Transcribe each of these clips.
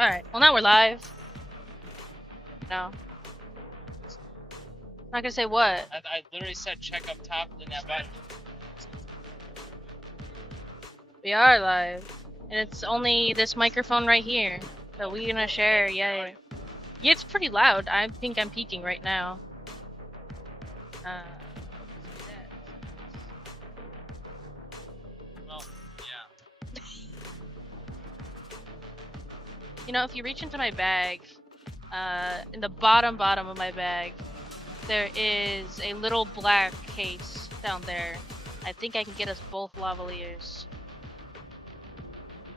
Alright, well now we're live. No. Not gonna say what. I literally said check up top in that button. We are live. And it's only this microphone right here. So we're gonna share, yeah. Yeah, it's pretty loud. I think I'm peaking right now. Well, yeah. You know, if you reach into my bag, in the bottom of my bag, there is a little black case down there. I think I can get us both lavaliers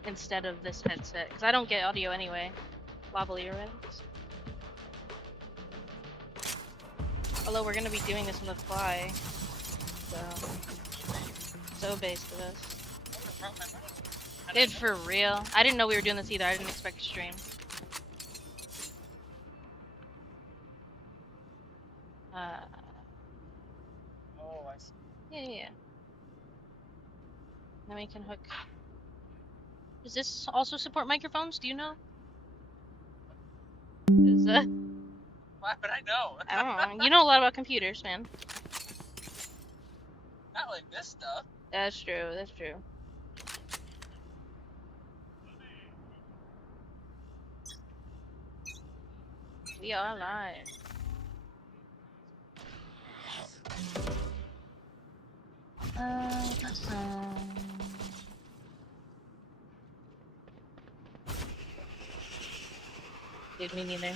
instead of this headset, because I don't get audio anyway. Lavalier rings. Although we're gonna be doing this on the fly, so based to this. Dude, for real. I didn't know we were doing this either. I didn't expect to stream. Oh, I see. Yeah. Then we can hook. Does this also support microphones? Do you know? Is that? Why would I know? I don't know. You know a lot about computers, man. Not like this stuff. That's true. That's true. We are live. Dude, me neither.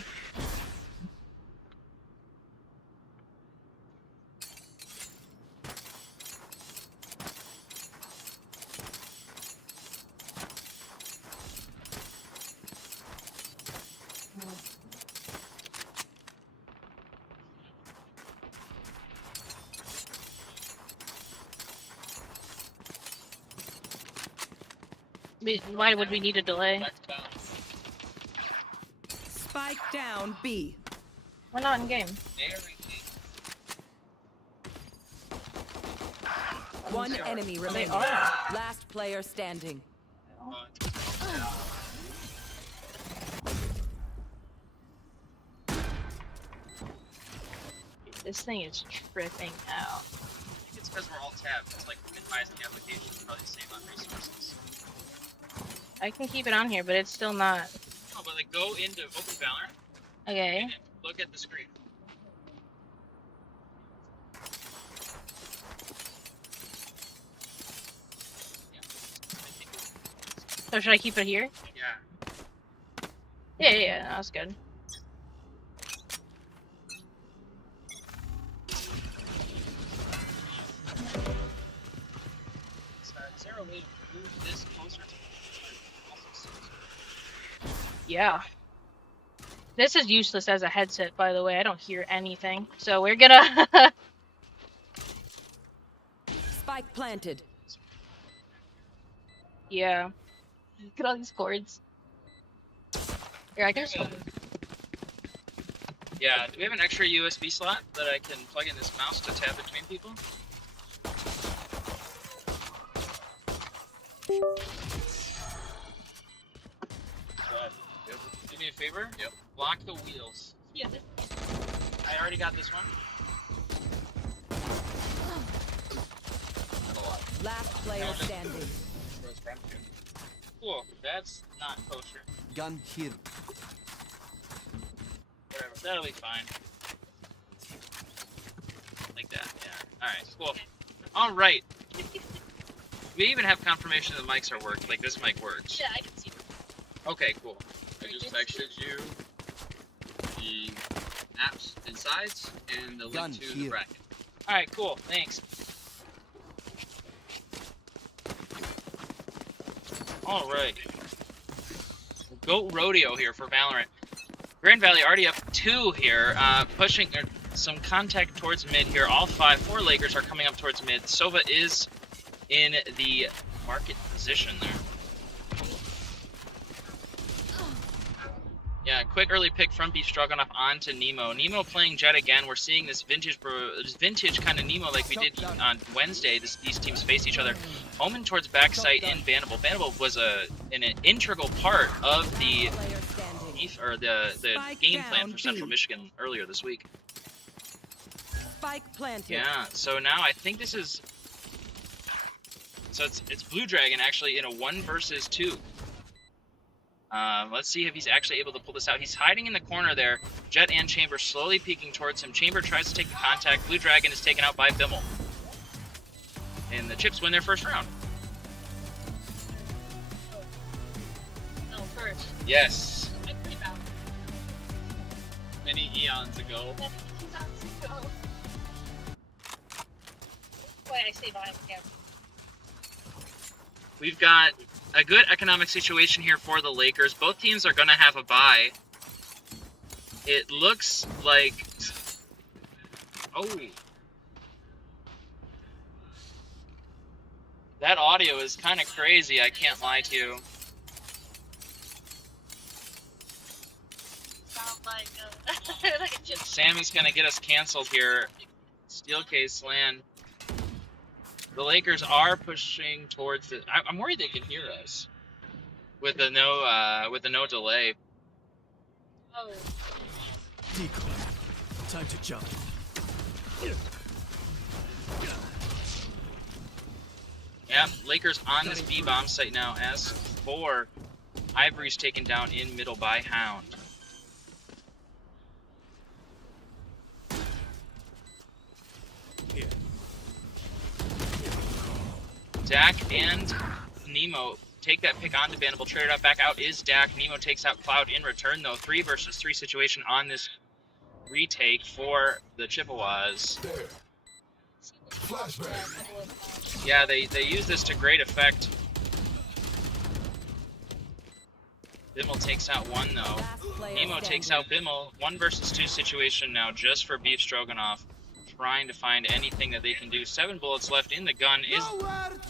Why would we need a delay? Spike down B. We're not in game. One enemy remaining. are. Last player standing. This thing is tripping out. I think it's because we're all tabbed. It's like minimizing the application, probably save on resources. I can keep it on here, but it's still not. No, but like go into Open Valorant Okay. and look at the screen. Yeah. I think So should I keep it here? yeah. Yeah, that's good. Is there a way to move this closer to Yeah. This is useless as a headset, by the way. I don't hear anything. So we're gonna... Spike planted. Yeah. Look at all these cords. Here, I can just... Yeah, do we have an extra USB slot that I can plug in this mouse to tab between people? Do me a favor? Yep. Block the wheels. Yeah. I already got this one. Last player standing. Cool, that's not kosher. Gun here. Whatever, that'll be fine. Like that, yeah. Alright, cool. Alright. We even have confirmation the mics are working, like this mic works. Yeah, I can see. Okay, cool. I just texted you the apps and sides and the link Gun to the here. bracket. Alright, cool, thanks. Alright. Goat Rodeo here for Valorant. Grand Valley already up 2 here, pushing some contact towards mid here. All 4 Lakers are coming up towards mid. Sova is in the market position there. Yeah, quick early pick from B Stroganoff onto Nemo. Nemo playing Jet again. We're seeing this vintage kind of Nemo like we did on Wednesday. These teams face each other. Omen towards backside in Bannable. Bannable was an integral part of the Spike game plan down for Central B. Michigan earlier this week. Spike planted. Yeah, so now I think this is... So it's Blue Dragon actually in a 1 versus 2. Let's see if he's actually able to pull this out. He's hiding in the corner there. Jet and Chamber slowly peeking towards him. Chamber tries to take the contact. Blue Dragon is taken out by Bimmel. And the Chips win their first round. No, first. Yes. Many eons ago. Wait, I stay behind the camera. We've got a good economic situation here for the Lakers. Both teams are going to have a bye. It looks like... Oh. That audio is kind of crazy, I can't lie to you. Sounds like like a chip. Sammy's going to get us canceled here. Steelcase LAN. The Lakers are pushing towards the... I'm worried they can hear us with the no delay. Oh. Decoy. Time to jump. Yeah, Lakers on this B-bomb site now as 4. Ivory's taken down in middle by Hound. Here. Dak and Nemo take that pick onto Bannable. Traded up back out is Dak. Nemo takes out Cloud in return, though. 3 versus 3 situation on this retake for the Chippewas. Yeah, they use this to great effect. Bimmel takes out 1, though. Last player Nemo takes out Bimmel. 1 versus 2 situation now just for Beef Stroganoff. Trying to find anything that they can do. 7 bullets left in the gun.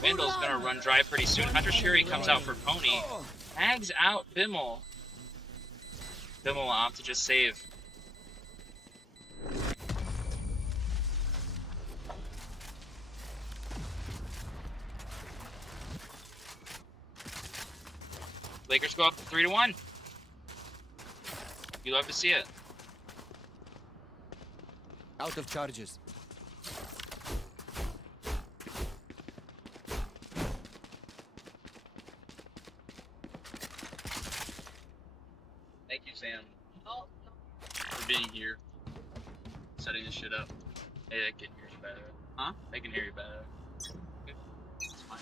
Vandal's gonna run dry pretty soon. Hunter Shuri comes out for Pony. Tags out Bimmel. Bimmel will opt to just save. Lakers go up 3-1. You love to see it. Out of charges. Thank you, Sam, Oh, no. for being here, setting this shit up. Hey, I can hear you better. Huh? I can hear you better. It's fine.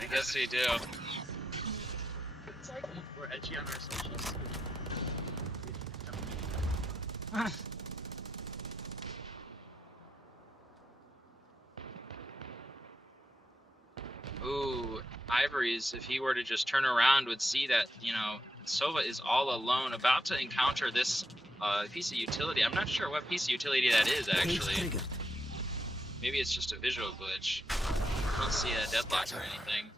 I guess we do. It's like we're edgy on our socials. Ooh, Ivory's, if he were to just turn around, would see that, you know, Sova is all alone, about to encounter this piece of utility. I'm not sure what piece of utility that is, actually. Maybe it's just a visual glitch. I don't see a deadlock or anything.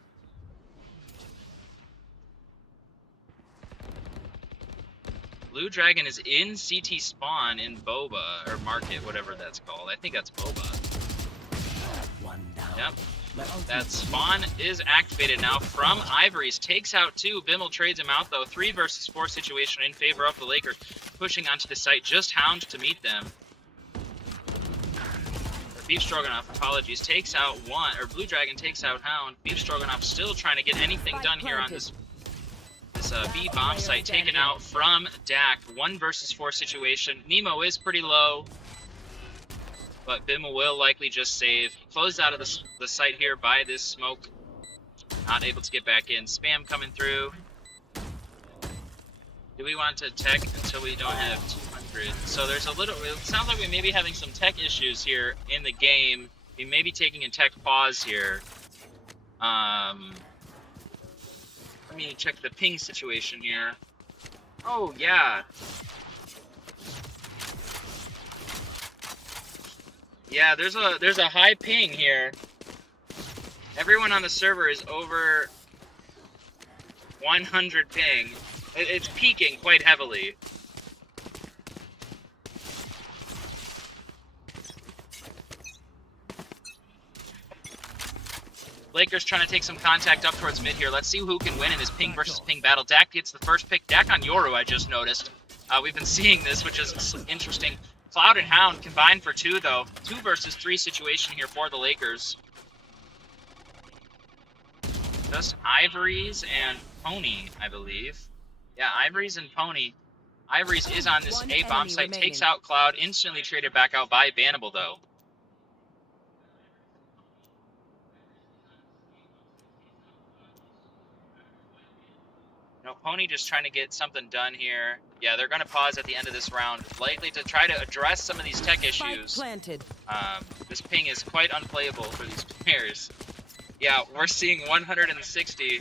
Blue Dragon is in CT spawn in Boba, or Market, whatever that's called. I think that's Boba. One down. Yep. That spawn is activated now from Ivory's. Takes out 2. Bimmel trades him out, though. 3 versus 4 situation in favor of the Lakers. Pushing onto the site. Just Hound to meet them. Beef Stroganoff, apologies, takes out 1. Or Blue Dragon takes out Hound. Beef Stroganoff still trying to get anything done here on this B bomb site. Taken out from Dak. 1 versus 4 situation. Nemo is pretty low, but Bimmel will likely just save. Closed out of the site here by this smoke. Not able to get back in. Spam coming through. Do we want to tech until we don't have 200? So there's a little... It sounds like we may be having some tech issues here in the game. We may be taking a tech pause here. Let me check the ping situation here. Oh, yeah. Yeah, there's a high ping here. Everyone on the server is over 100 ping. It's peaking quite heavily. Lakers Lakers trying to take some contact up towards mid here. Let's see who can win in this ping versus ping battle. Dak gets the first pick. Dak on Yoru, I just noticed. We've been seeing this, which is interesting. Cloud and Hound combined for 2, though. 2 versus 3 situation here for the Lakers. Just Ivories and Pony, I believe. Yeah, Ivories and Pony. Ivories is on this A bomb site, takes out Cloud, instantly traded back out by Bannable, though. No, Pony just trying to get something done here. Yeah, they're going to pause at the end of this round, likely to try to address some of these tech issues. This ping is quite unplayable for these players. Yeah, we're seeing 160.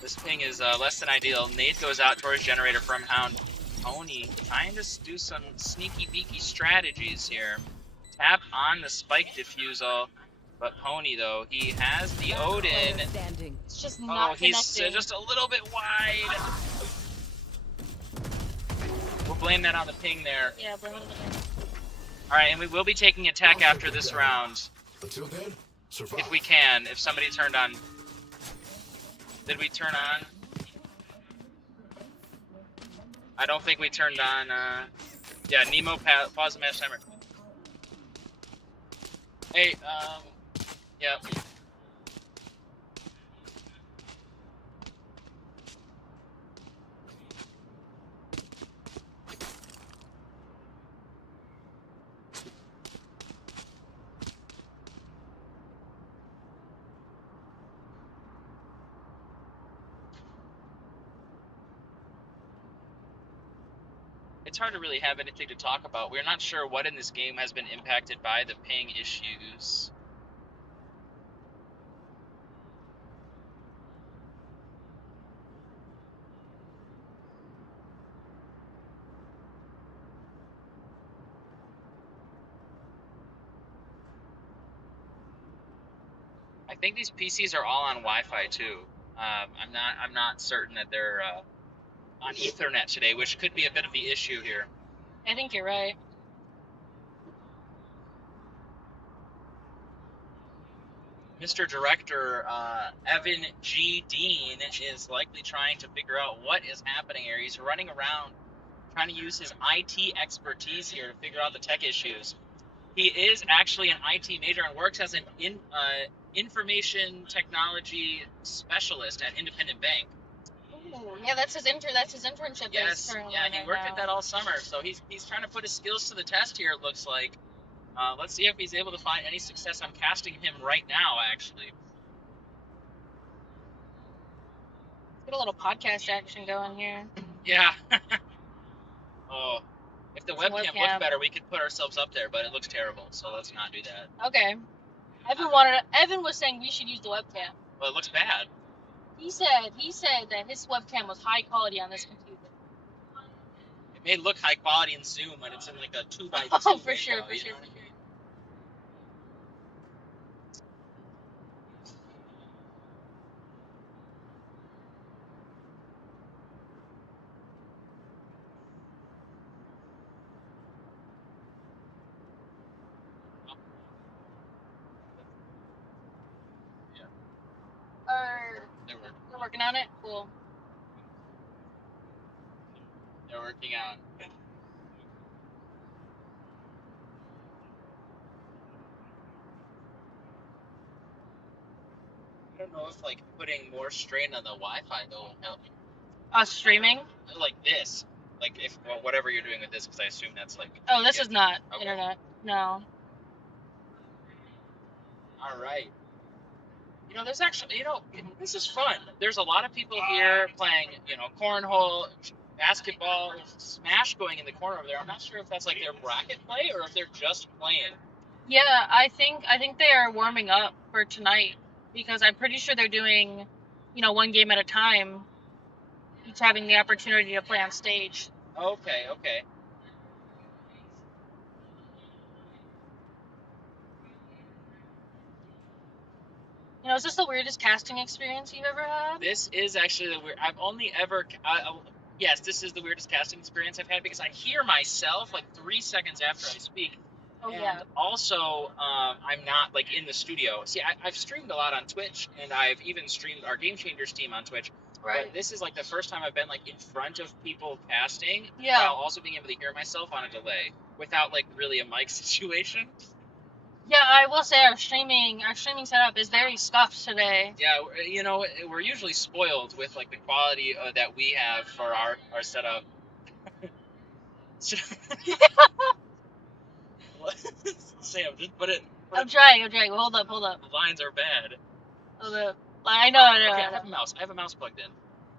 This ping is less than ideal. Nate goes out towards generator from Hound. Pony trying to do some sneaky beaky strategies here. Tap on the spike diffusal, but Pony though, he has the Odin. It's just not he's just a little bit wide. We'll blame that on the ping there. Yeah, blame it on the ping. Alright, and we will be taking attack after this round. Until then, survive. If we can, if somebody turned on. Did we turn on? I don't think we turned on, yeah, Nemo, pause the match timer. Hey, yeah. It's hard to really have anything to talk about. We're not sure what in this game has been impacted by the ping issues. I think these PCs are all on Wi-Fi too. I'm not certain that they're on Ethernet today, which could be a bit of the issue here. I think you're right. Mr. Director Evan G. Dean is likely trying to figure out what is happening here. He's running around trying to use his IT expertise here to figure out the tech issues. He is actually an IT major and works as an information technology specialist at Independent Bank. Ooh, yeah, that's his internship. Yes, yeah, he worked at that all summer, so he's trying to put his skills to the test here, it looks like. Let's see if he's able to find any success. I'm casting him right now, actually. Get a little podcast action going here. Yeah. Oh, if the webcam webcam. looked better, we could put ourselves up there, but it looks terrible, so let's not do that. Okay. Evan was saying we should use the webcam. Well, it looks bad. He said that his webcam was high quality on this computer. It may look high quality in Zoom when it's in like a 2x2 Oh, for window, sure. you know what I mean? We're working on it? Cool. They're working out. I don't know if like putting more strain on the Wi-Fi though will help. Us streaming? Like this, like if whatever you're doing with this, because I assume that's like. Oh, this is not Okay. internet. No. All right. You know, there's actually, this is fun. There's a lot of people here playing, cornhole, basketball, Smash going in the corner over there. I'm not sure if that's like their bracket play or if they're just playing. Yeah, I think they are warming up for tonight because I'm pretty sure they're doing, one game at a time, each having the opportunity to play on stage. Okay. Is this the weirdest casting experience you've ever had? This is actually the weird. I've only ever. Yes, this is the weirdest casting experience I've had because I hear myself like 3 seconds after I speak. Oh and yeah. also, I'm not like in the studio. See, I've streamed a lot on Twitch, and I've even streamed our Game Changers team on Twitch. Right. But this is like the first time I've been like in front of people casting, Yeah. while also being able to hear myself on a delay without like really a mic situation. Yeah, I will say our streaming setup is very scuffed today. Yeah, you know, we're usually spoiled with like the quality that we have for our setup. So, Sam, just put it. I'm trying. Hold up. The lines are bad. Hold up. I know. Okay, I have a mouse. I have a mouse plugged in.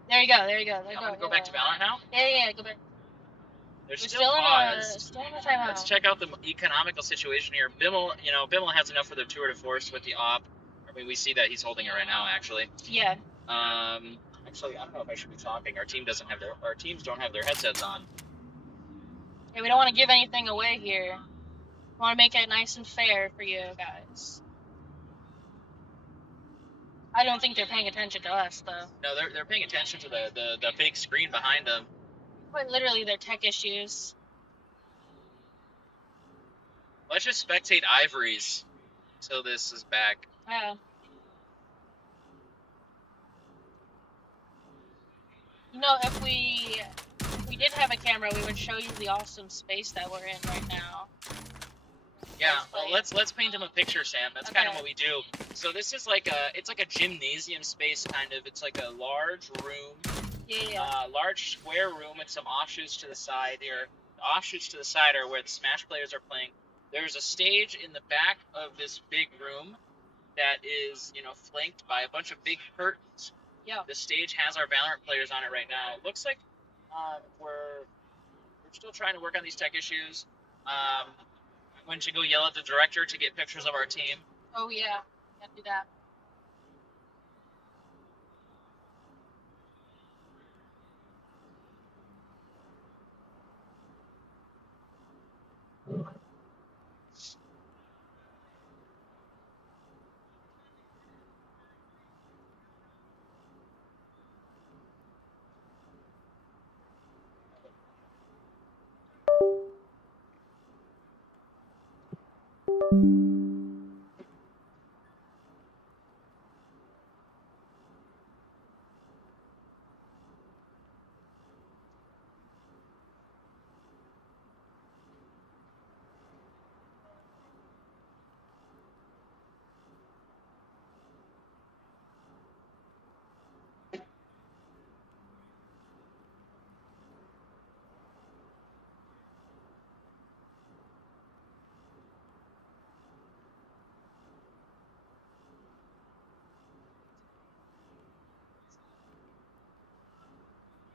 There you go. I'm gonna go back to Valorant now. Yeah, go back. There's We're still pause. still in a timeout. Let's check out the economical situation here. Bimmel, Bimmel has enough for the tour de force with the op. I mean, we see that he's holding it right now, actually. Yeah. Actually, I don't know if I should be talking. Our teams don't have their headsets on. Yeah, we don't want to give anything away here. We want to make it nice and fair for you guys. I don't think they're paying attention to us, though. No, they're paying attention to the big screen behind them. Quite literally, their tech issues. Let's just spectate Ivories until this is back. Yeah. You know, if we did have a camera, we would show you the awesome space that we're in right now. Yeah, well, let's paint him a picture, Sam. That's kind of Okay. what we do. So this is like it's like a gymnasium space, kind of. It's like a large room, Yeah. large square room with some offshoots to the side here. The offshoots to the side are where the Smash players are playing. There's a stage in the back of this big room that is, flanked by a bunch of big curtains. Yeah. The stage has our Valorant players on it right now. It looks like we're still trying to work on these tech issues. I'm going to go yell at the director to get pictures of our team. Oh yeah. Can't do that.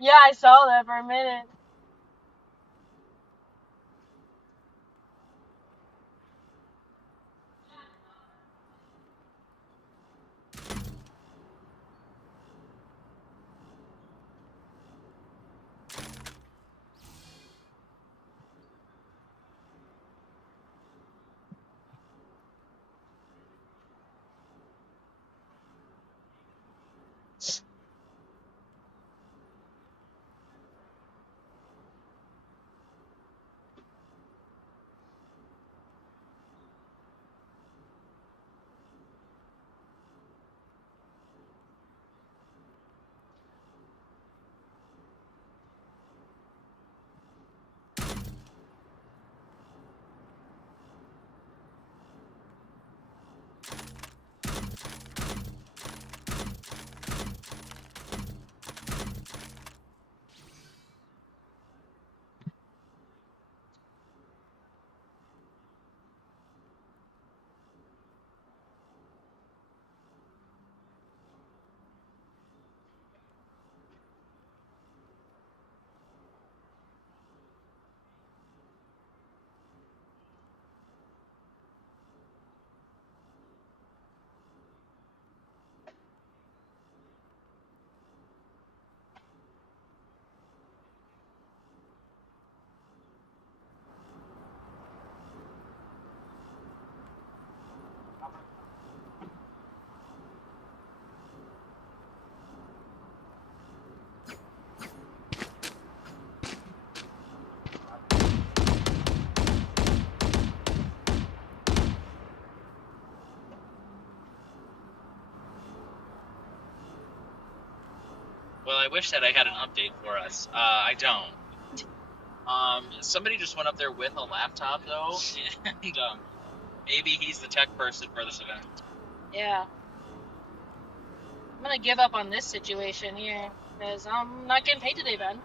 Yeah, I saw that for a minute. Well, I wish that I had an update for us. I don't. Somebody just went up there with a laptop though, and maybe he's the tech person for this event. Yeah. I'm gonna give up on this situation here because I'm not getting paid today, Ben.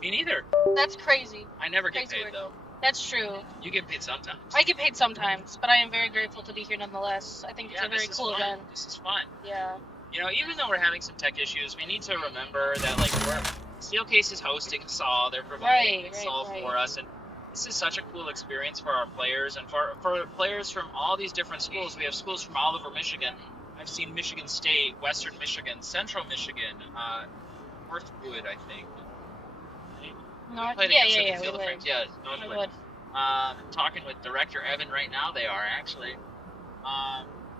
Me neither. That's crazy. I never get Crazy paid work. though. That's true. You get paid sometimes. I get paid sometimes, but I am very grateful to be here nonetheless. I think it's a very this is cool fun. event. This is fun. Yeah. You know, even though we're having some tech issues, we need to remember that like Steelcase is hosting us all. They're providing this all for us, and this is such a cool experience for our players and for players from all these different schools. We have schools from all over Michigan. I've seen Michigan State, Western Michigan, Central Michigan, Northwood, I think. North, Played yeah, against yeah, them in Field of Flames. Yeah, Northwood. Talking with Director Evan right now. They are actually.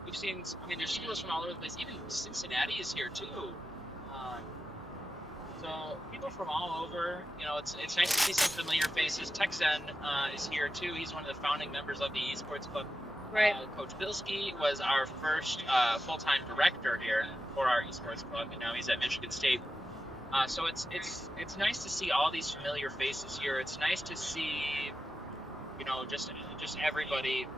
We've seen. I mean, there's schools from all over the place. Even Cincinnati is here too. So people from all over. You know, it's nice to see some familiar faces. Texan is here too. He's one of the founding members of the esports club. Right. Coach Bilski was our first full-time director here for our esports club, and now he's at Michigan State. So it's nice to see all these familiar faces here. It's nice to see, you know, just everybody.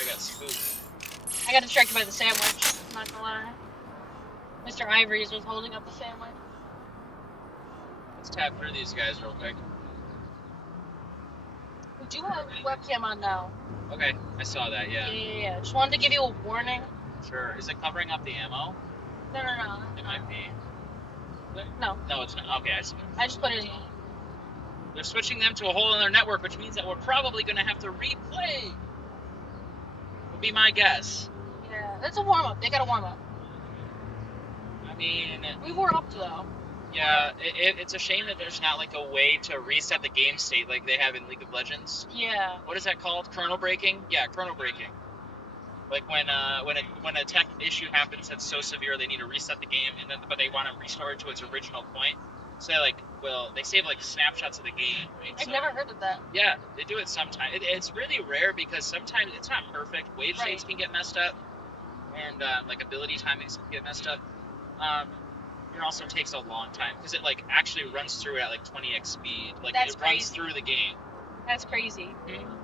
I got spooked. I got distracted by the sandwich. I'm not gonna lie. Mr. Ivory's was holding up the sandwich. Let's tap through these guys real quick. We do have webcam on now. Okay, I saw that. Yeah. Yeah. Just wanted to give you a warning. Sure. Is it covering up the ammo? No. It might be. No. No, it's not. Okay, I see. I just put it in. They're switching them to a whole other network, which means that we're probably going to have to replay. Would be my guess. Yeah, that's a warm up. They got a warm up. I mean, We warm up though. yeah, it's a shame that there's not like a way to reset the game state like they have in League of Legends. Yeah. What is that called? Chrono breaking? Yeah, chrono breaking. Like when a tech issue happens that's so severe they need to reset the game, and then but they want to restore it to its original point. So they save like snapshots of the game. Right? I've So, never heard of that. Yeah, they do it sometimes. It's really rare because sometimes it's not perfect. Wave shades can get messed up, and like ability timings can get messed up. It also takes a long time because it like actually runs through it at like 20x speed. Like That's it runs crazy. through the game. That's crazy. Mm-hmm.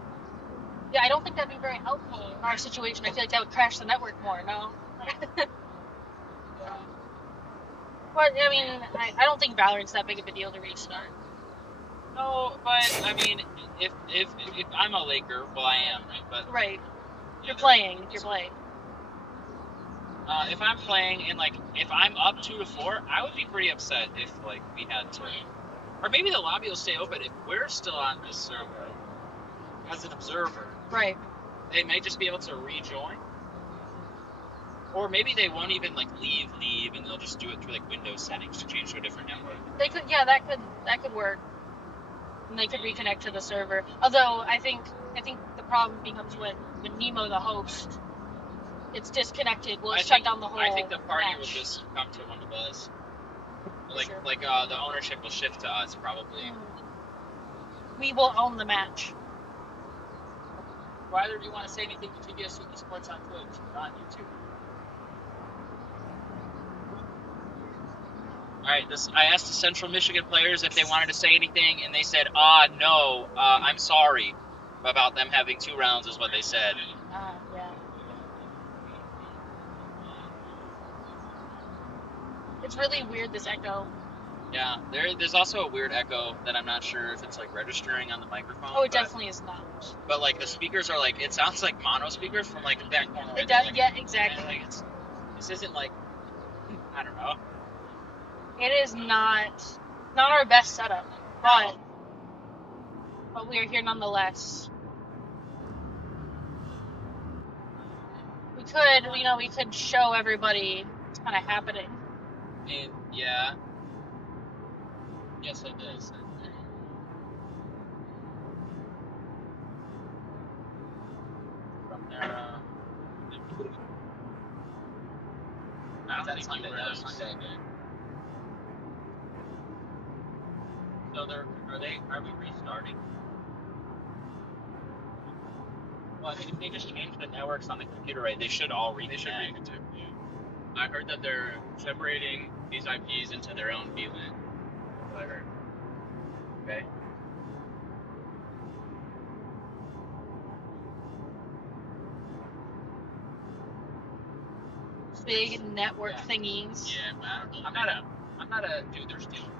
Yeah, I don't think that'd be very helpful in our situation. I feel like that would crash the network more, no? But, I mean, I don't think Valorant's that big of a deal to restart. No, but I mean, if I'm a Laker, well I am, right? But Right. You're playing. if I'm playing and like if I'm up 2-4, I would be pretty upset if like we had to, or maybe the lobby will stay open if we're still on this server as an observer. Right. They may just be able to rejoin, or maybe they won't even like leave, and they'll just do it through like Windows settings to change to a different network. They could, yeah, that could work. And they could reconnect to the server. Although I think the problem becomes when Nemo, the host, it's disconnected. Will it shut down the whole I think the party will match. just come to one of us. Sure. The ownership will shift to us probably. We will own the match. Ryder, do you want to say anything to GVSU Esports on Twitch or on YouTube? All right, I asked the Central Michigan players if they wanted to say anything, and they said, no, I'm sorry about them having 2 rounds is what they said. Yeah. It's really weird, this echo. Yeah, there's also a weird echo that I'm not sure if it's like registering on the microphone. Oh, it definitely is not. But like the speakers are like, it sounds like mono speakers from like that corner. It does, yeah, exactly. Like this isn't like, I don't know. It is not our best setup, but we are here nonetheless. We could show everybody what's kind of happening. And yeah. Yes, it is. From there, that's Sunday. So are we restarting? Well, I mean, if they just changed the networks on the computer, right, they should all reconnect. I heard that they're separating these IPs into their own VLAN. What I heard. Okay. Big network Yeah. thingies. Yeah, but I don't know. I'm not a dude. They're stealing.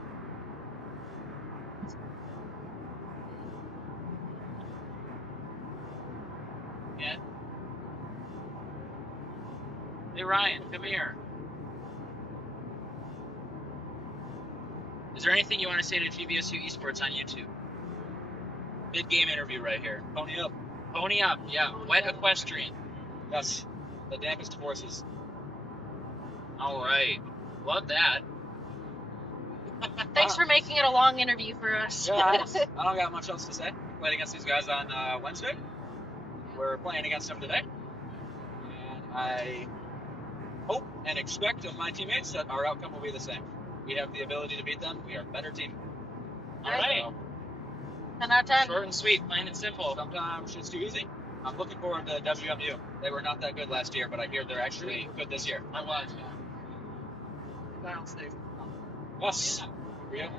Yeah. Hey Ryan, come here. Is there anything you want to say to GVSU Esports on YouTube? Mid-game interview right here. Pony up. Pony up, yeah. Wet equestrian. Yes. The dampest forces. All right. Love that. Thanks for making it a long interview for us. Yeah, I don't got much else to say. We played against these guys on Wednesday. We're playing against them today. And I hope and expect of my teammates that our outcome will be the same. We have the ability to beat them. We are a better team. All right. 10 out of 10. Short and sweet, plain and simple. Sometimes shit's too easy. I'm looking forward to WMU. They were not that good last year, but I hear they're actually good this year. I was. Us. Yeah.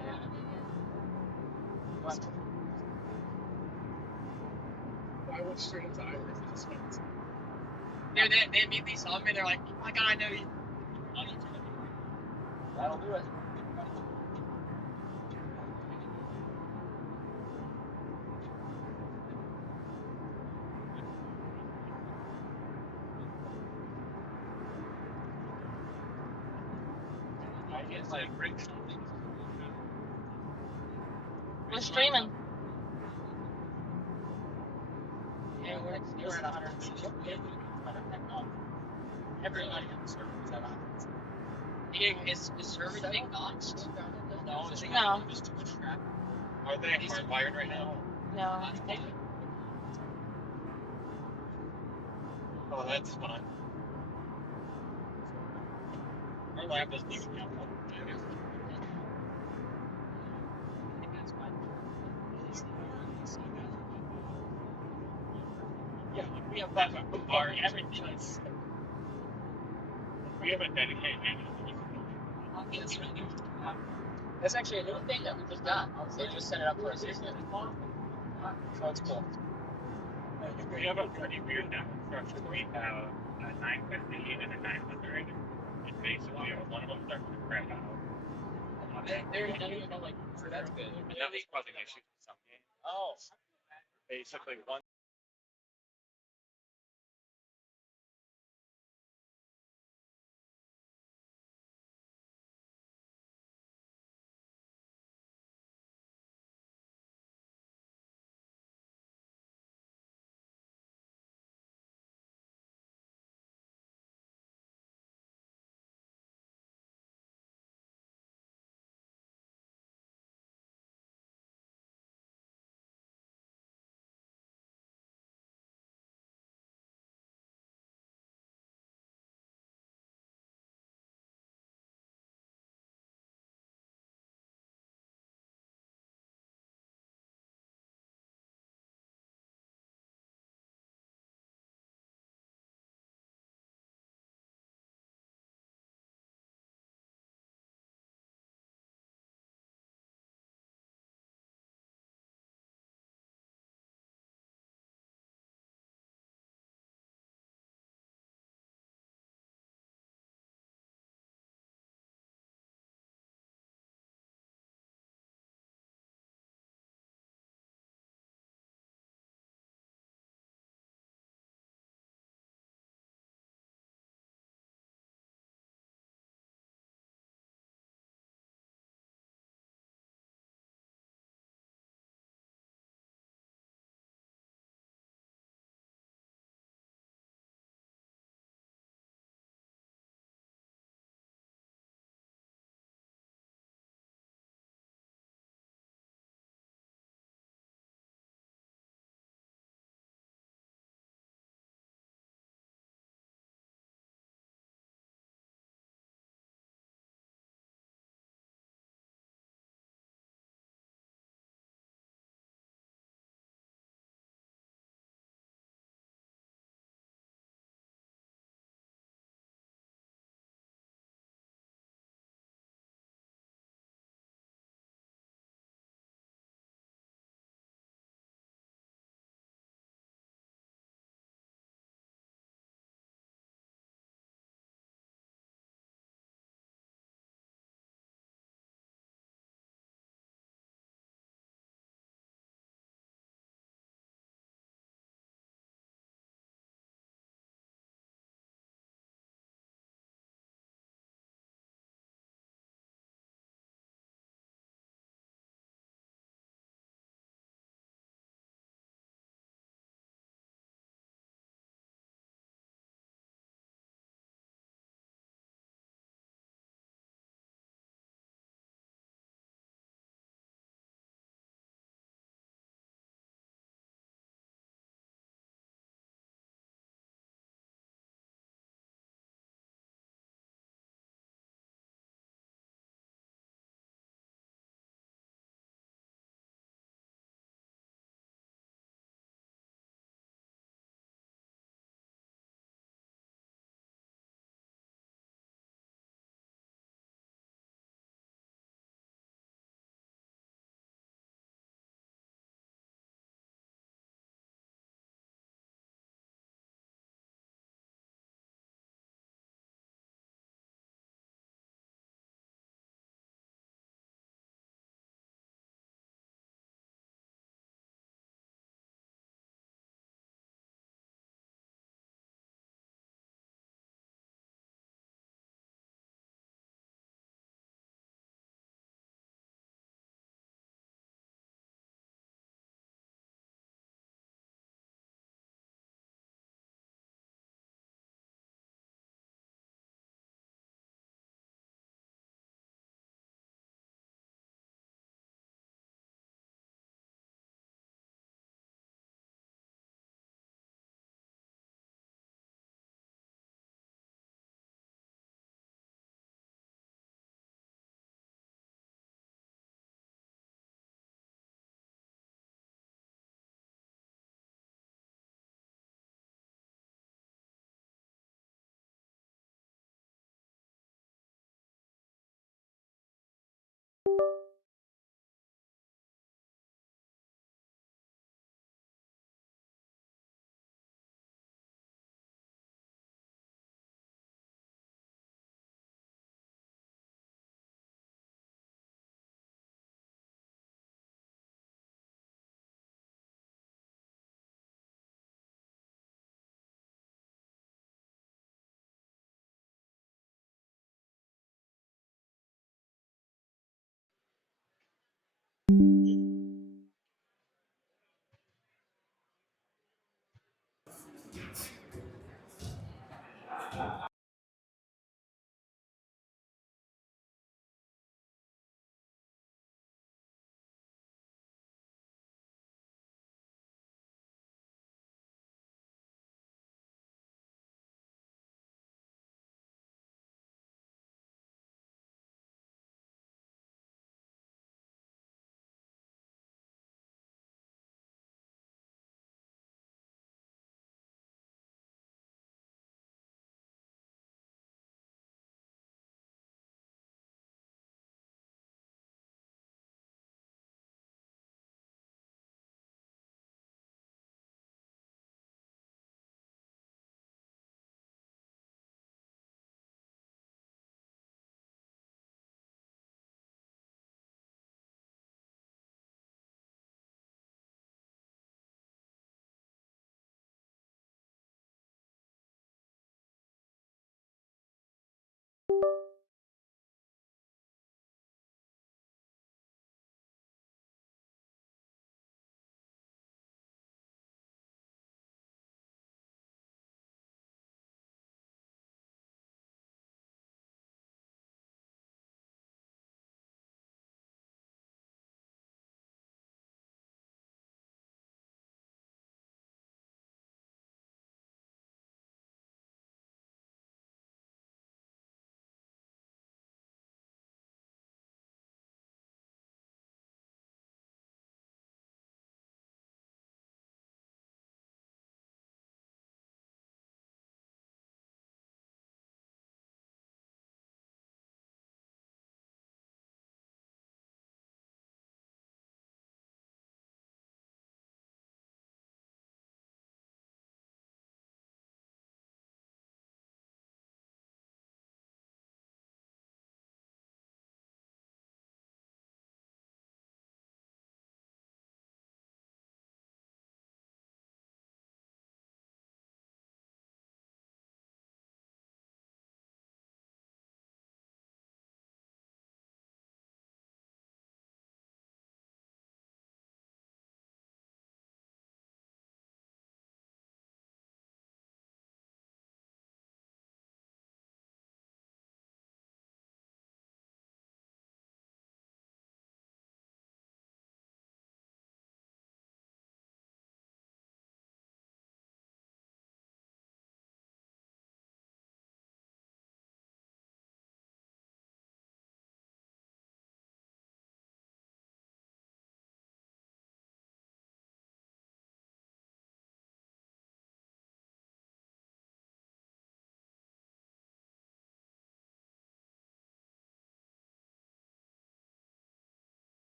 Dude, they immediately saw me. They're like, "Oh my god, I know you." That'll do it. We're streaming. Yeah, we're at 100. Everybody on the server is at 100. Is everything notched? No, is it No. just too much crap? Are they hardwired right now? No. Oh, that's fun. Our lab doesn't even have one. Yeah, we have that bar. Everything is. We have a dedicated. That's actually a new thing that we just got. They just set it up for us recently. So it's cool. We have a pretty weird network structure. We have a 950 and a 900. And basically, one of them starts to crap out. They're like, so that's good. And that was causing issues in some games. Oh. Basically, one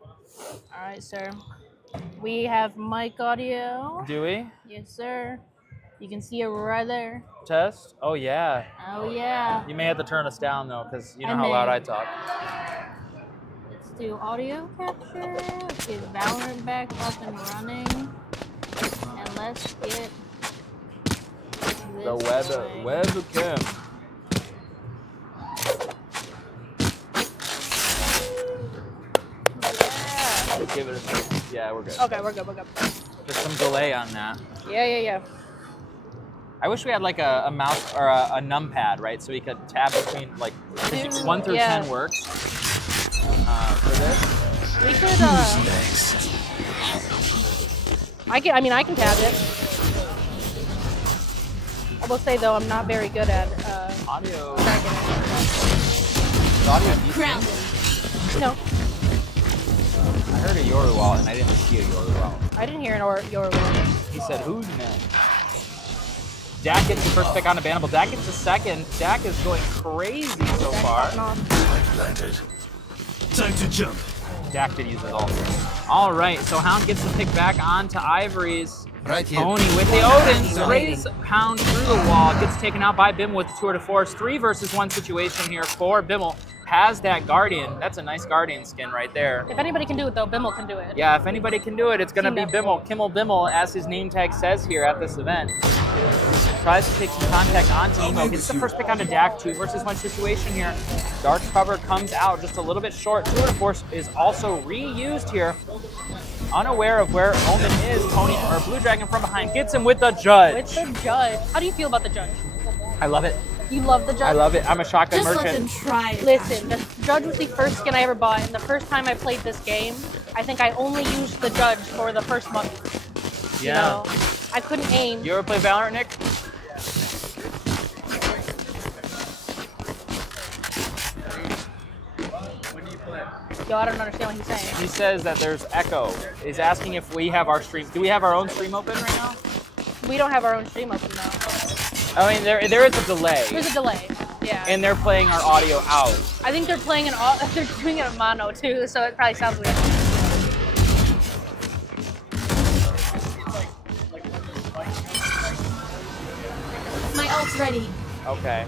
All right, sir. We have mic audio. Do we? Yes, sir. You can see it right there. Test? Oh, yeah. Oh, yeah. You may have to turn us down, though, because you know I how loud may. I talk. Let's do audio capture. Let's get Valorant back up and running. And let's get The this going. webcam. Yeah. Give it a second. Yeah, we're good. Okay, we're good. Just some delay on that. Yeah. I wish we had like a mouse or a numpad, right? So we could tab between like 1 through 10 works for this. We could. I can tab it. I will say though, I'm not very good at Audio. tracking it. Is audio decent? No, I heard a Yoru wall and I didn't see a Yoru wall. I didn't hear your word. He said, "Who's next?" Dak gets the first pick on a bannable. Dak gets the second. Dak is going crazy so far. Planted. Time to jump. Dak did use his ult. All right, so Hound gets the pick back onto Ivory's. Right here. Pony with the Odin sprays Hound through the wall, gets taken out by Bimmel with the tour de force. 3 versus 1 situation here for Bimmel. Has that Guardian. That's a nice Guardian skin right there. If anybody can do it though, Bimmel can do it. Yeah, if anybody can do it, it's going to Team be Netball. Bimmel. Kimmel Bimmel, as his name tag says here at this event. Tries to take some contact onto Emo. Gets the first pick onto Dak. 2 versus 1 situation here. Dark cover comes out just a little bit short. Tour de force is also reused here. Unaware of where Omen is, Pony or Blue Dragon from behind gets him with the judge. With the judge. How do you feel about the judge? I love it. You love the judge? I love it. I'm a shotgun Just let them merchant. try it. Listen, the judge was the first skin I ever bought, and the first time I played this game, I think I only used the judge for the first month. Yeah. You know, I couldn't aim. You ever play Valorant, Nick? Yo, I don't understand what he's saying. He says that there's echo. He's asking if we have our stream. Do we have our own stream open right now? We don't have our own stream open now. I mean, there is a delay. There's a delay. Yeah. And they're playing our audio out. I think they're playing they're doing it in mono too, so it probably sounds weird. My ult's ready. Okay.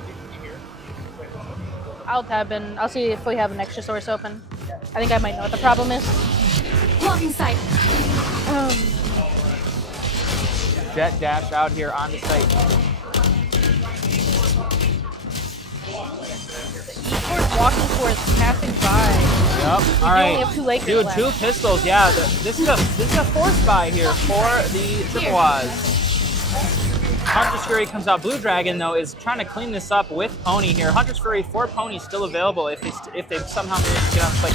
I'll tab in. I'll see if we have an extra source open. I think I might know what the problem is. Blocking sight. Jet dash out here on the site. Esports walking towards passing by. Yep. All only right. have 2 Lakers Dude, left. 2 pistols. Yeah. This is a force buy here for the Triple Oz. Hunter's Fury comes out. Blue Dragon though is trying to clean this up with Pony here. Hunter's Fury 4 Pony still available if they somehow manage to get on the play.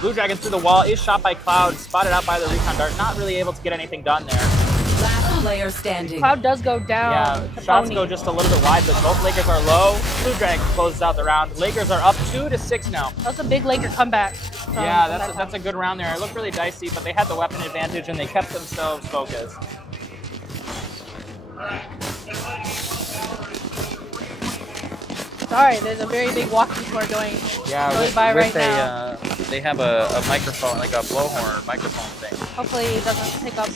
Blue Dragon through the wall is shot by Cloud, spotted out by the recon dart. Not really able to get anything done there. Last player standing. Cloud does go down. Yeah, to shots Pony. go just a little bit wide, but both Lakers are low. Blue Dragon closes out the round. Lakers are up 2-6 now. That's a big Laker comeback. Yeah, that's a good round there. It looked really dicey, but they had the weapon advantage and they kept themselves focused. Sorry, there's a very big walking tour going by right now. They have a microphone, like a blowhorn microphone thing. Hopefully it doesn't pick up.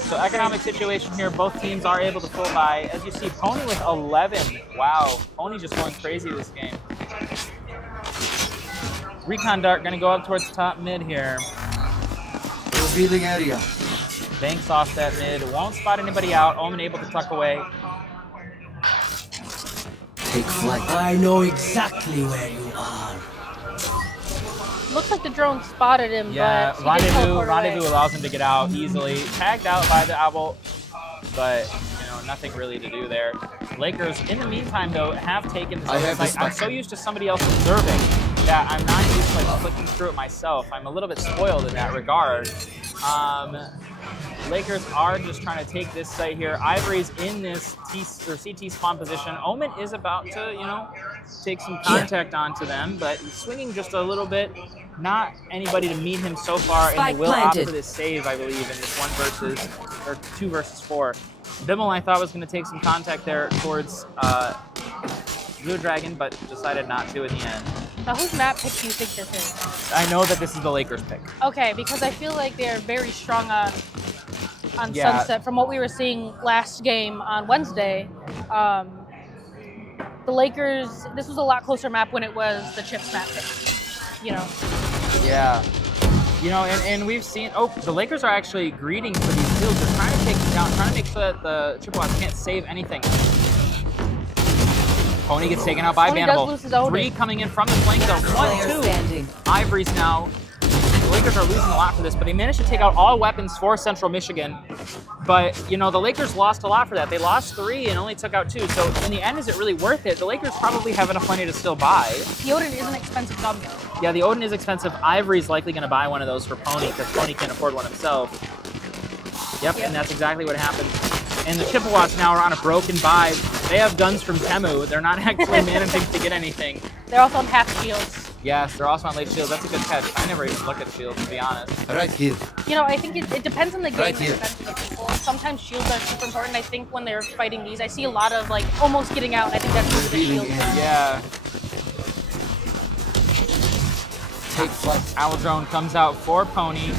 So economic situation here, both teams are able to pull by. As you see, Pony with 11. Wow, Pony just going crazy this game. Recon Dart gonna go up towards top mid here. Revealing area. Banks off that mid, won't spot anybody out. Omen able to tuck away. Take flight. I know exactly where you are. Looks like the drone spotted him, Yeah, but he did teleport Rendezvous away. allows him to get out easily. Tagged out by the Owl, but nothing really to do there. Lakers, in the meantime, though, have taken this other site. I'm so used to somebody else observing that I'm not used to like flicking through it myself. I'm a little bit spoiled in that regard. Lakers are just trying to take this site here. Ivory's in this CT spawn position. Omen is about to, take some contact onto them, but he's swinging just a little bit. Not anybody to meet him so far, and they will opt for this save, I believe, in this 2 versus 4. Bimmel, I thought, was going to take some contact there towards Blue Dragon, but decided not to in the end. Now, whose map pick do you think this is? I know that this is the Lakers pick. Okay, because I feel like they're very strong on Yeah. Sunset. From what we were seeing last game on Wednesday, the Lakers, this was a lot closer map when it was the Chips map pick, you know. Yeah. You know, and we've seen, the Lakers are actually greeting for these kills. They're trying to take them down, trying to make sure that the Chippewas can't save anything. Pony gets taken out by Pony does Vanable. lose his own. 3 coming in from the flank though. Player 1-2. standing. Ivory's now. The Lakers are losing a lot for this, but they managed to take out all weapons for Central Michigan. But, you know, the Lakers lost a lot for that. They lost 3 and only took out 2. So in the end, is it really worth it? The Lakers probably have enough money to still buy. The Odin is an expensive gun though. Yeah, the Odin is expensive. Ivory's likely going to buy one of those for Pony because Pony can't afford one himself. Yep, and that's exactly what happened. And the Chippewas now are on a broken buy. They have guns from Temu. They're not actually managing to get anything. They're also on half shields. Yes, they're also on late shields. That's a good catch. I never even look at shields, to be honest. Right here. You know, I think it depends on the game. Right It here. depends on the people. Sometimes shields are super important. I think when they're fighting these, I see a lot of like almost getting out. I think that's due to the shield. Yeah. Take flight. Aladrone comes out for Pony.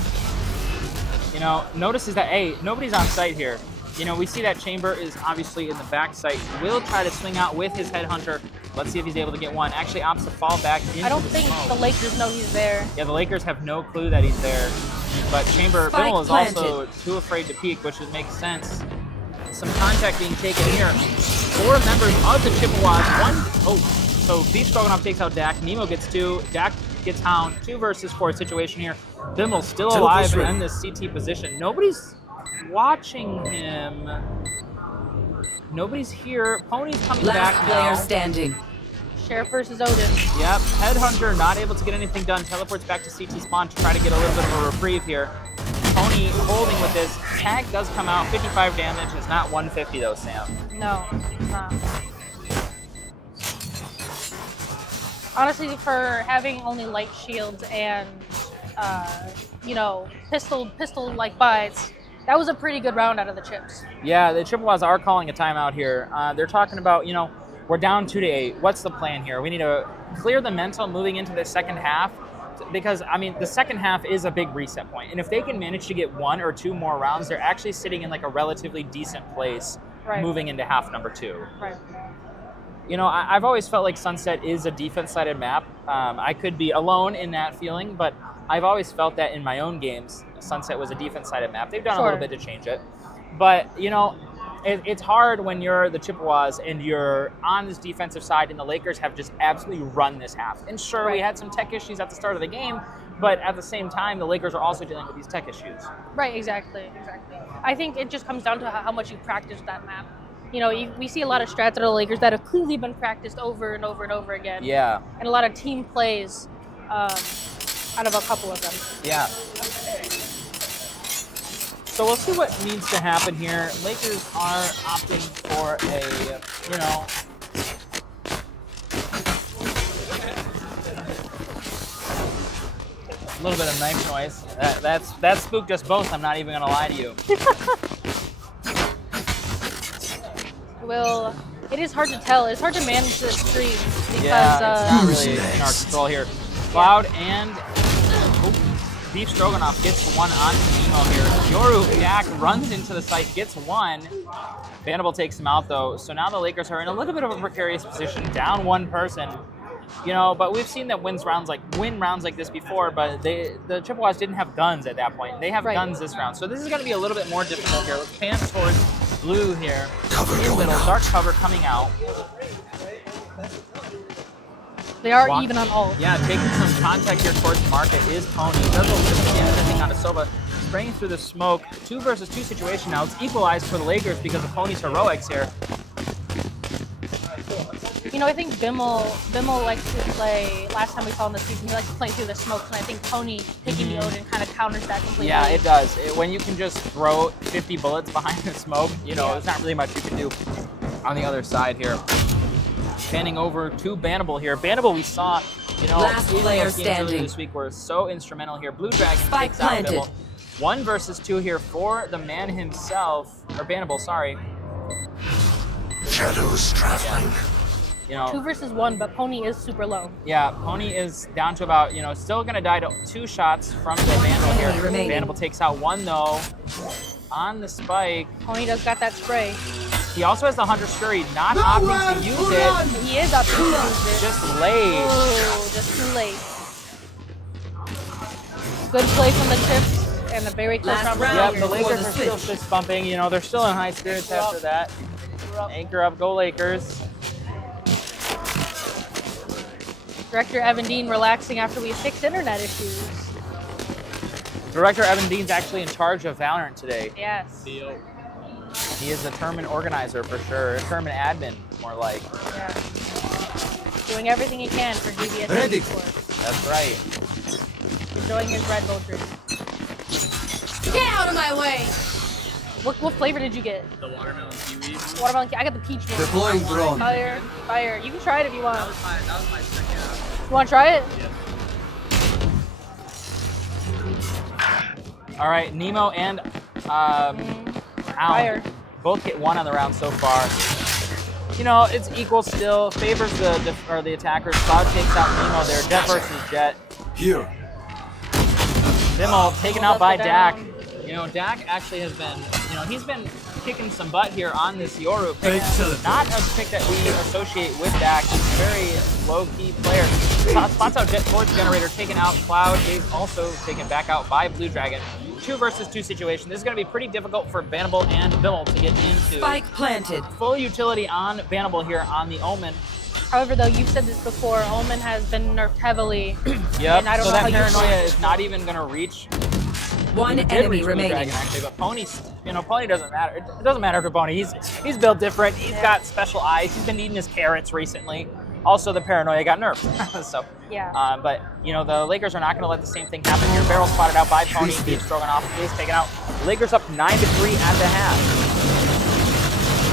You know, notices that, hey, nobody's on site here. You know, we see that Chamber is obviously in the back site. Will try to swing out with his headhunter. Let's see if he's able to get one. Actually opts to fall back into I don't the think smoke. the Lakers know he's there. Yeah, the Lakers have no clue that he's there. But Chamber Spike Bimmel is also planted. too afraid to peek, which would make sense. Some contact being taken here. 4 members of the Chippewas. So Beef Stroganoff takes out Dak. Nemo gets 2. Dak gets Hound. 2 versus 4 situation here. Bimmel still alive and in this CT position. Nobody's watching him. Nobody's here. Pony's coming Last back player now. standing. Sheriff versus Odin. Yep, Headhunter not able to get anything done. Teleports back to CT spawn to try to get a little bit of a reprieve here. Pony holding with this. Tag does come out. 55 damage. It's not 150 though, Sam. No, it's not. Honestly, for having only light shields and you know, pistol like buys, that was a pretty good round out of the Chips. Yeah, the Chippewas are calling a timeout here. They're talking about, you know, we're down 2-8. What's the plan here? We need to clear the mental moving into the second half because, I mean, the second half is a big reset point. And if they can manage to get 1 or 2 more rounds, they're actually sitting in like a relatively decent place moving into half number 2. Right. You know, I've always felt like Sunset is a defense-sided map. I could be alone in that feeling, but I've always felt that in my own games, Sunset was a defense-sided map. They've done a little bit to change it. But, you know, it's hard when you're the Chippewas and you're on this defensive side and the Lakers have just absolutely run this half. And sure, we had some tech issues at the start of the game, but at the same time, the Lakers are also dealing with these tech issues. Right, exactly. I think it just comes down to how much you practice that map. You know, we see a lot of strats at the Lakers that have clearly been practiced over and over and over again. Yeah. And a lot of team plays out of a couple of them. Yeah. So we'll see what needs to happen here. Lakers are opting for a, you know, a little bit of knife noise. That spooked us both. I'm not even gonna lie to you. Well, it is hard to tell. It's hard to manage the stream because Yeah, it's not really in our control here. Cloud and Beef Stroganoff gets one on Nemo here. Yoru Dak runs into the site, gets one. Vanderbilt takes him out though. So now the Lakers are in a little bit of a precarious position, down 1 person. You know, but we've seen that win rounds like this before, but the Chippewas didn't have guns at that point. They have guns this round. So this is going to be a little bit more difficult here. Let's pan towards blue here. Cover In going middle, out. dark cover coming out. they are even on all. Yeah, taking some contact here towards market is Pony. Does a little bit of damage, I think, on Asoba. Spraying through the smoke. 2 versus 2 situation now. It's equalized for the Lakers because of Pony's heroics here. You know, I think Bimmel likes to play, last time we saw him this season, he likes to play through the smokes, and I think Pony taking the Odin kind of counters that completely. Yeah, it does. When you can just throw 50 bullets behind the smoke, you know, there's not really much you can do on the other side here. Panning over to Bannable here. Bannable we saw, you know, Last in player those games earlier standing. this week were so instrumental here. Blue Dragon Spike takes out planted. Bannable. 1 versus 2 here for the man himself, or Bannable, sorry. Shadows traveling. You know, 2 versus 1, but Pony is super low. yeah, Pony is down to about, you know, still gonna die to 2 shots from the Vandal here. remaining. Vandal takes out 1 though on the spike. Pony does got that spray. He also has the Hunter Scurry, not opting to use it, He is up to use it. just late. Oh, just too late. Good play from the Chips and a very close Last round. round. Yep, the Before Lakers the are still switch. fist bumping. You know, they're still in high spirits after that. Anchor up, go Lakers. Director Evan Dean relaxing after we fixed internet issues. Director Evan Dean's actually in charge of Valorant today. Yes. He is a tournament organizer for sure, a tournament admin, more like. Yeah. Doing everything he can for GVSU Ready. esports. That's right. Enjoying his Red Bull drink. Get out of my way! What flavor did you get? The watermelon kiwi. Watermelon. I got the peach one. Deploying drone. Fire, fire. You can try it if you want. That was my second. You want to try it? All right, Nemo and Alan Fire. both get 1 on the round so far. You know, it's equal still. Favors the attackers. Cloud takes out Nemo there. Jet versus Jet. Here. Bimmel taken out by Dak. Down. You know, Dak actually has been, you know, he's been kicking some butt here on this Yoru pick. Excellent. Not a pick that we associate with Dak. He's a very low-key player. Spots out Jet Torch Generator, taken out. Cloud is also taken back out by Blue Dragon. 2 versus 2 situation. This is going to be pretty difficult for Bannable and Bimmel to get into. Spike planted. Full utility on Bannable here on the Omen. However, though, you've said this before. Omen has been nerfed heavily. Yep, And I don't so know that how you paranoia feel. is not even going to reach. One Did enemy reach Blue remaining. Dragon, actually, but Pony, you know, Pony doesn't matter. It doesn't matter for Pony. He's built different. He's got special eyes. He's been eating his carrots recently. Also, the paranoia got nerfed. So, Yeah. but you know, the Lakers are not going to let the same thing happen here. Barrel spotted out by Pony. Deep Stroganoff is taken out. Lakers up 9-3 at the half.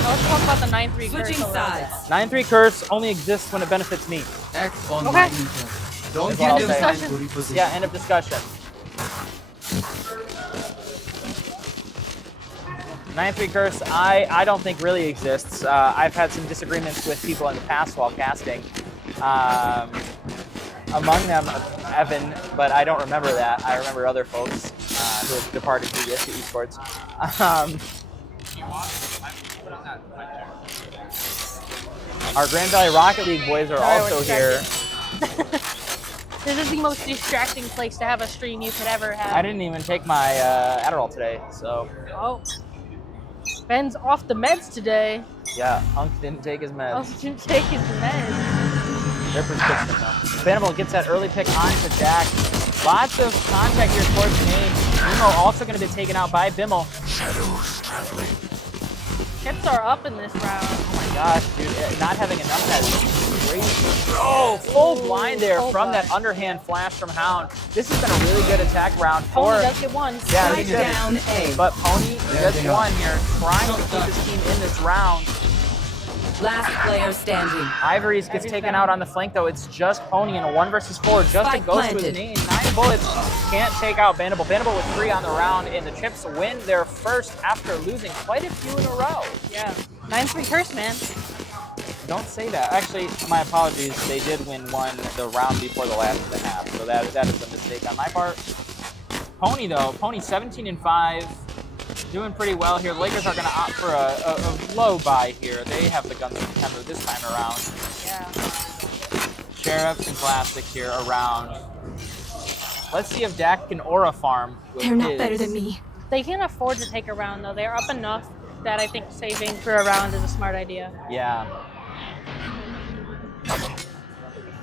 Now let's talk about the 9-3 curse. Switching a little bit. sides. 9-3 curse only exists when it benefits me. Act on Okay. my intent. Don't That's give all them I'll time say. to reposition. Yeah, end of discussion. 9-3 curse, I don't think really exists. I've had some disagreements with people in the past while casting. Among them, Evan, but I don't remember that. I remember other folks who have departed GVSU esports. Our Grand Valley Rocket League boys are Sorry, also we're here. This is the most distracting place to have a stream you could ever have. I didn't even take my Adderall today, so Oh. Ben's off the meds today. yeah, Hunk didn't take his meds. Oh, didn't take his meds. Their prescription though. Bannable gets that early pick onto Dak. Lots of contact here towards main. Nemo also going to be taken out by Bimmel. Chips are up in this round. Oh my gosh, dude. Not having enough has crazy. Oh, full blind there Full from blind. that underhand flash from Hound. This has been a really good attack round Pony for... does get one. Yeah, Strike he did. down A. But Pony gets they are. one here, trying to keep his team in this round. Last player standing. Ivories gets taken out on the flank though. It's just Pony in a 1 versus 4. Justin Spike goes to his planted. name. 9 bullets. Can't take out Bannable. Bannable with 3 on the round, and the Chips win their first after losing quite a few in a row. Yeah. 9-3 curse, man. Don't say that. Actually, my apologies. They did win one the round before the last of the half, so that is a mistake on my part. Pony though, Pony 17-5. Doing pretty well here. Lakers are going to opt for a low buy here. They have the guns of contender this time around. Yeah. Sheriffs and Plastics here around. Let's see if Dak can aura farm with They're not his. better than me. They can't afford to take a round, though. They're up enough that I think saving for a round is a smart idea. Yeah.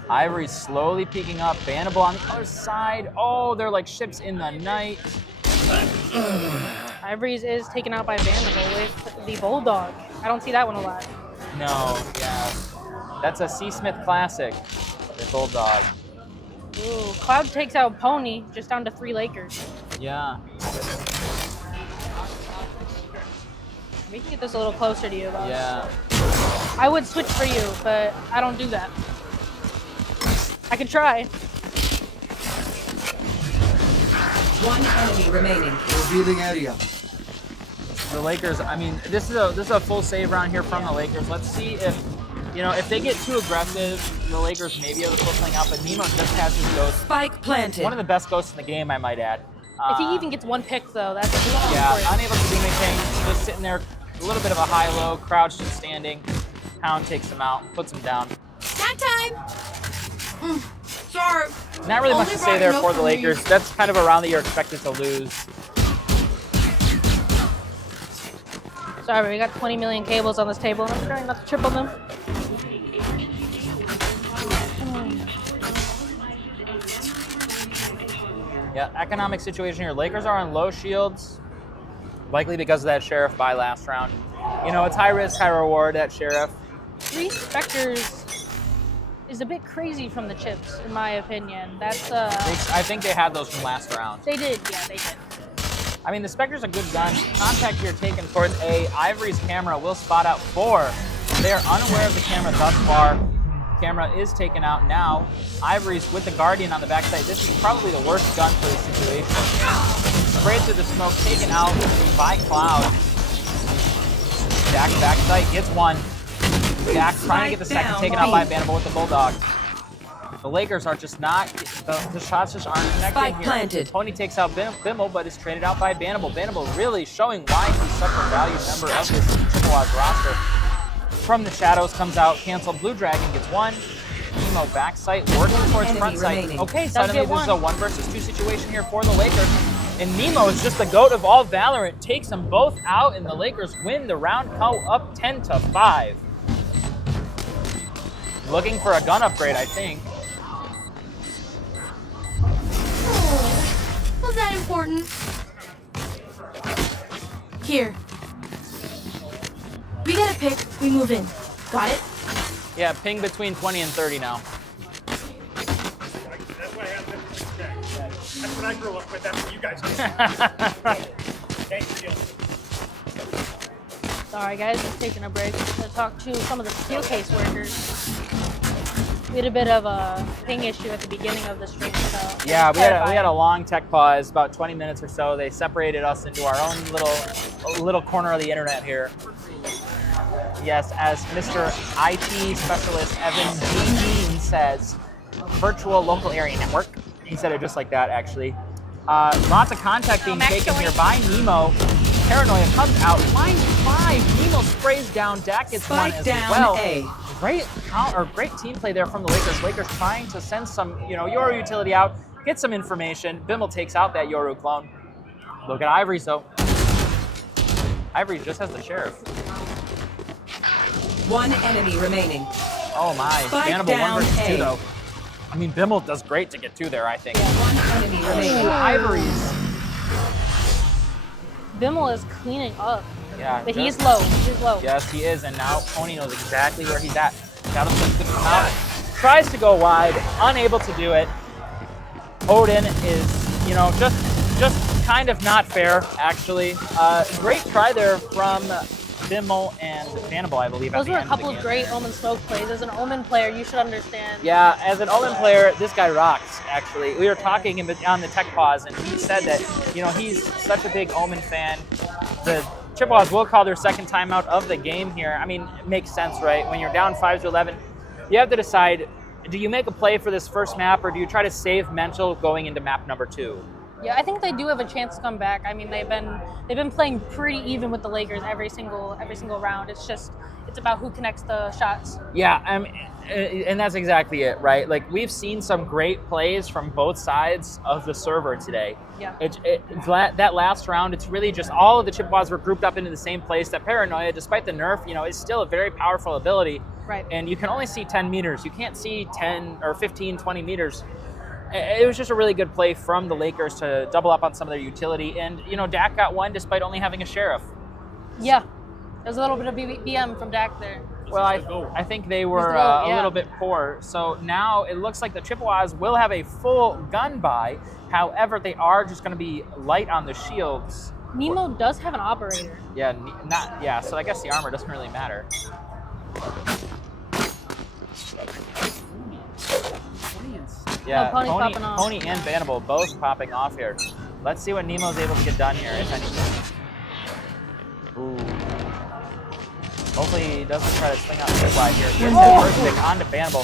Ivory's slowly peeking up. Bannable on the other side. Oh, they're like ships in the night. Ivory's is taken out by Vandal with the Bulldog. I don't see that one a lot. No, yeah. That's a C. Smith classic. The Bulldog. Ooh, Cloud takes out Pony, just down to 3 Lakers. Yeah. We can get this a little closer to you, though. Yeah. I would switch for you, but I don't do that. I could try. One enemy remaining. Revealing area. The Lakers, I mean, this is a full save round here from the Lakers. Let's see if You know, if they get too aggressive, the Lakers may be able to pull something out, but Nemo just has his ghost. Spike planted. One of the best ghosts in the game, I might add. If he even gets one pick, though, that's Yeah, important. unable to do anything, just sitting there, a little bit of a high-low, crouched and standing. Hound takes him out, puts him down. Snack time! Sorry. Not really much Only to say brought there milk for the for me. Lakers. That's kind of a round that you're expected to lose. Sorry, but we got 20 million cables on this table, and I'm trying not to trip on them. Yeah, economic situation here. Lakers are on low shields, likely because of that Sheriff buy last round. You know, it's high risk, high reward, that Sheriff. 3 Spectres is a bit crazy from the chips, in my opinion. That's, I think they had those from last round. they did, yeah, they did. I mean, the Spectre's a good gun. Contact here taken towards A. Ivory's camera will spot out 4. They are unaware of the camera thus far. Camera is taken out now. Ivory's with the Guardian on the backside. This is probably the worst gun for this situation. Sprayed through the smoke, taken out by Cloud. Jack backside gets one. Jack trying to get the second, taken out by Vanderbilt with the Bulldog. The Lakers are just not, the shots just aren't connecting Spike here. planted. Pony takes out Bimmel, but is traded out by Vanderbilt. Vanderbilt really showing why he's such a valued member of this Triple Oz roster. From the shadows comes out, canceled. Blue Dragon gets one. Nemo backside, working towards Enemy front sight. remaining. Okay, Does suddenly get this is a one. 1 versus 2 situation here for the Lakers. And Nemo is just the GOAT of all Valorant, takes them both out, and the Lakers win the round, go up 10-5. Looking for a gun upgrade, I think. Was that important? Here. We get a pick, we move in. Got it? Yeah, ping between 20 and 30 now. That's why I have this check. That's what I grew up with. That's what you guys do. Thank you. Sorry, guys, just taking a break to talk to some of the Steelcase workers. We had a bit of a ping issue at the beginning of the stream, so Yeah, we had a long tech pause, about 20 minutes or so. They separated us into our own little corner of the internet here. Yes, as Mr. IT specialist Evan Dean says, virtual local area network. He said it just like that, actually. Lots of contact being taken here by Nemo. Paranoia comes out, finds 5. Nemo sprays down. Dak gets one Spike as down well. A. Great team play there from the Lakers. Lakers trying to send some, Yoru utility out, get some information. Bimmel takes out that Yoru clone. Look at Ivory, though. Ivory just has the Sheriff. 1 enemy remaining. Oh my, Spike Hannibal 1 down versus 2 A. though. I mean, Bimmel does great to get 2 there, I think. 1 enemy remaining. Ivory's. Bimmel is cleaning up, Yeah. but he is just- low. He is low. Yes, he is, and now Pony knows exactly where he's at. Shadow Slips gets him out. Tries to go wide, unable to do it. Odin is, just kind of not fair, actually. Great try there from Bimmel and Hannibal, I believe. Those at the were a end couple of of the game. great Omen smoke plays. As an Omen player, you should understand. Yeah, as an Omen player, this guy rocks, actually. We were talking on the tech pause, and he said that, he's such a big Omen fan. The Chippewas will call their second timeout of the game here. I mean, it makes sense, right? When you're down 5-11, you have to decide, do you make a play for this first map, or do you try to save mental going into map number 2? Yeah, I think they do have a chance to come back. I mean, they've been playing pretty even with the Lakers every single round. It's about who connects the shots. Yeah, and that's exactly it, right? Like, we've seen some great plays from both sides of the server today. Yeah. That last round, it's really just all of the Chippewas were grouped up into the same place. That Paranoia, despite the nerf, is still a very powerful ability. Right. And you can only see 10 meters. You can't see 10 or 15, 20 meters. It was just a really good play from the Lakers to double up on some of their utility. And, Dak got one despite only having a Sheriff. Yeah. There's a little bit of BM from Dak there. Well, I think they were a little bit poor. So now it looks like the Chippewas will have a full gun buy. However, they are just going to be light on the shields. Nemo does have an operator. Yeah, so I guess the armor doesn't really matter. Yeah, Pony's popping off. Pony and Vanderbilt both popping off here. Let's see what Nemo's able to get done here, if anything. Ooh. Hopefully he doesn't try to swing out too wide here. Gets the first pick onto Bannable.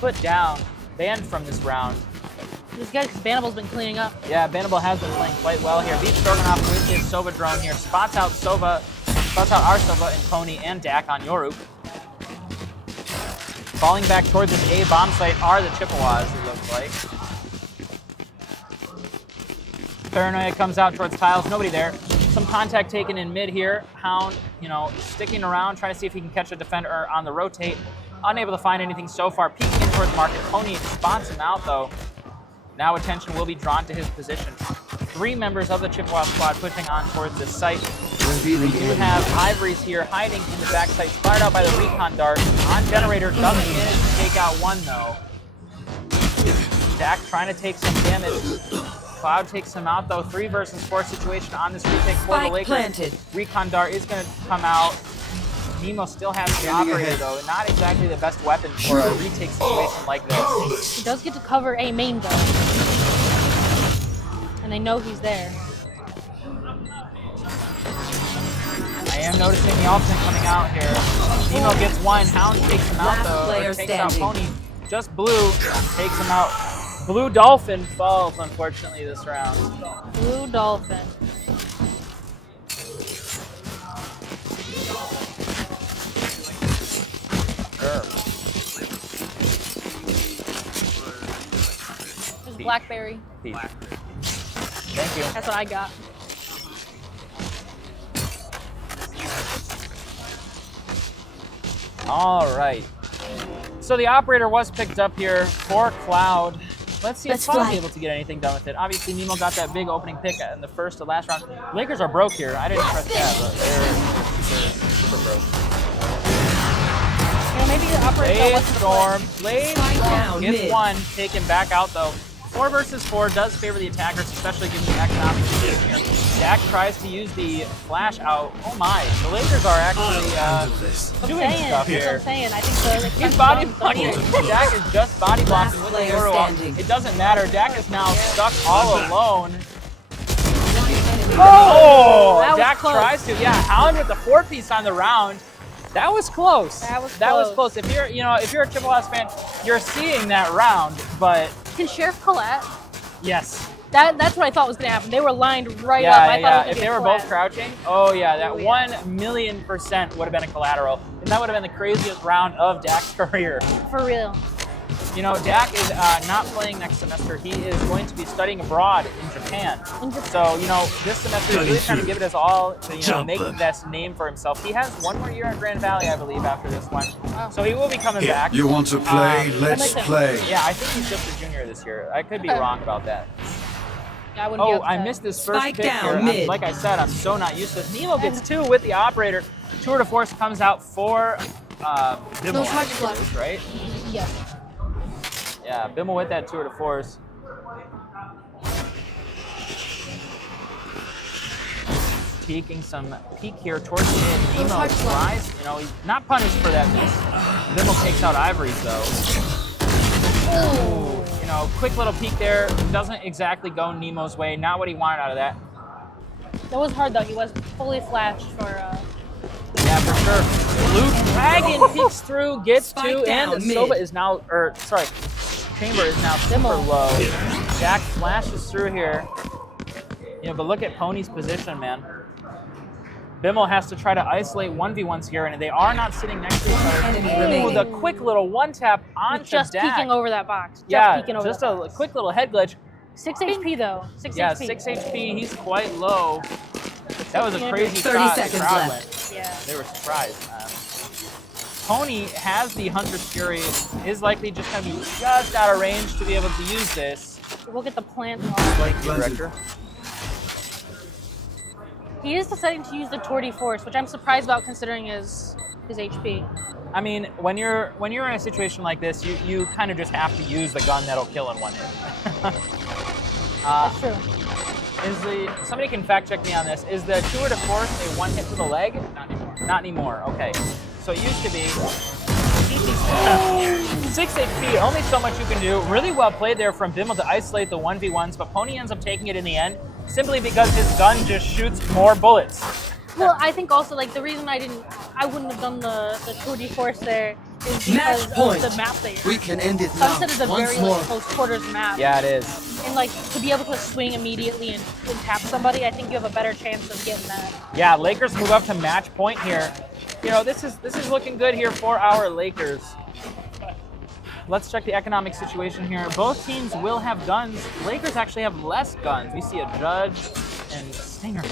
Foot down. Banned from this round. This guy, Bannable's been cleaning up. Yeah, Bannable has been playing quite well here. Beats Stroganoff with his Sova drone here. Spots out our Sova and Pony and Dak on Yoru. Falling back towards this A bomb site are the Chippewas, it looks like. Paranoia comes out towards tiles, nobody there. Some contact taken in mid here. Hound, you know, sticking around, trying to see if he can catch a defender on the rotate. Unable to find anything so far. Peeking in towards Market. Pony spots him out though. Now attention will be drawn to his position. 3 members of the Chippewa squad pushing on towards this site. We do have Ivory's here hiding in the backside, fired out by the recon dart. On generator, doesn't manage to take out one though. Dak trying to take some damage. Cloud takes him out though. 3 versus 4 situation on this retake for the Lakers. Planted. Recon dart is going to come out. Nemo still has the operator though. Not exactly the best weapon for a retake situation like this. He does get to cover A main though. And they know he's there. I am noticing the alternate coming out here. Nemo gets one. Hound takes him out Last though. player Takes out standing. Pony. Just Blue takes him out. Blue Dolphin falls unfortunately this round. Blue Dolphin. There's Blackberry. Peace. Thank you. That's what I got. All right. So the operator was picked up here for Cloud. Let's see if Let's Cloud's fly. able to get anything done with it. Obviously, Nemo got that big opening pick in the first to last round. Lakers are broke here. I didn't trust that, but they're super broke. You know, maybe the operator Blade wants to Storm. Blade Spike Storm down gets mid. one. Taken back out, though. 4 versus 4 does favor the attackers, especially given the economic situation here. Dak tries to use the flash out. Oh my, the Lakers are actually doing stuff That's what here. I'm saying. I think the He's body blocking. Dak is just body blocking with the player Yoru up. standing. It doesn't matter. Dak is now stuck all alone. Oh, that was Dak close. tries to. Yeah, Hound with the 4-piece on the round. That was close. That was was close. close. If you're a Chippewas fan, you're seeing that round. But Can Sheriff Colette? yes. That's what I thought was going to happen. They were lined right Yeah, up. I thought it was yeah. gonna If be they a were Colette. both crouching, oh yeah, that Oh, yeah. 1,000,000% would have been a collateral, and that would have been the craziest round of Dak's career. For real. You know, Dak is not playing next semester. He is going to be studying abroad in Japan. So, you know, this semester he's really trying to give it his all to, make this name for himself. He has 1 more year in Grand Valley, I believe, after this one. So he will be coming back. You want to play? Let's play. Yeah, I think he's just a junior this year. I could be Okay. wrong about that. Yeah, I wouldn't be Oh, I upset. missed this first Spike pick down here. mid. Like I said, I'm so not used to this. Nemo gets 2 with the operator. Tour de force comes out for Bimmel, No I touch think block. it is, right? Yes. Yeah, Bimmel with that tour de force. Taking some peek here towards mid. Nemo touch block. tries, he's not punished for that miss. Bimmel takes out Ivory's though. Ooh, quick little peek there. Doesn't exactly go Nemo's way. Not what he wanted out of that. That was hard though. He was fully flashed for. Yeah, for sure. Blue Dragon peeks through, gets Spike 2, down and mid. Sova is now, Chamber is now super low. Jack flashes through here. But look at Pony's position, man. Bimmel has to try to isolate 1v1s here, and they are not sitting next to each Enemy other. Ooh, remaining. the quick little one-tap onto Just Dak. peeking over that box. Yeah, peeking over just that a box. quick little head glitch. 6 HP though. 6 Yeah, HP. 6 HP, he's quite low. That was a crazy 30 shot. The seconds crowd left. went. Yeah. They were surprised. Pony has the Hunter's Fury, is likely just going to be just out of range to be able to use this. We'll get the plant on. Spike planted. Director. He is deciding to use the Tour de Force, which I'm surprised about considering his HP. I mean, when you're in a situation like this, you kind of just have to use the gun that'll kill in one hit. That's true. Somebody can fact check me on this? Is the Tour de Force a one hit to the leg? Not anymore. Not anymore. Okay. So it used to be 6 HP, only so much you can do. Really well played there from Bimmel to isolate the 1v1s, but Pony ends up taking it in the end simply because his gun just shoots more bullets. Well, I think also like the reason I didn't I wouldn't have done the tour de force there is Match because point. of the map that you're We in. can end it now. Sunset is a Once very more. like, close quarters map. Yeah, it is. And like to be able to swing immediately and tap somebody, I think you have a better chance of getting that. Yeah, Lakers move up to match point here. You know, this is looking good here for our Lakers. Let's check the economic situation here. Both teams will have guns. Lakers actually have less guns. We see a Judge and Stinger.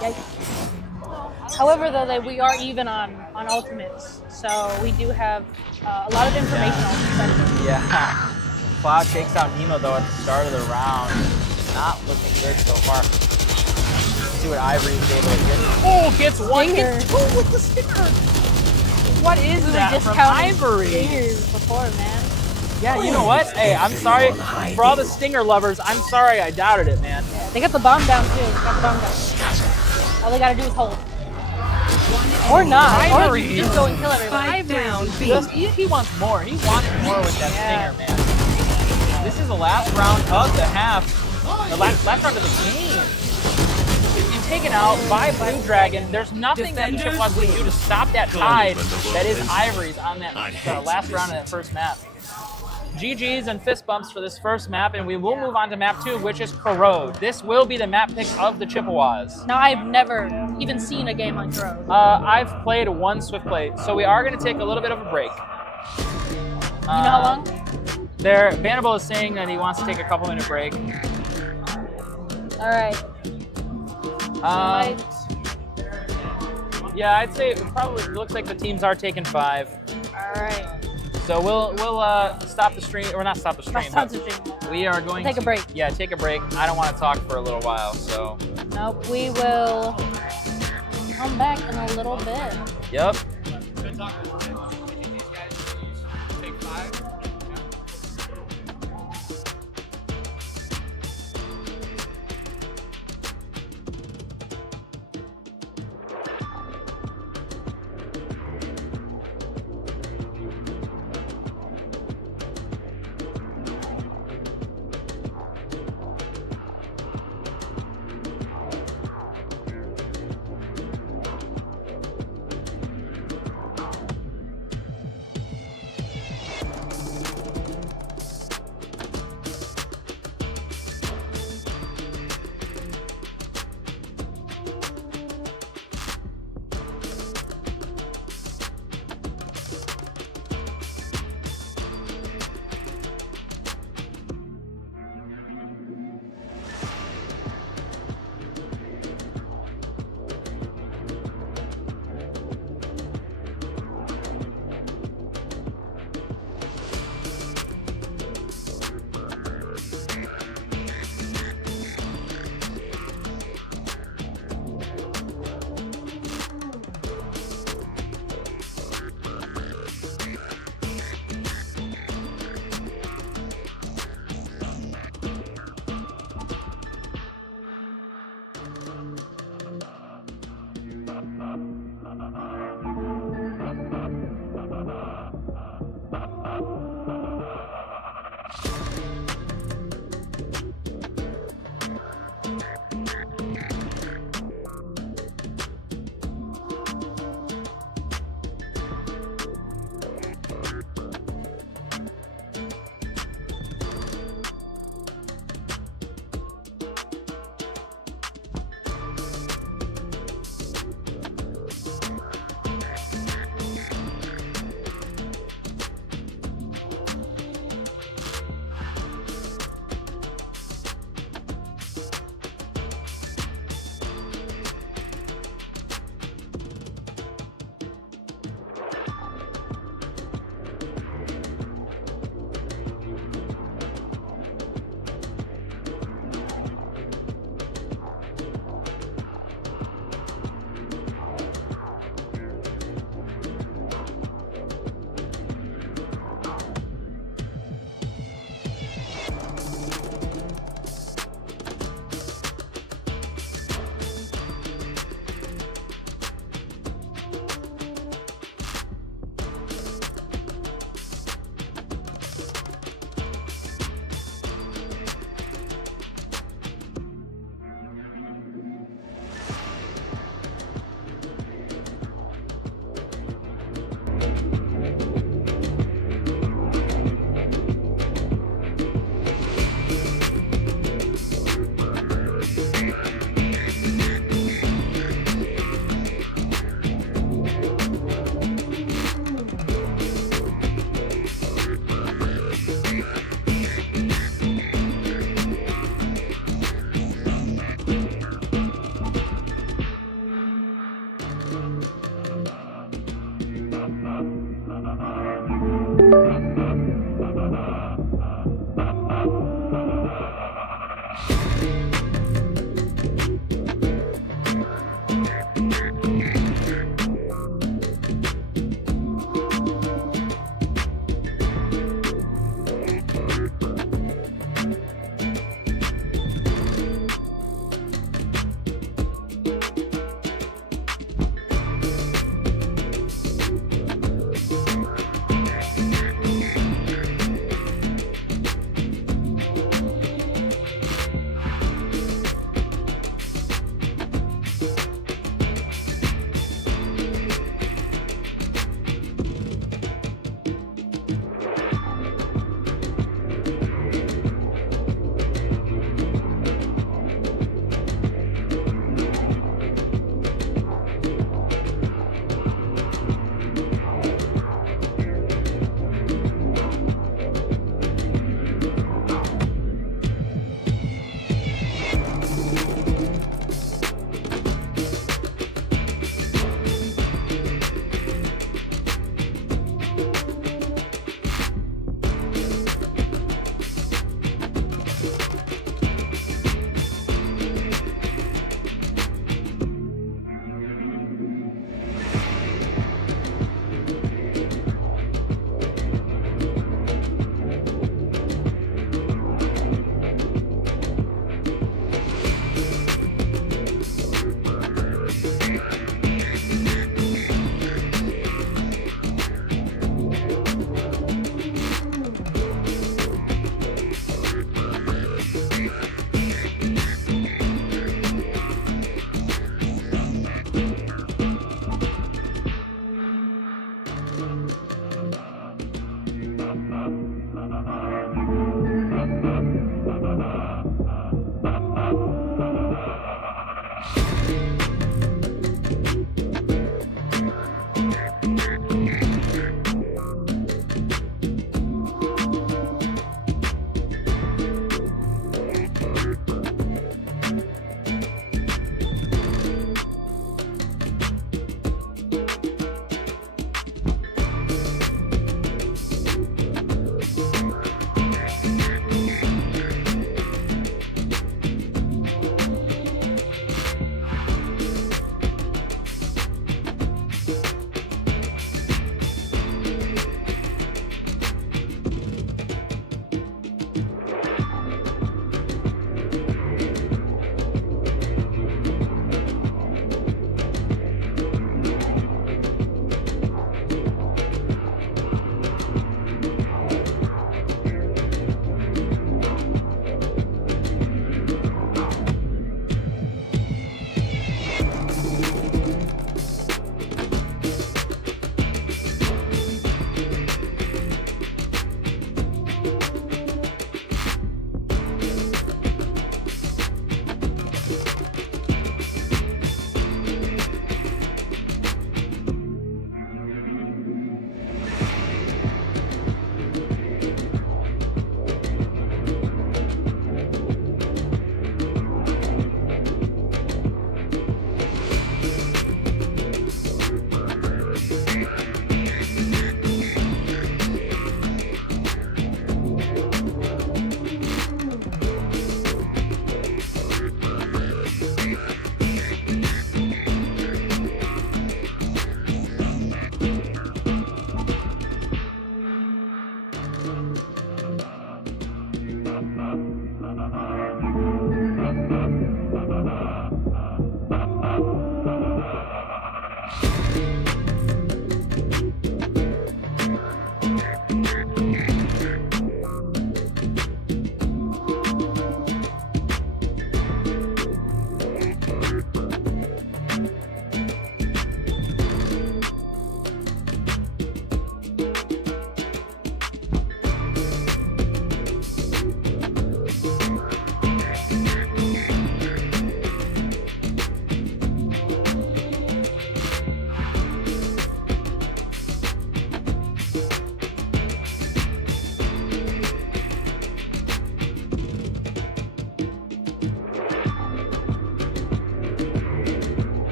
Yikes. However, though, we are even on ultimates, so we do have a lot of information on the side. Yeah. Cloud takes out Nemo though at the start of the round. Not looking good so far. Let's see what Ivory is able to get. Oh, gets one. Stinger. Gets two with the Stinger. What is We were that just from counting Ivory? stingers before, man. Yeah, you know what? Hey, I'm sorry for all the Stinger lovers. I'm sorry I doubted it, man. Yeah, they got the bomb down too. Got the bomb down. All they gotta do is hold. Or not. Ivory. Or just go and kill everybody. Spike down B. Just, he wants more. He wants more with that Stinger, man. This is the last round of the half. The last round of the game. He's taken out by Blue Dragon. There's nothing that the Chippewas can do to stop that tide that is Ivory's on that last round of that first map. GG's and fist bumps for this first map, and we will move on to map 2, which is Corrode. This will be the map pick of the Chippewas. Now, I've never even seen a game on Corrode. I've played one Swift Play, so we are going to take a little bit of a break. You know how long? Vanderbilt is saying that he wants to take a couple minute break. All right. Yeah, I'd say it probably looks like the teams are taking 5. All right. So we'll stop the stream, or not stop the stream. Stop the stream. We are going Take a break. Yeah, take a break. I don't want to talk for a little while, so. Nope, we will come back in a little bit. Yep.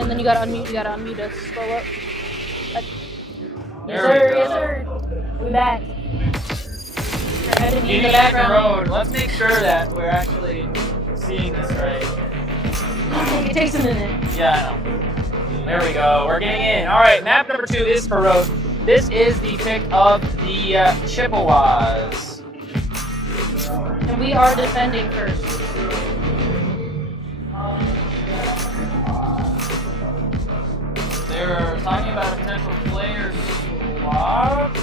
And then you gotta unmute. You gotta unmute us. Scroll up. There we go. Yes, sir. We back. Evan in the Getting background. road. Let's make sure that we're actually seeing this right. It takes a minute. Yeah, I know. There we go. We're getting in. All right, map number 2 is for road. This is the pick of the Chippewas. And we are defending first. They're talking about a potential player swap.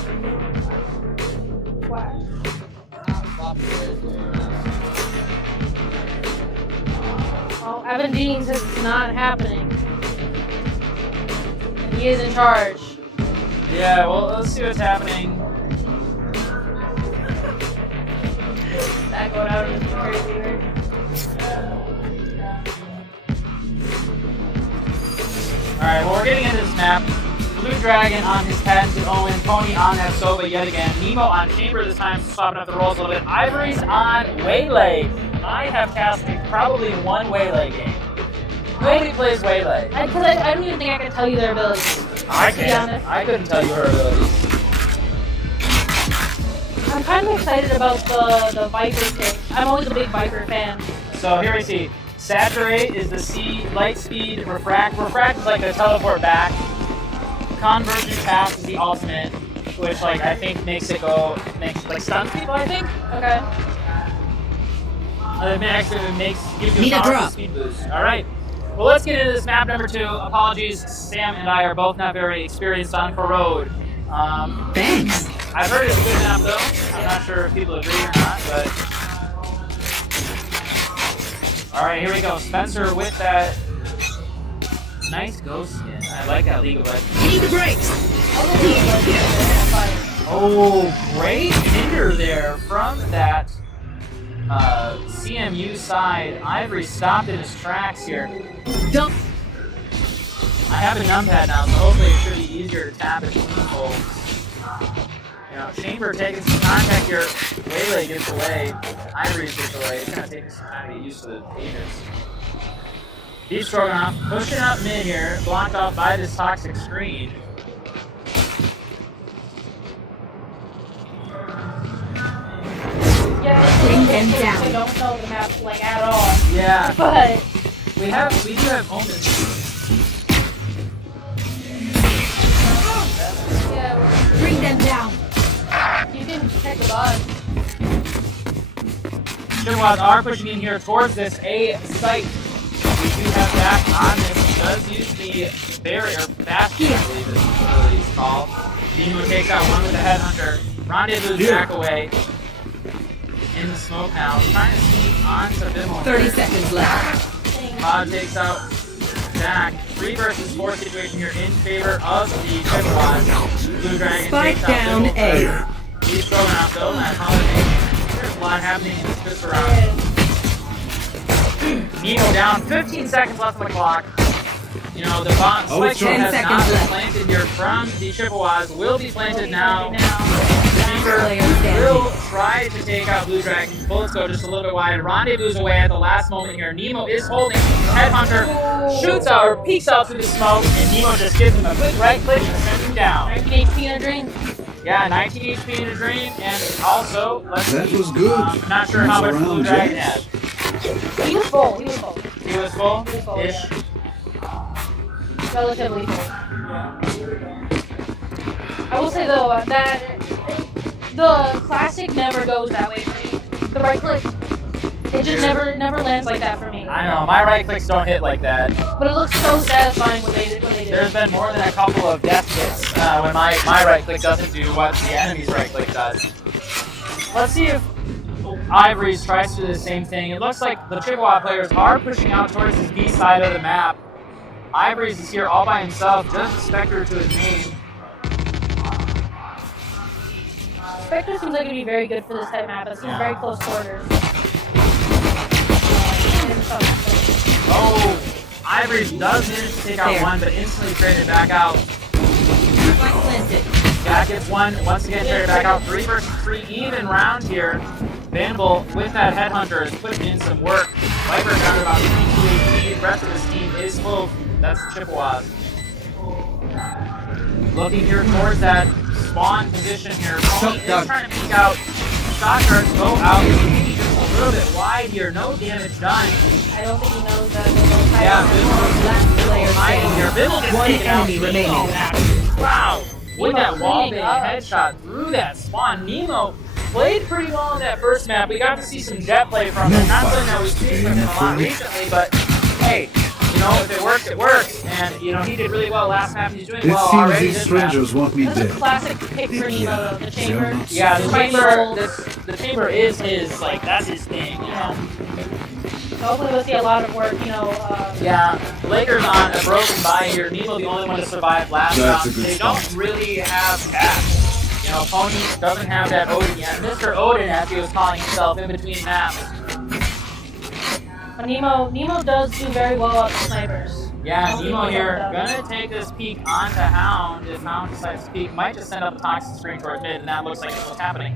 Well, Evan Dean says it's not happening. And he is in charge. Yeah, well, let's see what's happening. That going out is crazy, right? Alright, well, we're getting into this map. Blue Dragon on his patented Owen, Pony on that Sova yet again. Nemo on Chamber this time, swapping up the roles a little bit. Ivory's on Waylay. I have casted probably one Waylay game. Nobody plays Waylay. Because I don't even think I can tell you their abilities. I to be can't. honest. I couldn't tell you her abilities. I'm kind of excited about the Viper pick. I'm always a big Viper fan. So here we see. Saturate is the C, light speed, refract. Refract is like a teleport back. Conversion pass is the ultimate, which like I think makes it go, like stuns people, I think. Okay. It gives you a powerful speed boost. All right. Well, let's get into this map number 2. Apologies, Sam and I are both not very experienced on Road. Thanks. I've heard it's a good map though. I'm not sure if people agree or not, but. All right, here we go. Spencer with that nice ghost skin. I like that League of Legends. Need the brakes. Oh, great hinder there from that CMU side. Ivory stopped in his tracks here. Dump. I have a numpad now, so hopefully it should be easier to tap it in holds. You know, Chamber taking some contact here. Waylay gets away. Ivory gets away. It's gonna take us some time to get used to the agents. Deep Stroganoff pushing up mid here, blocked off by this toxic screen. Yeah, Bring them down. I don't know the map like at all. Yeah, But we do have Omen. yeah, Bring them down. you can check the box. Chippewas are pushing in here towards this A site. We do have back on this. He does use the barrier bastion, I believe is what he's called. Nemo takes out one with the headhunter. Rendezvous back away. In the smoke now. Trying to sneak onto Bimmel. 30 seconds left. Pod takes out Jack. 3 versus 4 situation here in favor of the Chippewas. Blue Dragon Spike takes down out Bimmel. A. He's throwing out though, that holiday. There's a lot happening in this fifth round. Nemo down, 15 seconds left on the clock. You know, the bomb spike 10 has seconds not been left. planted here from the Chippewas. Will be planted now. Chamber Player standing. will try to take out Blue Dragon. Bullets go just a little bit wide. Rendezvous away at the last moment here. Nemo is holding. Headhunter shoots out or peeks out through the smoke, and Nemo just gives him a quick right click and sends him down. 19 HP in a drain. Yeah, 19 HP in a dream, and also, let's That see, was good. not sure how much Nice Blue round, Dragon Jack. had. He was full. He was full. He was full? He was full, Ish. Relatively full. I will say though that the classic never goes that way for me. The right click, it just never lands like that for me. I know, my right clicks don't hit like that. But it looks so satisfying when they do. There's been more than a couple of death hits when my right click doesn't do what the enemy's right click does. Let's see if Ivory's tries to do the same thing. It looks like the Chippewa players are pushing out towards his B side of the map. Ivory's is here all by himself, just a Spectre to his name. Spectre seems like it'd be very good for this type of map. It seems very close quarters. Oh, Ivory does manage to take out There. one, but instantly traded back out. Jack gets one, once again traded back out. 3 versus 3, even round here. Vanable with that headhunter is putting in some work. Viper down to about 3 HP. The rest of his team is full. That's the Chippewas. Looking here towards that spawn position here. Pony is trying to peek out. Shot cards go out. Just a little bit wide here. No damage done. I don't think he knows that. They Yeah, Bimmel Last player hiding here. standing. Bimmel gets One taken out. enemy remaining. Wow. With that Nemo wall leading bait up. headshot through that spawn. Nemo played pretty well in that first map. We got to see some jet play from him. Not something that we've seen from him a lot recently, but hey, you know, if it works, it works. And, you know, he did really well last map. He's doing It well seems already these this map. strangers want me That's a dead. classic pick for Nemo, though. The chamber. Yeah, the Quite chamber, bold. the chamber is his, like, that's his thing, you know. So hopefully we'll see a lot of work, you know. Yeah, Lakers on a broken bye here. Nemo the only one to survive last That's round. a good They spot. don't really have cash. You know, Pony doesn't have that Odin yet. Mr. Odin, as he was calling himself in between maps. But Nemo does do very well up the snipers. Yeah, Most Nemo people here don't. gonna take this peek onto Hound. If Hound decides to peek, might just send up a toxic screen towards mid, and that looks like it's what's happening.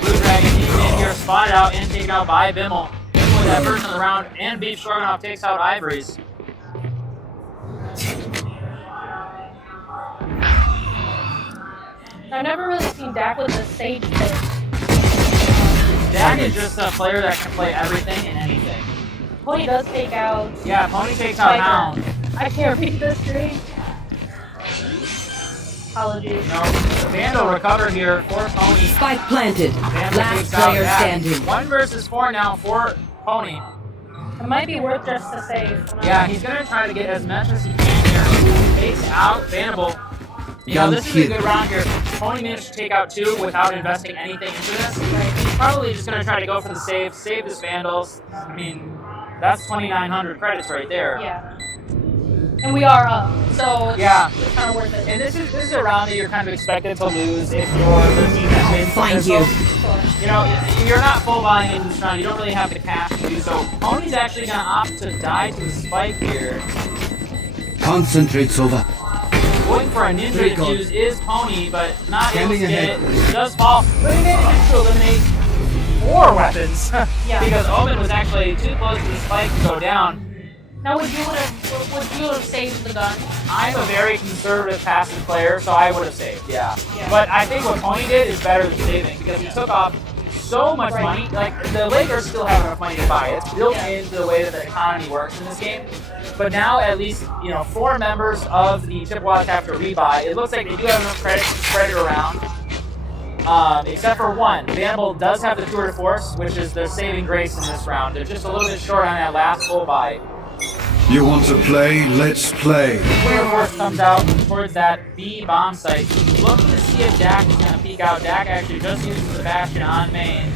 Blue Dragon in here, spotted out and taken out by Bimmel. Bimmel with that first in the round, and Beef Stroganoff takes out Ivories. I've never really seen Dak with a sage pick. Dak is just a player that can play everything and anything. Pony does take out. Yeah, Pony takes out Tiger. Hound. I can't read this screen. Apologies. No, Vandal recovered here for Pony. Spike planted. Vandal Last takes out player Dak. standing. 1 versus 4 now for Pony. It might be worth just to save. Yeah, he's gonna try to get as much as he can here. Takes out Vandal. You know, this is a good round here. Pony managed to take out 2 without investing anything into this. He's probably just going to try to go for the save his Vandals. I mean, that's 2,900 credits right there. Yeah. And we are up, so Yeah. it's kind of worth it. And this is a round that you're kind of expected to lose if you're the team that wins. Find Because, you. you know, you're not full buying into this round. You don't really have the cash to do so. Pony's actually going to opt to die to the spike here. Concentrate, Sova. Going for a ninja Very good. defuse is Pony, but not able Standing to get ahead. it. Does fall, but he managed to eliminate 4 weapons. Yeah. Because Omen was actually too close to the spike to go down. Now, would you have saved the gun? I'm a very conservative passive player, so I would have saved, yeah. Yeah. But I think what Pony did is better than saving, because he took off so much Right. money. Like, the Lakers still have enough money to buy it. It's built Yeah. into the way that the economy works in this game. But now, at least, you know, 4 members of the Chippewas have to rebuy. It looks like they do have enough credit to spread it around. Except for 1. Vandal does have the Tour de Force, which is their saving grace in this round. They're just a little bit short on that last full buy. You want to play? Let's play. Tour de Force comes out towards that B bomb site. Looking to see if Dak is going to peek out. Dak actually just uses the Bastion on main.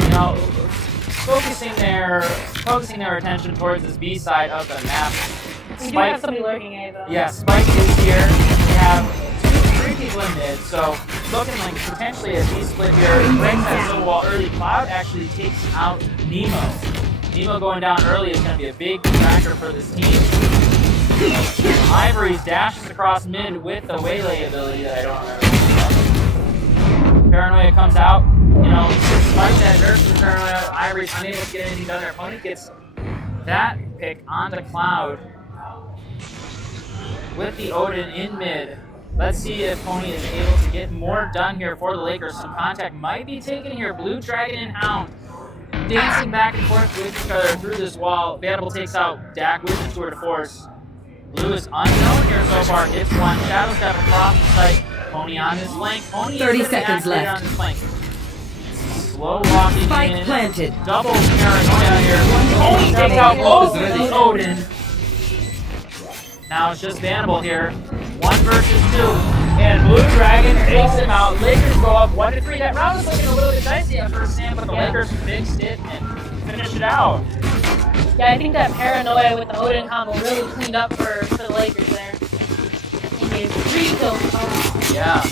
You know, focusing their attention towards this B side of the map. We do have somebody lurking A, though. Yeah, Spike is here. We have 3 people in mid, so looking like potentially a B split here. Breaks that little wall early. Cloud actually takes out Nemo. Nemo going down early is going to be a big factor for this team. Ivory's dashes across mid with the waylay ability that I don't remember. Paranoia comes out. You know, despite that nerf to the Paranoia, Ivory's unable to get anything done. Their opponent gets that pick onto Cloud with the Odin in mid. Let's see if Pony is able to get more done here for the Lakers. Some contact might be taken here. Blue Dragon and Hound dancing back and forth with each other through this wall. Vandal takes out Dak with the Tour de Force. Blue is unknown here so far. Hits 1. Shadow step across the site. Pony on his flank. Pony 30 is seconds activated left. on his flank. Slow walking Spike in. planted. Double Paranoia here. Pony takes out both of the Odin. Now it's just Vandal here. 1 versus 2. And Blue Dragon takes him out. Lakers go up 1-3. That round was looking a little bit dicey at first hand, but the Lakers fixed it and finished it out. Yeah, I think that Paranoia with the Odin combo really cleaned up for the Lakers there. He gave 3 kills. Oh. Yeah.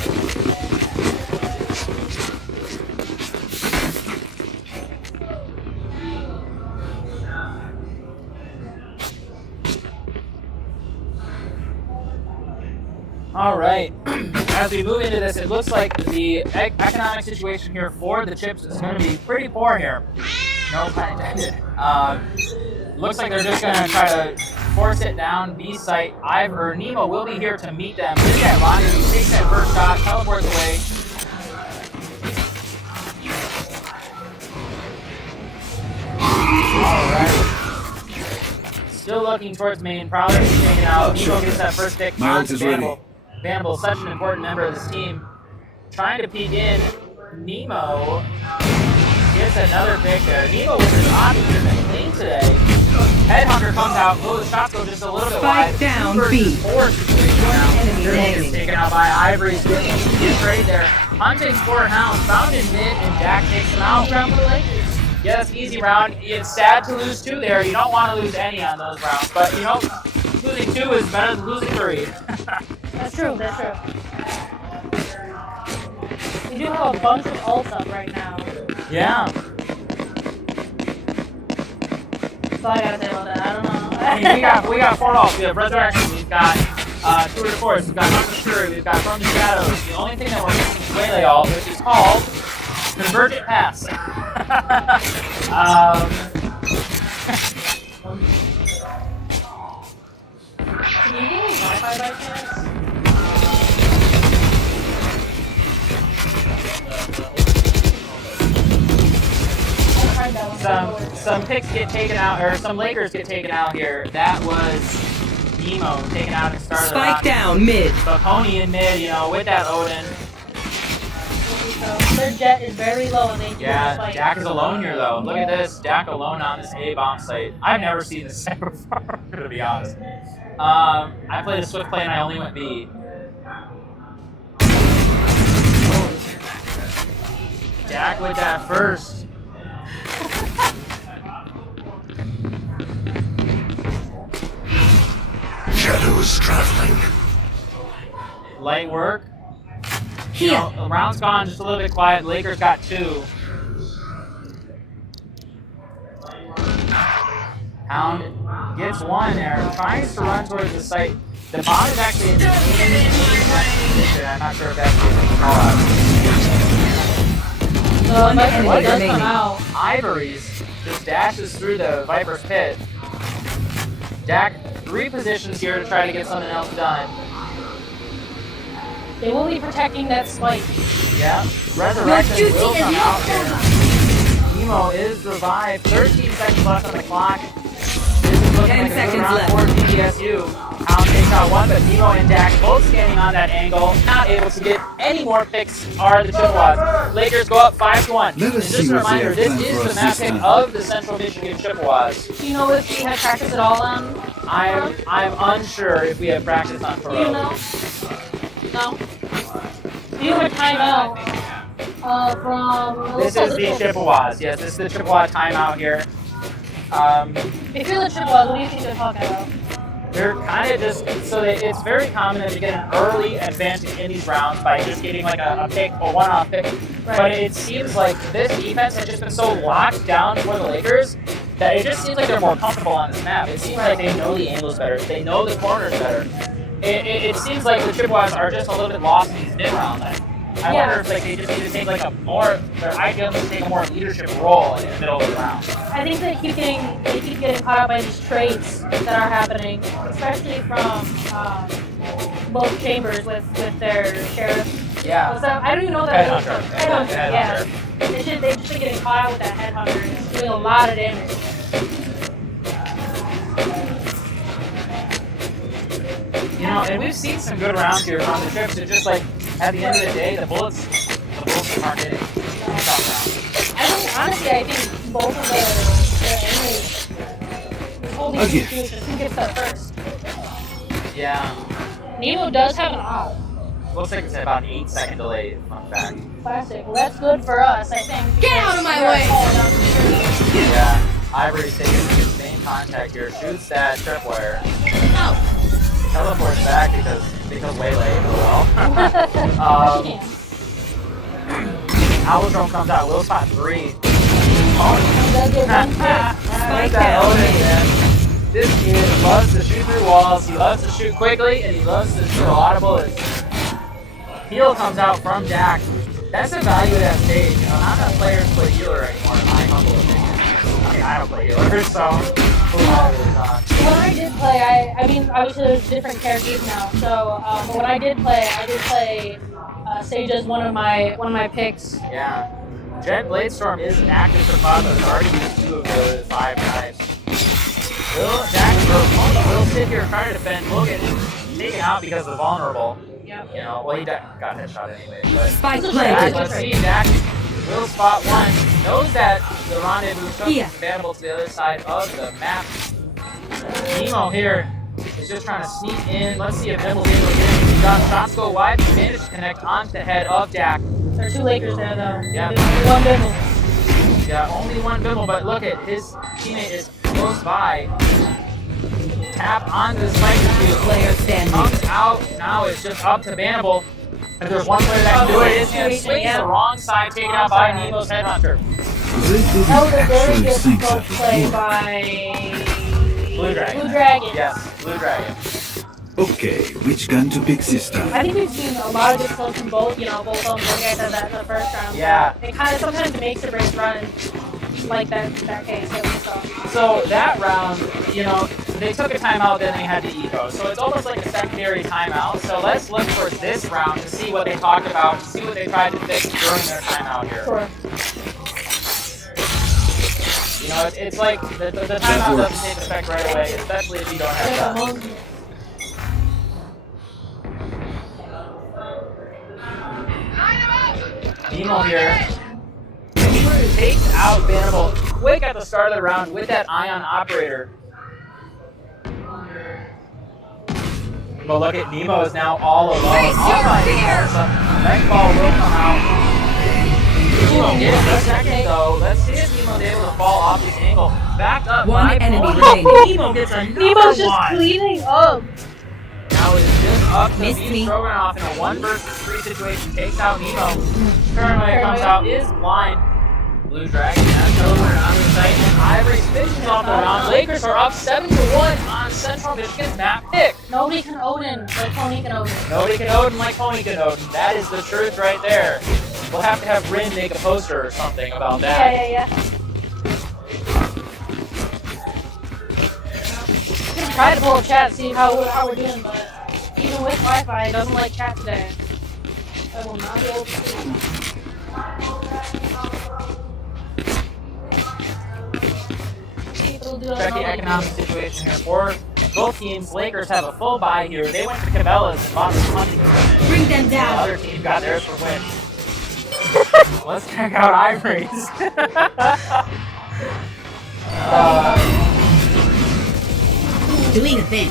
All right. As we move into this, it looks like the economic situation here for the Chips is going to be pretty poor here. No pun intended. Looks like they're just gonna try to force it down B site. Nemo will be here to meet them. Look at Lonnie, he takes that first shot, teleports away. Alright. Still looking towards main, probably taken out. Nemo gets that first pick. My ult is ready. Vandal, such an important member of this team. Trying to peek in. Nemo gets another pick there. Nemo with his options and clean today. Headhunter comes out. Oh, the shots go just a little bit wide. Spike down, 2 versus B. 4 situation now. Enemy This remaining. is taken out by Ivory's getting an easy trade there. Hunting for Hound, found in mid, and Jack takes him out. Round for the Lakers. Yeah, that's an easy round. It's sad to lose 2 there. You don't want to lose any on those rounds, but you know, losing 2 is better than losing 3. That's true. That's true. We do have a bunch of ults up right now. Yeah. So I gotta say about that. I don't know. I mean, we got 4 ults. We have Resurrection. We've got Tour de Force. We've got Hunter Fury. We've got From the Shadows. The only thing that we're missing is Waylay Ult, which is called Convergent Pass. Can you give me Wi-Fi by chance? Some picks get taken out, or some Lakers get taken out here. That was Nemo taken out and started. Spike down mid. But Pony in mid, you know, with that Odin. Their jet is very low and they do Yeah, fight. Jack is alone here though. Look at this, Jack alone on this A bomb site. I've never seen this site before, to be honest. I played a Swift play and I only went B. Jack with that first. Shadows traveling. Light work. You know, the round's gone just a little bit quiet. Lakers got 2. Hound gets 1 there. Tries to run towards the site. The bomb is actually in the position. I'm not sure if that's the call out. One enemy What does is come out. Ivory's just dashes through the Viper's pit. Jack repositions here to try to get something else done. They will be protecting that spike. Yeah, Resurrection will come out here. Nemo is revived. 13 seconds left on the clock. This is looking 10 like a good seconds round left. for GVSU. Hound takes out 1, but Nemo and Dak both standing on that angle. Not able to get any more picks are the Chippewas. Lakers go up 5-1. Let And us just see a what they reminder, have this planned is for the us map this pick time. of the Central Michigan Chippewas. Do you know if we had practice at all on? I'm unsure if we have practice on Do you know? Faroe. No. We have a timeout from. This is the Chippewas. Yes, this is the Chippewa timeout here. If you're the Chippewas, what do you think they're talking about? They're kind of just, so it's very common that you get an early advantage in these rounds by just getting like a pick or one-off pick. Right. But it seems like this defense has just been so locked down for the Lakers that it just seems like they're more comfortable on this map. It seems like they know the angles better. They know the corners better. It seems like the Chippewas are just a little bit lost in these mid-rounds. I wonder if like they just need to take like their ideal is to take a more leadership role in the middle of the round. I think they keep getting caught up by these trades that are happening, especially from both chambers with their sheriff. Yeah. What's up? I don't even know that. Headhunter. Headhunter. Yeah. Headhunter. They've just been getting caught up with that headhunter. And it's doing a lot of damage. You know, and we've seen some good rounds here on the trips. It's just like at the end of the day, the bullets aren't hitting. Honestly, I think both of the enemies holding A gift. situations. Who gets that first? Yeah. Nemo does have an op. Looks like it's about an 8-second delay. Fun fact. Classic. Well, that's good for us, I think. Get out of my because way. we are falling down the street. Yeah. Ivory's taking the same contact here. Shoots that tripwire. Oh. Teleports back because Waylay as well. Owldrome comes out. Will spot 3. Does get one pick. Spike down. This kid loves to shoot through walls. He loves to shoot quickly, and he loves to shoot a lot of bullets. Heal comes out from Jack. That's the value of that stage. You know, not that players play healer anymore, in my humble opinion. I mean, I don't play healer, so When I did play, I mean, obviously there's different characters now. So, but when I did play Sage as one of my picks. Yeah. Jet Bladestorm is an active for Cloud, but has already used 2 of the 5 knives. Will sit here trying to defend. Will get taken out because of vulnerable. Yep. You know, well, he got headshot anyway. But Spike Dak, planted. let's see, Dak will spot one. Knows that the rendezvous took is available to the other side of the map. Nemo here is just trying to sneak in. Let's see if Bimble's able to get anything done. Shots go wide. He managed to connect onto the head of Dak. There are 2 Lakers there though. Yeah. There's only 1 Bimble. Yeah, only 1 Bimble, but look at his teammate is close by. Tap onto the spike Player standing. comes out. Now it's just up to Bannable. If there's one player that can do it, it's going to swing the wrong side, taken out by Nemo's Headhunter. They didn't That was a very actually good think smoke that play would work. by Blue Dragon. Blue Dragon. Yes, Blue Dragon. Okay, which gun to pick this I time? think we've seen a lot of good smokes from both, both of them. Like I said that in the first round. Yeah. So it kind of sometimes makes or breaks run like that case that we saw. So that round, they took a timeout, then they had to eco. So it's almost like a secondary timeout. So let's look for this round to see what they talked about, see what they tried to fix during their timeout here. Sure. It's like the timeout doesn't take effect right away, especially if you don't have that. Nemo here takes out Bannable quick at the start of the round with that Ion Operator. But look at Nemo is now all alone. Nightfall will come out. Nemo gets a second though. Let's see if Nemo's able to fall off this angle. Backed up One by enemy Pony. remaining. Nemo gets another Nemo's just one. cleaning up. Now it's just up to Missed beat me. Stroganoff in a 1 versus 3 situation. Takes out Nemo. Paranoia comes out, is blind. Blue Dragon has over on the site, and Ivory's finishing off the round. Lakers are up 7-1 on Central Michigan's map pick. Nobody can Odin like Tony can Odin. Nobody can Odin like Pony can Odin. That is the truth right there. We'll have to have Rin make a poster or something about that. Yeah. I'm gonna try to pull a chat, see how we're doing, but even with Wi-Fi, it doesn't like chat today. I will not be able to see. Check the economic situation here for both teams. Lakers have a full buy here. They went to Cabela's and bought some money. Bring them The down. other team got theirs for win. Let's check out Ivory's. Doing a thing.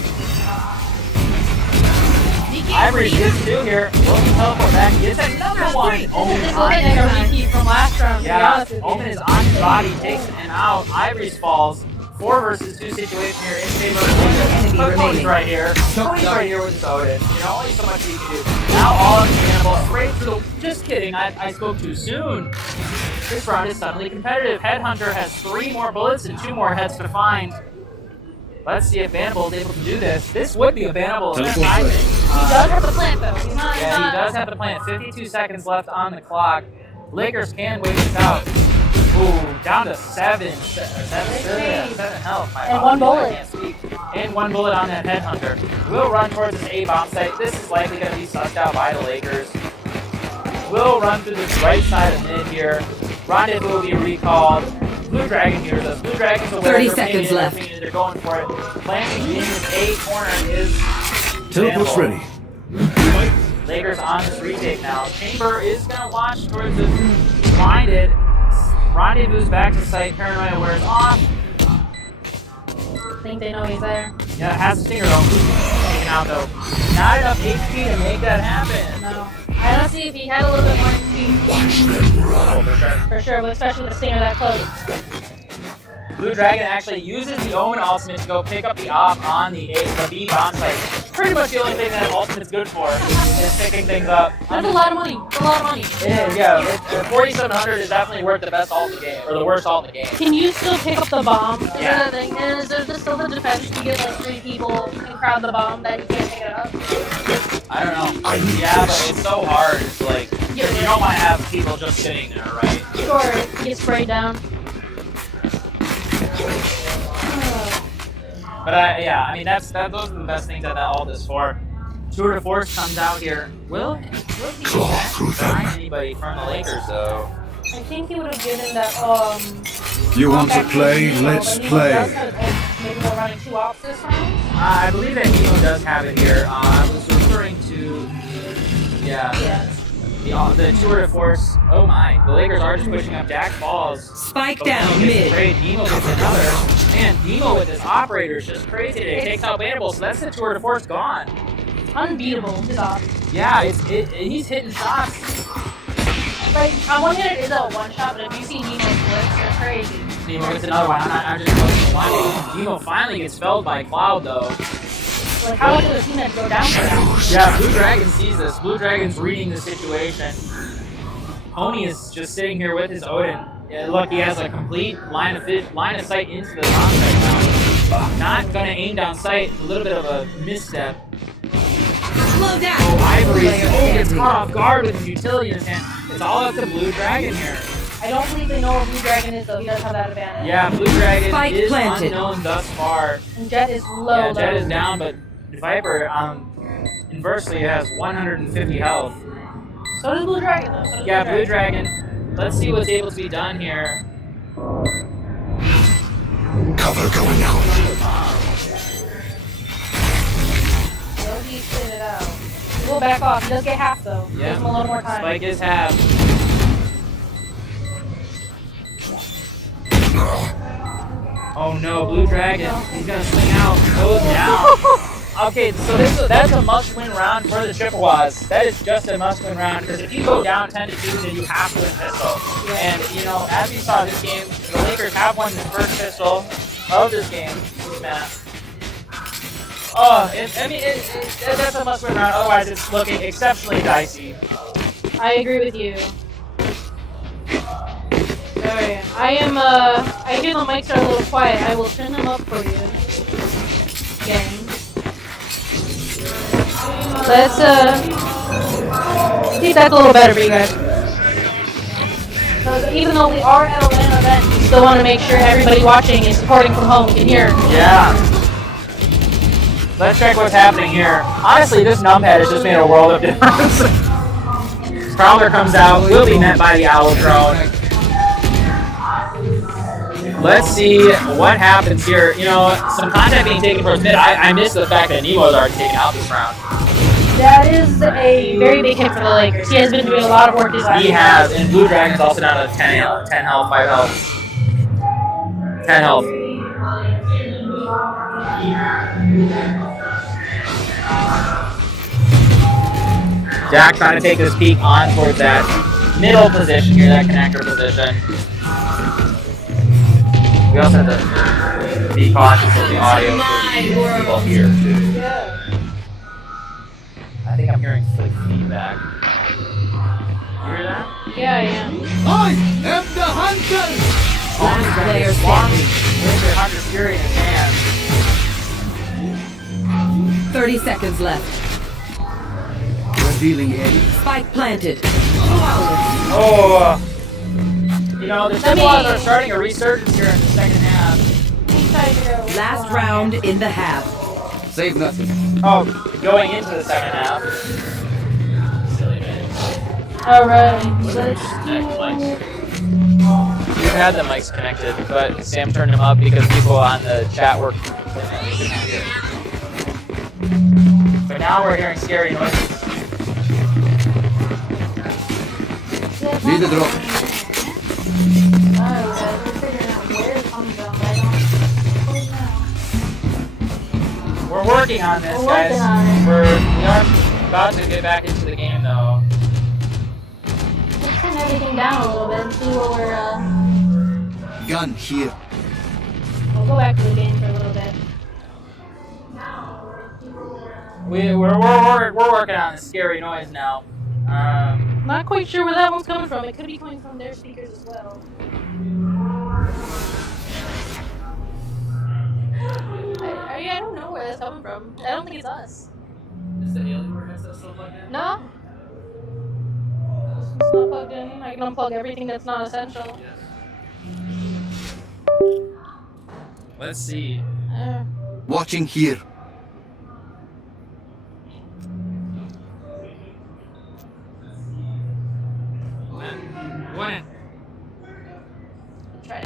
Ivory's gets 2 here. Wilson teleport back. Gets another one. Omen This is is on like a him. repeat from last round, to be Yeah, honest with you. Omen is on his body. Takes him out. Ivory's falls. 4 versus 2 situation here in favor of Lakers. But Tony's right here. Tony's right here with his Odin. Only so much he can do. Now all of the animal straight to the... Just kidding. I spoke too soon. This round is suddenly competitive. Headhunter has 3 more bullets and 2 more heads to find. Let's see if Bannable is able to do this. This would be a Bannable event, I think. He does have the plant though. He's not. Yeah, he does have the plant. 52 seconds left on the clock. Lakers can wait this out. Ooh, down to 7 health. My And apologies, 1 bullet. I can't speak. And 1 bullet on that Headhunter. Will run towards this A-bomb site. This is likely going to be sussed out by the Lakers. Will run through this right side of mid here. Rendezvous will be recalled. Blue Dragon hears us. Blue Dragon's aware. 30 they're seconds pinging, left. They're going for it. Planting in this A corner is Teleport's Bannable. ready. Lakers on this retake now. Chamber is going to watch towards the blinded. Rendezvous back to site. Paranoia wears off. I think they know he's there. Yeah, it has a stinger though. Taken out though. Not enough HP to make that happen. No. I don't see if he had a little bit more speed. Watch them run. For sure. For sure, but especially with the stinger that close. Blue Dragon actually uses the Omen ultimate to go pick up the op on the B bomb site. Pretty much the only thing that ultimate's good for is picking things up. That's a lot of money. That's a lot of money. It is, yeah. 4,700 is definitely worth the best ult in the game, or the worst ult in the game. Can you still pick up the bomb? Is Yeah. that a thing? And is there still the defense to get like 3 people and crowd the bomb that you can't pick it up? I don't know. Yeah, but it's so hard. It's like, you don't want to have people just sitting there, right? Sure, get sprayed down. But yeah, I mean those are the best things that all this for. Tour de Force comes out here. Will he Claw through find them. anybody from the Lakers though? I think he would have given that You want to compact play? Nemo, Let's but Nemo does play. have, maybe we're running 2 ops this round. I believe that Nemo does have it here. I was referring to Yeah. the Tour de Force. Oh my, the Lakers are just pushing up. Jack falls. Spike Oh, down Nemo gets the mid. trade. Nemo gets another. Man, Nemo with his operator is just crazy today. Takes out Vanderbilt, so that's the Tour de Force gone. Unbeatable, his op. Yeah, he's hitting shots. Like, on one hand it is a one-shot, but if you see Nemo's flips, they're crazy. Nemo gets another one. I'm just looking why. Nemo finally gets felled by Cloud though. Like, how would have seen that go down for that? Yeah, Blue Dragon sees this. Blue Dragon's reading the situation. Pony is just sitting here with his Odin. Yeah, look, he has a complete line of sight into the bomb right now. Not gonna aim down sight. A little bit of a misstep. Slow down. Ivory Player gets standing. caught off guard with his utility in his hand. It's all up to Blue Dragon here. I don't believe they know where Blue Dragon is, though. He does have that advantage. Yeah, Blue Dragon Spike is planted. unknown thus far. And Jet is low, Yeah, Jet though. is down, but Viper, inversely, has 150 health. So does Blue Dragon, though. So does Yeah, Blue Dragon. Let's see what's able to be done here. Cover going out. He'll spin it out. He'll back off. He does get half, though. Yeah. Gives him a little more time. Spike is half. Oh no, Blue Dragon. He's gonna swing out. Goes down. Okay, so that's a must-win round for the Chippewas. That is just a must-win round because if you go down 10-2, then you have to win pistol. And you know, as we saw this game, the Lakers have won the first pistol of this game. Man. Oh, that's a must-win round. Otherwise, it's looking exceptionally dicey. I agree with you. Sorry. I hear the mics are a little quiet. I will turn them up for you. Again. Let's, see if that's a little better for you guys. So even though we are at a LAN event, we still want to make sure everybody watching and supporting from home can hear. Yeah. Let's check what's happening here. Honestly, this numpad has just made a world of difference. Prowler comes out, will be met by the Owl Drone. Let's see what happens here. You know, some contact being taken towards mid. I missed the fact that Nemo's already taken out this round. That is a very big hit for the Lakers. He has been doing a lot of work this last He has, and Blue Dragon's also down to 10 health, 5 health. 10 health. Jack trying to take this peek on towards that middle position here, that connector position. We also have to be cautious of the audio for people here too. I think I'm hearing like feedback. You hear that? Yeah, I am. I am the hunter! Last player standing. With the Hunter Fury in his hand. 30 seconds left. Revealing A. Spike planted. Oh, you know, the Chippewas are starting a resurgence here in the second half. Last round in the half. Save nothing. Oh, going into the second half. Silly man. Alright. We've had the mics connected, but Sam turned them up because people on the chat were. But now we're hearing scary noises. Need a drop. We're working on this, We're guys. working on it. We are about to get back into the game, though. Let's turn everything down a little bit and see what we're, Gun here. we'll go back to the game for a little bit. We're working on this scary noise now. Not quite sure where that one's coming from. It could be coming from their speakers as well. I don't know where that's coming from. I don't think it's us. Is the Alienware headset still plugged in? No? It's not plugged in. I can unplug everything that's not essential. Let's see. Watching here. What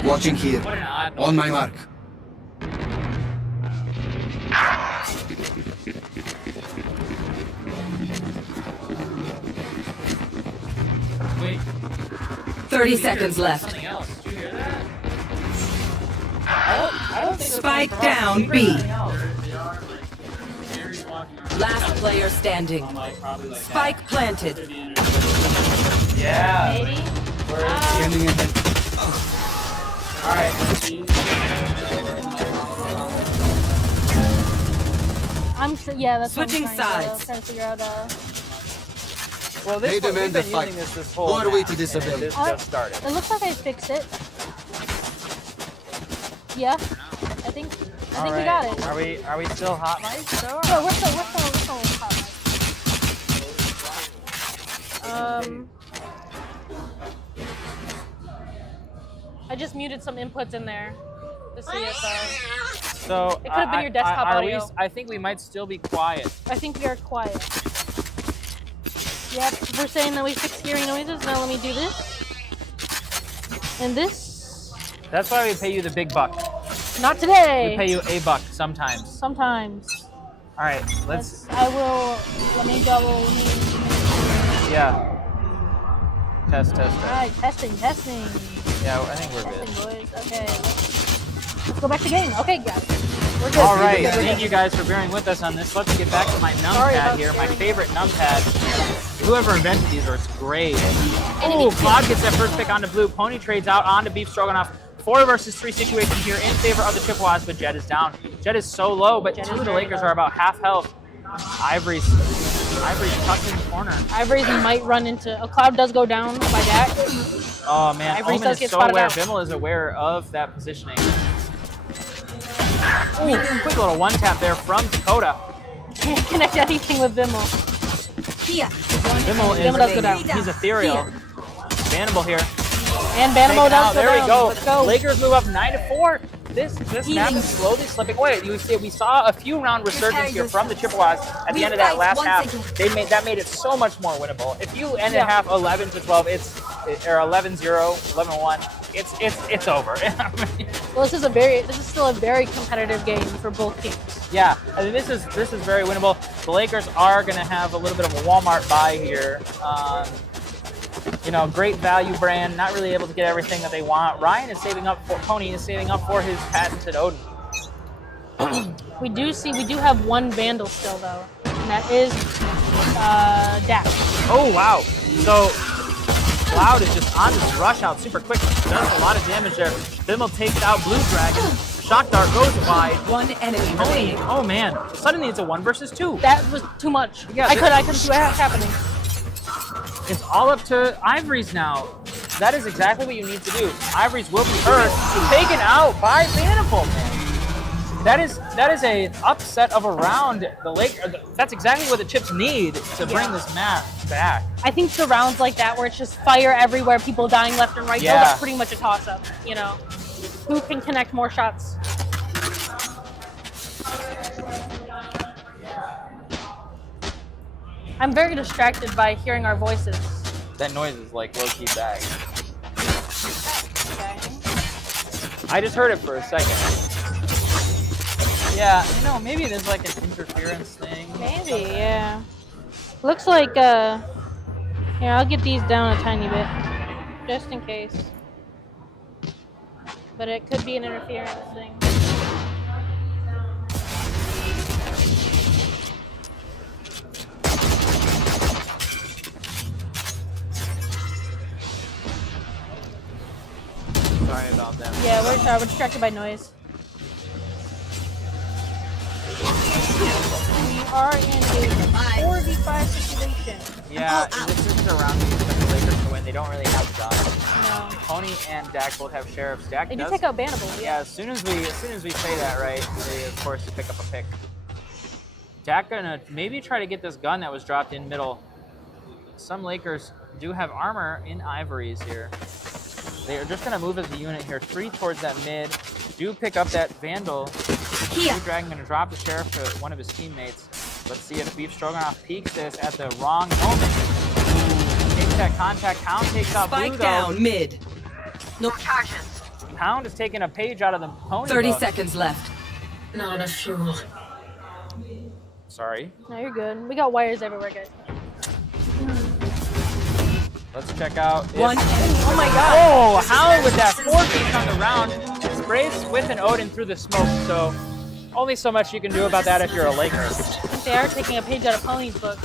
Watching here. an odd On my mark. Wait, 30 seconds left. something else. Did you hear that? I don't think Spike down B. Last player standing. Spike planted. Yeah. Maybe. Standing ahead. All right. Yeah, that's Switching what I'm trying sides. trying to figure out. Well, They we've demand been a fight. using this whole Who are we match, to disobey? and This just started. It looks like I fixed it. Yeah, I think All we got it. Are we still hot mics? Though? No, we're still hot. I just muted some inputs in there to see if So It could've been your desktop audio. I think we might still be quiet. I think we are quiet. Yep, we're saying that we fixed hearing noises. Now let me do this. And this. That's why we pay you the big buck. Not today. We pay you a buck sometimes. Sometimes. All right, let's. I will. Let me double. Yeah. Test. Alright, testing. Yeah, I think we're good. Testing, boys. Okay. Let's go back to game. Okay, guys. We're good. All right, We're good. thank you guys for bearing with us on this. Let's get back to my Sorry numpad about here, my sharing. favorite numpad. Whoever invented these are great. Oh, Cloud gets that first pick onto blue. Pony trades out onto Beef Stroganoff. 4 versus 3 situation here in favor of the Chippewas, but Jet is down. Jet is so low, but Jet two is of the very Lakers low. are about half health. Ivory's tucked in the corner. Ivory's might run into. A Cloud does go down by Dak. Oh man, Ivory's Omen does is get so spotted aware. out. Bimmel is aware of that positioning. Ooh, quick little one tap there from Dakota. Can't connect anything with Bimmel. Bimmel Bimmel does go down. He's ethereal. Vanable here. And Banamo does go There we down. go. Let's go. Lakers move up 9-4. This map is slowly slipping away. We saw a few round resurgence here from the Chippewas at the end of that last half. That made it so much more winnable. If you end at half 11-12, or 11-0, 11-1, it's over. Well, this is still a very competitive game for both teams. Yeah, I mean, this is very winnable. The Lakers are going to have a little bit of a Walmart buy here. Great value brand, not really able to get everything that they want. Pony is saving up for his patented Odin. We do have one Vandal still though, and that is Dak. Oh wow! So Cloud is just on this rush out super quick. Does a lot of damage there. Bimmel takes out Blue Dragon. Shock Dart goes wide. One enemy Pony, remaining. oh man! Suddenly it's a 1 versus 2. That was too much. Yeah, I couldn't see what was happening. It's all up to Ivory's now. That is exactly what you need to do. Ivory's will be hurt. Taken out by Vanderbilt, man. That is a upset of a round. That's exactly what the Chips need to bring this match back. I think the rounds like that where it's just fire everywhere, people dying left and right, Yeah. those are pretty much a toss-up, Who can connect more shots? I'm very distracted by hearing our voices. That noise is like low-key bag. Okay. I just heard it for a second. Yeah, maybe there's like an interference thing. Maybe, yeah. Looks like, here, I'll get these down a tiny bit, just in case. But it could be an interference thing. Sorry about that. Yeah, we're distracted by noise. We are in a 4v5 situation. Yeah, this is a round we expect the Lakers to win. They don't really have guns. No. Pony and Dak both have sheriffs. Dak They do does. take out Bannable, Yeah, as soon as we say that, right, they of course pick up a pick. Dak gonna maybe try to get this gun that was dropped in middle. Some Lakers do have armor in Ivory's here. They are just gonna move as a unit here, 3 towards that mid. Do pick up that Vandal. Here. Blue Dragon gonna drop the sheriff to one of his teammates. Let's see if Beef Stroganoff peeks this at the wrong moment. Ooh, takes that contact. Hound takes out Blue, Spike though. down mid. No charges. Hound is taking a page out of the pony 30 book. seconds left. Not enough fuel. Sorry. No, you're good. We got wires everywhere, guys. Let's check out. If, One enemy. Oh my god. oh, Hound with that 4-piece on the round. Sprays with an Odin through the smoke, so only so much you can do about that if you're a Laker. They are taking a page out of Pony's book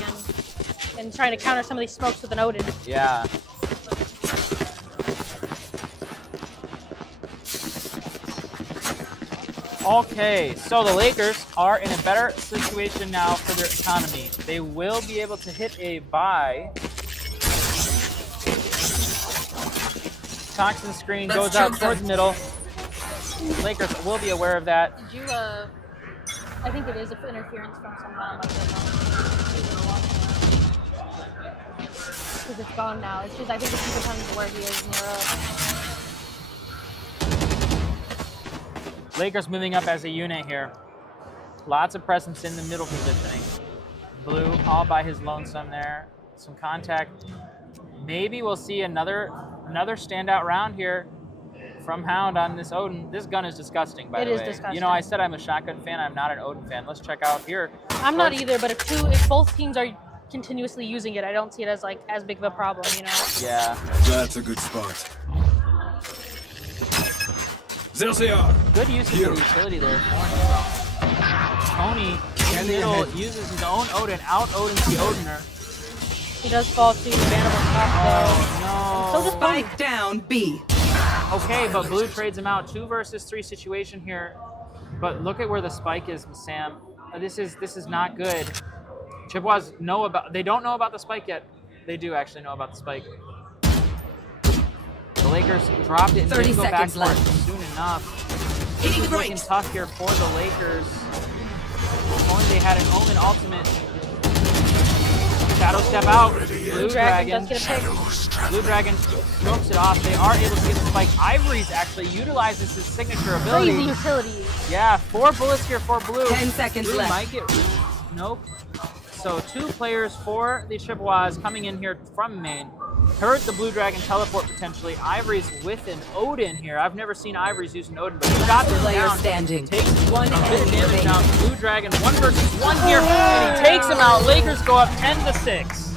and trying to counter some of these smokes with an Odin. Yeah. Okay, so the Lakers are in a better situation now for their economy. They will be able to hit a buy. Toxin screen goes out towards middle. Lakers will be aware of that. Did you, I think it is interference from someone. Because it's gone now. It's just, I think it's depending on where he is in the row. Lakers moving up as a unit here. Lots of presence in the middle positioning. Blue all by his lonesome there. Some contact. Maybe we'll see another standout round here from Hound on this Odin. This gun is disgusting, by the way. It is disgusting. You know, I said I'm a shotgun fan. I'm not an Odin fan. Let's check out here. I'm not either, but if both teams are continuously using it, I don't see it as like as big of a problem, you know? Yeah. That's a good spot. There they are. Good use of the utility there. Tony in the middle uses his own Odin, out-Odins the Odiner. He does fall to Vanderbilt top Oh, though. So does Pony. Spike down B. Okay, but Blue trades him out. 2 versus 3 situation here. But look at where the spike is, Sam. This is not good. Chippewas they don't know about the spike yet. They do actually know about the spike. The Lakers dropped it and 30 didn't go back seconds for it left. soon enough. Hitting It's the looking brakes. tough here for the Lakers. If only they had an Omen ultimate. Shadow step out. Blue Dragon. Does get a pick. Blue Dragon smokes it off. They are able to get the spike. Ivory's actually utilizes his signature ability. Crazy utility. Yeah, 4 bullets here for Blue. 10 seconds Blue left. might get. Nope. So 2 players for the Chippewas coming in here from main. Heard the Blue Dragon teleport potentially. Ivory's with an Odin here. I've never seen Ivory's use an Odin, but he got this Player down. standing. Takes One a bit of enemy damage remaining. down. Blue Dragon 1 versus 1 here, and he takes him out. Lakers go up 10-6.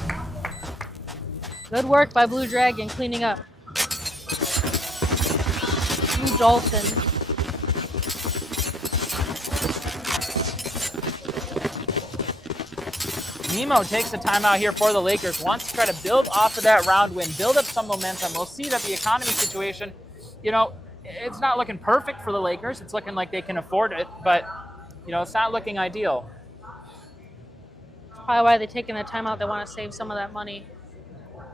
Good work by Blue Dragon cleaning up. Blue Dalton. Nemo takes a timeout here for the Lakers. Wants to try to build off of that round win, build up some momentum. We'll see that the economy situation, you know, it's not looking perfect for the Lakers. It's looking like they can afford it, but, you know, it's not looking ideal. Probably why they're taking the timeout. They want to save some of that money.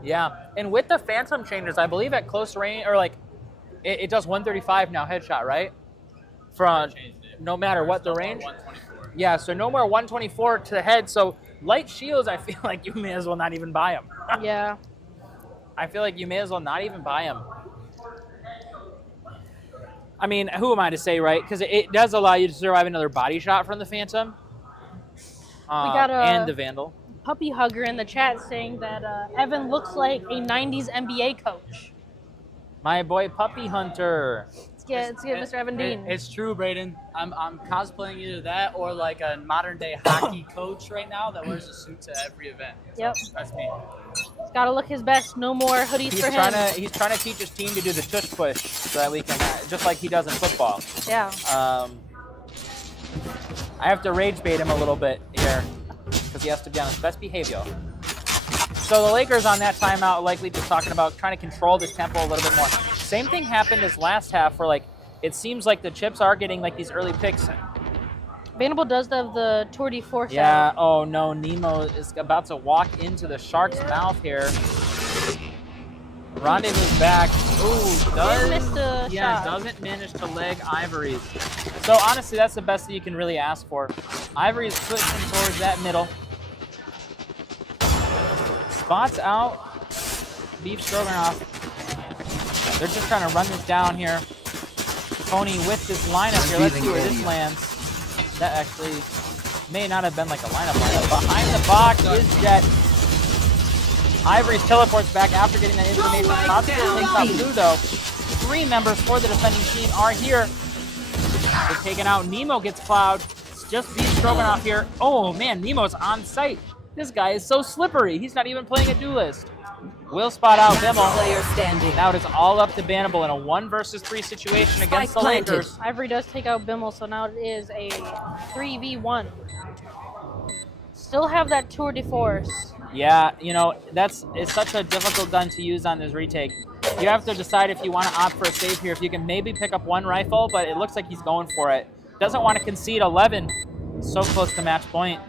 Yeah, and with the Phantom changes, I believe at close range, or like, it does 135 now headshot, right? From no matter what the range. Yeah, so no more 124 to the head. So light shields, I feel like you may as well not even buy them. Yeah. I feel like you may as well not even buy them. I mean, who am I to say, right? Because it does allow you to survive another body shot from the Phantom. got a- and the Vandal. Puppy Hugger in the chat saying that Evan looks like a 90s NBA coach. My boy Puppy Hunter. Let's get Mr. Evan Dean. It's true, Braden. I'm cosplaying either that or like a modern day hockey coach right now that wears a suit to every event. Yep. That's me. He's got to look his best. No more hoodies He's for him. he's trying to teach his team to do the tush push so that we can, just like he does in football. Yeah. I have to rage bait him a little bit here because he has to be on his best behavior. So the Lakers on that timeout likely just talking about trying to control this tempo a little bit more. Same thing happened this last half where like it seems like the Chips are getting like these early picks. Vanderbilt does have the Tour de Force. Yeah, oh no, Nemo is about to walk into the Shark's mouth here. Rendezvous back. Ooh, missed a shot. Doesn't manage to leg Ivory's. So honestly, that's the best that you can really ask for. Ivory's pushing towards that middle. Spots out Beef Stroganoff. They're just trying to run this down here. Tony with this lineup here. Let's see where this lands. That actually may not have been like a lineup. Behind the box is Jet. Ivory's teleports back after getting that information. Possibly takes out Blue though. 3 members for the defending team are here. They're taken out. Nemo gets Cloud. It's just Beef Stroganoff here. Oh man, Nemo's on site. This guy is so slippery. He's not even playing a duelist. Will spot out Bimmel. Player standing. Now it is all up to Bannable in a 1 versus 3 situation against the Lakers. Ivory does take out Bimmel, so now it is a 3v1. Still have that tour de force. Yeah, you know, it's such a difficult gun to use on this retake. You have to decide if you want to opt for a save here. If you can maybe pick up 1 rifle, but it looks like he's going for it. Doesn't want to concede 11. So close to match point.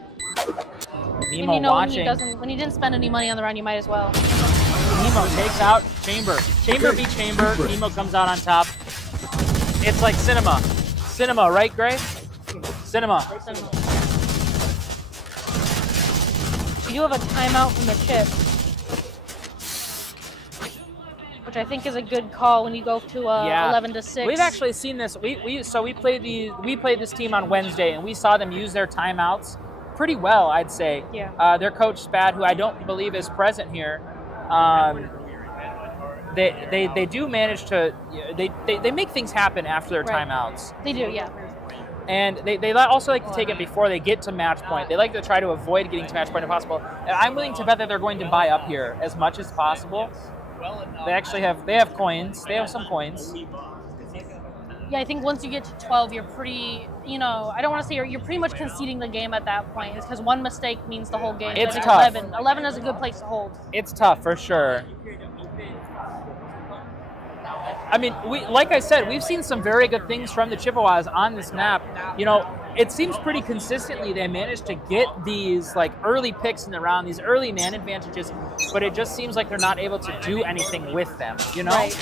Nemo watching. When he didn't spend any money on the round, you might as well. Nemo takes out Chamber. Chamber v Chamber. Nemo comes out on top. It's like cinema. Cinema, right, Gray? Cinema. You do have a timeout from the chip, which I think is a good call when you go to 11 to 6. We've actually seen this. We played this team on Wednesday, and we saw them use their timeouts pretty well, I'd say. Yeah. Their coach Spad, who I don't believe is present here, they do manage to they make things happen after their timeouts. They do, yeah. And they also like to take it before they get to match point. They like to try to avoid getting to match point if possible. And I'm willing to bet that they're going to buy up here as much as possible. They actually have coins. They have some coins. Yeah, I think once you get to 12, you're pretty, I don't want to say you're pretty much conceding the game at that point. It's because 1 mistake means the whole game. It's tough. 11. 11 is a good place to hold. It's tough for sure. I mean, like I said, we've seen some very good things from the Chippewas on this map. It seems pretty consistently they managed to get these like early picks in the round, these early man advantages, but it just seems like they're not able to do anything with them, Right.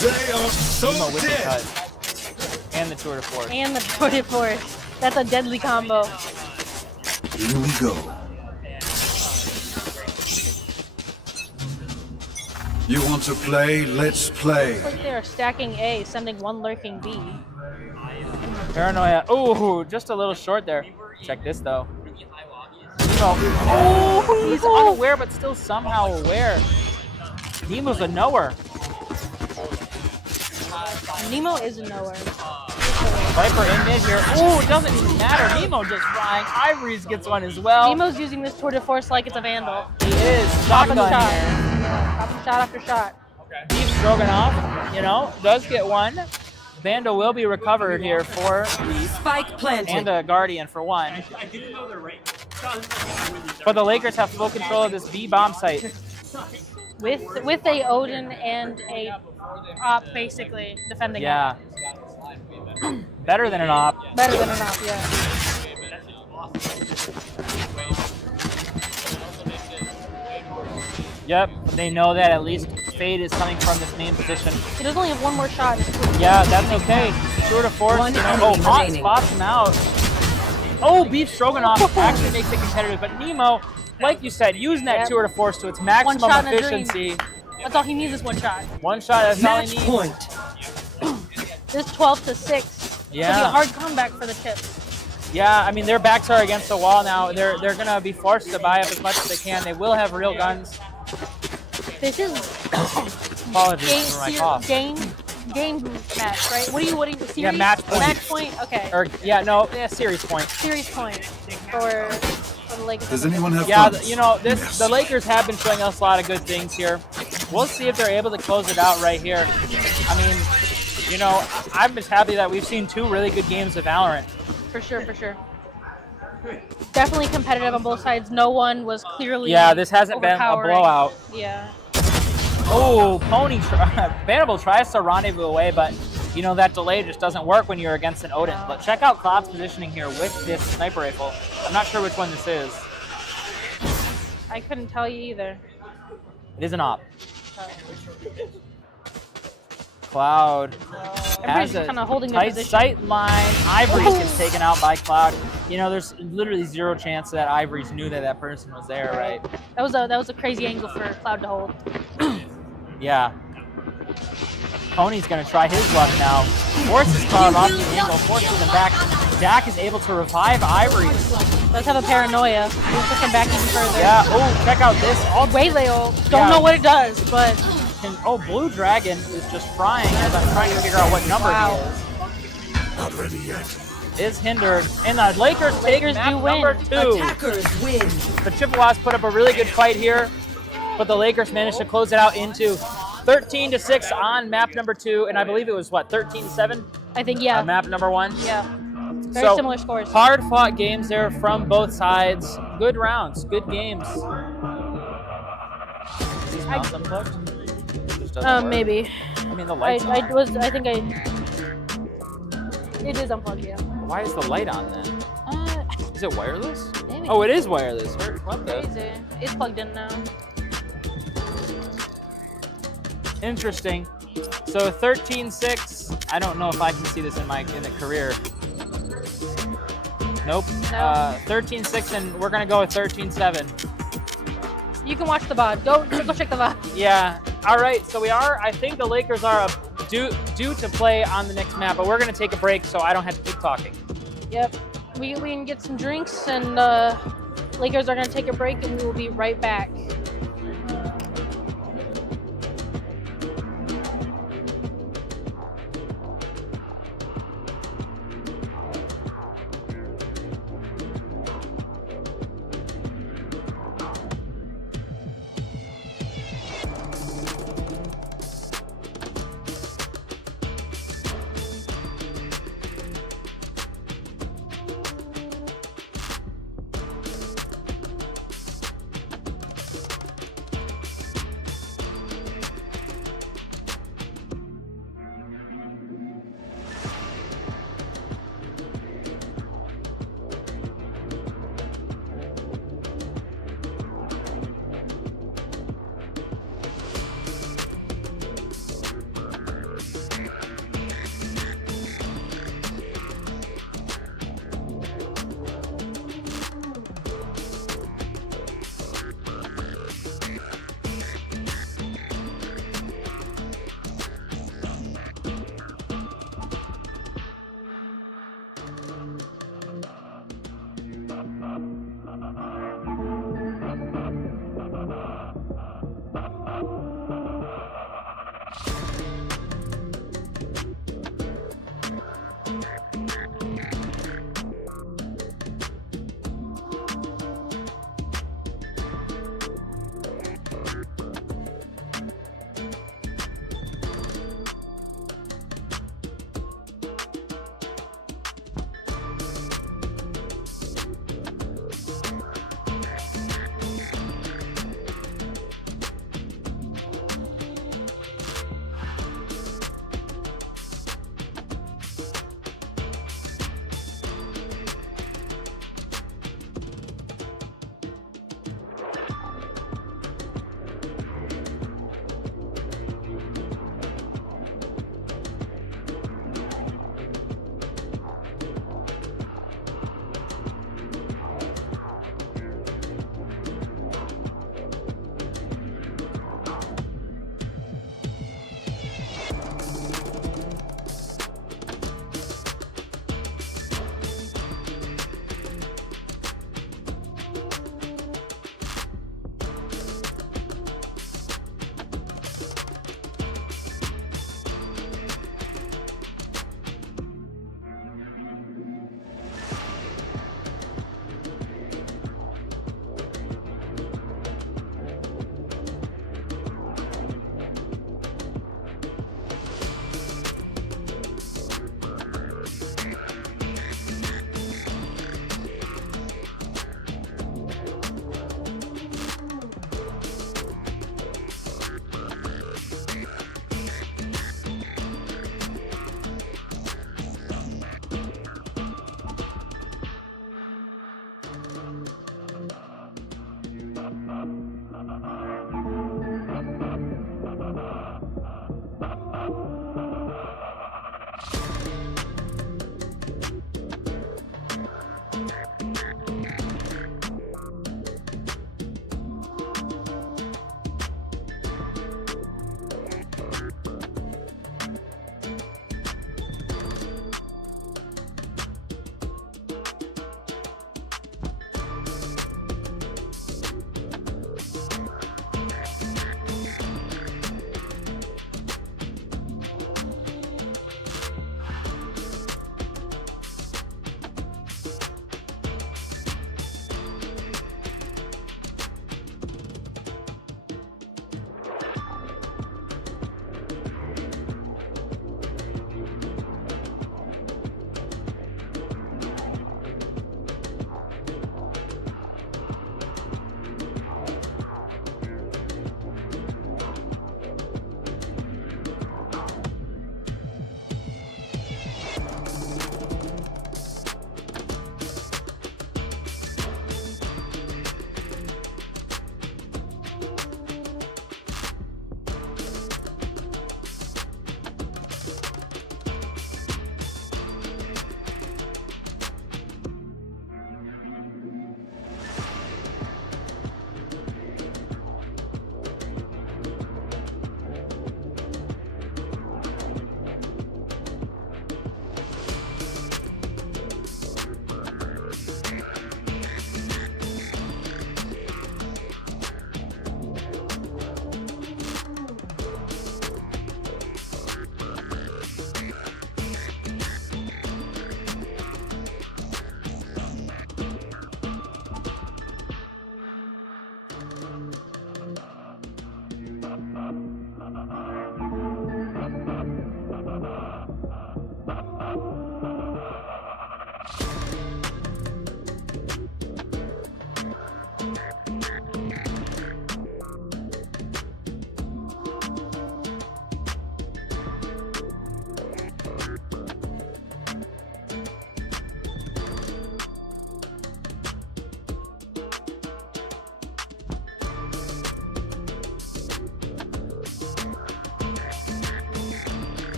They are so with the dead. cut. And the tour de force. That's a deadly combo. Here we go. You want to play? Let's play. Looks like they are stacking A, sending 1 lurking B. Paranoia. Ooh, just a little short there. Check this though. Oh, he's unaware, but still somehow aware. Nemo's a knower. Nemo is a knower. Viper in mid here. Ooh, it doesn't even matter. Nemo just flying. Ivory's gets one as well. Nemo's using this tour de force like it's a vandal. He is. Popping Shotgun shot. here. Popping shot after shot. Beef Stroganoff, does get one. Vandal will be recovered here for Beef. Spike planted. And a Guardian for 1. But the Lakers have full control of this B bomb site. With a Odin and a op basically defending it. Better than an op. Better than an op, yeah. Yep, they know that at least Fade is coming from this main position. He does only have 1 more shot. Yeah, that's okay. Tour de force. Hot spots him out. Oh, Beef Stroganoff actually makes it competitive, but Nemo, like you said, using that tour de force to its maximum efficiency. That's all he needs is 1 shot. 1 shot, that's all he needs. Point. This 12 to 6. Yeah. It'll be a hard comeback for the Chips. Yeah, I mean, their backs are against the wall now. They're going to be forced to buy up as much as they can. They will have real guns. This is Apologies for my cough. game match, right? What do you series? Yeah, match point. Match point, okay. Series point. Series point for the Lakers. Does anyone have Yeah, funds? the Lakers have been showing us a lot of good things here. We'll see if they're able to close it out right here. I mean, I'm just happy that we've seen 2 really good games of Valorant. For sure. Definitely competitive on both sides. No one was clearly this hasn't been a blowout. Yeah. Oh, Bannable tries to rendezvous away, but that delay just doesn't work when you're against an Odin. But check out Cloud's positioning here with this sniper rifle. I'm not sure which one this is. I couldn't tell you either. It is an op. Cloud has a kind of holding tight position. sight line. Ivory gets taken out by Cloud. There's literally 0 chance that Ivory's knew that person was there, right? That was a crazy angle for Cloud to hold. Yeah. Pony's going to try his luck now. Forces Cloud off the angle, forces him back. Dak is able to revive Ivory's. Let's have a paranoia. We'll push him back even further. Yeah, oh, check out this. Waylay ult. Don't know what it does, but... Oh, Blue Dragon is just frying as I'm trying to figure out what number he is. Not ready yet. Is hindered. And the Lakers take map do win. number 2. Attackers win. The Chippewas put up a really good fight here, but the Lakers managed to close it out into 13-6 on map number 2, and I believe it was, what, 13-7? I think, yeah. On map number 1? Yeah. Very So, similar scores. Hard-fought games there from both sides. Good rounds, good games. Is these mounts unplugged? Just doesn't work. Maybe. I mean, the light's on. It is unplugged, yeah. Why is the light on then? Is it wireless? Maybe. Oh, it is wireless. What the? Crazy. It's plugged in now. Interesting. So 13-6. I don't know if I can see this in the career. Nope. No. 13-6, and we're gonna go with 13-7. You can watch the VOD. Go check the VOD. Yeah. All right. So we are. I think the Lakers are due to play on the next map, but we're gonna take a break so I don't have to keep talking. Yep. We can get some drinks, and Lakers are gonna take a break, and we will be right back.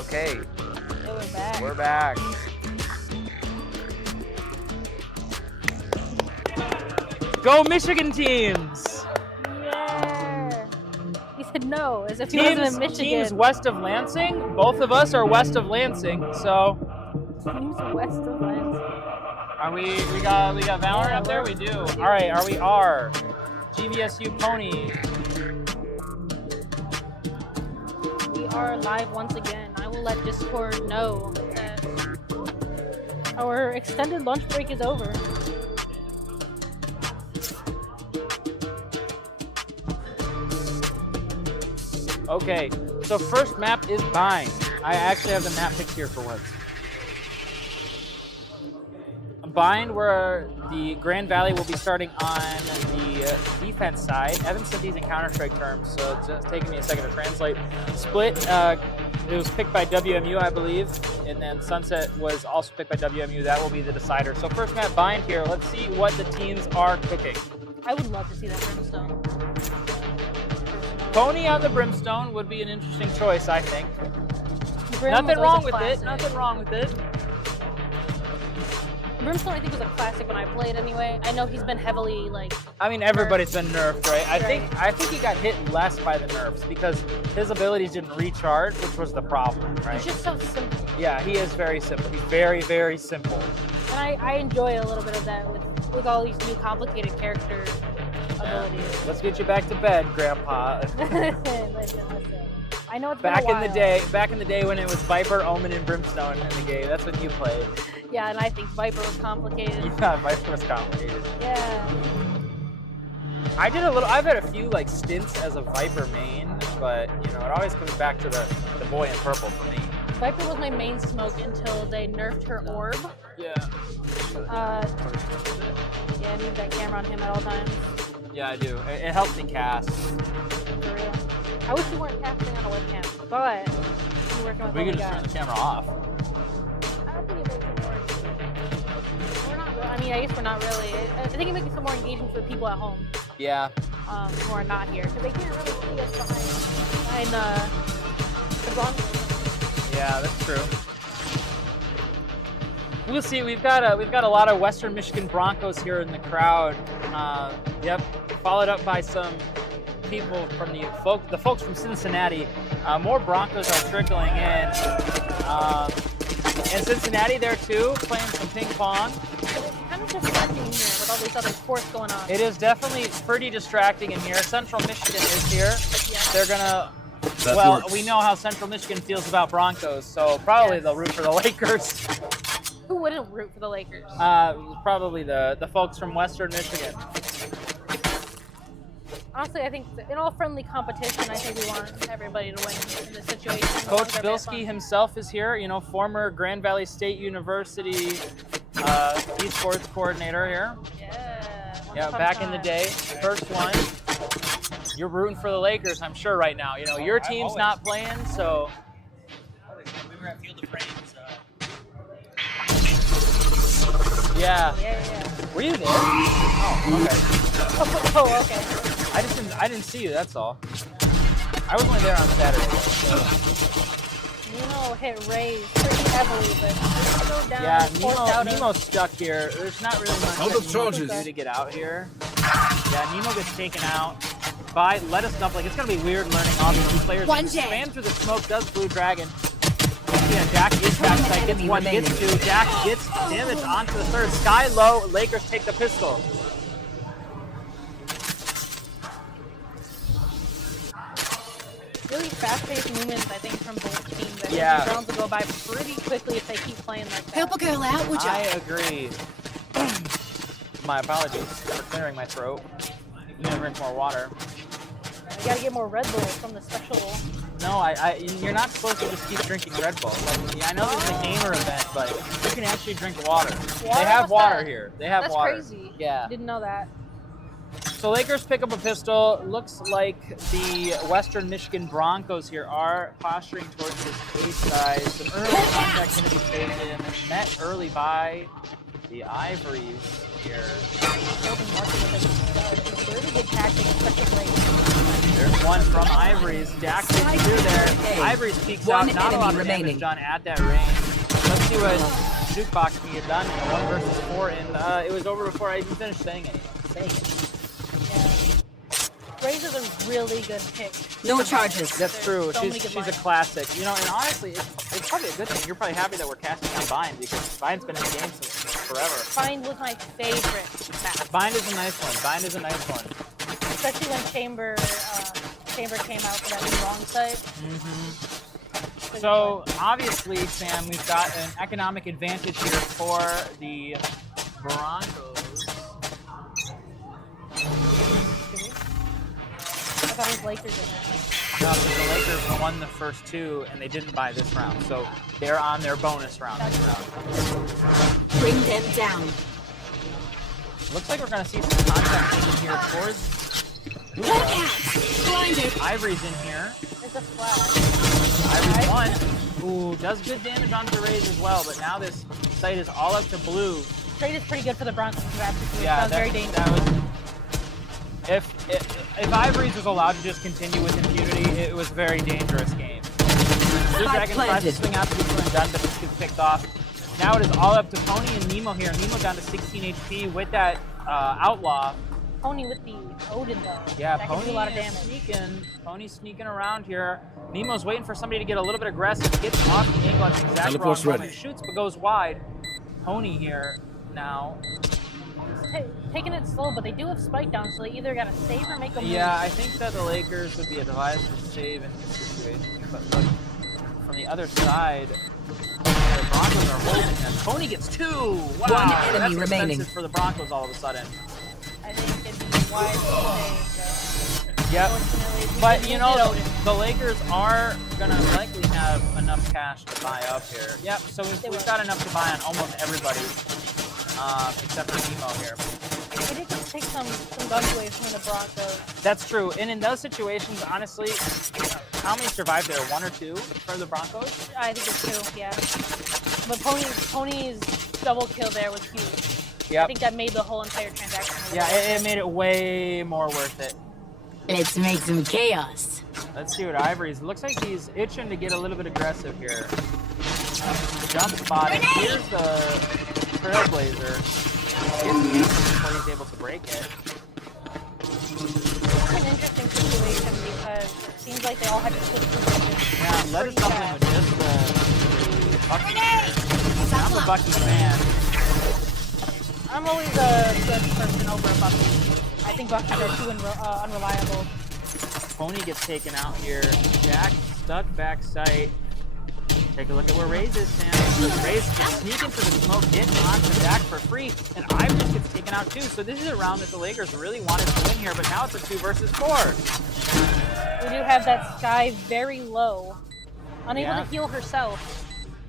Okay, Yeah, we're back. we're back. Go Michigan teams! Yeah. He said no, as if he wasn't in Michigan. Teams west of Lansing. Both of us are west of Lansing, so Teams west of Lansing. are we? We got Valorant up there. We do. All right. Are we R? GVSU Pony. We are live once again. I will let Discord know that our extended lunch break is over. Okay, so first map is Bind. I actually have the map picked here for once. Bind, where the Grand Valley will be starting on the defense side. Evan said these in Counter-Strike terms, so it's just taking me a second to translate. Split, it was picked by WMU, I believe, and then Sunset was also picked by WMU. That will be the decider. So first map Bind here. Let's see what the teams are cooking. I would love to see that Brimstone. Pony on the Brimstone would be an interesting choice, I think. Brim Nothing was always wrong a with it. classic. Nothing wrong with it. Brimstone, I think, was a classic when I played anyway. I know he's been heavily, like... I mean, everybody's been nerfed, right? I think he got hit less by the nerfs because his abilities didn't recharge, which was the problem, right? He's just so simple. Yeah, he is very simple. He's very, very simple. And I enjoy a little bit of that with all these new complicated character abilities. Let's get you back to bed, Grandpa. listen. I know it's back been a in the while. back in the day when it was Viper, Omen, and Brimstone in the game. That's when you played. Yeah, and I think Viper was complicated. Yeah, Viper was complicated. Yeah. I've had a few like stints as a Viper main, but you know, it always comes back to the boy in purple for me. Viper was my main smoke until they nerfed her orb. Yeah. Yeah, I need that camera on him at all times. Yeah, I do. It helps me cast. For real. I wish we weren't casting on a webcam, but we're working with We what could we just got. turn the camera off. I don't think it makes it more engaging. We're not. I mean, I guess we're not really. I think it makes it more engaging for the people at home. Yeah. Who are not here, because they can't really see us behind the Broncos. Yeah, that's true. We'll see. We've got a lot of Western Michigan Broncos here in the crowd. Yep. Followed up by some people from the folks from Cincinnati. More Broncos are trickling in. And Cincinnati there too, playing some ping pong. It's kind of distracting here with all these other sports going on. It is definitely pretty distracting in here. Central Michigan is here. Yeah. They're gonna. That Well, works. we know how Central Michigan feels about Broncos, so probably they'll root for the Lakers. Who wouldn't root for the Lakers? Probably the folks from Western Michigan. Honestly, I think in all friendly competition, I think we want everybody to win in this situation. Coach Everybody has Bilski fun. himself is here, you know, former Grand Valley State University esports coordinator here. Yeah. once Yeah, upon a back in the time. day, first one. You're rooting for the Lakers, I'm sure, right now. You know, your team's not playing, so. We were at Field of Frames. Yeah. Yeah. Were you there? Oh, okay. Oh, okay. I didn't see you, that's all. I was only there on Saturday. Nemo hit Rays pretty heavily, but he's still down. Yeah, forced out of- Nemo's stuck here. There's not really much Out that of Nemo charges. can do to get out here. Yeah, Nemo gets taken out by Lettuce Dump. Like, it's going to be weird learning all these new players. One Spam dead. through the smoke does Blue Dragon. Yeah, Jack is backside, gets one, gets two. Jack gets damage onto the third. Sky low, Lakers take the pistol. Really fast-paced movements, I think, from both teams. I think Yeah. the rounds will go by pretty quickly if they keep playing like that. Help a girl out, would ya? I agree. My apologies for clearing my throat. I'm gonna drink more water. You gotta get more Red Bull from the special. No, you're not supposed to just keep drinking Red Bull. Like, yeah, I know this is a gamer event, but you can actually drink water. They have What's water that? here. They have That's water. crazy. Yeah. Didn't know that. So Lakers pick up a pistol. Looks like the Western Michigan Broncos here are posturing towards this A side. Some early contact going to be taken. Met early by the Ivories here. Open market with it. It's a really good tactic, especially late. There's one from Ivory's. Dak gets through there. Ivory's peeks One out. Not a lot of enemy damage remaining. done at that range. Let's see what Jukebox can get done. 1 versus 4, and it was over before I even finished saying anything. Yeah. Raze is a really good pick. No charges. That's true. So many She's good a lines. classic. You know, and honestly, it's probably a good thing. You're probably happy that we're casting on Bind because Bind's been in the game since forever. Find was my favorite map, Bind is a nice one. Bind is a nice one. especially when Chamber came out for that new wrong site. So obviously, Sam, we've got an economic advantage here for the Broncos. I thought it was Lakers in there. No, because the Lakers won the first 2 and they didn't buy this round, so they're on their bonus round this round. Bring them down. Looks like we're going to see some contact in here towards Blinded. Ivory's in here. There's a flash. Ivory's one. Ooh, does good damage onto Raze as well, but now this site is all up to blue. Trade is pretty good for the Broncos in that situation. Yeah, Sounds very dangerous. that was. If Ivory's was allowed to just continue with impunity, it was a very dangerous game. Blue Dragon tries to swing out to Blue and done, but this gets picked off. Now it is all up to Pony and Nemo here. Nemo down to 16 HP with that Outlaw. Pony with the Odin though. Yeah, that can do Pony a lot of is damage. sneaking. Pony's sneaking around here. Nemo's waiting for somebody to get a little bit aggressive. Gets off the angle at the exact Teleport's wrong ready. moment. Shoots but goes wide. Pony here now. Taking it slow, but they do have spike down, so they either gotta save or make a move. Yeah, I think that the Lakers would be advised to save in this situation. But look, from the other side, the Broncos are holding them. Pony gets 2! Wow! One enemy That's remaining. expensive for the Broncos all of a sudden. I think it'd be wise to save. Yep. Unfortunately, we But didn't you use know, it, Odin. the Lakers are gonna likely have enough cash to buy up here. Yep, so we've got enough to buy on almost everybody, except for Nemo here. They did just take some guns away from the Broncos. That's true, and in those situations, honestly, how many survived there? 1 or 2 for the Broncos? I think it's 2, yeah. But Pony's double kill there was huge. I Yep. think that made the whole entire transaction. a little Yeah, bit it made it way more worth it. Let's make some chaos. Let's see what Ivory's. Looks like he's itching to get a little bit aggressive here. Jump spot. Here's the Trailblazer. Gets the aim before he's able to break it. It's an interesting situation because it seems like they all had to switch positions. Yeah, let us something with just the Bucky. I'm a Bucky fan. I'm always a good person over a Bucky. I think Buckies are too unreliable. Pony gets taken out here. Jack stuck back sight. Take a look at where Raze is, Sam. Raze can sneak into the smoke, get onto Jack for free, and Ivory gets taken out too. So this is a round that the Lakers really wanted to win here, but now it's a 2 versus 4. We do have that Sky very low, unable Yeah. to heal herself.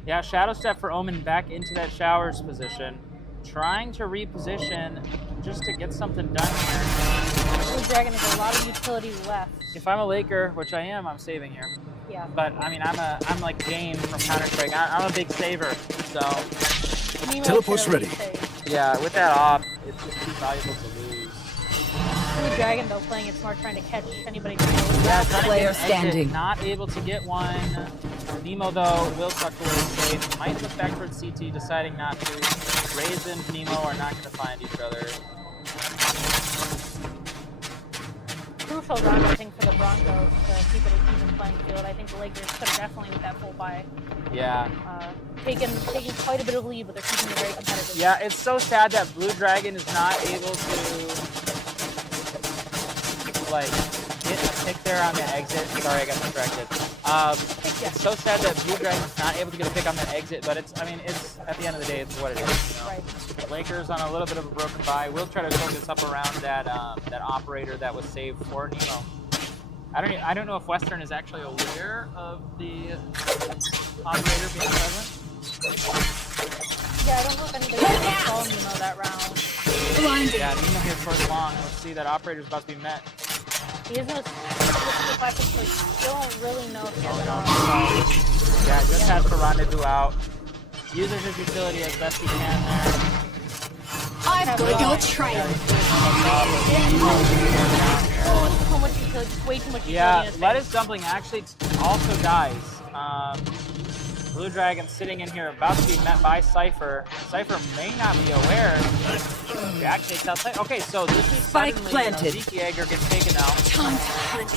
Yeah, Shadow Step for Omen back into that showers position. Trying to reposition just to get something done here. Blue Dragon has a lot of utility left. If I'm a Laker, which I am, I'm saving here. Yeah. But I mean, I'm like James from Counter-Strike. I'm a big saver, so Nemo Teleport's should at ready. least save. yeah. With that off, it's just too valuable to lose. Blue Dragon though playing it smart, trying to catch anybody. Trying to Yeah, trying to player get an exit, standing. not able to get one. Nemo though will tuck away safe. Might look back towards CT, deciding not to. Raze and Nemo are not going to find each other. Crucial round, I think, for the Broncos to keep it an even playing field. I think the Lakers could have definitely, with that full buy, Yeah. taken quite a bit of lead, but they're keeping it very competitive. Yeah, it's so sad that Blue Dragon is not able to like get a pick there on the exit. Sorry, I got distracted. It's so sad that Blue Dragon is not able to get a pick on that exit, but it's at the end of the day, it's what it is. You know? Right. Lakers on a little bit of a broken bye. We'll try to focus up around that that operator that was saved for Nemo. I don't know if Western is actually aware of the operator being present. Yeah, I don't know if anybody saw Nemo that round. Yeah, Nemo here towards long. Let's see, that operator's about to be met. He is in a classic, so you still don't really know if he has it on. Yeah, just has to rendezvous out. Uses his utility as best he can there. I've got your trail. So much utility way too much utility in Yeah, his Lettuce face. Dumpling actually also dies. Blue Dragon sitting in here about to be met by Cypher. Cypher may not be aware. Jack takes out Cypher. Okay, so this is Spike suddenly, planted. Zeke Yeager gets taken out. Time to hunt.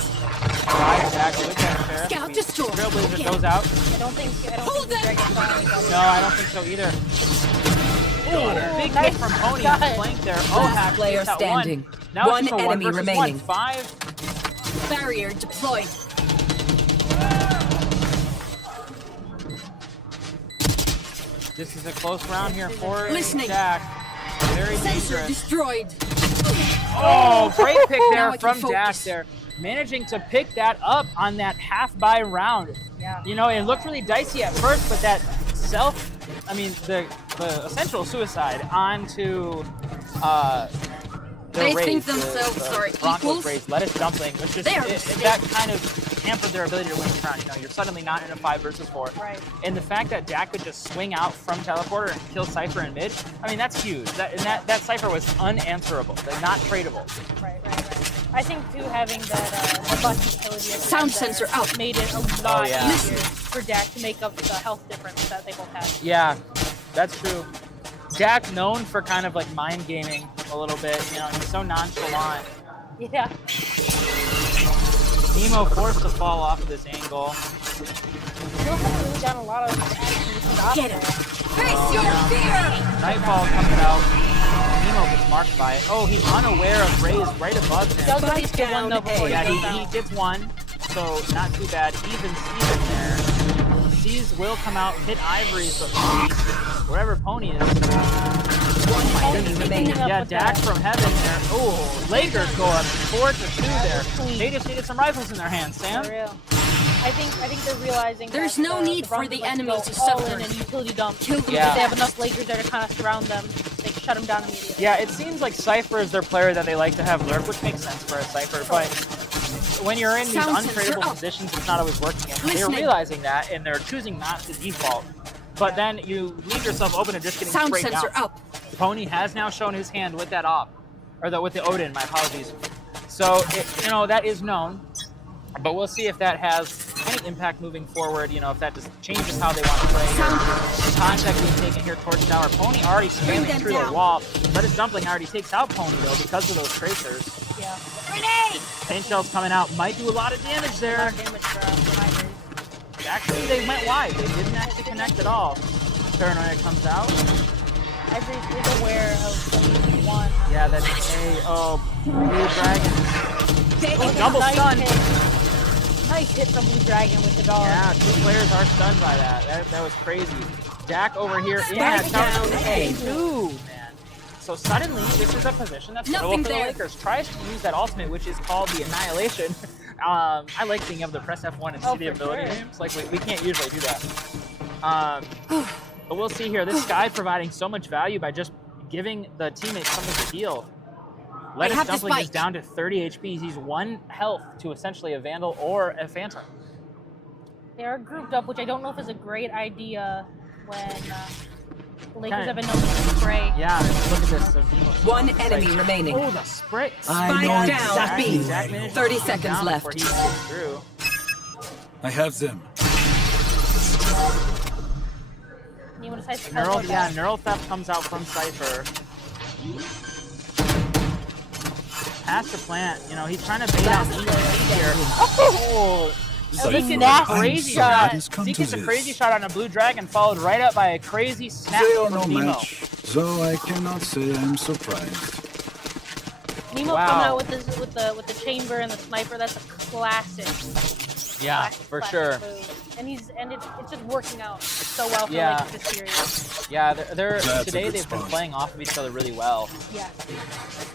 Drives Jack with that sheriff. Scout destroyed. Trailblazer Okay. goes out. I don't think the Dragon saw anybody. No, I don't think so either. Ooh, big nice hit from Pony shot. on the flank there. Last Hack player takes out standing. one. Now One it's just a enemy 1 versus remaining. 1. 5. Barrier deployed. This is a close round here for Listening. Jack. Very Sensor dangerous. destroyed. Oh, great pick Now there I can from Jack focus. there. Managing to pick that up on that half-buy round. Yeah. You know, it looked really dicey at first, but that the essential suicide onto the They Rays, think themselves are Broncos equals? Rays, Lettuce Dumpling, which is They are that kind of hampered their ability to win the round. You know, you're suddenly not in a 5 versus 4. Right. And the fact that Jack could just swing out from teleporter and kill Cypher in mid, I mean, that's huge. That Cypher was unanswerable. They're not tradable. Right. I think too having that bus utility at the Sound end there sensor out. made it a lot yeah. easier for Jack to make up the health difference that they both had. Yeah, that's true. Jack known for kind of like mind gaming a little bit. You know, he's so nonchalant. Yeah. Nemo forced to fall off of this angle. Still haven't really done a lot of action to stop Get there. it. Face your fear. Nightfall comes out. Nemo gets marked by it. Oh, he's unaware of Rays right above him. Does at least get one though before Yeah, he goes he out. gets one, so not too bad. Even Steven there. Seas will come out, hit Ivory's, but wherever Pony is. Enemy remaining. Yeah, Dak from heaven there. Oh, Lakers go up 4-2 there. They just needed some rifles in their hands, For Sam. real. I think they're realizing There's that no need for Broncos the like enemy go to all suffer. in and utility dump. Kill them Yeah. They have enough Lakers there to kind of surround them. They shut them down immediately. Yeah, it seems like Cypher is their player that they like to have lurk, which makes sense for a Cypher, but when you're in these Sound sensor untradeable up. positions, it's not always working. And they're Listening. realizing that, and they're choosing not to default. But then you leave yourself open to just getting Sound sprayed sensor down. up. Pony has now shown his hand with that op, or with the Odin. My apologies. So that is known, but we'll see if that has any impact moving forward. You know, if that just changes how they want to play. Sound. Contact being taken here towards tower. Pony already scaling them through down. the wall. Lettuce Dumpling already takes out Pony though because of those tracers. Yeah. Grenade. Paint shells coming out might do a lot of damage A lot there. of damage for Ivory. Actually, they went wide. They didn't actually connect at all. Paranoia comes out. Ivory is aware of the one. Yeah, that's Blue Dragon. Taking Double nice stun. hit. Nice hit from Blue Dragon with the dog. Yeah, 2 players are stunned by that. That was crazy. Jack over here in that Spike tower. down Hey, A. dude, man. So suddenly, this is a position that's Nothing critical for the there. Lakers. Tries to use that ultimate, which is called the Annihilation. I like being able to press F1 and see the for ability sure. names. Like, we can't usually do that. But we'll see here. This guy providing so much value by just giving the teammates something to heal. Lettuce have the Dumpling is spike. down to 30 HP. He's 1 health to essentially a Vandal or a Phantom. They are grouped up, which I don't know if is a great idea when the Lakers Kinda- have been known to spray. Yeah, look at this. So One enemy remaining. Oh, the spray. I Spike know down exactly B. where Jack you managed to 30 keep him seconds down left. before he gets through. I have them. Nemo decides to Neural, teleport yeah, back. Neural Theft comes out from Cypher. Has to plant. You know, he's trying to bait out Zeke here. Oh, That was Zeke a gets nasty a crazy shot. shot. Zeke gets a crazy shot on a Blue Dragon, followed right up by a crazy snap They are no from Nemo. match, so I cannot say I'm surprised. Nemo Wow. coming out with the chamber and the sniper. That's a classic. Yeah, classic, for classic sure. move. And it's just working out so well for Yeah. like this series. Yeah, they're That's a today good they've been spot. playing off of each other really well. Yeah.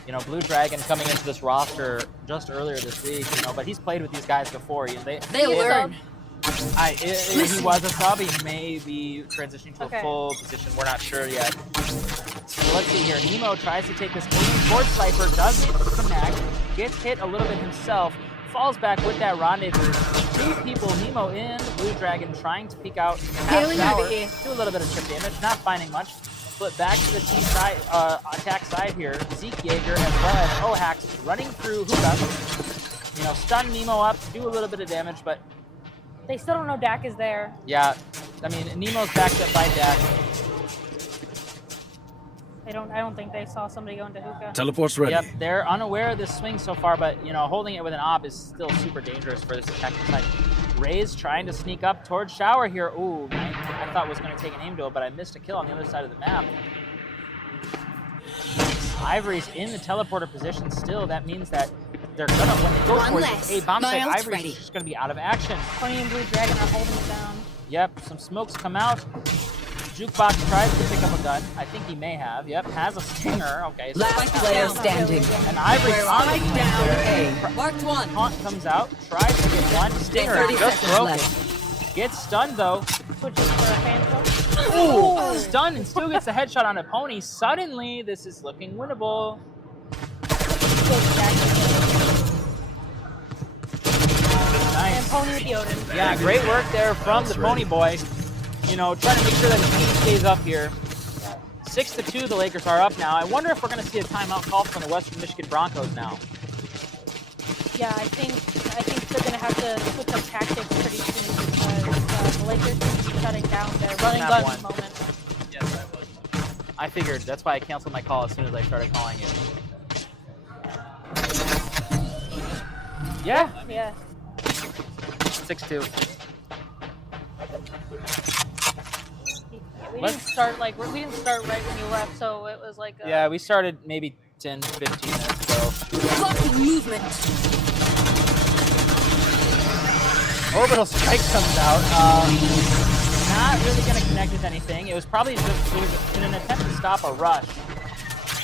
You know, Blue Dragon coming into this roster just earlier this week. You know, but he's played with these guys before. You know, They learn. He was a sub. He may be transitioning to Okay. a full position. We're not sure yet. So let's see here. Nemo tries to take this aim towards Cypher, doesn't connect, gets hit a little bit himself, falls back with that rendezvous. 2 people, Nemo in, Blue Dragon trying to peek out half Hailing tower, over here. do a little bit of chip damage, not finding much. Flip back to the team side, attack side here. Zeke Yeager as well as Ohax running through Hookah. you know, stun Nemo up, do a little bit of damage, but They still don't know Dak is there. yeah, I mean, Nemo's backed up by Dak. I don't think they saw somebody go into hookah. Teleport's ready. Yep, they're unaware of this swing so far, but you know, holding it with an op is still super dangerous for this attacking side. Ray's trying to sneak up towards Shower here. Ooh, I thought was going to take an aim to it, but I missed a kill on the other side of the map. Ivory's in the teleporter position still. That means that they're gonna, when they go towards a bomb site, Ivory's just gonna be out of action. Pony and Blue Dragon are holding it down. Yep, some smokes come out. Jukebox tries to pick up a gun. I think he may have. Yep, has a stinger. Okay. So Last player standing. And Ivory's on the Spike down A. Marked one. Taunt comes out, tries to get one. Stinger 30 just seconds broken. left. Gets stunned though. Switches for a phantom. Ooh, stunned and still gets a headshot on a Pony. Suddenly, this is looking winnable. And Nice. Pony with the Odin. Yeah, great work there from the Pony boy. You know, trying to make sure that his team stays up here. 6-2, the Lakers are up now. I wonder if we're going to see a timeout call from the Western Michigan Broncos now. Yeah, I think they're gonna have to switch up tactics pretty soon because the Lakers seem to be shutting down their running Snap gun one. moment. Yes, I was. I figured. That's why I canceled my call as soon as I started calling it. Yeah. Yeah. 6-2. We didn't start right when you left, so it was like. Yeah, we started maybe 10, 15 minutes ago. Blocking movement. Orbital Strike comes out. Not really going to connect with anything. It was probably just it was in an attempt to stop a rush.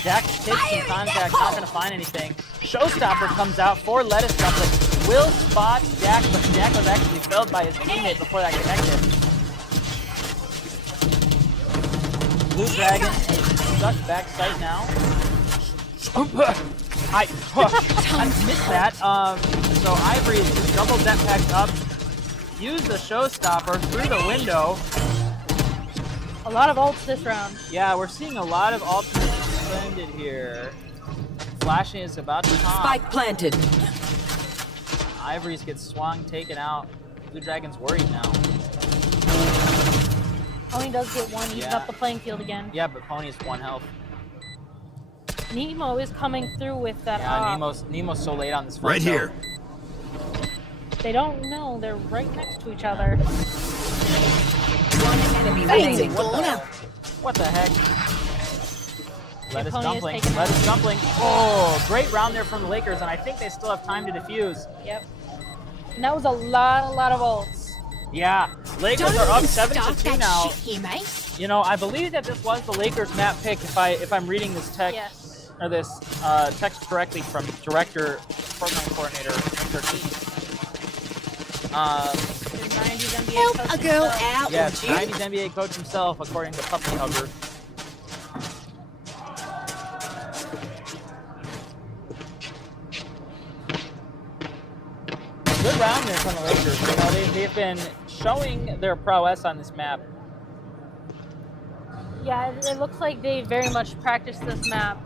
Jack takes some contact, not going to find anything. Showstopper comes out for Lettuce Dumpling. Will spot Jack, but Jack was actually felled by his teammate before that connected. Blue Dragon is stuck back sight now. I missed that. So Ivory is just double jetpacked up. Use the Showstopper through the window. A lot of ults this round. Yeah, we're seeing a lot of ultimates suspended here. Flashing is about to pop. Spike planted. Ivory's gets swung, taken out. Blue Dragon's worried now. Pony does get one, even up the playing field again. Yeah, but Pony's 1 health. Nemo is coming through with that. Yeah, Nemo's so late on this fight. Right here. They don't know. They're right next to each other. One enemy remaining. What the heck? Lettuce Pony is Dumpling. taken Lettuce Dumpling. Oh, great round there from the Lakers, and I think they still have time to defuse. Yep. And that was a lot of ults. Yeah, Lakers are up 7-2 now. Here, mate. You know, I believe that this was the Lakers map pick. If I'm reading this text or this text correctly from director, program coordinator, Mr. Keith. Help a girl out. Yes, would you? 90s NBA coach himself, according to Puppy Hugger. Good round there from the Lakers. You know, they've been showing their prowess on this map. Yeah, it looks like they very much practiced this map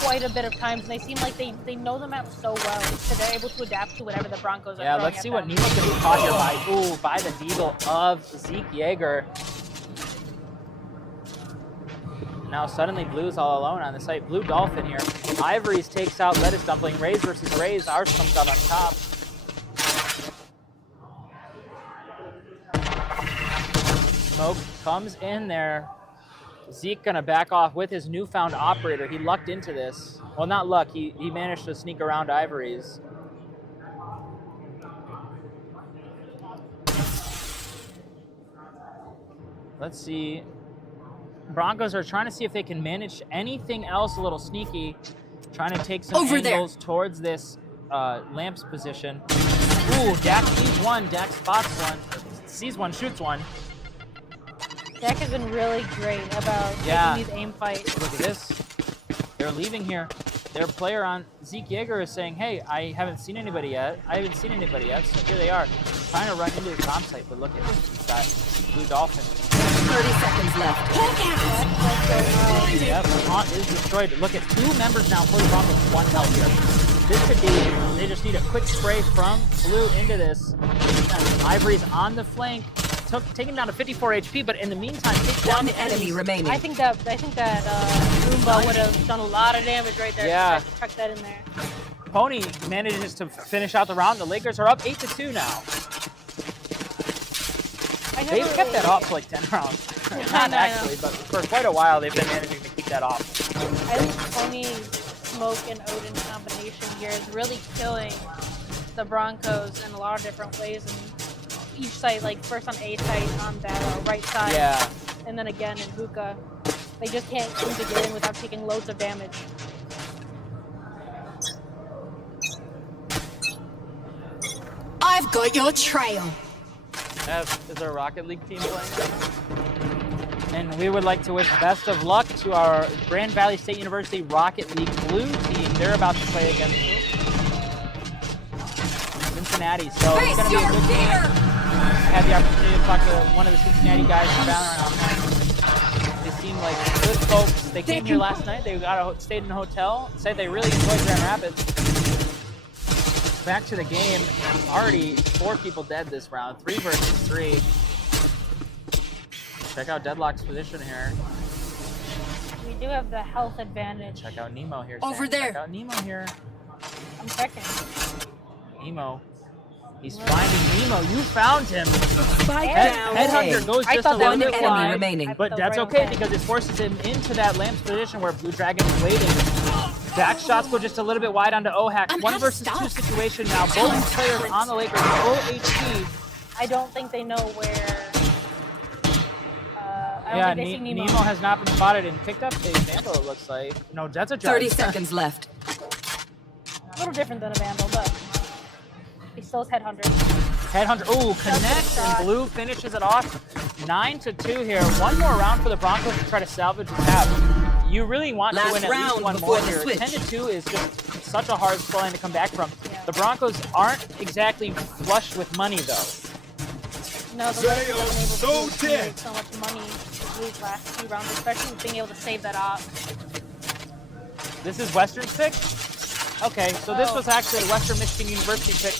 quite a bit of times, and they seem like they know the map so well, so they're able to adapt to whatever the Broncos are Yeah, throwing let's see at what them. Nemo's going to be caught here by. Ooh, by the deagle of Zeke Yeager. Now suddenly Blue's all alone on the site. Blue Dolphin here. Ivory's takes out Lettuce Dumpling. Rays versus Rays. Ours comes out on top. Smoke comes in there. Zeke gonna back off with his newfound operator. He lucked into this. Well, not luck. He managed to sneak around Ivory's. Let's see. Broncos are trying to see if they can manage anything else a little sneaky. Trying to take some angles towards this Lamps position. Ooh, Dak sees one. Dak spots one. Sees one, shoots one. Dak has been really great about taking these aim fights. Look at this. They're leaving here. Their player on Zeke Yeager is saying, hey, I haven't seen anybody yet. So here they are. Trying to run into his bomb site, but look at this. He's got Blue Dolphin. 30 seconds left. Yep, the taunt is destroyed. Look at 2 members now for the Broncos, 1 health here. This could be, they just need a quick spray from Blue into this. Ivory's on the flank, taking down to 54 HP, but in the meantime, takes down the Enemy remaining. I think that Roomba would have done a lot of damage right there. Yeah. If I chuck that in there. Pony manages to finish out the round. The Lakers are up 8-2 now. They've kept that off for like 10 rounds. Not actually, but for quite a while they've been managing to keep that off. I think Pony, Smoke, and Odin combination here is really killing the Broncos in a lot of different ways. And each site, like first on A site on that right side, Yeah. and then again in Hookah, they just can't seem to get in without taking loads of damage. I've got your trail. Is our Rocket League team playing? And we would like to wish best of luck to our Grand Valley State University Rocket League Blue team. They're about to play against Cincinnati, so it's going to be a good game. I had the opportunity to talk to one of the Cincinnati guys from Valorant online. They seem like good folks. They came here last night. They stayed in a hotel. Said they really enjoyed Grand Rapids. Back to the game. Already 4 people dead this round. 3 versus 3. Check out Deadlock's position here. We do have the health advantage. Check out Nemo here. Over Sam. there. Check out Nemo here. I'm checking. Nemo. He's finding Nemo. You found him. Spike down. Headhunter goes I just a thought little that bit was enemy wide, remaining. but that's okay because it forces him into that lamp's position where Blue Dragon is waiting. Back shots go just a little bit wide onto Ohak. 1 versus 2 situation now. Both players on the Lakers full HP. I don't think they know where. I don't Yeah, think they see Nemo. Nemo has not been spotted and picked up a Vandal, it looks like. No, that's a judge. 30 seconds left. A little different than a Vandal, but he still has Headhunter. Headhunter, ooh, connects, and Blue finishes it off. 9-2 here. 1 more round for the Broncos to try to salvage the tap. You really want to win at least 1 more here. 10-2 is just such a hard scoreline to come back from. Yeah. The Broncos aren't exactly flush with money, though. No, the Lakers have been able to accumulate so much money these last 2 rounds, especially with being able to save that op. This is Western's pick? Okay, so this was actually a Western Michigan University pick.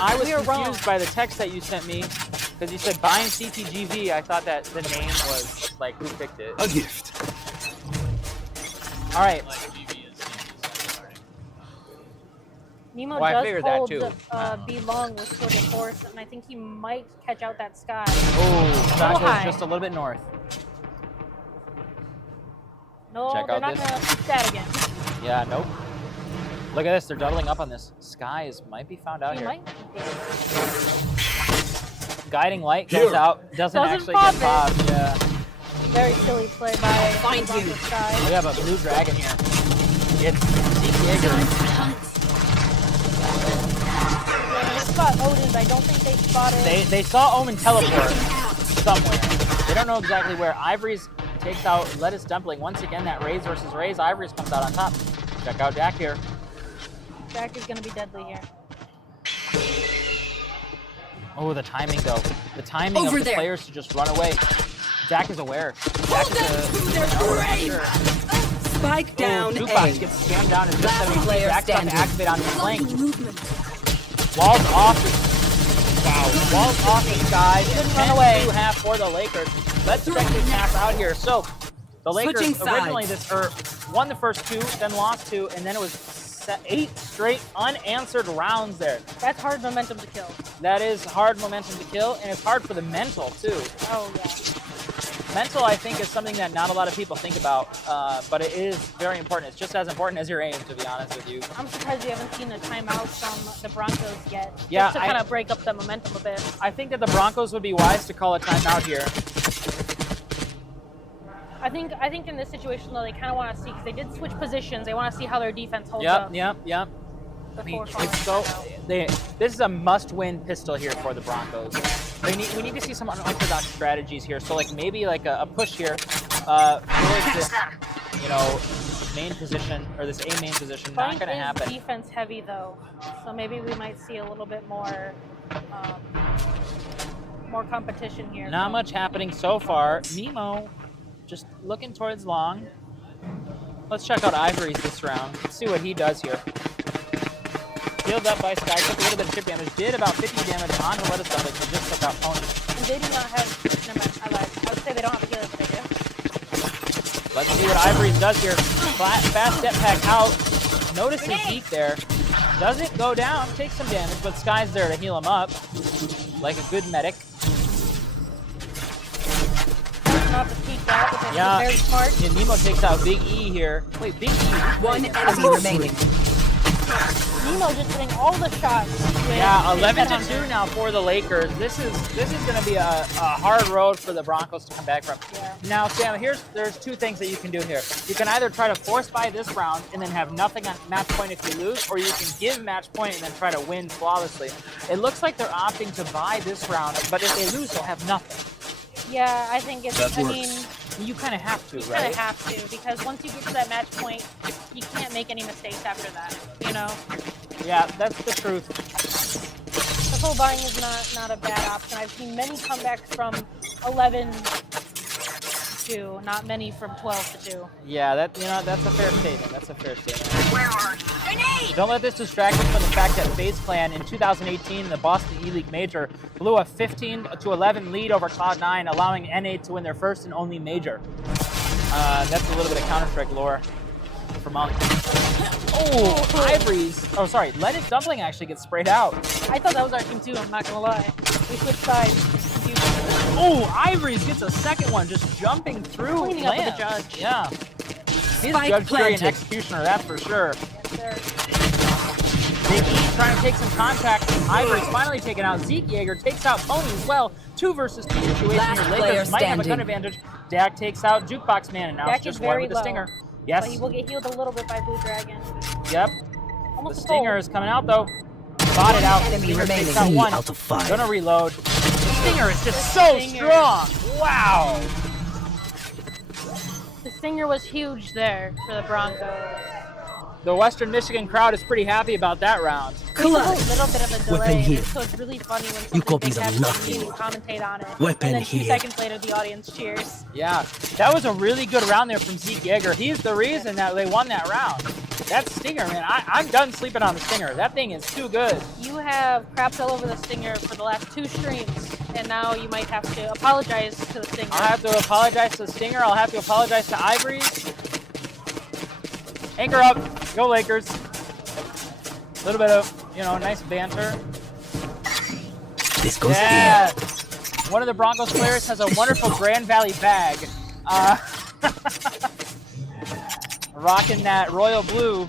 I was confused by the text that you sent me because you said buying CTGV. I thought that the name was like who picked it. A gift. All right. Nemo I does figured that hold too. B long with Sword of Force, and I think he might catch out that Sky. Oh, that high. goes just a little bit north. No, Check they're out not this. going to keep that again. Yeah, nope. Look at this. They're doubling up on this. Skies might be found out He here. might be. Guiding light goes out. Doesn't actually get pop it. popped. Yeah. Very silly play by Find you. Sky. We have a Blue Dragon here. It's Zeke They spot Odin. I don't think they spotted. They saw Omen teleport somewhere. They don't know exactly where. Ivory's takes out Lettuce Dumpling. Once again, that Raze versus Raze. Ivory's comes out on top. Check out Jack here. Jack is going to be deadly here. Oh, the timing though. The timing Over of the there. players to just run away. Jack is aware. Jack is Spike down Jukebox A. gets scammed down and just Last 70. player Jack's about to standing. activate on the flank. Movement. Walls off the Walls off the Sky. Couldn't run away. 10-2 for the Lakers. Let's check this half out here. So the Lakers Switching originally sides. won the first 2, then lost 2, and then it was 8 straight unanswered rounds there. That's hard momentum to kill. That is hard momentum to kill, and it's hard for the mental too. Oh, yeah. Mental, I think, is something that not a lot of people think about, but it is very important. It's just as important as your aim, to be honest with you. I'm surprised you haven't seen a timeout from the Broncos yet. Yeah, just to kind of break up the momentum a bit. I think that the Broncos would be wise to call a timeout here. I think in this situation though, they kind of want to see, because they did switch positions. They want to see how their defense holds Yep, up. yep. I mean, Before it's so. This is a must-win pistol here for the Broncos. We need to see some unorthodox strategies here. So like maybe like a push here towards this, main position or this A main position. Not Fight going to is happen. defense heavy though, so maybe we might see a little bit more competition here. Not much happening so far. Nemo just looking towards long. Let's check out Ivory's this round. Let's see what he does here. Healed up by Sky, took a little bit of chip damage, did about 50 damage on the lettuce stomach, and just took out Pony. And they do not have. Never mind, I lied. I would say they don't have a healer, but they do. Let's see what Ivory's does here. Fast step pack out. Notices Zeke there. Doesn't go down, takes some damage, but Sky's there to heal him up. Like a good medic. Not to peek out, but Yeah. very smart. And Nemo takes out Big E here. Wait, Big E? One enemy remaining. Nemo just getting all the shots. Yeah, 11-2 now for the Lakers. This is going to be a hard road for the Broncos to come back from. Yeah. Now, Sam, there's two things that you can do here. You can either try to force buy this round and then have nothing on match point if you lose, or you can give match point and then try to win flawlessly. It looks like they're opting to buy this round, but if they lose, they'll have nothing. Yeah, I think it's. That I works. mean, You kind of have to, you kind right? of have to, because once you get to that match point, you can't make any mistakes after that. You know, Yeah, that's the truth. the full buying is not a bad option. I've seen many comebacks from 11-2, not many from 12-2. Yeah, that's a fair statement. That's a fair statement. Don't let this distract you from the fact that FaZe Clan in 2018, the Boston E-League Major, blew a 15-11 lead over Cloud9, allowing NA to win their first and only major. That's a little bit of Counter-Strike lore for Molly. Oh, Ivory's. Oh, sorry. Lettuce Dumpling actually gets sprayed out. I thought that was our team too, I'm not gonna lie. We switched sides. Oh, Ivory's gets a second one, just jumping through. Cleaning up with the lands. judge. Yeah. He's Spike Judge Fury and planted. Executioner, that's for sure. There. Big E trying to take some contact. Ivory's finally taken out. Zeke Yeager takes out Pony as well. 2 versus 2 situation Last here. player Lakers might have a gun standing. advantage. Dak takes out Jukebox Man, and now Dak it's is just one very with the low, Stinger. But Yes. he will get healed a little bit by Blue Dragon. Yep. Almost The a Stinger goal. is coming out though. Bought it out. Enemy Stinger remaining. takes out 3 one. out of 5. Gonna reload. The Stinger is just so Stinger. strong. Wow. The Stinger was huge there for the Broncos. The Western Michigan crowd is pretty happy about that round. There's a little bit of a delay, Weapon here. so it's really funny when You something copies big are happens nothing. and you commentate on it. Weapon and then 2 here. seconds later, the audience cheers. Yeah, that was a really good round there from Zeke Yeager. He's the reason that they won that round. That Stinger, man, I'm done sleeping on the Stinger. That thing is too good. You have crapped all over the Stinger for the last 2 streams, and now you might have to apologize to the Stinger. I'll have to apologize to the Stinger. I'll have to apologize to Ivory's. Anchor up. Go Lakers. A little bit of, nice banter. This goes Yeah. here. One of the Broncos players has a wonderful Grand Valley bag. Rocking that royal blue.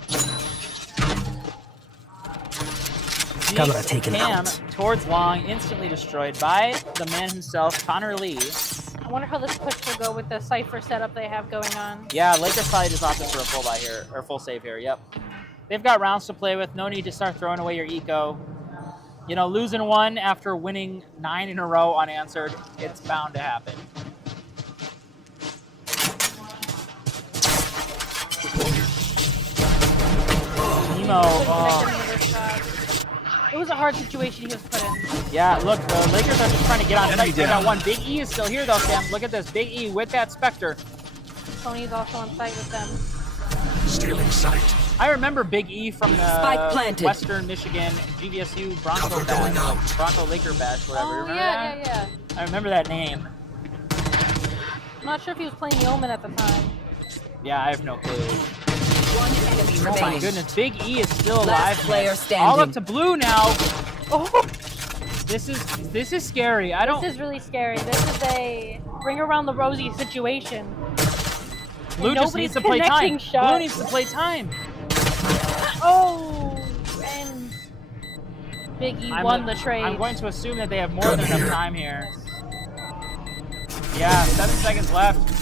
Camera taken Cam out. towards long, instantly destroyed by the man himself, Connor Lee. I wonder how this push will go with the Cypher setup they have going on. Yeah, Lakers probably just opted for a full buy here, or full save here, yep. They've got rounds to play with, no need to start throwing away your eco. Losing 1 after winning 9 in a row unanswered, it's bound to happen. Nemo, It was a hard situation he was put in. yeah, look, the Lakers are just trying to get on site. They got one. Big E is still here, though, Sam. Look at this. Big E with that Spectre. Tony's also on site with them. Stealing sight. I remember Big E from Spike the planted. Western Michigan GVSU Bronco Cover going Bash. out. Bronco Laker Bash, whatever. Oh, Remember yeah, that? yeah. I remember that name. I'm not sure if he was playing Yeoman at the time. Yeah, I have no clue. One enemy Oh my remaining. goodness, Big E is still Last alive. player All standing. up to blue now. Oh, this is scary. I don't. This is really scary. This is a bring around the rosy situation. Blue just needs to play time. Blue needs to play time. Oh, and Big E won the trade. I'm going to assume that they have more than enough time here. Yeah, 7 seconds left.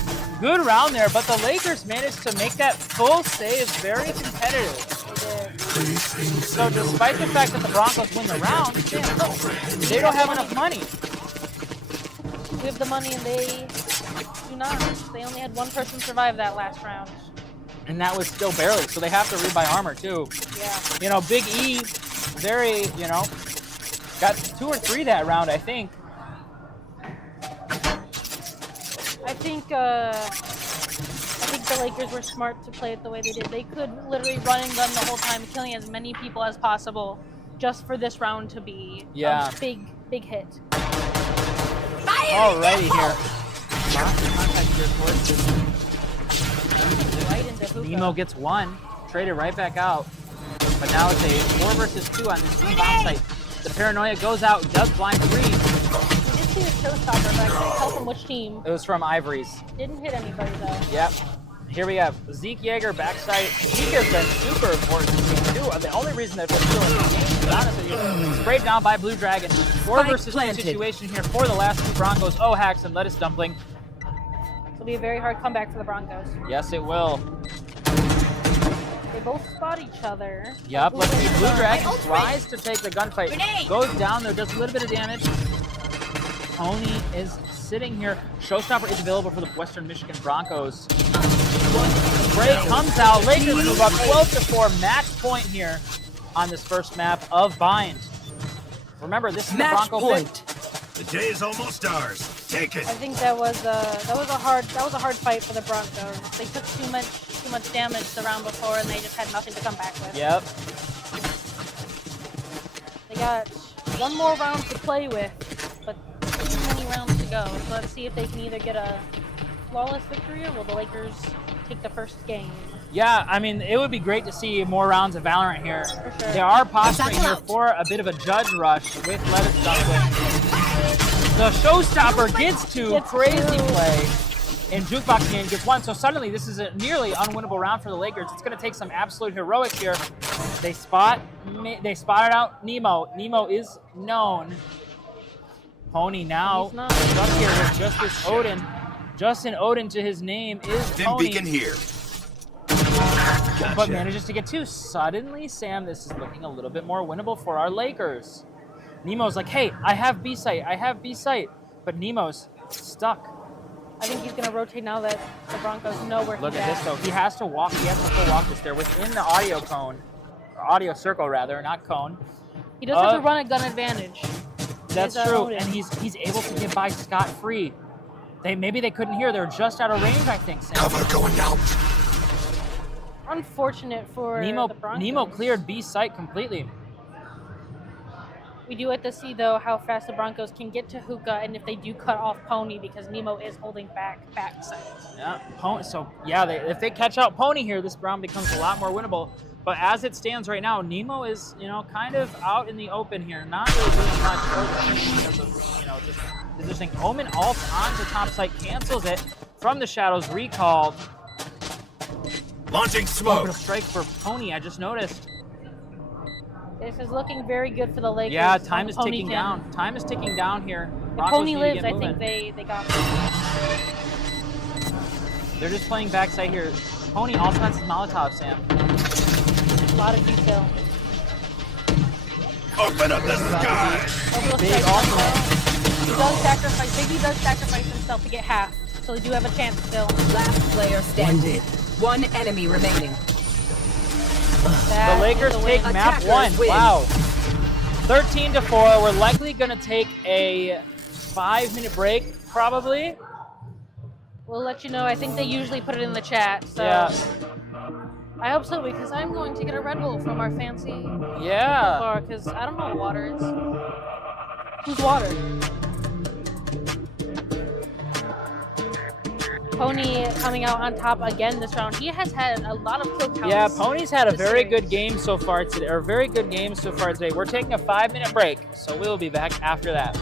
Good round there, but the Lakers managed to make that full save very competitive. So despite the fact that the Broncos win the round, they don't have enough money. We have the money and they do not. They only had 1 person survive that last round. And that was still barely, so they have to rebuy armor too. Yeah. Big E, very, got 2 or 3 that round, I think. I think I think the Lakers were smart to play it the way they did. They could literally run and gun the whole time, killing as many people as possible, just for this round to be Yeah. a big hit. Alrighty here. Lots of contact here towards this. Right into hookah. Nemo gets one, traded right back out. But now it's a 4 versus 2 on this team bomb site. The paranoia goes out, does blind 3. We did see a showstopper, but I couldn't tell from which team. It was from Ivory's. Didn't hit anybody though. Yep. Here we have Zeke Yeager backside. Zeke has been super important in this game too. The only reason that they're still in the game, to be honest with you, sprayed down by Blue Dragon. 4 versus 2 situation here for the last two Broncos. Oh, Hacks and Lettuce Dumpling. This will be a very hard comeback for the Broncos. Yes, it will. They both spot each other. Yep, let's see. Blue Dragon tries to take the gunfight. Goes down there, does a little bit of damage. Tony is sitting here. Showstopper is available for the Western Michigan Broncos. Spray comes out. Lakers move up 12-4. Match point here on this first map of Bind. Remember, this is the Bronco pick. The day is almost ours. Take it. I think that was a hard fight for the Broncos. They took too much damage the round before, and they just had nothing to come back with. Yep. They got one more round to play with, but too many rounds to go. So let's see if they can either get a flawless victory or will the Lakers take the first game. Yeah, I mean, it would be great to see more rounds of Valorant here. For sure. They are posturing here for a bit of a judge rush with Lettuce Dumpling. The Showstopper gets two. Crazy play. And Jukebox Game gets one. So suddenly, this is a nearly unwinnable round for the Lakers. It's going to take some absolute heroics here. They spotted out Nemo. Nemo is known. Pony now up here with Justice Odin. Justin Odin to his name is Pony. Beacon here. But manages to get two. Suddenly, Sam, this is looking a little bit more winnable for our Lakers. Nemo's like, hey, I have B site. But Nemo's stuck. I think he's going to rotate now that the Broncos know where Look he's at at. this, though. He has to walk. He has to full walk this there within the audio cone. Or audio circle, rather, not cone. He does have to run a gun advantage. That's true. And he's able to get by scot-free. Maybe they couldn't hear. They're just out of range, I think, Sam. Cover going out. Unfortunate for the Broncos. Nemo cleared B site completely. We do have to see, though, how fast the Broncos can get to Hookah and if they do cut off Pony because Nemo is holding back sight. Yeah, if they catch out Pony here, this round becomes a lot more winnable. But as it stands right now, Nemo is, kind of out in the open here, not really doing much for the team because of, just positioning. Omen ult onto top site, cancels it from the shadows, recalled. Launching smoke. Orbital strike for Pony, I just noticed. This is looking very good for the Lakers. Yeah, time is Pony ticking can. down. Time is ticking down here. If Broncos Pony need to lives, get I think moving. they got They're just playing backside here. Pony also has his Molotov, Sam. a lot of detail. Open up the sky. Big ultimate. He does sacrifice himself to get half, so they do have a chance still. Last player standing. One enemy remaining. The Lakers take map one. Wow. 13-4. We're likely going to take a 5-minute break, probably. We'll let you know. I think they usually put it in the chat. So Yeah. I hope so because I'm going to get a Red Bull from our fancy Yeah. bar because I don't know what water is. Who's water? Pony coming out on top again this round. He has had a lot of kill counts. Yeah, Pony's had a very good game so far today. We're taking a 5-minute break, so we'll be back after that.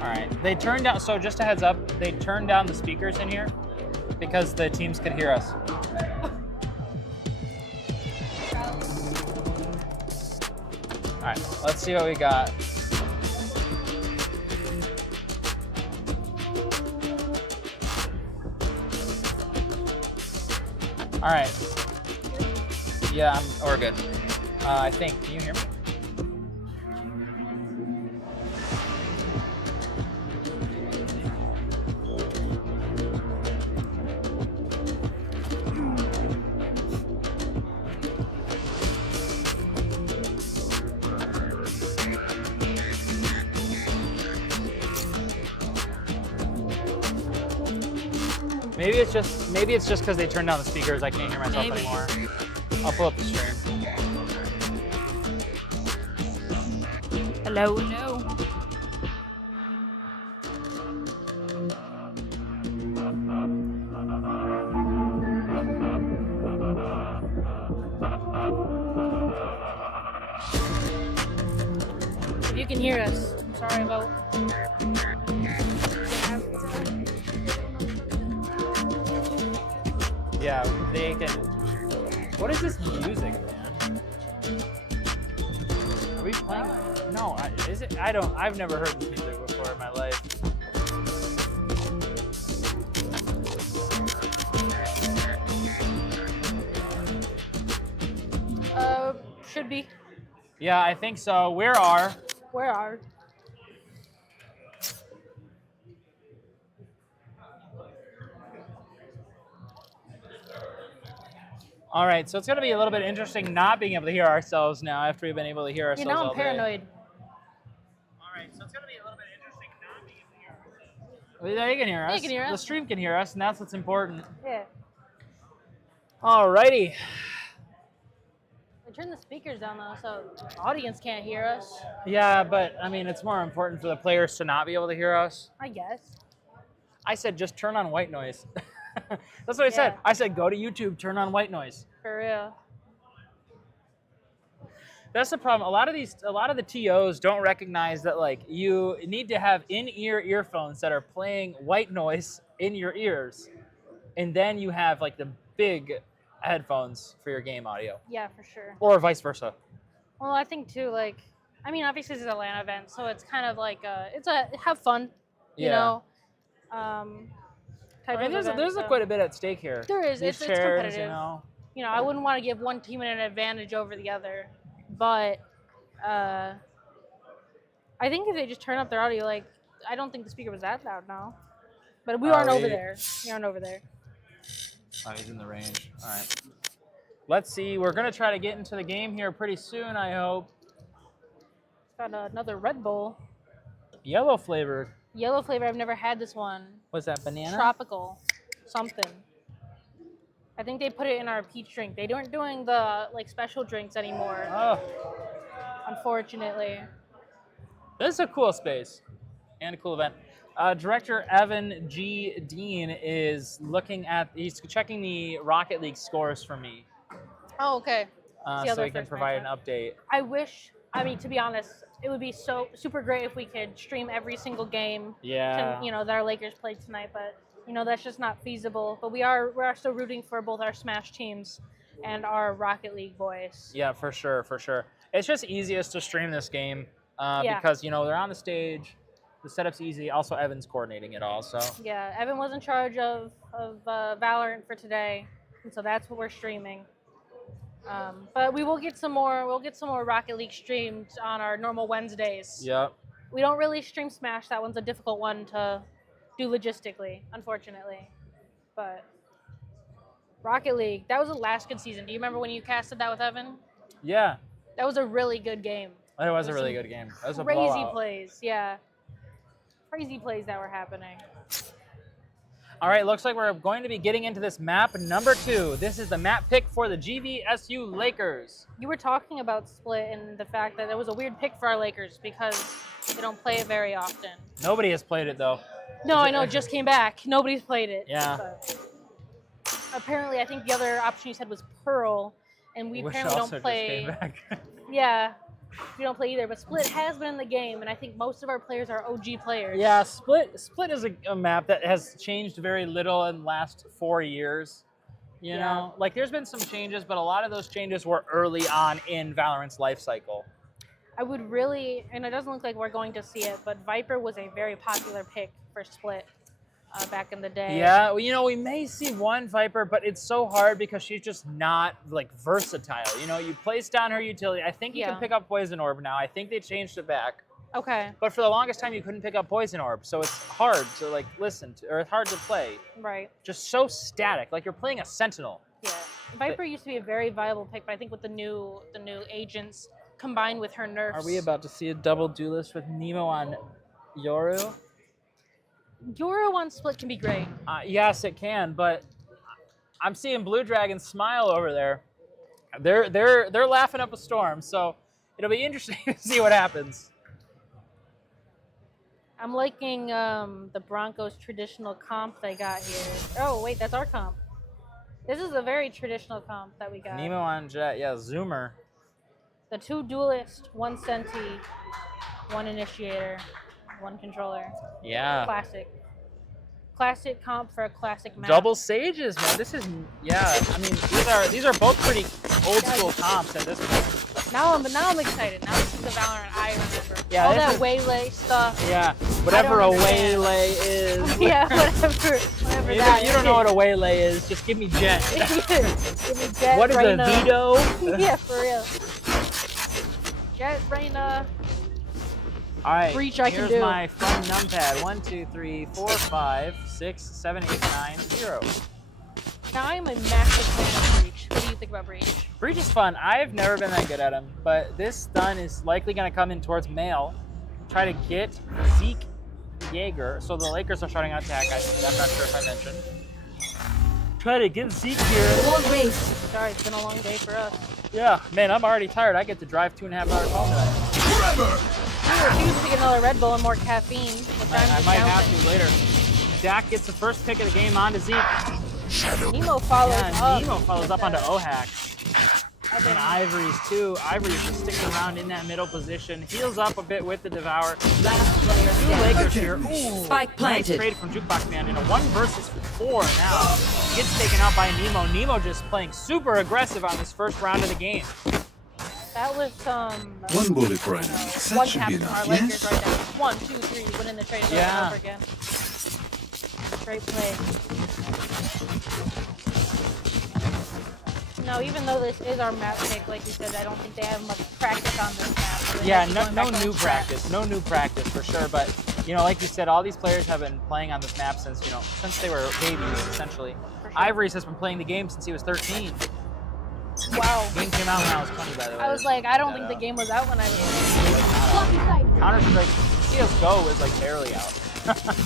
All right. They turned down. So just a heads up, they turned down the speakers in here because the teams could hear us. All right. Let's see what we got. All right. Yeah, we're good. I think. Can you hear me? Maybe it's just because they turned down the speakers. I can't hear myself anymore. I'll pull up the stream. Hello, no. If you can hear us, I'm sorry about. Yeah, they can. What is this music, man? Are we playing? No, is it? I don't. I've never heard this music before in my life. Should be. Yeah, I think so. Where are? All right, so it's going to be a little bit interesting not being able to hear ourselves now after we've been able to hear ourselves You know, all I'm day. paranoid. All right, so it's going to be a little bit interesting not being able to hear ourselves. Well, they can hear us. They can hear us. The stream can hear us, and that's what's important. Yeah. All righty. I turned the speakers down though, so the audience can't hear us. Yeah, but I mean, it's more important for the players to not be able to hear us. I guess. I said just turn on white noise. That's what I said. I said go to YouTube, turn on white noise. For real. That's the problem. A lot of the TOs don't recognize that like you need to have in-ear earphones that are playing white noise in your ears, and then you have like the big headphones for your game audio. Yeah, for sure. Or vice versa. Well, I think too, like, I mean, obviously this is a LAN event, so it's kind of like have fun, you know. Type of event, There's quite a bit at stake here. There is. These It's chairs, competitive. you know. I wouldn't want to give one team an advantage over the other, but I think if they just turn up their audio, like, I don't think the speaker was that loud now. But we aren't over there. We aren't over there. Oh, he's in the range. All right. Let's see. We're going to try to get into the game here pretty soon, I hope. Got another Red Bull. Yellow flavored. Yellow flavor. I've never had this one. What's that, banana? Tropical. Something. I think they put it in our peach drink. They aren't doing the like special drinks anymore. Oh. Unfortunately. This is a cool space and a cool event. Director Evan G. Dean is he's checking the Rocket League scores for me. Oh, okay. So he can provide an update. I mean, to be honest, it would be so super great if we could stream every single game. Yeah. That our Lakers played tonight, but that's just not feasible. But we're still rooting for both our Smash teams and our Rocket League boys. Yeah, for sure. It's just easiest to stream this game because they're on the stage. The setup's easy. Also, Evan's coordinating it all. So yeah, Evan was in charge of Valorant for today, and so that's what we're streaming. But we will get some more. We'll get some more Rocket League streamed on our normal Wednesdays. Yep. We don't really stream Smash. That one's a difficult one to do logistically, unfortunately. But Rocket League, that was the last good season. Do you remember when you casted that with Evan? Yeah. That was a really good game. It was a really good game. That was a crazy blowout. plays, yeah. Crazy plays that were happening. All right, looks like we're going to be getting into this map number 2. This is the map pick for the GVSU Lakers. You were talking about Split and the fact that it was a weird pick for our Lakers because they don't play it very often. Nobody has played it, though. No, I know, it just came back. Nobody's played it. Yeah. But apparently, I think the other option you said was Pearl, and we apparently don't play. Just came back. Yeah, we don't play either, but Split has been in the game, and I think most of our players are OG players. Yeah, Split is a map that has changed very little in the last 4 years. You know, like there's been some changes, but a lot of those changes were early on in Valorant's life cycle. I would really, and it doesn't look like we're going to see it, but Viper was a very popular pick for Split back in the day. Yeah, well, you know, we may see one Viper, but it's so hard because she's just not like versatile. You know, you place down her utility. I think you can pick up Poison Orb now. I think they changed it back. Okay. But for the longest time, you couldn't pick up Poison Orb, so it's hard to like listen to, or it's hard to play. Right. Just so static, like you're playing a Sentinel. Yeah. Viper used to be a very viable pick, but I think with the new agents combined with her nerfs. Are we about to see a double duelist with Nemo on Yoru? Yoru on Split can be great. Yes, it can, but I'm seeing Blue Dragon smile over there. They're laughing up a storm, so it'll be interesting to see what happens. I'm liking the Broncos traditional comp they got here. Oh, wait, that's our comp. This is a very traditional comp that we got. Nemo on Jet, yeah, Zoomer. The 2 duelists, 1 Senti, 1 initiator, 1 controller. Yeah. Classic. Classic comp for a classic map. Double Sages, man. This is, yeah. I mean, these are both pretty old school comps at this point. Now I'm excited. Now this is the Valorant I remember. Yeah, all that waylay stuff. Yeah, whatever a waylay is. Yeah, whatever that You don't know what a waylay is. Just give me Jet. Give me Jet. What is Reyna. a veto? Yeah, for real. Jet, Reyna. All right, Breach I can here's do. my fun numpad. 1, 2, 3, 4, 5, 6, 7, 8, 9, 0. Now I'm a massive fan of Breach. What do you think about Breach? Breach is fun. I've never been that good at him, but this stun is likely going to come in towards Mail. Try to get Zeke Jaeger. So the Lakers are starting an attack. I'm not sure if I mentioned. Try to get Zeke here. Sorry, it's been a long day for us. Yeah, man, I'm already tired. I get to drive 2.5 hours home tonight. I was to get another Red Bull and more caffeine. I might have to later. Dak gets the first pick of the game onto Zeke. Nemo follows up. Nemo follows up onto Ohax. And Ivory's too. Ivory's just sticking around in that middle position. Heals up a bit with the Devour. Two Lakers here. Ooh, Spike planted. Nice trade from Jukebox Man in a 1 versus 4 now. Gets taken out by Nemo. Nemo just playing super aggressive on this first round of the game. That was 1 bullet for enemy. one That should tap be from our enough, Lakers yes? right there. 1, 2, 3, winning the trade over and over again. Great play. Now, even though this is our map pick, like you said, I don't think they have much practice on this map. So Yeah, no new practice. No new practice for sure. But, you know, like you said, all these players have been playing on this map since, you know, since they were babies, essentially. Sure. Ivory's has been playing the game since he was 13. Wow. The game came out when I was 20, by the way. I was like, I don't think the game was out when I was Counter-Strike, CSGO was like barely out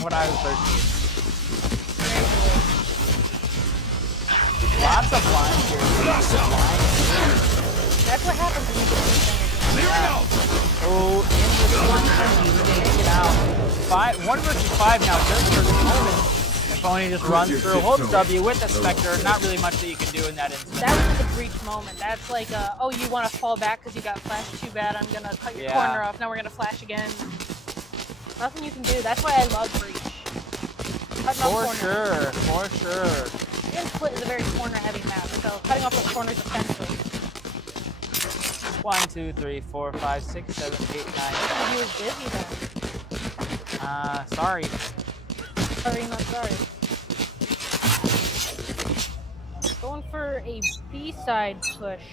when I was 13. Lots of blinds here. That's what happens when you get this Oh, in this one, take it out. 1 versus 5 now, just for the moment. Pony just runs through, holds W with the Spectre. Not really much that you can do in that instance. That was the Breach moment. That's like, oh, you want to fall back because you got flashed too bad. I'm going to cut your corner off. Now we're going to flash again. Nothing you can do. That's why I love Breach. Cutting off corners. For sure. And Split is a very corner-heavy map, so cutting off those corners is essential. 1, 2, 3, 4, 5, 6, 7, 8, 9. He was busy then. Sorry. Sorry, not sorry. Going for a B-side push.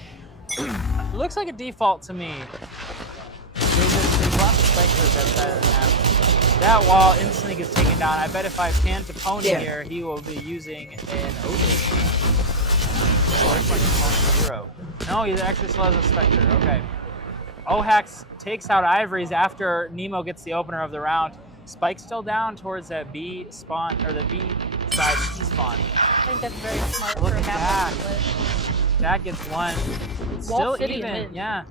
Looks like a default to me. There's lots of spikers that side of the map. That wall instantly gets taken down. I bet if I pan to Pony here, he will be using an Ocean. No, he actually still has a Spectre. Okay. Ohax takes out Ivory's after Nemo gets the opener of the round. Spike's still down towards that B spawn, or the B side C spawn. I think that's very smart Look for a at map that. like Split. That gets one. It's Wall still City even, mid. yeah.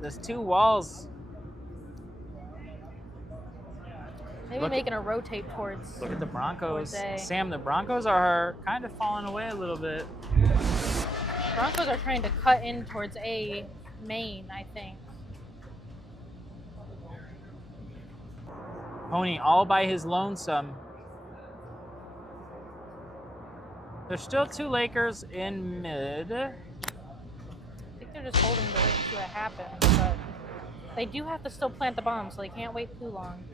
There's 2 walls. Maybe Look making a rotate towards. Look at the Broncos. towards A. Sam, the Broncos are kind of falling away a little bit. Broncos are trying to cut in towards A main, I think. Pony all by his lonesome. There's still 2 Lakers in mid. I think they're just holding to wait until it happens, but they do have to still plant the bomb, so they can't wait too long.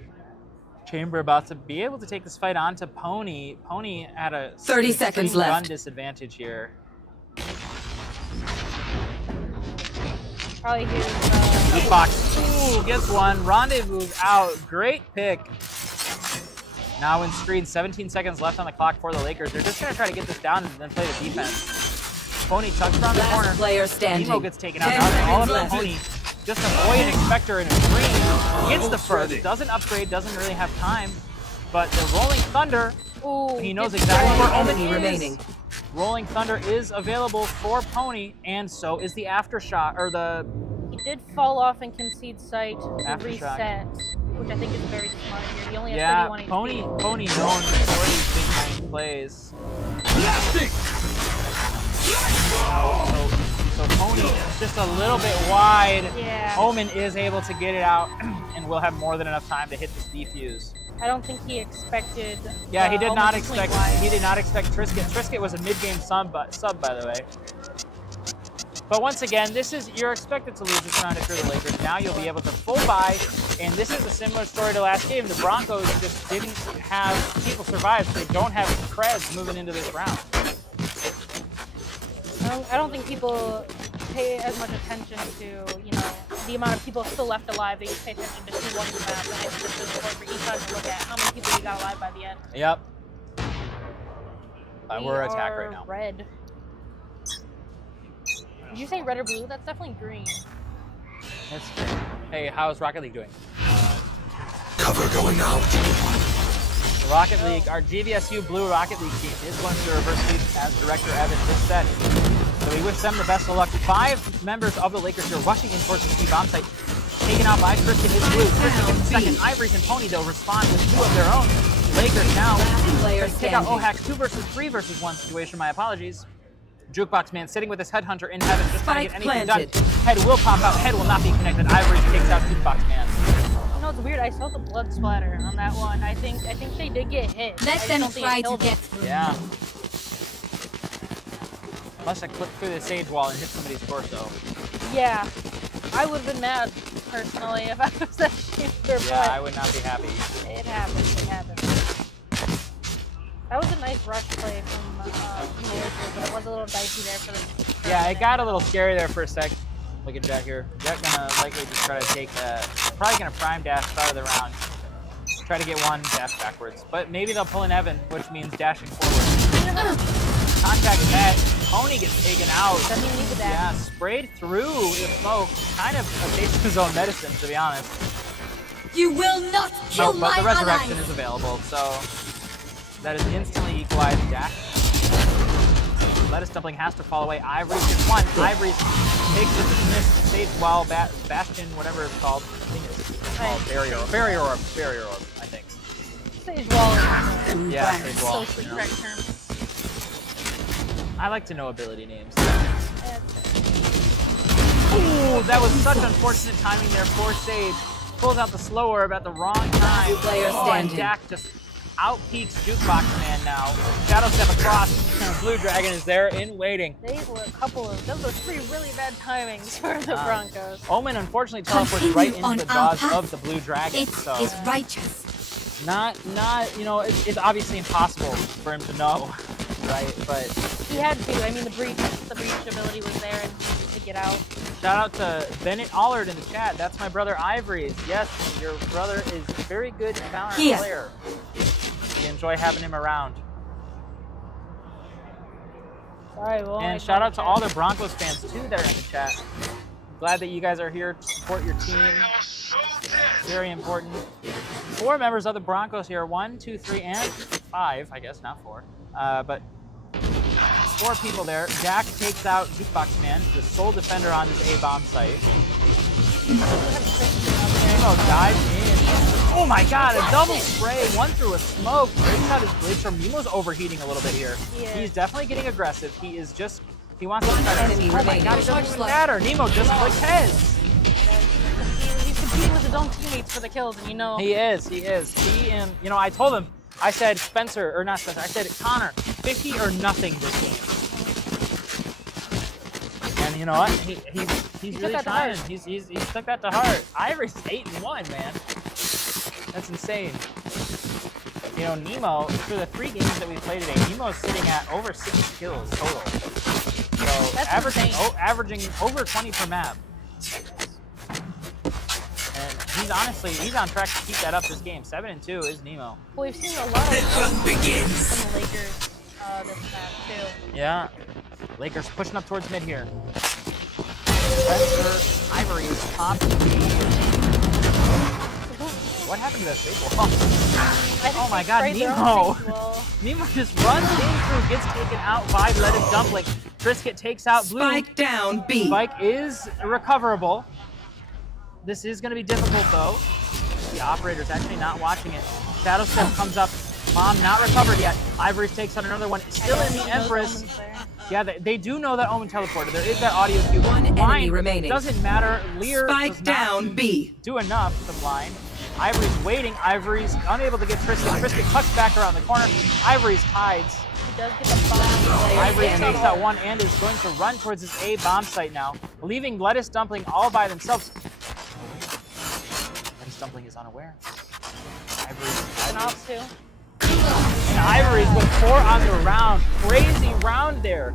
Chamber about to be able to take this fight on to Pony. Pony at a 30 seconds run left. disadvantage here. Probably here's Jukebox. Ooh, gets one. Rendezvous out. Great pick. Now in screen, 17 seconds left on the clock for the Lakers. They're just going to try to get this down and then play the defense. Pony tucks around the corner. Last player standing. Nemo gets taken out. 10 Now it's all up seconds to left. Pony. Just avoid an Expector in a screen. Gets the first. Doesn't upgrade. Doesn't really have time. But the Rolling Thunder. Ooh, He knows gets exactly where One Omen enemy is. remaining. Rolling Thunder is available for Pony, and so is the Aftershock, or the... He did fall off and concede sight to Aftershock. Reset, which I think is very smart here. He only has Yeah, 31 HP. Pony known for these big time plays. So Pony is just a little bit wide. Yeah. Omen is able to get it out, and will have more than enough time to hit this defuse. I don't think he expected. Yeah, he did not Omen to swing expect. wide. He did not expect Trisket. Trisket was a mid-game sub, by the way. But once again, you're expected to lose this round if you're the Lakers. Now you'll be able to full buy, and this is a similar story to last game. The Broncos just didn't have people survive, so they don't have creds moving into this round. I don't think people pay as much attention to, the amount of people still left alive. They just pay attention to who won the map, and it's just as important for each time to look at how many people you got alive by the end. Yep. We We're attack right are now. Red. Did you say red or blue? That's definitely green. That's great. Hey, how's Rocket League doing? Cover going out. The Rocket League, our GVSU Blue Rocket League team is going to reverse sweep, as Director Evan just said. So we wish them the best of luck. 5 members of the Lakers are rushing in towards the key bomb site. Taken out by Tristan is blue. Tristan gets the second. Ivories and Pony, though, respond with 2 of their own. Lakers now take out OHAC's 2 versus 3 versus 1 situation. My apologies. Jukebox Man sitting with his headhunter in heaven, just trying to get anything done. Head will pop out. Head will not be connected. Ivories takes out Jukebox Man. You know, it's weird. I saw the blood splatter on that one. I think they did get hit. Let them try to get through. Yeah. Unless I clip through the sage wall and hit somebody's torso. Yeah. I would have been mad, personally, if I was that shooter, Yeah, I would not be happy. It happens. It happens. That was a nice rush play from the Lakers, but it was a little dicey there for the... Yeah, it got a little scary there for a sec. Look at Jet here. Jet gonna likely just try to take probably gonna prime dash start of the round. Try to get one, dash backwards. But maybe they'll pull an Evan, which means dashing forward. Contact net. Pony gets taken out. Doesn't even need the dash. Yeah, sprayed through the smoke. Kind of a taste of his own medicine, to be honest. You will not kill But my the resurrection allies. is available, so that is instantly equalized. Dash. Lettuce Dumpling has to fall away. Ivory's gets one. Ivory takes the dismissed stage while Bastion, whatever it's called. I think it's called Barrier Orb, I think. Sage wall. Yeah, Sage Wall. Socially correct term. I like to know ability names. Ooh, that was such unfortunate timing there for Sage. Pulls out the slow orb at the wrong time. 2 players And standing. Dak just out-peaks Jukebox Man now. Shadow step across. Blue Dragon is there in waiting. Those were those were 3 really bad timings for the Broncos. Omen unfortunately teleports right into the jaws of the Blue Dragon. It So is righteous. not it's obviously impossible for him to know, right? But He had to. I mean, the breach ability was there and he needed to get out. shout out to Bennett Allard in the chat. That's my brother Ivory. Yes, your brother is a very good Valorant Here. player. We enjoy having him around. Sorry, well. And shout out to all the Broncos fans too that are in the chat. Glad that you guys are here to support your team. Very important. 4 members of the Broncos here. 1, 2, 3, and 5. I guess not 4. But 4 people there. Jack takes out Jukebox Man, the sole defender on this A-bomb site. Nemo dives in. Oh my god, a double spray. 1 through a smoke. Breaks out his blade from Nemo's overheating a little bit here. He's definitely getting aggressive. He is just, he wants to try to, Enemy oh my remaining. god, it doesn't even matter. Nemo just clicked heads. He's competing with his own teammates for the kills, and you know. He is. He and, you know, I told him, I said, Spencer, or not Spencer, I said, Connor, 50 or nothing this game. And you know what? He's really trying. He took that to heart. Ivory's 8-1, man. That's insane. You know, Nemo, for the 3 games that we played today, Nemo's sitting at over 6 kills total. So That's averaging over 20 per map. And he's on track to keep that up this game. 7-2 is Nemo. Well, we've seen a lot of from the Lakers this map too. Yeah. Lakers pushing up towards mid here. Spencer Ivory is top B. What happened to that fake wall? Oh my god, Nemo! Nemo just runs in through, gets taken out by Lettuce Dumpling. Trisket takes out Blue. Spike down B. Spike is recoverable. This is going to be difficult though. The operator's actually not watching it. Shadow Step comes up. Bomb not recovered yet. Ivory takes out another one. Still in the Empress. Yeah, they do know that Omen teleported. There is that audio cue. One enemy remaining. Doesn't matter. Lear Spike down B. Do enough to blind. Ivory's waiting. Ivory's unable to get Trisket. Trisket cuts back around the corner. Ivory's hides. He does get the bomb. Ivory takes out one and is going to run towards his A bomb site now, leaving Lettuce Dumpling all by themselves. Lettuce Dumpling is unaware. Off too. And Ivory's with 4 on the round. Crazy round there.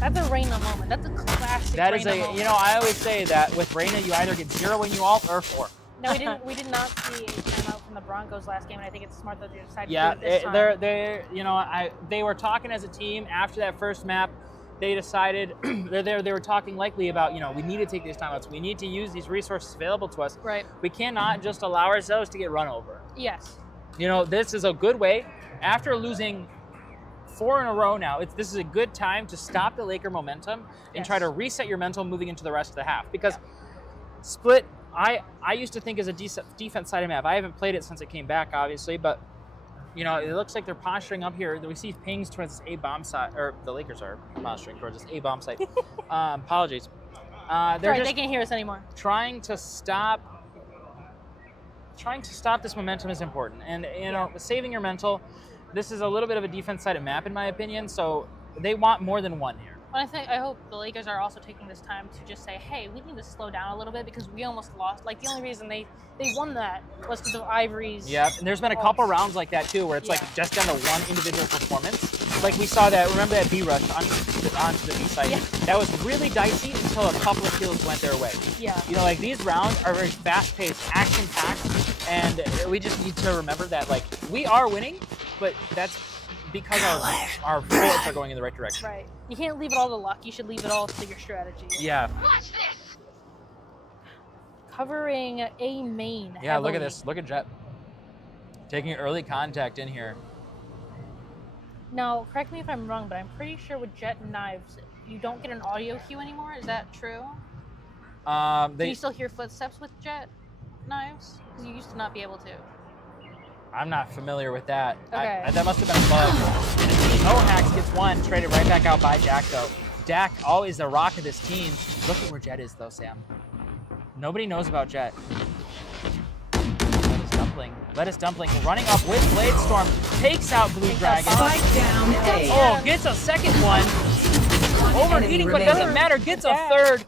That's a Reyna moment. That's a classic. That is Reyna moment. you know, I always say that with Reyna, you either get 0 when you ult or 4. No, we did not see a timeout from the Broncos last game, and I think it's smart that they decided Yeah, to do it this time. they're you know, they were talking as a team after that first map. They decided they were talking likely about, you know, we need to take these timeouts. We need to use these resources available to us. Right. We cannot just allow ourselves to get run over. Yes. You know, this is a good way. After losing 4 in a row now, this is a good time to stop the Laker momentum and try to reset your mental moving into the rest of the half. Because Split, I used to think is a defense side of map. I haven't played it since it came back, obviously, but you know, it looks like they're posturing up here. We see pings towards this A bomb site, or the Lakers are posturing towards this A bomb site. Apologies. They can't hear us anymore. Trying to stop this momentum is important, and you know, saving your mental. This is a little bit of a defense-sided map, in my opinion. So they want more than one here. Well, I hope the Lakers are also taking this time to just say, hey, we need to slow down a little bit because we almost lost. Like, the only reason they won that was because of Ivory's. Yeah, and there's been a couple rounds like that too, where it's like just down to one individual performance. Like we saw that. Remember that B rush onto the B side? Yeah. That was really dicey until a couple of kills went their way. Yeah. You know, like these rounds are very fast-paced, action-packed, and we just need to remember that, like, we are winning, but that's because our bullets are going in the right direction. Right. You can't leave it all to luck. You should leave it all to your strategy. Yeah. Watch this. Covering A main. Yeah, heavily. look at this. Look at Jet. Taking early contact in here. Now, correct me if I'm wrong, but I'm pretty sure with Jet and Knives, you don't get an audio cue anymore. Is that true? Can you still hear footsteps with Jet Knives? Because you used to not be able to. I'm not familiar with that. Okay. That must have been a bug. Mohax gets one, traded right back out by Dak, though. Dak, always the rock of this team. Look at where Jet is, though, Sam. Nobody knows about Jet. Lettuce Dumpling running up with Blade Storm. Takes out Blue Dragon. Spike down A. Oh, gets a second one. Overheating, but it doesn't matter. Gets a third.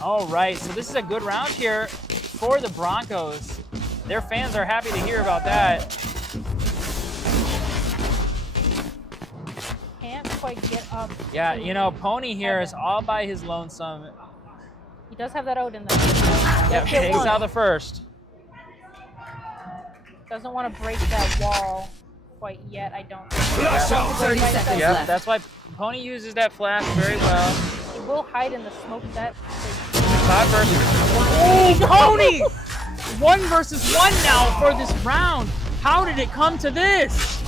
All right, so this is a good round here for the Broncos. Their fans are happy to hear about that. Can't quite get up. Yeah, you know, Pony here is all by his lonesome. He does have that Odin though. Yeah, takes out the first. Doesn't want to break that wall quite yet, I don't think. 30 seconds Yep, left. that's why Pony uses that flash very well. He will hide in the smoke that. 5 versus. Oh, Pony! 1 versus 1 now for this round. How did it come to this?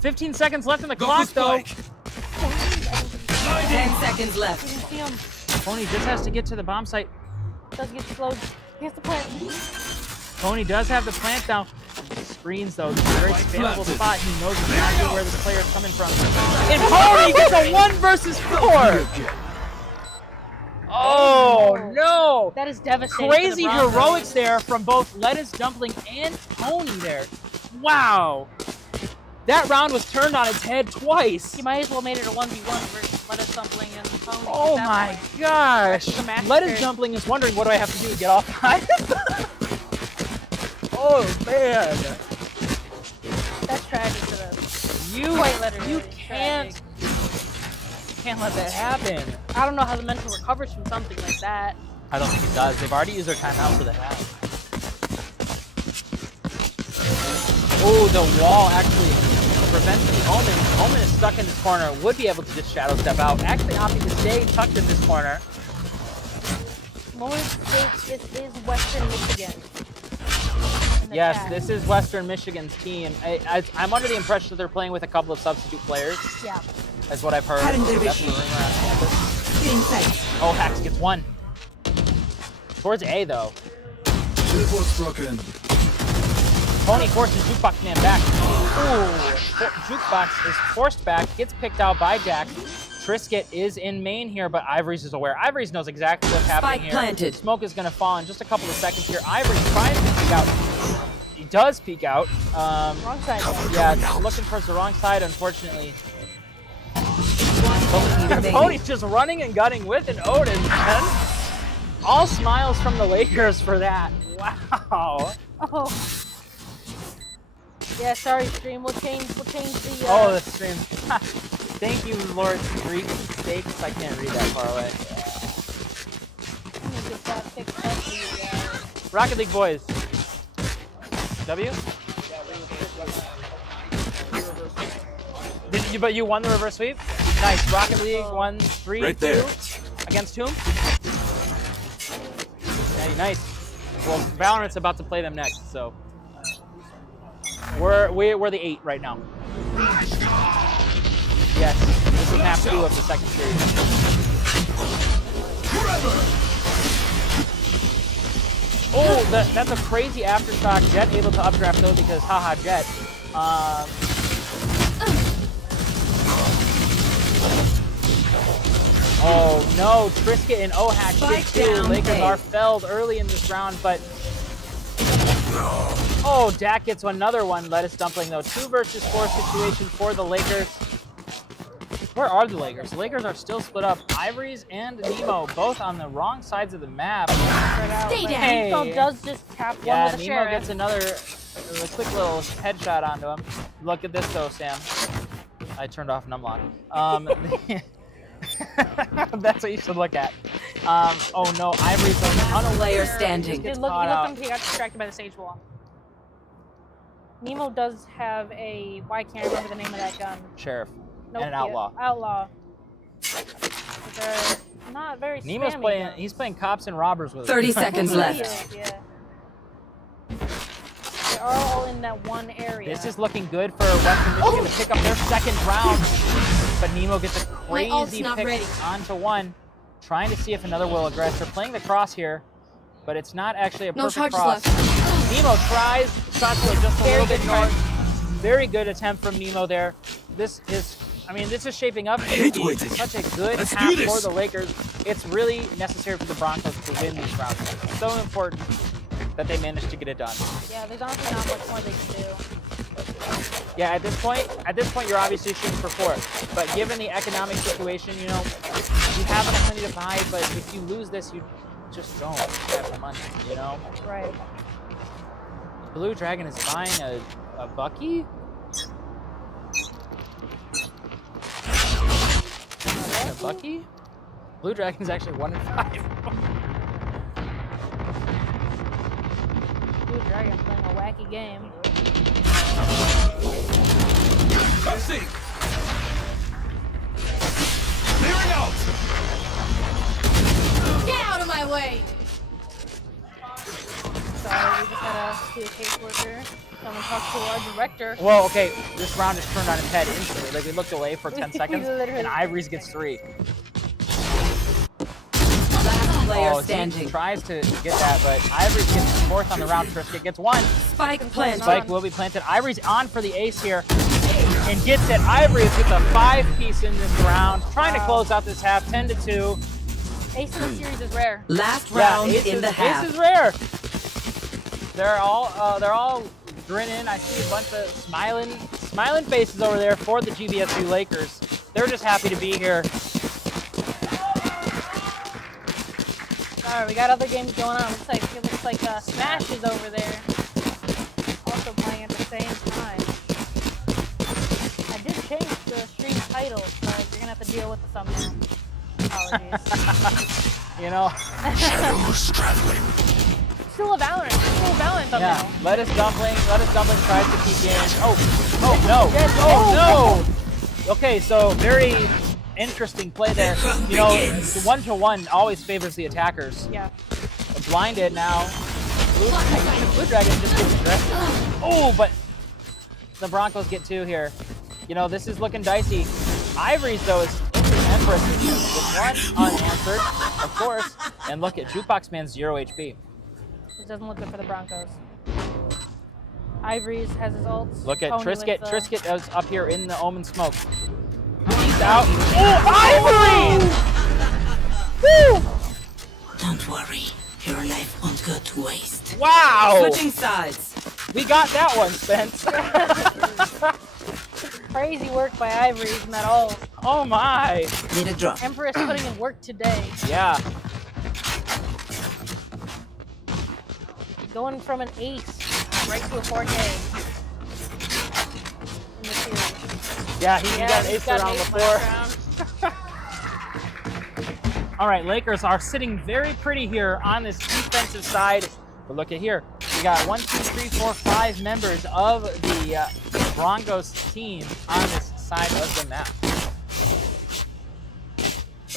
15 seconds left in the clock, though. 10 seconds left. See him. Pony just has to get to the bomb site. Does get slowed. He has to plant. Pony does have the plant down. Screens, though. It's a very spammable spot. He knows exactly where this player is coming from. And Pony gets a 1 versus 4. Oh, no. Wow. That is devastating. Crazy for the Broncos. heroics there from both Lettuce Dumpling and Tony there. Wow. That round was turned on its head twice. You might as well made it a 1v1 versus Lettuce Dumpling and Tony. Oh my gosh. Lettuce Dumpling is wondering, what do I have to do to get off high? Oh man. That's tragic for them. You can't let that happen. I don't know how the mental recovers from something like that. I don't think it does. They've already used their timeout for the half. Oh, the wall actually prevents the Omen. Omen is stuck in this corner. Would be able to just shadow step out. Actually opting to stay tucked in this corner. Lawrence State, this is Western Michigan. Yes, this is Western Michigan's team. I'm under the impression that they're playing with a couple of substitute players. Yeah. That's what I've heard. That's the rumor on campus. Oh, Hax gets one. Towards A, though. Teleport's broken. Tony forces Jukebox Man back. Ooh, Jukebox is forced back, gets picked out by Jack. Trisket is in main here, but Ivory's is aware. Ivory's knows exactly what's happening here. Planted. Smoke is going to fall in just a couple of seconds here. Ivory tries to peek out. He does peek out. Wrong side. Yeah, looking towards the wrong side, unfortunately. Tony's just running and gunning with an Odin, man. All smiles from the Lakers for that. Wow. Oh. Yeah, sorry, stream. We'll change the. Oh, the stream. Thank you, Lord Greek Steaks. I can't read that far away. Let me get that fixed up for you guys. Rocket League boys. W? But you won the reverse sweep? Nice. Rocket League won 3-2 Right there. against whom? Yeah, nice. Well, Valorant's about to play them next, so we're the 8 right now. Yes, this is half 2 of the second series. Oh, that's a crazy aftershock. Jet able to updraft though because haha Jet. Oh no, Trisket and Ohak get 2. Lakers are felled early in this round, but oh, Dak gets another one. Lettuce Dumpling though. 2 versus 4 situation for the Lakers. Where are the Lakers? The Lakers are still split up. Ivories and Nemo both on the wrong sides of the map. Stay down. Hey. Nemo does just tap one Yeah, with a Nemo sheriff. gets another quick little headshot onto him. Look at this though, Sam. I turned off numlock. That's what you should look at. Oh no, Ivory's Player standing. Gets Look, caught out. he got distracted by the sage wall. Nemo does have a. Why can't I remember the name of that gun? Sheriff. Nope, And an outlaw. Outlaw. But they're not very Nemo's spammy, playing. though. He's playing cops and robbers with us. 30 seconds He left. is, yeah. They are all in that one area. This is looking good for Western Michigan to pick up their second round. But Nemo gets a My ult's crazy not pick ready. onto one. Trying to see if another will aggress. They're playing the cross here, but it's not actually a No perfect charges cross. left. Nemo tries, shots go just a little bit good try. north. Very good attempt from Nemo there. This is shaping up to hate be waiting. such a good Let's half do this. for the Lakers. It's really necessary for the Broncos to win these rounds. It's so important that they managed to get it done. Yeah, there's honestly not much more they can do. Yeah, at this point, you're obviously shooting for 4. But given the economic situation, you know, you have enough money to buy, but if you lose this, you just don't have the money, you know? Right. Blue Dragon is buying a Bucky? A Bucky? Blue Dragon's actually 1-5. Blue Dragon playing a wacky game. Passing. Clearing out. Get out of my way. Sorry, we just had a Steelcase worker come and talk to our director. Well, okay, this round is turned on its head instantly. Like, we looked away for 10 seconds, Literally. and Ivory's gets 3. Last player Oh, standing. he tries to get that, but Ivory gets 4th on the round. Trisket gets 1. Spike planted. Spike will be planted. Ivory's on for the ace here and gets it. Ivory gets a 5-piece in this round, trying to close out this half, 10-2. Ace in the series is rare. Last round in the half. Ace is rare. They're all grinning. I see a bunch of smiling faces over there for the GVSU Lakers. They're just happy to be here. All right, we got other games going on. It looks like Smash is over there, also playing at the same time. I did change the stream title, so you're gonna have to deal with the thumbnail. Apologies. You know. Shadows traveling. Still a Valorant thumbnail. Yeah. Lettuce dumpling tries to keep in. Oh no. Oh no. Okay, so very interesting play there. You know, the 1-to-1 always favors the attackers. Yeah. Blinded now. Blue Dragon just gets aggressive. Oh, but the Broncos get 2 here. You know, this is looking dicey. Ivory's, though, is Empress with 1 unanswered, of course. And look at Jukebox Man, 0 HP. This doesn't look good for the Broncos. Ivory's has his ults. Look at Tony Trisket. with Trisket is up here in the Omen smoke. He's out. Oh, Ivory! Woo! Don't worry, your life won't go to waste. Wow! Switching sides. We got that one, Spence. Crazy work by Ivory's in that ult. Oh my! Need a drop. Empress putting in work today. Yeah. Going from an ace right to a 4K in the series. Yeah, he got an ace around before. All right, Lakers are sitting very pretty here on this defensive side. But look at here. We got 1, 2, 3, 4, 5 members of the Broncos team on this side of the map.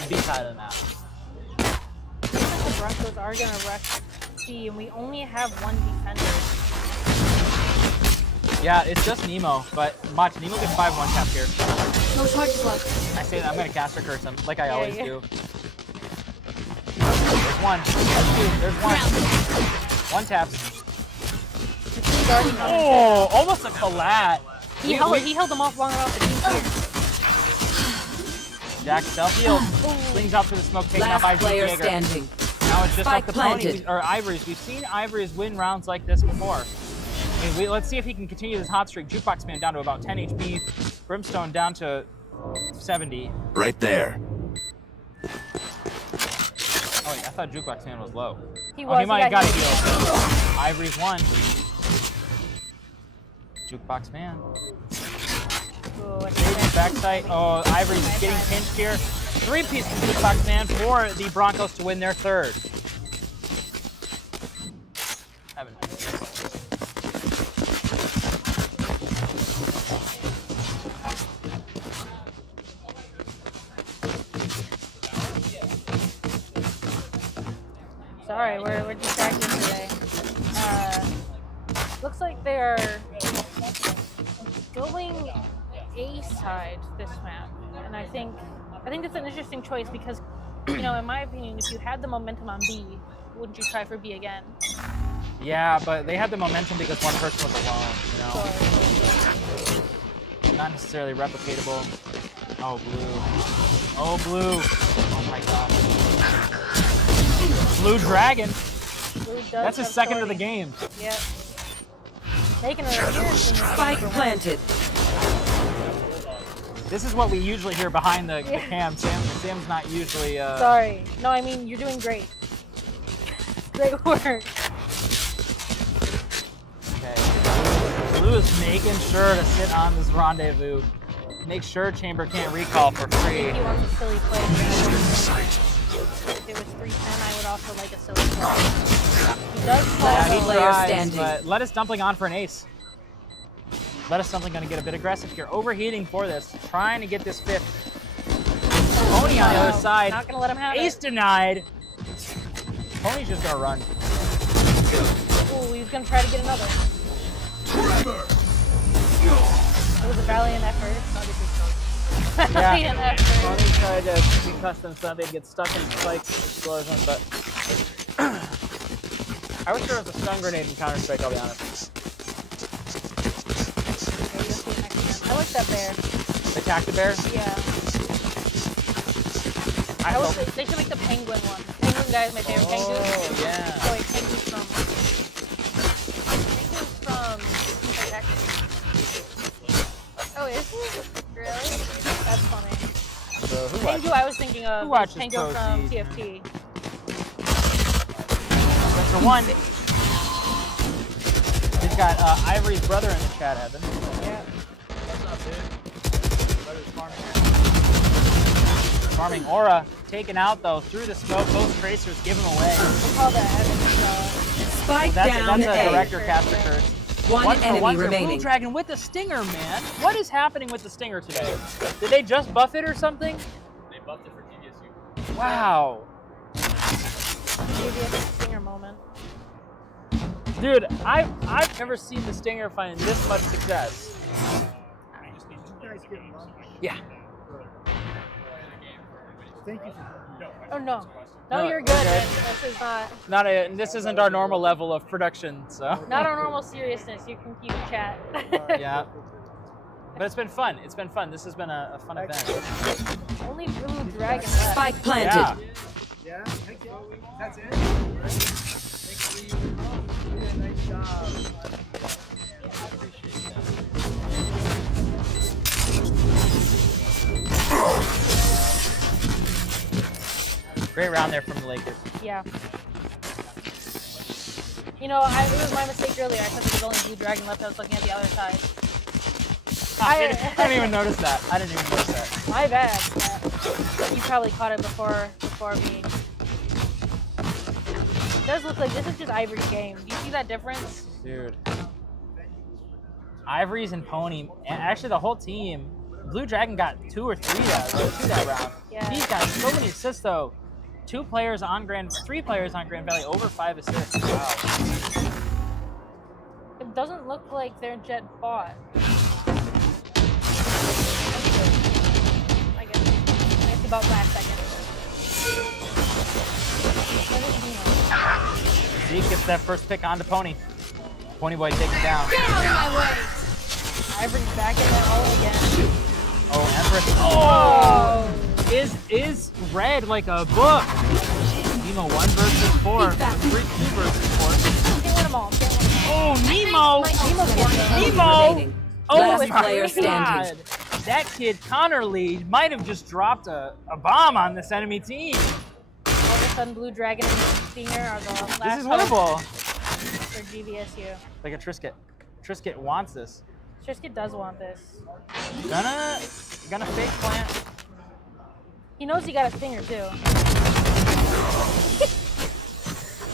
B side of the map. The Broncos are going to rush C, and we only have 1 defender. Yeah, it's just Nemo, but watch, Nemo gets 5 1-tap here. No charges left. I say that, I'm going to caster curse him, like I always yeah. do. There's 1, there's 2, there's 1. 1 taps. Oh, almost a collat. He held them off long enough to keep Jack self-healed. Slings out through the smoke, taking out by player Jaeger. standing. Now it's just Spike like the planted. Pony, or Ivory's. We've seen Ivory's win rounds like this before. I mean, let's see if he can continue this hot streak. Jukebox Man down to about 10 HP. Brimstone down to 70. Right there. Oh, yeah, I thought Jukebox Man was low. He He might have got a healed. heal. Ivory's 1. Jukebox Man. Backside. Oh, Ivory's getting pinched here. 3-piece from Jukebox Man for the Broncos to win their 3rd. Sorry, we're distracted today. Looks like they're going A side this map, and I think that's an interesting choice because, you know, in my opinion, if you had the momentum on B, wouldn't you try for B again? Yeah, but they had the momentum because one person was alone, you know? Not necessarily replicatable. Oh, blue. Oh, blue. Oh, my God. Blue Dragon. Blue does That's his have second of story. the game. Yep. Making an appearance in the Spike planted. This is what we usually hear behind the cam. Sam's not usually... Sorry. No, I mean, you're doing great. Great work. Okay. Blue is making sure to sit on this rendezvous. Make sure Chamber can't recall for free. He wants a silly play. If it was 310, I would also like a silly play. He does play. Yeah, he player tries, standing. but Lettuce Dumpling on for an ace. Lettuce Dumpling going to get a bit aggressive here. Overheating for this. Trying to get this 5th. Pony on the other side. Not going to let him have Ace it. denied. Pony's just going to run. Ooh, he's going to try to get another. It was a valiant effort. Valiant effort. Pony tried to concuss them so they'd get stuck in Spike's explosion, but I wish there was a stun grenade in Counter-Strike, I'll be honest. I like that bear. Attack the bear? Yeah. They should make the penguin one. Penguin guy is my favorite. Penguin. Oh, yeah. Oh, wait, penguin's from Oh, is he? Really? That's funny. So who Pengu watches? I was thinking of Who watches Pengu Pro from Siege? TFT. Mr. One. He's got Ivory's brother in the chat, Evan. Yeah. What's up, dude? Brother's farming Aura. Taken out, though, through the smoke. Those tracers give him away. We'll call that Evan's, Spike That's down a A. director caster curse. One for enemy one for remaining. Blue Dragon with the Stinger, man. What is happening with the Stinger today? Did they just buff it or something? They buffed it for GVSU. Wow. GVSU Stinger moment. Dude, I've never seen the Stinger find this much success. Yeah. Thank you for Oh, no. No, No, you're good. okay. Man. This isn't our normal level of production, so. Not our normal seriousness. You can keep chat. Yeah. But it's been fun. It's been fun. This has been a fun event. Only Blue Dragon left. Spike planted. Yeah, thank you. That's it. Thanks for you. Yeah, nice job. Great round there from the Lakers. Yeah. You know, it was my mistake earlier. I thought there was only Blue Dragon left. I was looking at the other side. I didn't even notice that. I didn't even notice that. My bad. Yeah. You probably caught it before me. It does look like this is just Ivory's game. Do you see that difference? Dude. Ivory's and Pony, and actually the whole team. Blue Dragon got 2 or 3 that round. Yeah. He's got so many assists though. 3 players on Grand Valley over 5 assists. Wow. It doesn't look like their jet bought. I guess it's about last second. Zeke gets that first pick onto Pony. Pony Boy takes it down. Get out of my way! Ivory's back in that hole again. Oh, Empress. Oh! Is red like a book? Nemo 1 versus 4. 3 versus 4. Can't win them all. Can't win them all. Oh, Nemo! Nemo! Oh Last my player God! standing. That kid Connor Lee might have just dropped a bomb on this enemy team. All of a sudden, Blue Dragon and Stinger are the last This is winnable. for GVSU. Like a Trisket. Trisket wants this. Trisket does want this. Gonna fake plant. He knows he got a Stinger too.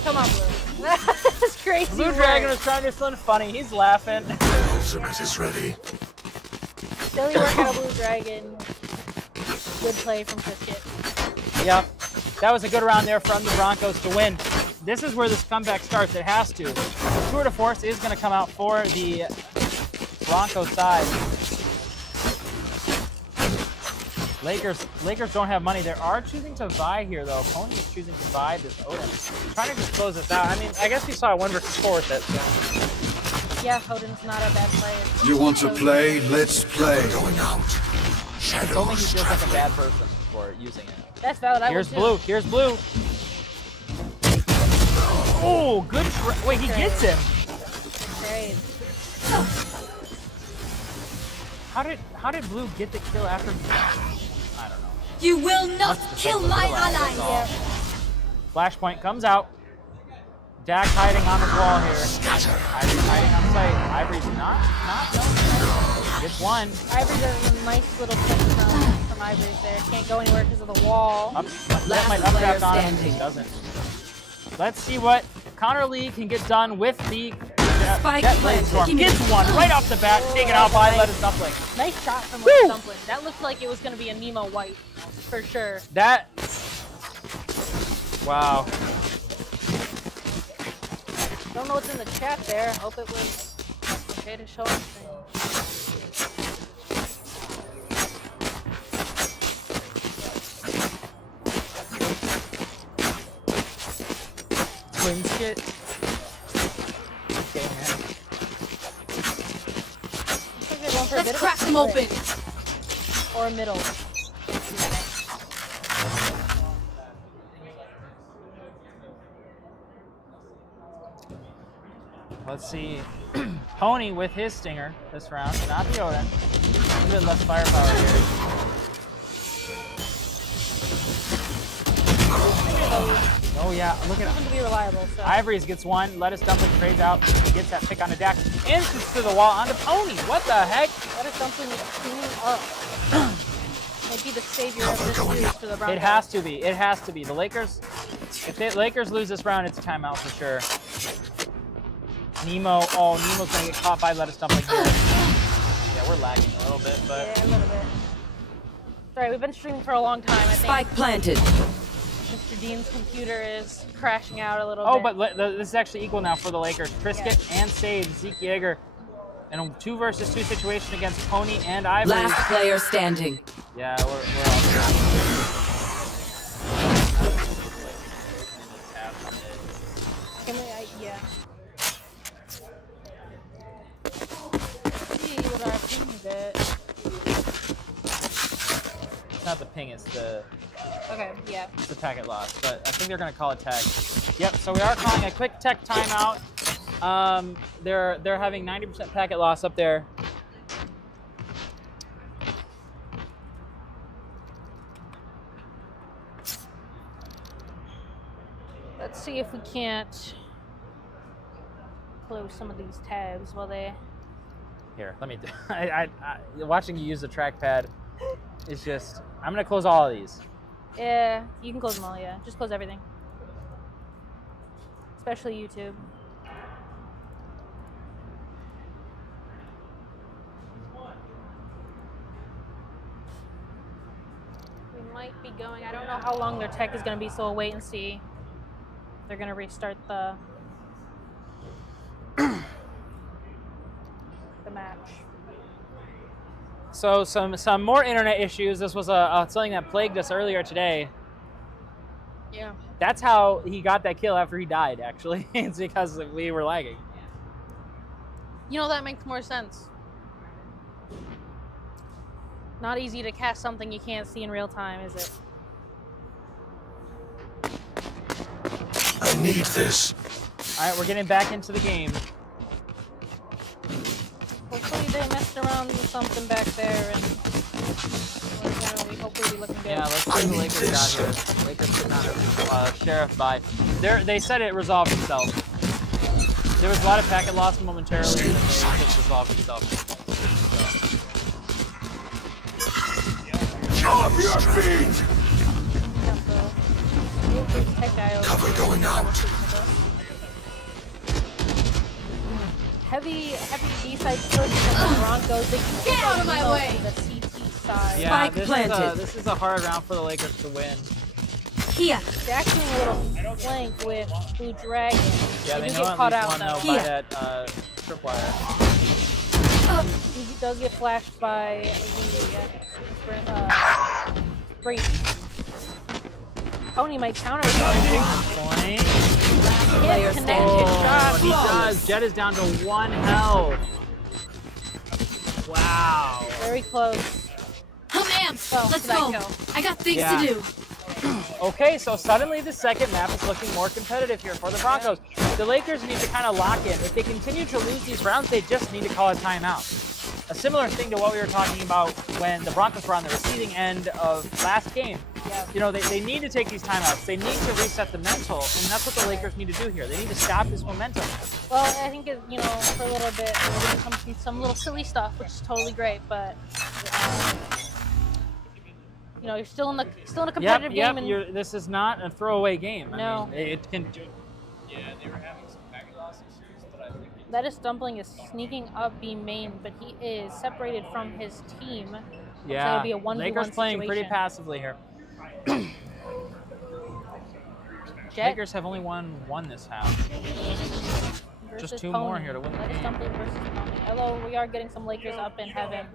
Come on, Blue. That's crazy. Blue Dragon is trying to do something funny. He's laughing. Ultimate is ready. Silly work out of Blue Dragon. Good play from Trisket. Yep. That was a good round there from the Broncos to win. This is where this comeback starts. It has to. Tour de force is going to come out for the Broncos side. Lakers don't have money. They are choosing to buy here, though. Pony is choosing to buy this Odin. Trying to just close this out. I mean, I guess we saw a 1 versus 4 with it. So. Yeah, Odin's not a bad player. You want to play? Let's play. Going out. It's only he feels like a bad person for using it. That's valid. I Here's would too. Blue. Here's Blue. Oh, good. Wait, he gets him. Great. How did Blue get the kill after? I don't know. You will not Must have kill been my the last ally! assault. Flashpoint comes out. Dak hiding on his wall here. Ivory's hiding on site. Ivory's not known. Gets one. Ivory does a nice little pick from Ivory's there. Can't go anywhere because of the wall. That might updraft on him. He doesn't. Let's see what Connor Lee can get done with the Jet Blade Storm. Gets one right off the bat. Taken out by Lettuce Dumpling. Nice shot from Lettuce Dumpling. That looked like it was going to be a Nemo White for sure. That. Wow. Don't know what's in the chat there. Hope it was okay to show us. Twin skit. Okay, man. Let's crack them open! Or a middle. Let's see. Pony with his stinger this round, not the Odin. A little bit less firepower here. Oh yeah, look at Proven to be reliable. So. Ivories gets one. Lettuce Dumpling trades out. He gets that pick on the deck. Inches to the wall onto Pony. What the heck? Lettuce Dumpling is cleaning up. Might be the savior of this series for the Broncos. It has to be. It has to be. The Lakers. If the Lakers lose this round, it's a timeout for sure. Nemo. Oh, Nemo's gonna get caught by Lettuce Dumpling here. Yeah, we're lagging a little bit, but Yeah, a little bit. Sorry, we've been streaming for a long time. I think Spike planted. Mr. Dean's computer is crashing out a little oh, bit. but this is actually equal now for the Lakers. Trisket and Sage, Zeke Yeager, in a 2 versus 2 situation against Pony and Ivory. Last player standing. Yeah, we're all Yeah. See what our ping bit. It's not the ping, it's the Okay, yeah. it's the packet loss, but I think they're gonna call it tech. Yep, so we are calling a quick tech timeout. They're having 90% packet loss up there. Let's see if we can't close some of these tabs while they. Here, let me do watching you use the trackpad is just, I'm gonna close all of these. Yeah, you can close them all, yeah. Just close everything. Especially YouTube. We might be going, I don't know how long their tech is going to be, so we'll wait and see. They're going to restart the match. So some more internet issues. This was something that plagued us earlier today. Yeah. That's how he got that kill after he died, actually. It's because we were lagging. You know, that makes more sense. Not easy to cast something you can't see in real time, is it? I need this. All right, we're getting back into the game. Hopefully they messed around with something back there and we're gonna hopefully be looking good. Yeah, let's see the Lakers got here. Lakers putting on a sheriff by. They said it resolved itself. There was a lot of packet loss momentarily, and then they just resolved itself. Off your feet! Cover going out. Heavy D-side push from the Broncos. They can Get out of my way! The CT side. Yeah, this is a hard round for the Lakers to win. Here. They're actually in a little flank with Blue Dragon. Yeah, they do know get at caught least out one though. though by that tripwire. He does get flashed by the Brady. Pony might counter. Point. Hit connected shot. He does. Jet is down to 1 health. Wow. Very close. I'm amped. Let's go. Kill. I got things to do. Okay, so suddenly the second map is looking more competitive here for the Broncos. The Lakers need to kind of lock in. If they continue to lose these rounds, they just need to call a timeout. A similar thing to what we were talking about when the Broncos were on the receiving end of last game. Yeah. You know, they need to take these timeouts. They need to reset the mental, and that's what the Lakers need to do here. They need to stop this momentum. Well, I think it, you know, for a little bit, we're going to come some little silly stuff, which is totally great, but you know, you're still in a competitive game. And this is not a throwaway game. No. I mean, it can. Yeah, they were having some packet loss issues, but I think Lettuce Dumpling is sneaking up B main, but he is separated from his team. Yeah, it'll be a 1v1 Lakers playing pretty situation. passively here. Lakers have only won one this half. Just 2 more here to win the Lettuce game. Dumpling versus Pony. Although we are getting some Lakers up in heaven.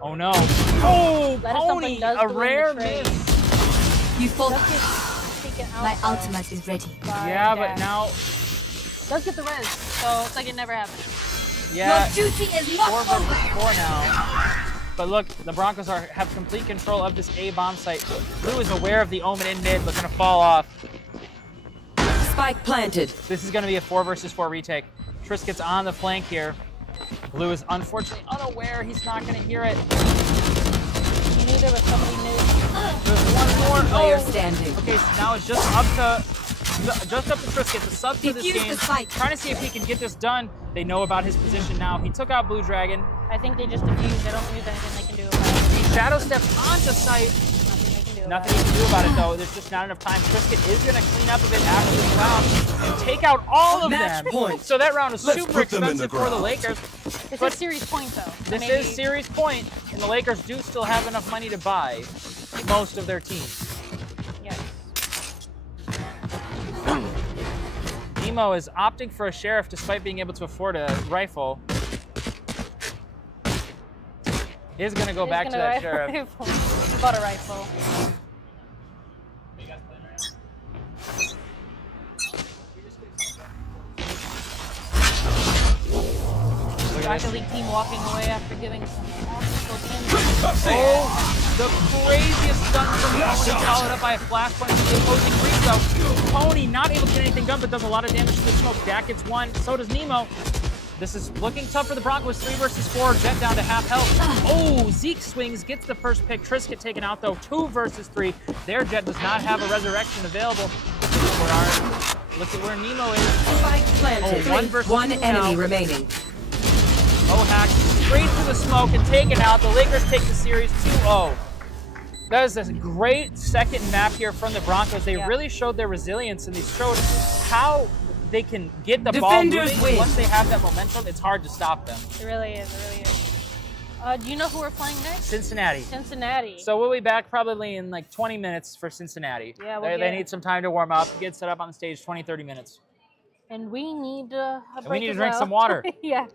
Oh no! Oh, Lettuce Pony! Dumpling does A win the rare trade. miss. You fought. Does get taken out My though ultimate is ready. by Yeah, but Dash. now, Does get the res, so it's like it never happened. yeah, Your duty is 4 not versus over. 4 now. But look, the Broncos have complete control of this A bomb site. Blue is aware of the Omen in mid, looking to fall off. Spike planted. This is going to be a 4 versus 4 retake. Triscuit's on the flank here. Blue is unfortunately unaware. He's not going to hear it. He knew there was somebody new. There's one more. Player standing. Okay, so now it's just up to Triscuit, the sub to this Defuse game. the site. Trying to see if he can get this done. They know about his position now. He took out Blue Dragon. I think they just defused. I don't think there's anything they can do about it. He shadow steps onto site. Nothing he can do about it though. There's just not enough time. Triscuit is going to clean up a bit after this round and take out all of Match them. point. So that round is Let's super put them in the expensive for the ground. Lakers. This But is series point though. So this maybe is series point, and the Lakers do still have enough money to buy most of their teams. Yes. Nemo is opting for a sheriff despite being able to afford a rifle. Is going to go back to that sheriff. He bought a rifle. Rocket League team walking away after giving some awesome damage. Oh, the craziest stun from Pony, followed up by a flashpoint from the opposing creep though. Pony not able to get anything done, but does a lot of damage to the smoke. Dak gets one, so does Nemo. This is looking tough for the Broncos. 3 versus 4, Jet down to half health. Oh, Zeke swings, gets the first pick. Triscuit taken out though, 2 versus 3. Their Jet does not have a resurrection available. Look at where Nemo is. Spike planted. Oh, 1 versus 1 2 enemy now. remaining. Oh, hack straight through the smoke and taken out. The Lakers take the series 2-0. That is a great second map here from the Broncos. They really showed their resilience and they showed how they can get the ball Defenders moving. win. Once they have that momentum, it's hard to stop them. It really is. It really is. Do you know who we're playing next? Cincinnati. Cincinnati. So we'll be back probably in like 20 minutes for Cincinnati. Yeah, They need some time to warm up, get set up on the stage, 20, 30 minutes. And we need a break We need to as drink well. some water. Yeah.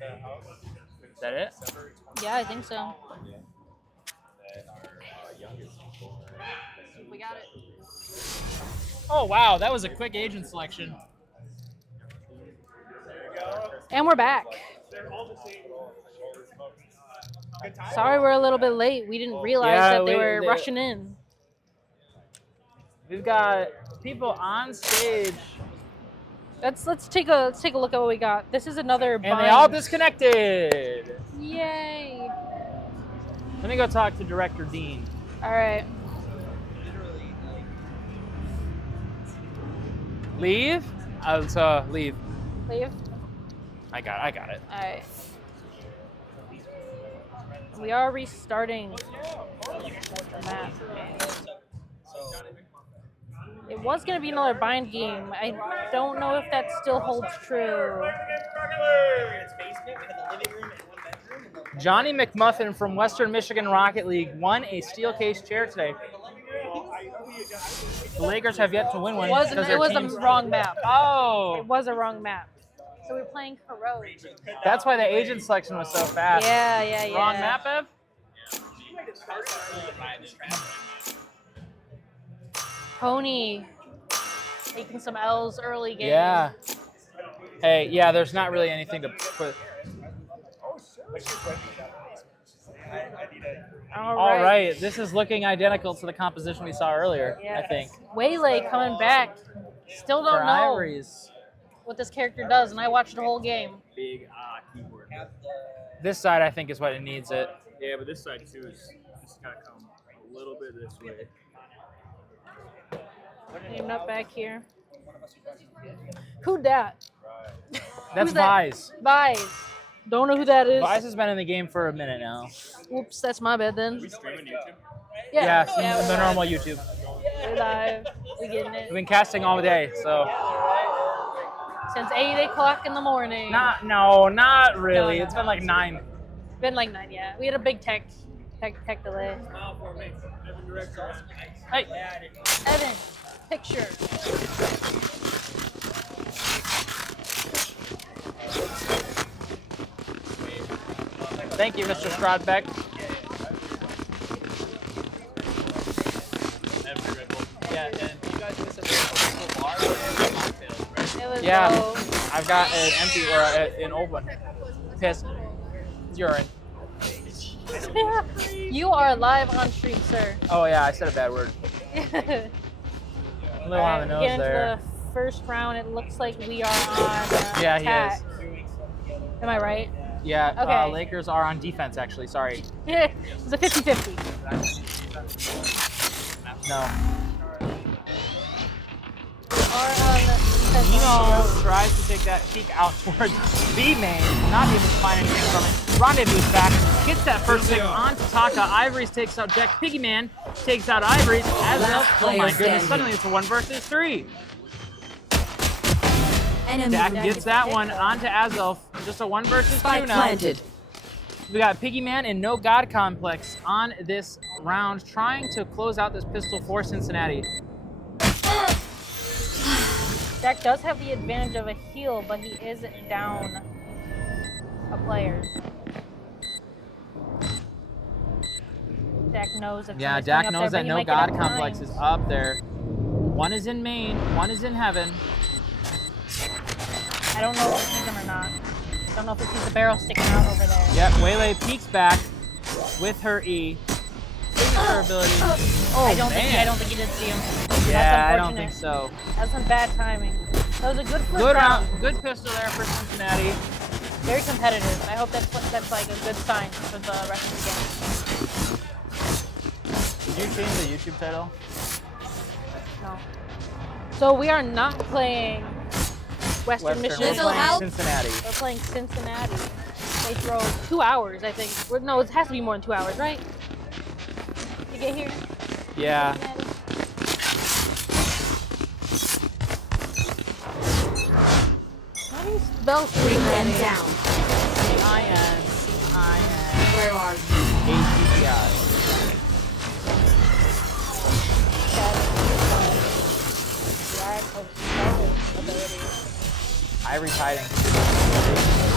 Is that it? Yeah, I think so. We got it. Oh wow, that was a quick agent selection. And we're back. Sorry we're a little bit late. We didn't realize that they were rushing in. We've got people on stage. Let's take a look at what we got. This is another And bind. they all disconnected. Yay. Let me go talk to Director Dean. All right. Leave? Leave. Leave. I got it. All right. We are restarting the map. It was going to be another bind game. I don't know if that still holds true. Johnny McMuffin from Western Michigan Rocket League won a Steelcase chair today. The Lakers have yet to win one. It was a wrong map. Oh. It was a wrong map. So we're playing Corrode. That's why the agent selection was so fast. Yeah. Wrong map, Ev? Pony taking some L's early game. Yeah. Hey, yeah, there's not really anything to put. All right. This is looking identical to the composition we saw earlier, I think. Waylay coming back. Still don't For know Ivory's. what this character does, and I watched the whole game. Big keyboard. This side, I think, is what it needs it. Yeah, but this side too is just gotta come a little bit this way. Name up back here. Who dat? That's Who's that? Vise. Vise. Don't know who that is. Vise has been in the game for a minute now. Oops, that's my bad then. We streaming YouTube? Yeah, we're the live. normal YouTube. We're live. We're getting it. We've been casting all day, so. Since 8 o'clock in the morning. Not really. No. It's been like 9. It's been like 9, yeah. We had a big tech delay. Hey. Evan, picture. Thank you, Mr. Strodbeck. Yeah, and you guys miss a bar or It was Yeah, low. I've got an empty or an old one. Piss. Urine. You are live on stream, sir. Oh yeah, I said a bad word. A little on the nose Get into there. the first round. It looks like we are on Yeah, he attack. is. Am I right? Yeah, Okay. Lakers are on defense actually, sorry. It's a 50-50. No. Nemo tries to take that peek out towards B main, not able to find anything from it. Rendezvous back, gets that first pick on Taka. Ivory's takes out Jack. Piggyman takes out Ivory's. As oh my goodness, suddenly it's a 1 versus 3. Dak gets that one onto Azelf. Just a 1 versus 2 now. Planted. We got Piggyman and No God Complex on this round, trying to close out this pistol for Cincinnati. Dak does have the advantage of a heal, but he is down a player. Dak knows that. Yeah, somebody's Dak coming up knows there, that but he No might get God up Complex behind. is up there. One is in main, one is in heaven. I don't know if he sees him or not. Don't know if he sees the barrel sticking out over there. Yep, Waylay peeks back with her E. Signature ability. Oh, I don't man. think he did see him. Yeah, I That's don't think so. That's some bad timing. That was a good first Good round. good pistol there for Cincinnati. Very competitive. I hope that's like a good sign for the rest of the game. Did you change the YouTube title? No. So we are not playing Western Michigan. We're playing Cincinnati. We're playing Cincinnati. They drove 2 hours, I think. No, it has to be more than 2 hours, right? To get here? Yeah. How do you spell Cincinnati? C-I-N. Where are you? A-T-T-I. Ivory's hiding.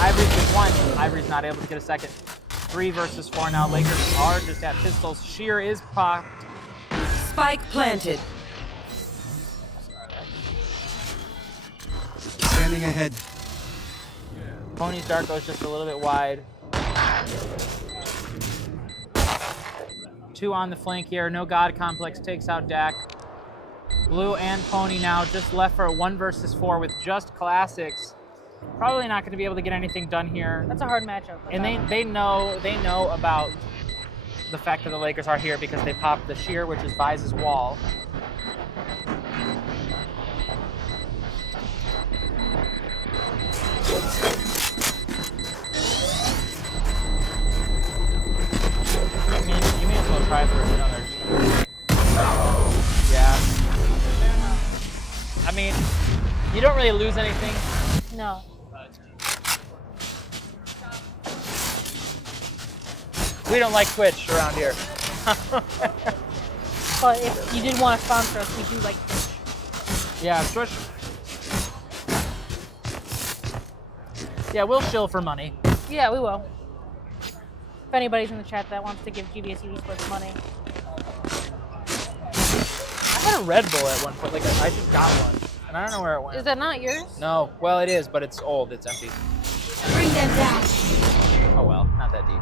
Ivory's just one. Ivory's not able to get a second. 3 versus 4 now. Lakers are just at pistols. Sheer is popped. Spike planted. Scanning ahead. Pony's dart goes just a little bit wide. 2 on the flank here. No God Complex takes out Dak. Blue and Pony now just left for a 1 versus 4 with just classics. Probably not going to be able to get anything done here. That's a hard matchup. And they know about the fact that the Lakers are here because they popped the shear, which is Vise's wall. I mean, you may as well try for another. Yeah. I mean, you don't really lose anything. No. We don't like Twitch around here. But if you did want to sponsor us, we do like Twitch. Yeah, Twitch. Yeah, we'll shill for money. Yeah, we will. If anybody's in the chat that wants to give GVSU esports money. I had a Red Bull at one point. Like I just got one, and I don't know where it went. Is that not yours? No. Well, it is, but it's old. It's empty. Bring them down. Oh well, not that deep.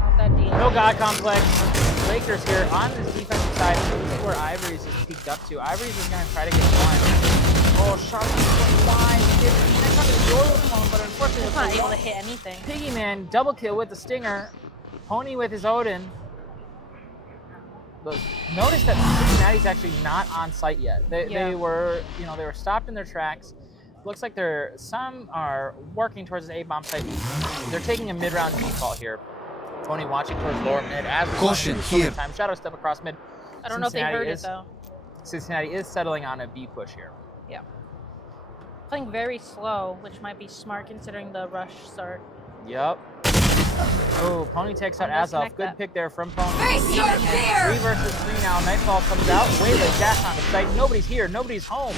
Not that deep. No God Complex. Lakers here on this defensive side. This is where Ivory's is peaked up to. Ivory's is going to try to get one. Oh, sharp wide. But unfortunately, It's not able to hit anything. Piggy Man double kill with the stinger. Pony with his Odin. But notice that Cincinnati's actually not on site yet. They were, they were stopped in their tracks. Looks like some are working towards the A-bomb site. They're taking a mid-round default here. Pony watching towards lower mid as Caution here. Time. Shadow step across mid. I don't know if they heard it though. Cincinnati is settling on a B push here. Yeah. Playing very slow, which might be smart considering the rush start. Yep. Oh, Pony takes out Azov. Good pick there from Pony. Face your fear! 3 versus 3 now. Nightfall comes out. Waylay dash on the site. Nobody's here. Nobody's home.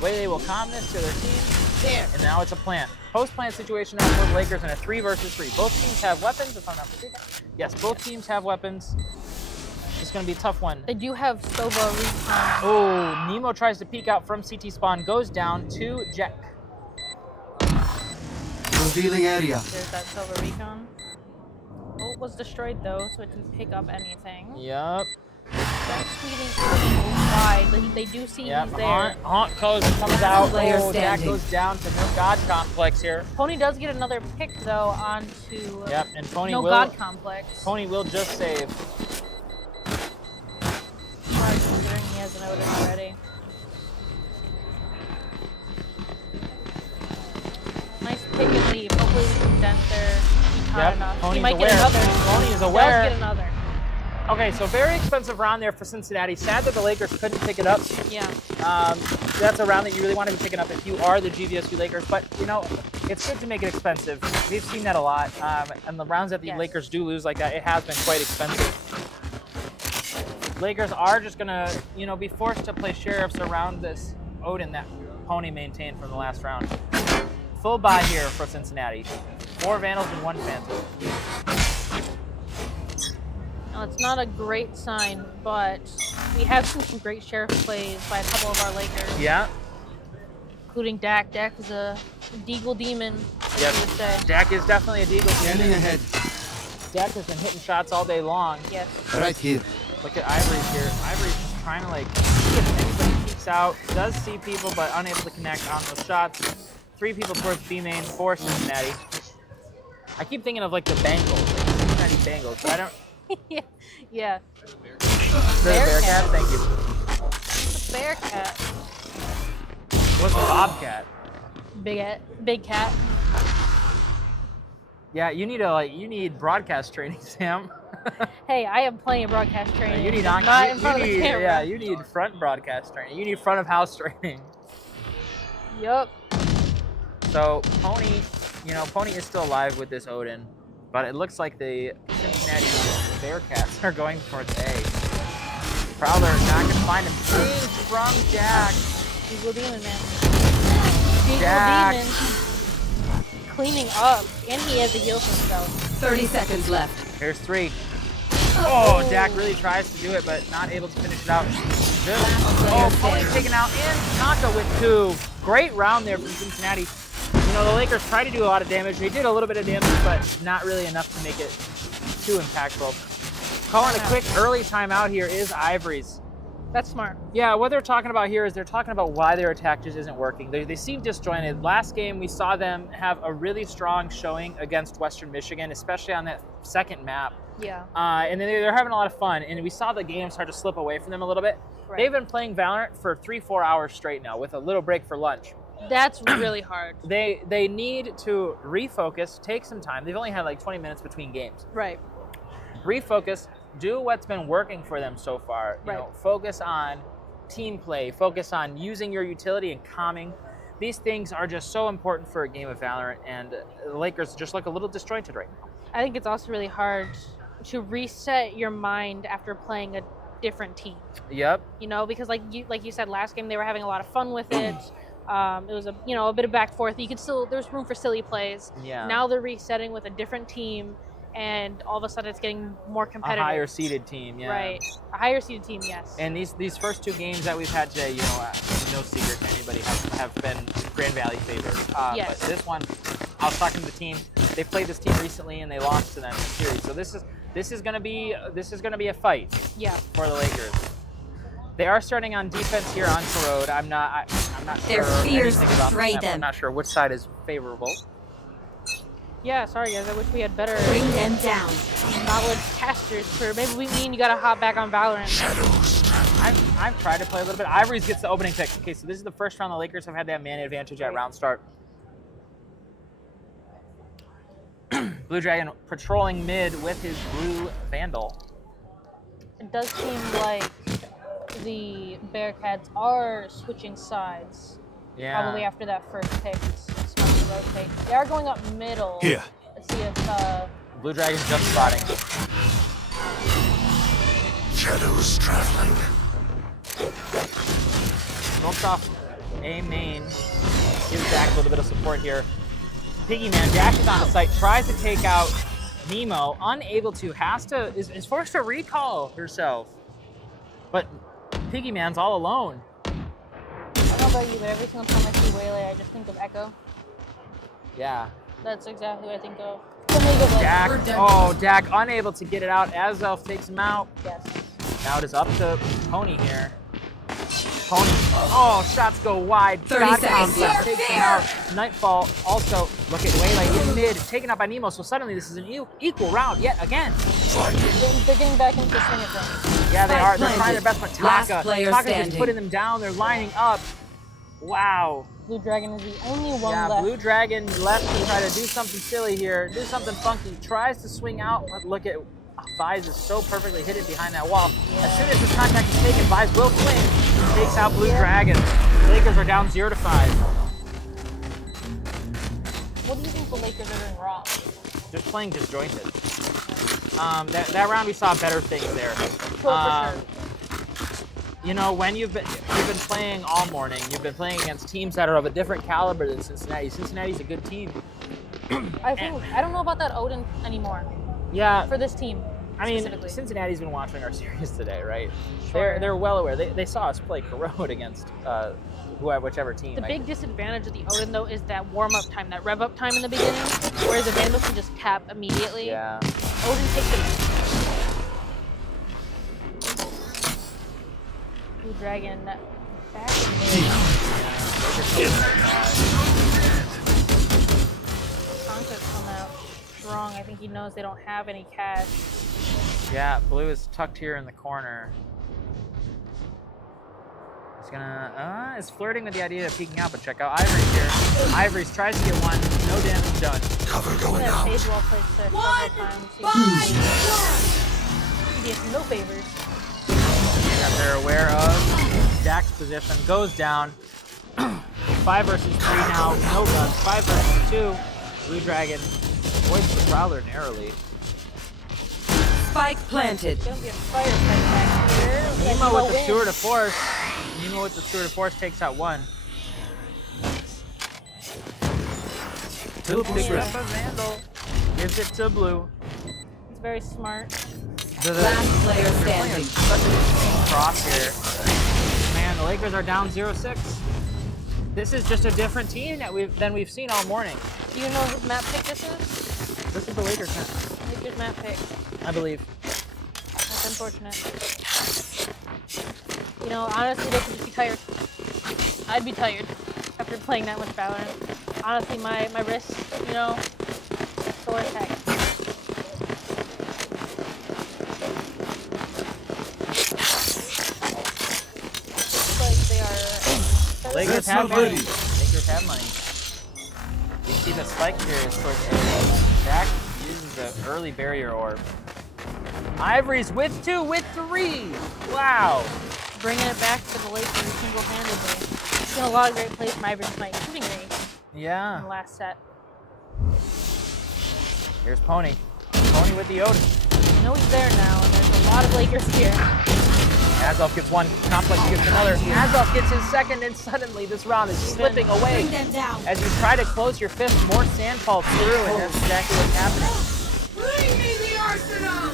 Waylay will calm this to their team. There. And now it's a plant. Post-plant situation now for the Lakers in a 3 versus 3. Both teams have weapons, if I'm not mistaken. Yes, both teams have weapons. It's going to be a tough one. They do have Sova recon. Oh, Nemo tries to peek out from CT spawn. Goes down to Jack. Revealing area. There's that Sova recon. Oh, it was destroyed though, so it didn't pick up anything. Yep. That's speeding wide. They do see he's there. Haunt comes out. Player Jack standing. goes down to no God Complex here. Pony does get another pick though onto Yep, and Pony no will. God Complex. Pony will just save. Smart considering he has an Odin already. Nice pick and leave. Hopefully we can dent their Yep, enough. Pony's He might aware. get another. Pony is He aware. does get another. Okay, so very expensive round there for Cincinnati. Sad that the Lakers couldn't pick it up. Yeah. That's a round that you really want to be picking up if you are the GVSU Lakers. But, it's good to make it expensive. We've seen that a lot. And the rounds that the Lakers do lose like that, it has been quite expensive. Lakers are just going to, be forced to play sheriffs around this Odin that Pony maintained from the last round. Full buy here for Cincinnati. 4 Vandals and 1 Phantom. Now, it's not a great sign, but we have seen some great sheriff plays by a couple of our Lakers. Yeah. Including Dak. Dak is a Deagle demon, as you would say. Dak is definitely a Deagle. Scanning ahead. Dak has been hitting shots all day long. Yes. Right here. Look at Ivory's here. Ivory's just trying to see if anybody peeks out. Does see people, but unable to connect on those shots. 3 people towards B main for Cincinnati. I keep thinking of the Bengals, Cincinnati Bengals, but I don't. Yeah. Bearcat, thank you. It's a Bearcat. What's a Bobcat? Big cat. Yeah, you need broadcast training, Sam. Hey, I have plenty of broadcast training. You need just not in front of the camera. Yeah, you need front broadcast training. You need front of house training. Yup. So Pony, Pony is still alive with this Odin, but it looks like the Cincinnati Bearcats are going towards A. Prowler not gonna find him. Change from Jack. Deagle demon, man. Jack. Deagle demon. cleaning up, and he has a heal for himself. 30 seconds left. Here's 3. Oh, Dak really tries to do it, but not able to finish it out. Pony taken out, and Naka with 2. Great round there from Cincinnati. You know, the Lakers tried to do a lot of damage. They did a little bit of damage, but not really enough to make it too impactful. Calling a quick early timeout here is Ivory's. That's smart. Yeah, what they're talking about here is they're talking about why their attack just isn't working. They seem disjointed. Last game, we saw them have a really strong showing against Western Michigan, especially on that second map. Yeah. And then they're having a lot of fun, and we saw the game start to slip away from them a little bit. Right. They've been playing Valorant for 3-4 hours straight now with a little break for lunch. That's really hard. They need to refocus, take some time. They've only had like 20 minutes between games. Right. Refocus, do what's been working for them so far. You know, focus on team play, focus on using your utility and calming. These things are just so important for a game of Valorant, and the Lakers just look a little disjointed right now. I think it's also really hard to reset your mind after playing a different team. Yep. You know, because like you said, last game they were having a lot of fun with it. It was a bit of back forth. You could still, there's room for silly plays. Yeah. Now they're resetting with a different team, and all of a sudden it's getting more competitive. A higher seeded team, yeah. Right. A higher seeded team, yes. And these first 2 games that we've had today, you know, no secret to anybody, have been Grand Valley favored. Yes. But this one, I was talking to the team. They played this team recently and they lost to them in the series. So this is gonna be a fight. Yeah. For the Lakers. They are starting on defense here on Corrode. I'm not Their sure fears anything about betray them. them. I'm not sure which side is favorable. Yeah, sorry guys, I wish we had better Bring them down. knowledge casters for maybe we mean you gotta hop back on Valorant. I've tried to play a little bit. Ivory's gets the opening pick. Okay, so this is the first round the Lakers have had that man advantage at round start. Blue Dragon patrolling mid with his blue Vandal. It does seem like the Bearcats are switching sides. Yeah. Probably after that first pick. It's smart to rotate. They are going up middle. Here. Let's see if Blue Dragon's jump spotting. Shadows traveling. Smokes off A main. Gives Dak a little bit of support here. Piggy Man dashes on the site, tries to take out Nemo, unable to, is forced to recall herself. But Piggy Man's all alone. I don't know about you, but every single time I see Waylay, I just think of Echo. Yeah. That's exactly what I think of. Dak unable to get it out as Elf takes him out. Yes. Now it is up to Pony here. Pony, shots go wide. 30 seconds left. Takes him out. Nightfall also, look at Waylay in mid, taken out by Nemo, so suddenly this is an equal round yet again. They're getting back into the swing of things. Yeah, they are. They're trying their best, but Taka just putting them down. They're lining up. Wow. Blue Dragon is the only one left. Yeah, Blue Dragon left to try to do something silly here, do something funky, tries to swing out, but look at Vise is so perfectly hidden behind that wall. Yeah. As soon as his contact is taken, Vise will swing, takes out Blue Dragon. Lakers are down 0-5. What do you think the Lakers are doing wrong? Just playing disjointed. That round we saw better things there. For sure. You know, when you've been playing all morning, you've been playing against teams that are of a different caliber than Cincinnati. Cincinnati's a good team. I don't know about that Odin anymore. Yeah. For this team. I mean, Cincinnati's been watching our series today, right? Sure. They're well aware. They saw us play Corrode against whichever team. The big disadvantage of the Odin, though, is that warm-up time, that rev-up time in the beginning, whereas the Vandal can just cap immediately. Yeah. Odin takes it. Blue Dragon back in mid. Conquer's come out strong. I think he knows they don't have any cash. Yeah, Blue is tucked here in the corner. He's gonna, is flirting with the idea of peeking out, but check out Ivory here. Ivory's tries to get one, no damage done. Cover going out. Stage well placed there several times. He gets no favors. That they're aware of. Dak's position goes down. 5 versus 3 now, no guns. 5 versus 2. Blue Dragon avoids the Prowler narrowly. Spike planted. Don't get firefight back here. Nemo with the Steward of Force. Nemo with the Steward of Force takes out one. Teleport's Picks ready. up a Vandal. Gives it to blue. It's very smart. Last player They're playing standing. such an insane cross here. Man, the Lakers are down 0-6. This is just a different team than we've seen all morning. Do you know whose map pick this is? This is the Lakers map, Lakers map pick. I believe. That's unfortunate. You know, honestly, they could just be tired. I'd be tired after playing that much Valorant. Honestly, my wrist, you know, sore as heck. Looks like they are. Lakers That's have not money. ready. Lakers have money. You see the spike here is towards A. Jack uses the early barrier orb. Ivory's with 2, with 3. Wow. Bringing it back to the Lakers single-handedly. Seen a lot of great plays from Ivory tonight, shooting range in Yeah. the last set. Here's Pony. Pony with the Odin. I know he's there now, and there's a lot of Lakers here. Azov gets one. Complex gets another. Azov gets his second, and suddenly this round is slipping away. Bring them down. As you try to close your fifth, more sand falls through, and that's exactly what's happening. Bring me the arsenal.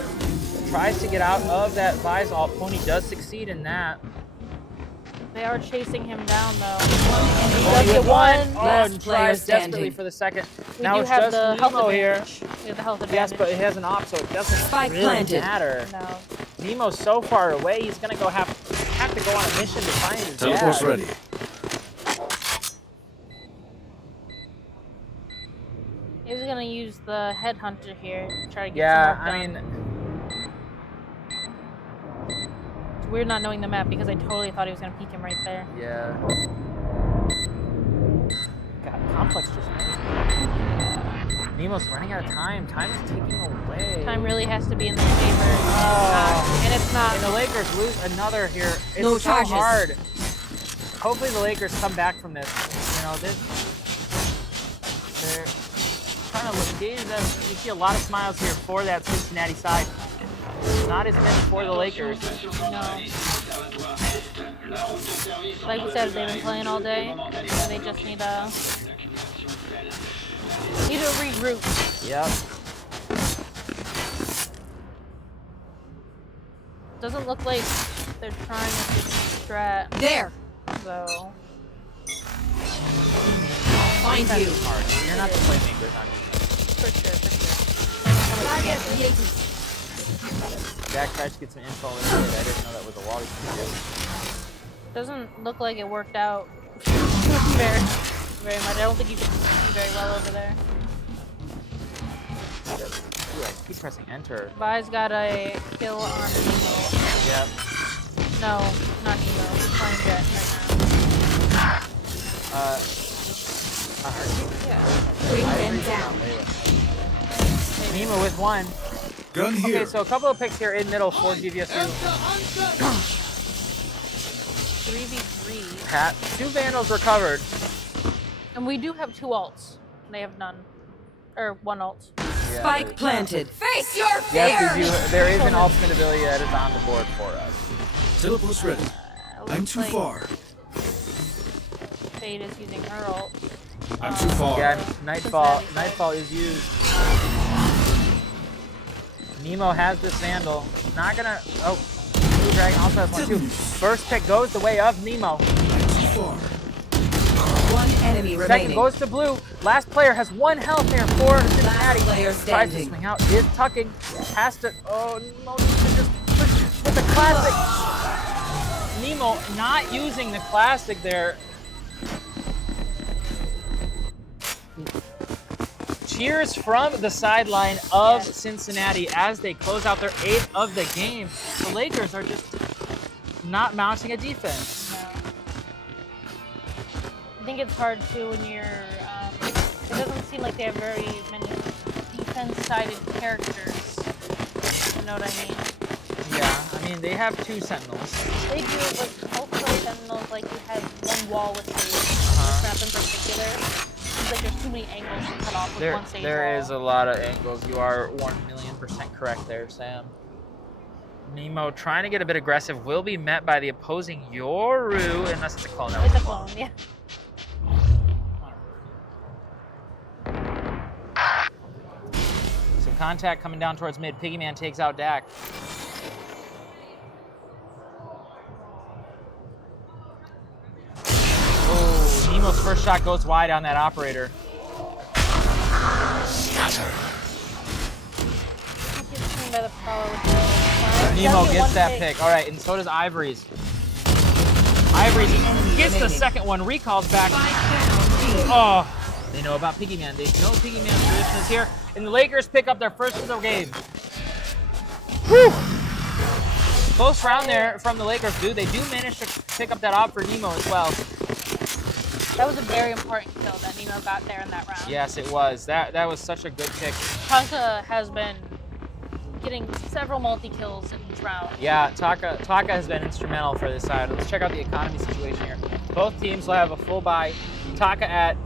Tries to get out of that Visal. Pony does succeed in that. They are chasing him down, though. One enemy He does get one. Oh, Last and player tries desperately standing. for the second. We Now do it's have just the health Nemo here. advantage. We have the health Yes, advantage. but it has an op, so it doesn't Spike really planted. matter. No. Nemo's so far away, he's gonna have to go on a mission to find his Teleport's dad. ready. He's gonna use the headhunter here to try to get Yeah, some work I done. mean, It's weird not knowing the map because I totally thought he was gonna peek him right there. yeah. God, Complex just knows. Nemo's running out of time. Time is ticking away. Time really has to be in their favor. Oh. And it's not. And the Lakers lose another here. It's No so charges. hard. Hopefully the Lakers come back from this. You know, they're trying to engage them. You see a lot of smiles here for that Cincinnati side. Not as many for the Lakers. No. Like we said, they've been playing all day. And they just need to regroup. Yep. Doesn't look like they're trying a different strat. There. So Find you. Hard. You're not the playmakers on for sure. Target created. Jack tries to get some info in it. I didn't know that was a wall he could do. Doesn't look like it worked out very much. I don't think you can see very well over there. Ooh, I keep pressing enter. Vi's got a kill on Nemo. Yep. No, not Nemo. He's playing Jet right Yeah. Bring them down. Nemo with one. Gun here. Okay, so a couple of picks here in middle for GVSU. 3v3. Pat, 2 Vandals recovered. And we do have 2 ults. They have none. Or 1 ult. Yeah, Spike planted. Face your fear. Yes, we do. There is an ultimate ability that is on the board for us. Teleport's ready. I'm Looks too like far. Fade is using her ult. I'm too far. Yeah, Nightfall is used. Nemo has this Vandal. Not gonna. Oh, Blue Dragon also has one too. First pick goes the way of Nemo. I'm too far. One enemy Second remaining. goes to Blue. Last player has 1 health there for Cincinnati. player Tries to standing. swing out. Is tucking. Has to. Oh, Nemo needs to just push with the classic. Nemo not using the classic there. Cheers from the sideline of Cincinnati as they close out their 8th of the game. The Lakers are just not mounting a defense. No. I think it's hard too when you're. It doesn't seem like they have very many defense-sided characters. You know what I mean? Yeah, I mean, they have 2 Sentinels. They do, but also Sentinels, like you have 1 wall with Sage. Snap in particular. It's like there's too many angles to cut off with 1 Sage There wall. is a lot of angles. You are 1,000,000% correct there, Sam. Nemo trying to get a bit aggressive will be met by the opposing Yoru, unless it's a clone. It's a clone, yeah. contact coming down towards mid. Piggyman takes out Dak. Oh, Nemo's first shot goes wide on that operator. Nemo gets that pick. All right, and so does Ivory's. Ivory's gets the second one, recalls back. Oh, they know about Piggyman. They know Piggyman's position is here. And the Lakers pick up their first of the game. Whew. Close round there from the Lakers, dude. They do manage to pick up that op for Nemo as well. That was a very important kill that Nemo got there in that round. Yes, it was. That was such a good pick. Tonka has been getting several multi-kills in each round. Yeah, Taka has been instrumental for this side. Let's check out the economy situation here. Both teams will have a full buy. Taka at,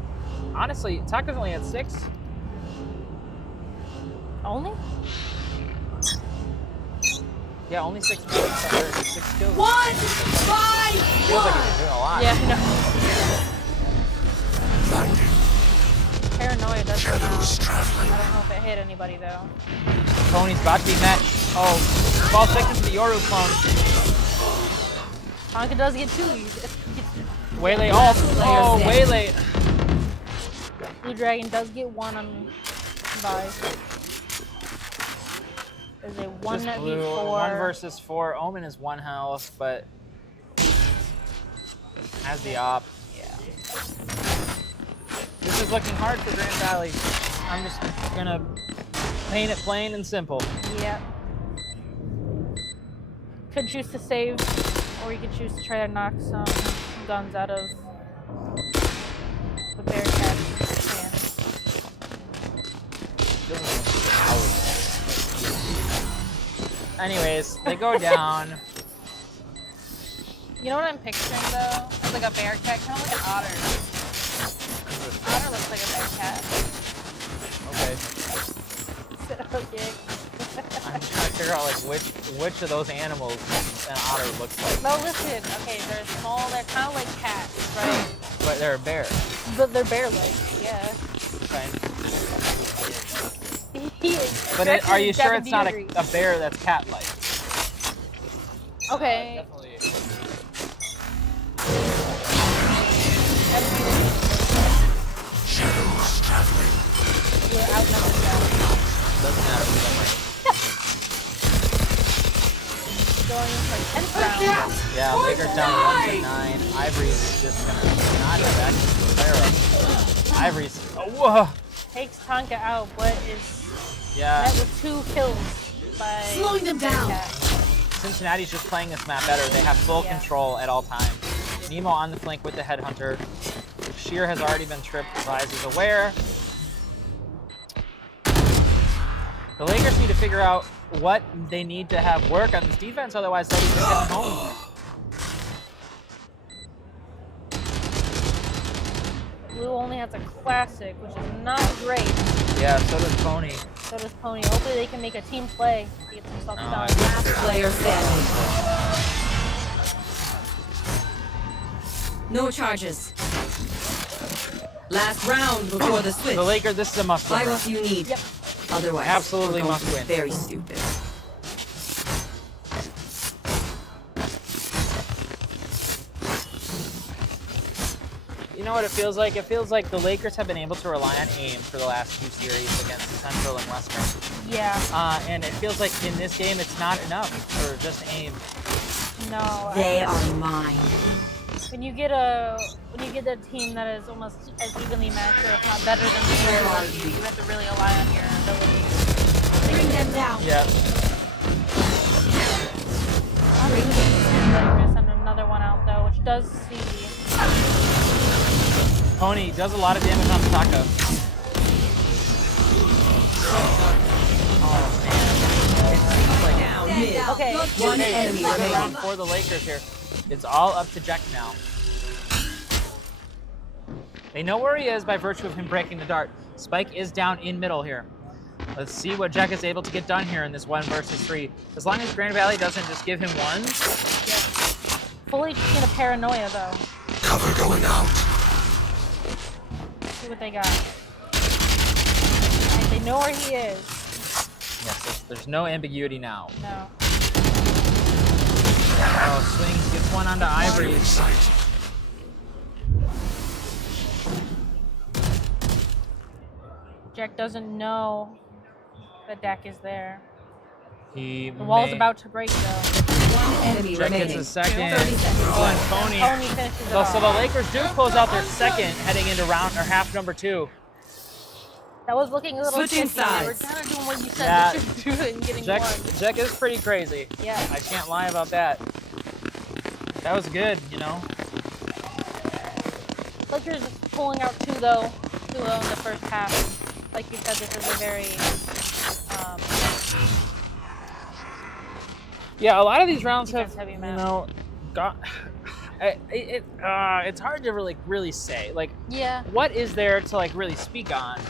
honestly, Taka's only at 6. Only? Yeah, only 6 kills. 6 kills. 1 5 Feels like he's doing a lot. Yeah, no. Paranoia does come out. I don't know if it hit anybody though. Tony's about to be met. Oh, 12 seconds to the Yoru clone. Tonka does get 2. Waylay ult. Oh, Waylay. Blue Dragon does get 1 on buy. There's a 1v4. 1 versus 4. Omen is 1 health, but has the op. Yeah. This is looking hard for Grand Valley. I'm just gonna paint it plain and simple. Yeah. Could choose to save, or you could choose to try to knock some guns out of the Bearcat's hand. Anyways, they go down. You know what I'm picturing though? It's like a Bearcat, kind of like an otter. Otter looks like a Bearcat. Okay. Okay. I'm trying to figure out like which of those animals an otter looks like. No, listen. Okay, they're small. They're kind of like cats, right? But they're a bear. But they're bear-like. Yeah. Okay. But are you sure it's not a bear that's cat-like? Okay. Definitely. Shadows traveling. We're outnumbered now. Doesn't matter for them, right? Going into like 10th round. Yeah, Lakers down 1-9. Ivory's just gonna not have access to the flare-up. Ivory's, whoa! Takes Tonka out, but is met with 2 kills by slowing them down. Cincinnati's just playing this map better. They have full control at all times. Nemo on the flank with the headhunter. Sheer has already been tripped. Rise is aware. The Lakers need to figure out what they need to have work on this defense, otherwise they'll be just getting home. Blue only has a classic, which is not great. Yeah, so does Pony. So does Pony. Hopefully they can make a team play to get themselves done. Last player standing. No charges. Last round before the switch. The Lakers, this is a must win. Buy what you need. Yep. Otherwise, absolutely must win. Very stupid. You know what it feels like? It feels like the Lakers have been able to rely on aim for the last 2 series against Central and Western. Yeah. And it feels like in this game it's not enough for just aim. No. They are mine. When you get a team that is almost as evenly matched, or if not better than you, you have to really rely on your ability. Bring them down. Yeah. We're gonna send another one out though, which does see. Pony does a lot of damage on Taka. Oh man. Okay. One enemy remaining. Round for the Lakers here. It's all up to Jack now. They know where he is by virtue of him breaking the dart. Spike is down in middle here. Let's see what Jack is able to get done here in this 1 versus 3. As long as Grand Valley doesn't just give him ones. Yeah. Fully in a paranoia though. Cover going out. See what they got. Right, they know where he is. Yes, there's no ambiguity now. No. Oh, swings, gets one onto Ivory. Jack doesn't know that Dak is there. The The wall's about to break though. One enemy Jack remaining. gets a second. 30 seconds Oh, and left. Tony. Tony finishes it off. So the Lakers do close out their second, heading into round or half number 2. That was looking a little Switching tricky. They were sides. kind of doing what you said Yeah. they should do and getting Jack, one. Jack is pretty crazy. Yeah. I can't lie about that. That was good, you know. Lakers pulling out 2 though. 2-0 in the first half. Like you said, this is a very Yeah, a lot of these rounds have, defense-heavy you map. know, got. It's hard to really say. Like, Yeah. what is there to like really speak on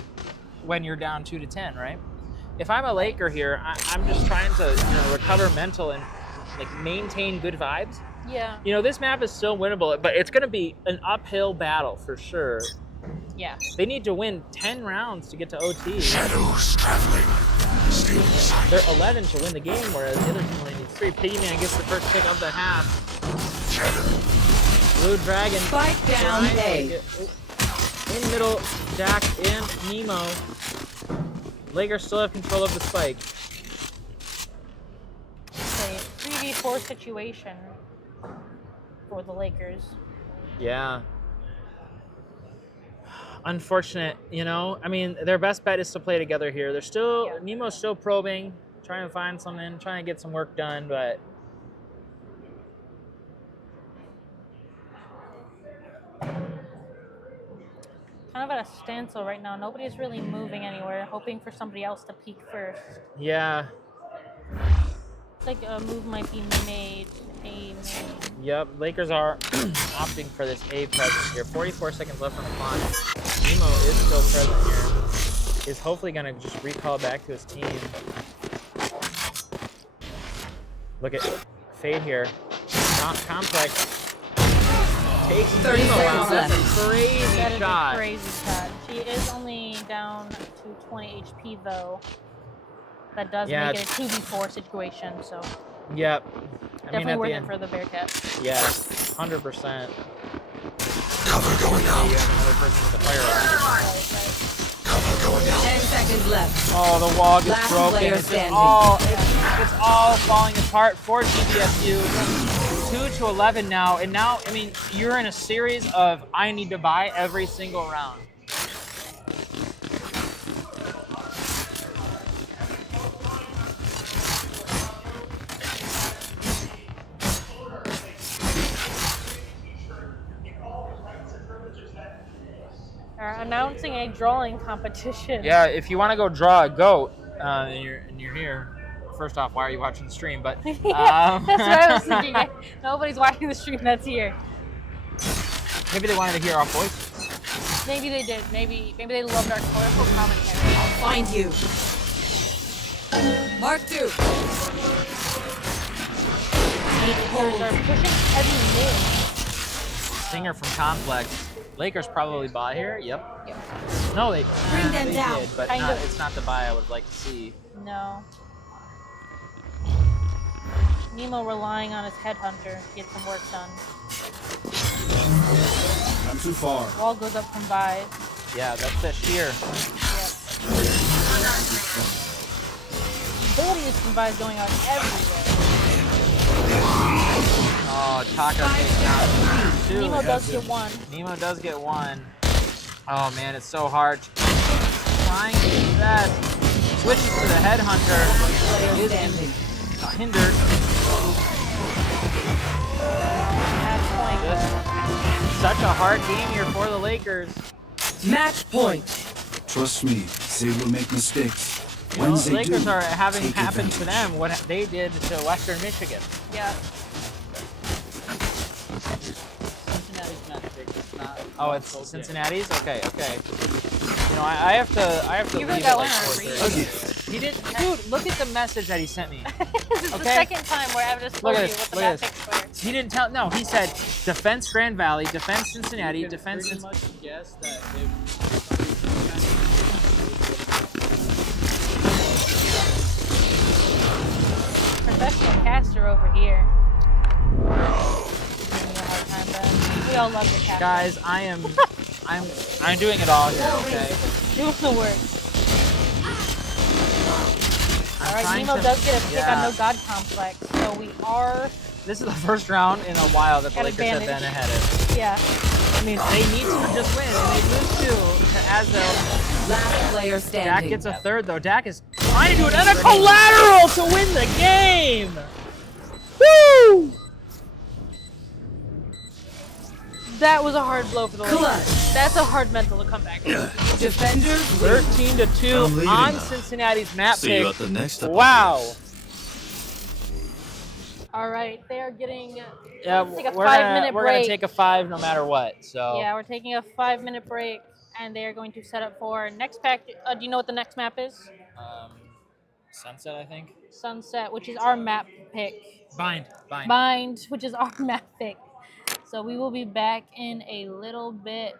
when you're down 2-10, right? If I'm a Laker here, I'm just trying to recover mental and like maintain good vibes. Yeah. You know, this map is still winnable, but it's going to be an uphill battle for sure. Yeah. They need to win 10 rounds to get to OT. Shadows traveling. Still sight. They're 11 to win the game, whereas the other team only needs 3. Piggyman gets the first pick of the half. Blue Dragon. Spike down A. In middle, Dak and Nemo. Lakers still have control of the spike. It's a 3v4 situation for the Lakers. Yeah. Unfortunate, you know. I mean, their best bet is to play together here. They're still, Nemo's still probing, trying to find something, trying to get some work done, but Kind of at a standstill right now. Nobody's really moving anywhere, hoping for somebody else to peek first. yeah. It's like a move might be made. Yep, Lakers are opting for this A presence here. 44 seconds left on the clock. Nemo is still present here. He's hopefully going to just recall back to his team. Look at Fade here. Complex. Takes 30 Nemo out. seconds That's left. a crazy That is shot. a crazy shot. She is only down to 20 HP though. That does Yeah, make it a 2v4 situation, so Yep. definitely at worth the it end, for the Bearcats. yeah, 100%. Cover going You out. have another person with a fire Cover going out. 10 seconds left. Oh, the wall gets Last broken. player It's just standing. it's all falling apart for GVSU. 2-11 now, and now, I mean, you're in a series of I need to buy every single round. Are announcing a drawing competition. Yeah, if you want to go draw a goat, and you're here. First off, why are you watching the stream? But Yeah, that's what I was thinking. Nobody's watching the stream that's here. maybe they wanted to hear our voices. Maybe they did. Maybe they loved our colorful commentary. I'll find you. Mark 2. They're pushing heavy mid. Singer from Complex. Lakers probably bought here. Yep. No, they Bring them they down. did, but Kind not, of. it's not the buy I would like to see. No. Nemo relying on his headhunter to get some work done. I'm too far. Wall goes up from by. Yeah, that's the sheer. Yep. Abilities from by is going out everywhere. Oh, Taka takes out 2. Nemo does get one. Nemo does get 1. Oh man, it's so hard. Trying to do that. Switches to the headhunter. Is hindered. Just such a hard game here for the Lakers. Match point. Trust me, say we'll make mistakes. You know, Once the they Lakers do, are having take happen to advantage. them what they did to Western Michigan. Yeah. Cincinnati's not big. It's not. Oh, it's Cincinnati's? Okay. You know, I have to You leave really it got like one on 4:30. He did, dude. Look at the message that he sent me. This is the Okay. second time where I've just told Look you at this. what the Look at map this. picks were. He didn't tell. No, he said defense Grand Valley, defense Cincinnati, You can defense. pretty much guess that if professional caster over here. Giving me a hard time, but we all love the caster. Guys, I'm doing it all here. Okay. Doing the work. All right, trying Nemo to- does get a pick on yeah. no god complex, so we are This is the first round in a while that the At Lakers have advantage. been ahead of. yeah. I mean, they need to just win, and they lose to Asdell. Last player Dak standing. gets a third, though. Dak is trying to do it, and a collateral to win the game! Woo! That was a hard blow for the Lakers. Clutch. That's a hard mental to come back from. Defenders win. 13-2 I'm leaving on now. Cincinnati's map See pick. you at the next episode. Wow. All right, they are getting. Yeah, let's take a we're 5-minute gonna break. take a 5 no matter what. So Yeah, we're taking a 5-minute break, and they are going to set up for next pack. Do you know what the next map is? Sunset, I think. Sunset, which is our map pick. Bind. Bind, which is our map pick. So we will be back in a little bit.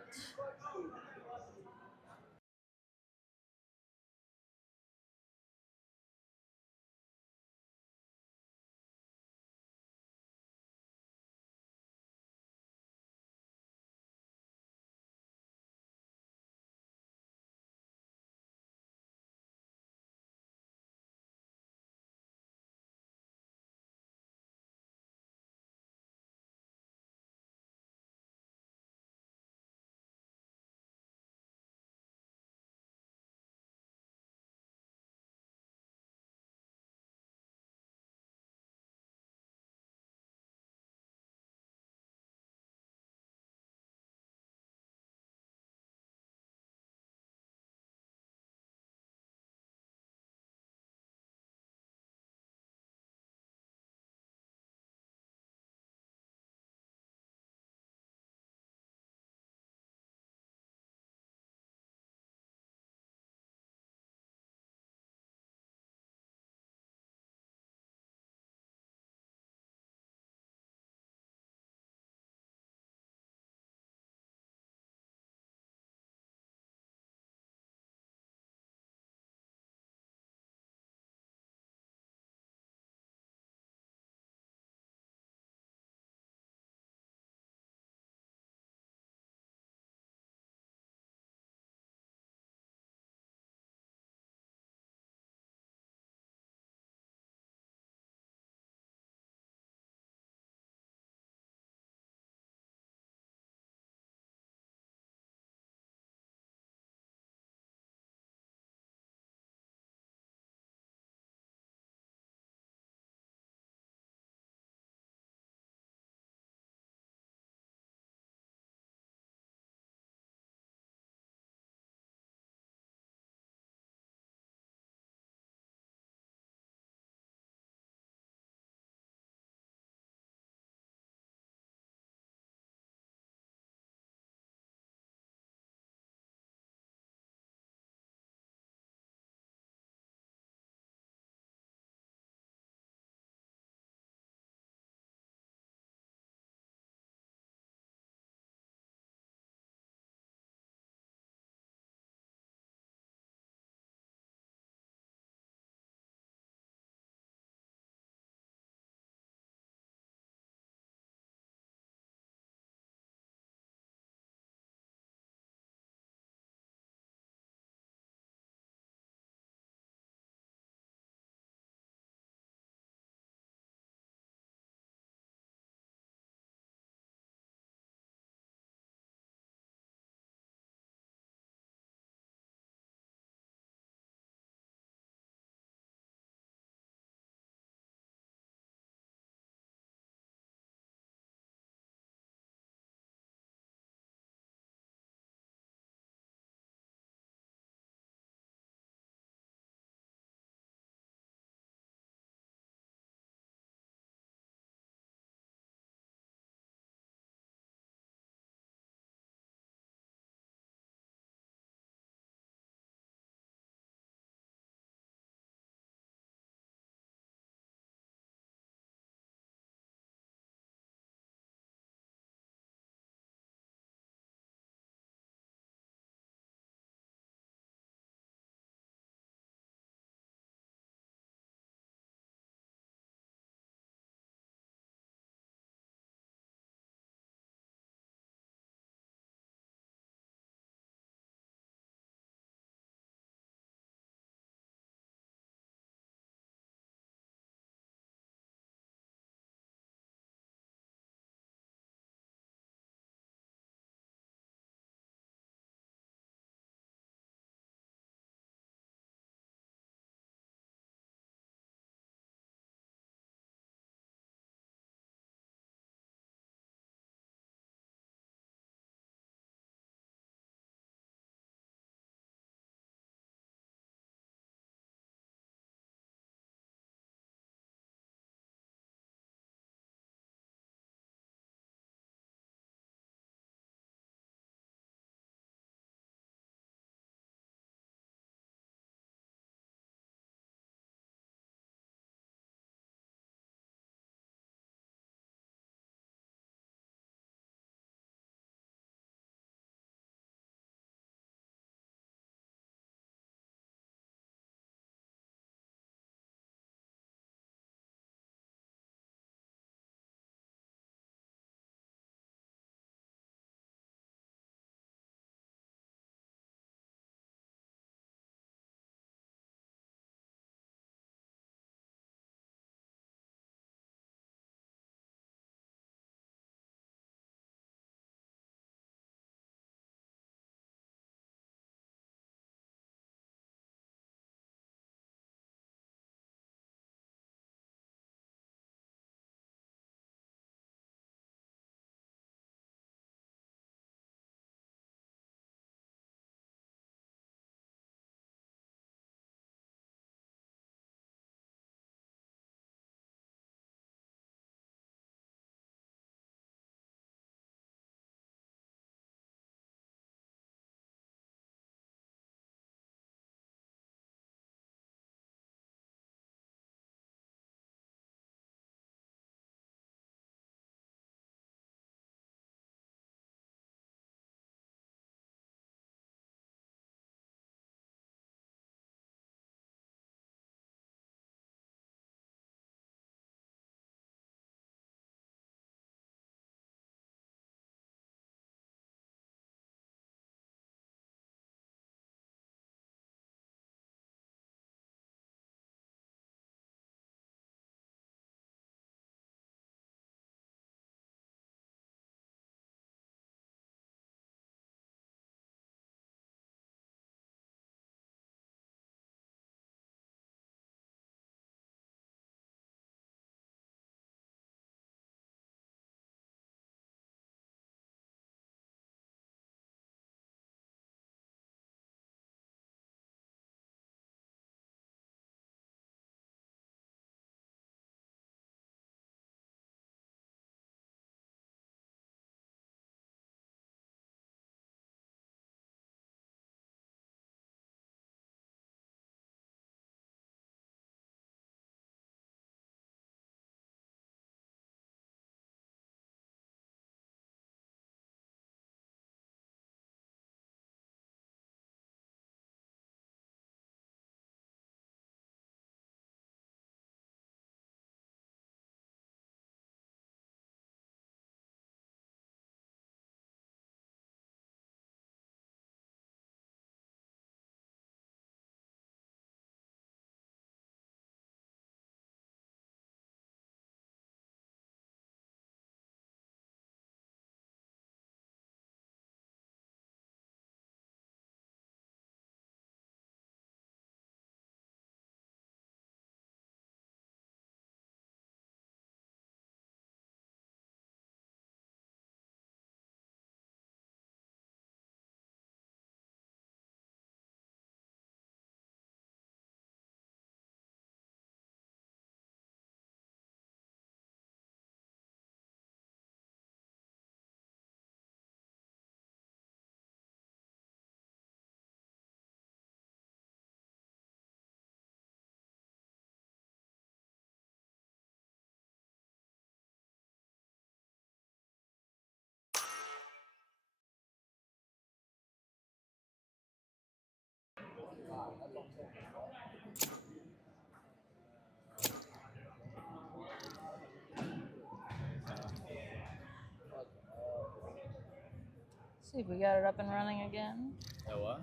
See if we got it up and running again. Oh, what?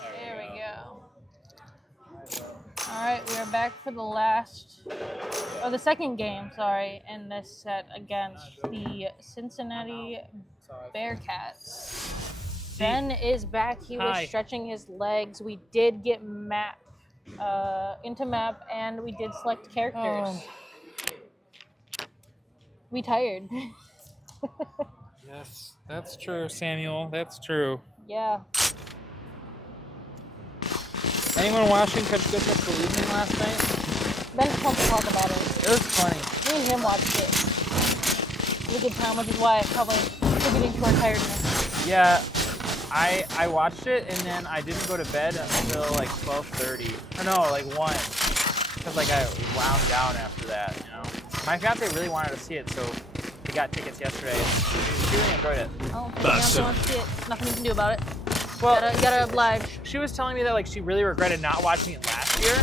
There we go. All right, we are back for the second game, sorry, in this set against the Cincinnati Bearcats. Ben is back. He was Hi. stretching his legs. We did get into map, and we did select characters. Oh. We tired. Yes, that's true, Samuel. That's true. Yeah. Anyone watching Coach Good for Evening last night? Ben just wants to talk about it. It was funny. Me and him watched it. It was a good time, which is why it's probably contributing to our tiredness. Yeah, I watched it and then I didn't go to bed until like 12:30. Or no, like 1. Because like I wound down after that, you know. My fiance really wanted to see it, so we got tickets yesterday. She really enjoyed it. Oh, if your fiance wants to see it, nothing you can do about it. Well, you gotta oblige. She was telling me that like she really regretted not watching it last year.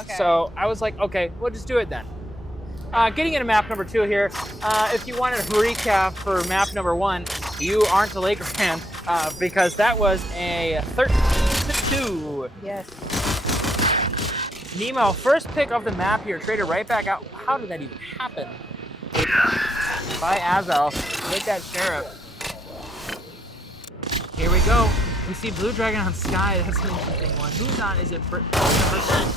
Okay. So I was like, okay, we'll just do it then. Getting into map number 2 here. If you wanted a recap for map number 1, you aren't a Laker fan because that was a 13-2. Yes. Nemo, first pick of the map here, traded right back out. How did that even happen? By Azel, take that sheriff. Here we go. We see Blue Dragon on Sky. That's an interesting one. Who's on? Is it Brimstone?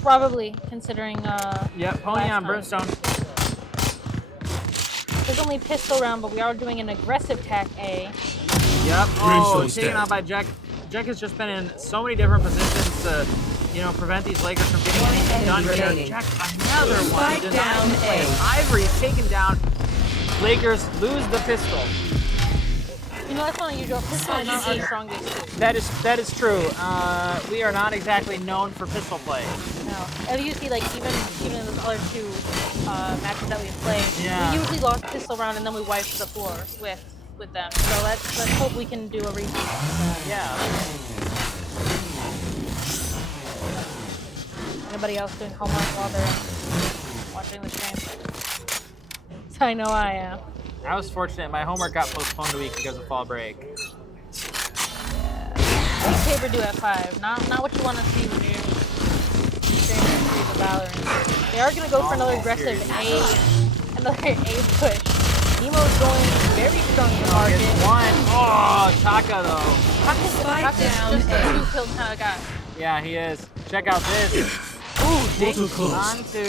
Probably, considering. Yep, Pony on Brimstone. There's only pistol round, but we are doing an aggressive tack A. Yep. Oh, taken out by Jack. Jack has just been in so many different positions to, you know, prevent these Lakers from getting anything done here. Jack, another one. Down A. Ivory is taken down. Lakers lose the pistol. You know, that's not unusual. Pistol is not our strongest suit. That is true. We are not exactly known for pistol play. No. And usually, like, even in those other 2 matches that we played, Yeah. we usually lost pistol round and then we wiped the floor with them. So let's hope we can do a repeat. Yeah. Anybody else doing homework while they're watching the stream? I know I am. I was fortunate. My homework got postponed a week because of fall break. What paper do at 5? Not what you want to see when you're streaming Streets of Valorant. They are going to go for another aggressive another A push. Nemo's going very strong in the market. One. Oh, Taka though. Taka's just a 2-kill kind of guy. Yeah, he is. Check out this. Ooh, dink onto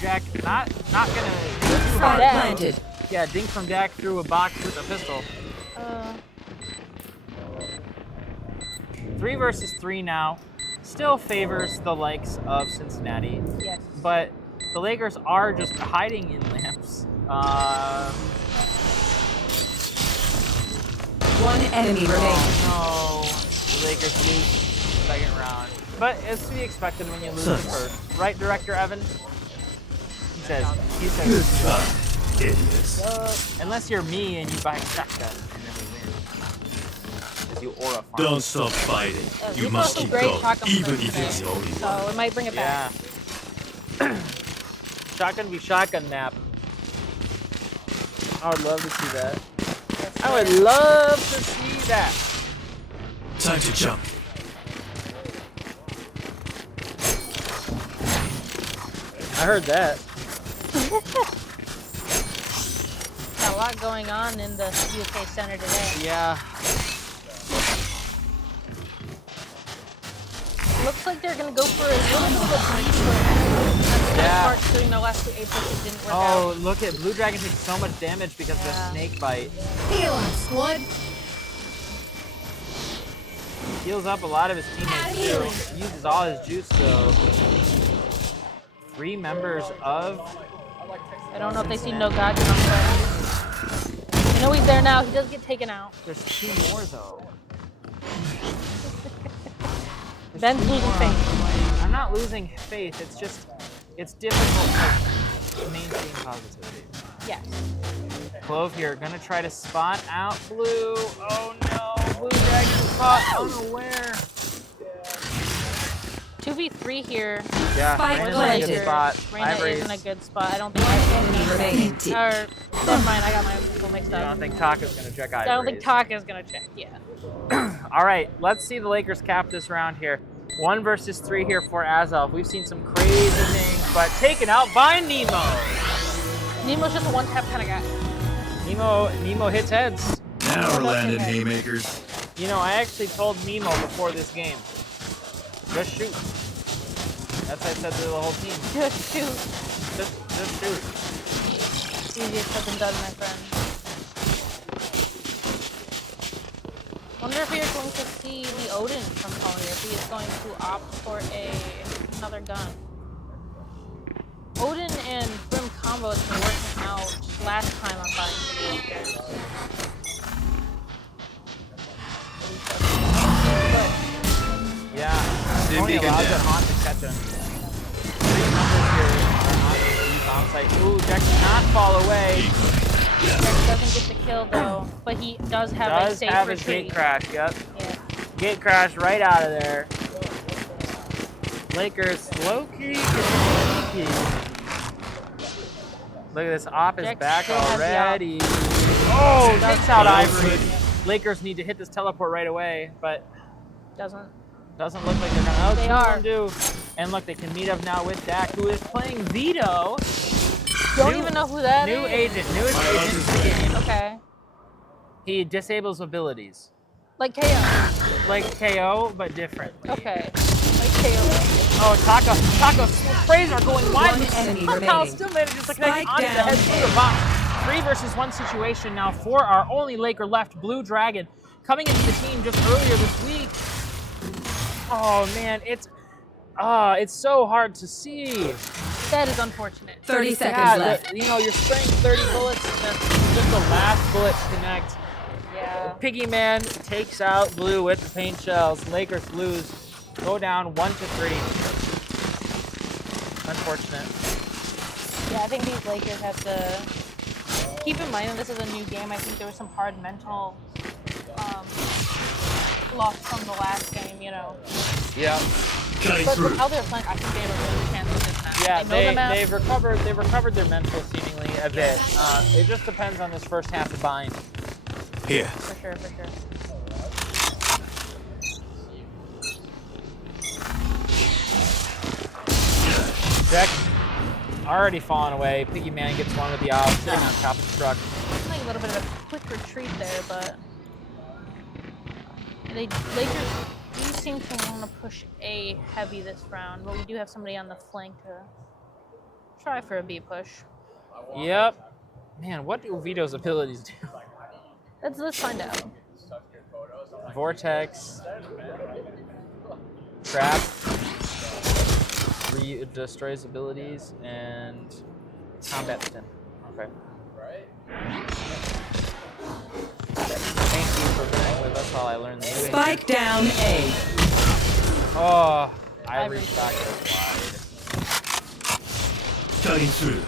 Jack. Not gonna too hard. Planted. Yeah, dink from Jack through a box with a pistol. 3 versus 3 now. Still favors the likes of Cincinnati. Yes. But the Lakers are just hiding in lamps. One enemy remaining. No, the Lakers lose the second round. But it's to be expected when you lose the first. Right, Director Evan? He says, Good job, idiots. unless you're me and you buy shotgun and then we win. Because you aura farm. Don't stop fighting. You must keep great going, shotgun even players if it's the only So one. it might bring it back. Yeah. Shotgun v shotgun map. I would love to see that. I would love to see that. Time to jump. I heard that. Got a lot going on in the Steelcase Center today. Yeah. Looks like they're gonna go for a little bit of Yeah. doing the last 2 A pushes didn't work Oh, out. look at Blue Dragon takes so much damage because of the snake bite. Heal up, squad. Heals up a lot of his teammates too. Uses all his juice though. 3 members of. I don't know if they see no God on play. I know he's there now. He does get taken out. There's 2 more though. Ben's losing faith. I'm not losing faith. It's just, it's difficult to maintain positivity. Yes. Clove here, gonna try to spot out Blue. Oh no, Blue Dragon caught unaware. 2v3 here. Yeah, Spike Reina's in a planted. good spot. Reina Ivory's is in a good spot. I don't think Enemy remaining. or Never mind, I got my people mixed You up. don't think Taka's gonna check I Ivory? don't think Taka's gonna check. Yeah. All right, let's see the Lakers cap this round here. 1 versus 3 here for Azov. We've seen some crazy things, but taken out by Nemo. Nemo's just a one-tap kind of guy. Nemo hits heads. Now we're landing haymakers. You know, I actually told Nemo before this game, just shoot. That's what I said to the whole team. Just shoot. Just shoot. Easier said than done, my friend. Wonder if you're going to see the Odin from Tony, if he is going to opt for another gun. Odin and Grim combo has been working out last time I'm buying the Lakers. Yeah, Sim Tony beacon allows down. it on to catch him. 3 numbers here are on the bomb site. Ooh, Jack did not fall away. Jack doesn't get the kill though, but he does have a safe his retreat. gate crash, yep. Yeah. Gate crash right out of there. Lakers low-key. Look at this, op is Jack back still has the op. already. Oh, Does takes out have Ivory. Lakers need to hit this teleport right away, but Doesn't. doesn't look like they're gonna. Oh, They two of are. them do. And look, they can meet up now with Dak, who is playing Vito. Don't even know who that New is. newest agent. Okay. He disables abilities. Like KO. Like KO, but different. Okay. Like KO. Oh, Taco sprays are going wide. One enemy Somehow remaining. still managed to connect Spike onto the down head through the box. 3 versus 1 situation now for our only Laker left, Blue Dragon, coming into the team just earlier this week. Oh man, it's so hard to see. That is unfortunate. 30 seconds Yeah, left. you know, you're spraying 30 bullets, and then just the last bullet to connect. Yeah. Piggy Man takes out Blue with the paint shells. Lakers lose, go down 1-3. Unfortunate. Yeah, I think these Lakers have to keep in mind that this is a new game. I think there was some hard mental loss from the last game, you know. Yeah. Cutting But through. with how they're playing, I think they have a really chance to win that. Yeah, they know the map. they've recovered their mental seemingly a bit. It just depends on this first half of bind. Here. For sure, for sure. Jack already falling away. Piggy Man gets one with the off, sitting on top of the truck. Like a little bit of a quick retreat there, but Lakers do seem to want to push A heavy this round, but we do have somebody on the flank to try for a B push. Yep. Man, what do Vito's abilities do? Let's find out. Vortex, Trap, destroys abilities, and Combat Stim. Okay. Thank you for bearing with us while I learn the new Spike down A. Oh, Ivory shot goes wide. Cutting through.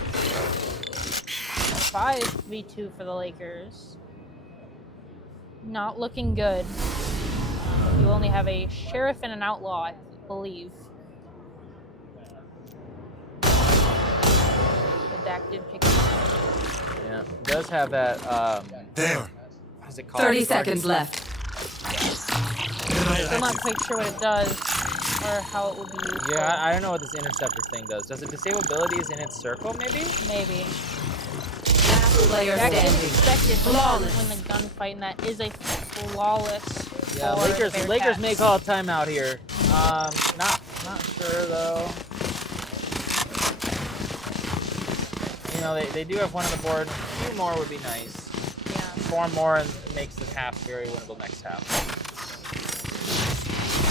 5v2 for the Lakers. Not looking good. You only have a sheriff and an outlaw, I believe. The Dak did pick it up. Yeah, it does have that. There. What is it called? 30 seconds left. Still not quite sure what it does or how it would be used. Yeah, I don't know what this interceptor thing does. Does it disable abilities in its circle, maybe? Maybe. Player Dak didn't standing. expect it, but Flawless. win the gunfight, and that is a flawless. Yeah, for Lakers Bearcats. may call a timeout here. Not sure though. You know, they do have one on the board. A few more would be nice. Yeah. 4 more and it makes the half very winnable next half.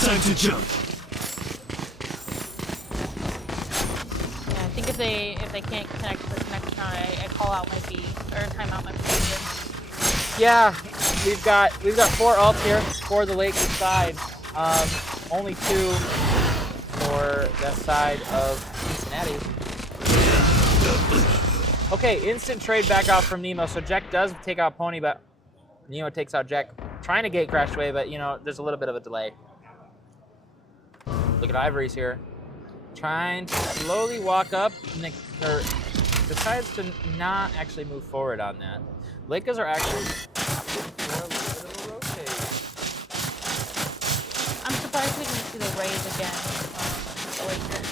Time to jump. Yeah, I think if they can't connect this next round, a call out might be, or a timeout might be good. Yeah, we've got 4 ults here for the Lakers side. Only 2 for that side of Cincinnati. Okay, instant trade back out from Nemo. So Jack does take out Pony, but Nemo takes out Jack. Trying to gate crash away, but you know, there's a little bit of a delay. Look at Ivory's here. Trying to slowly walk up, or decides to not actually move forward on that. Lakers are actually for a little bit of a rotate. I'm surprised we didn't see the Rays again. The Lakers.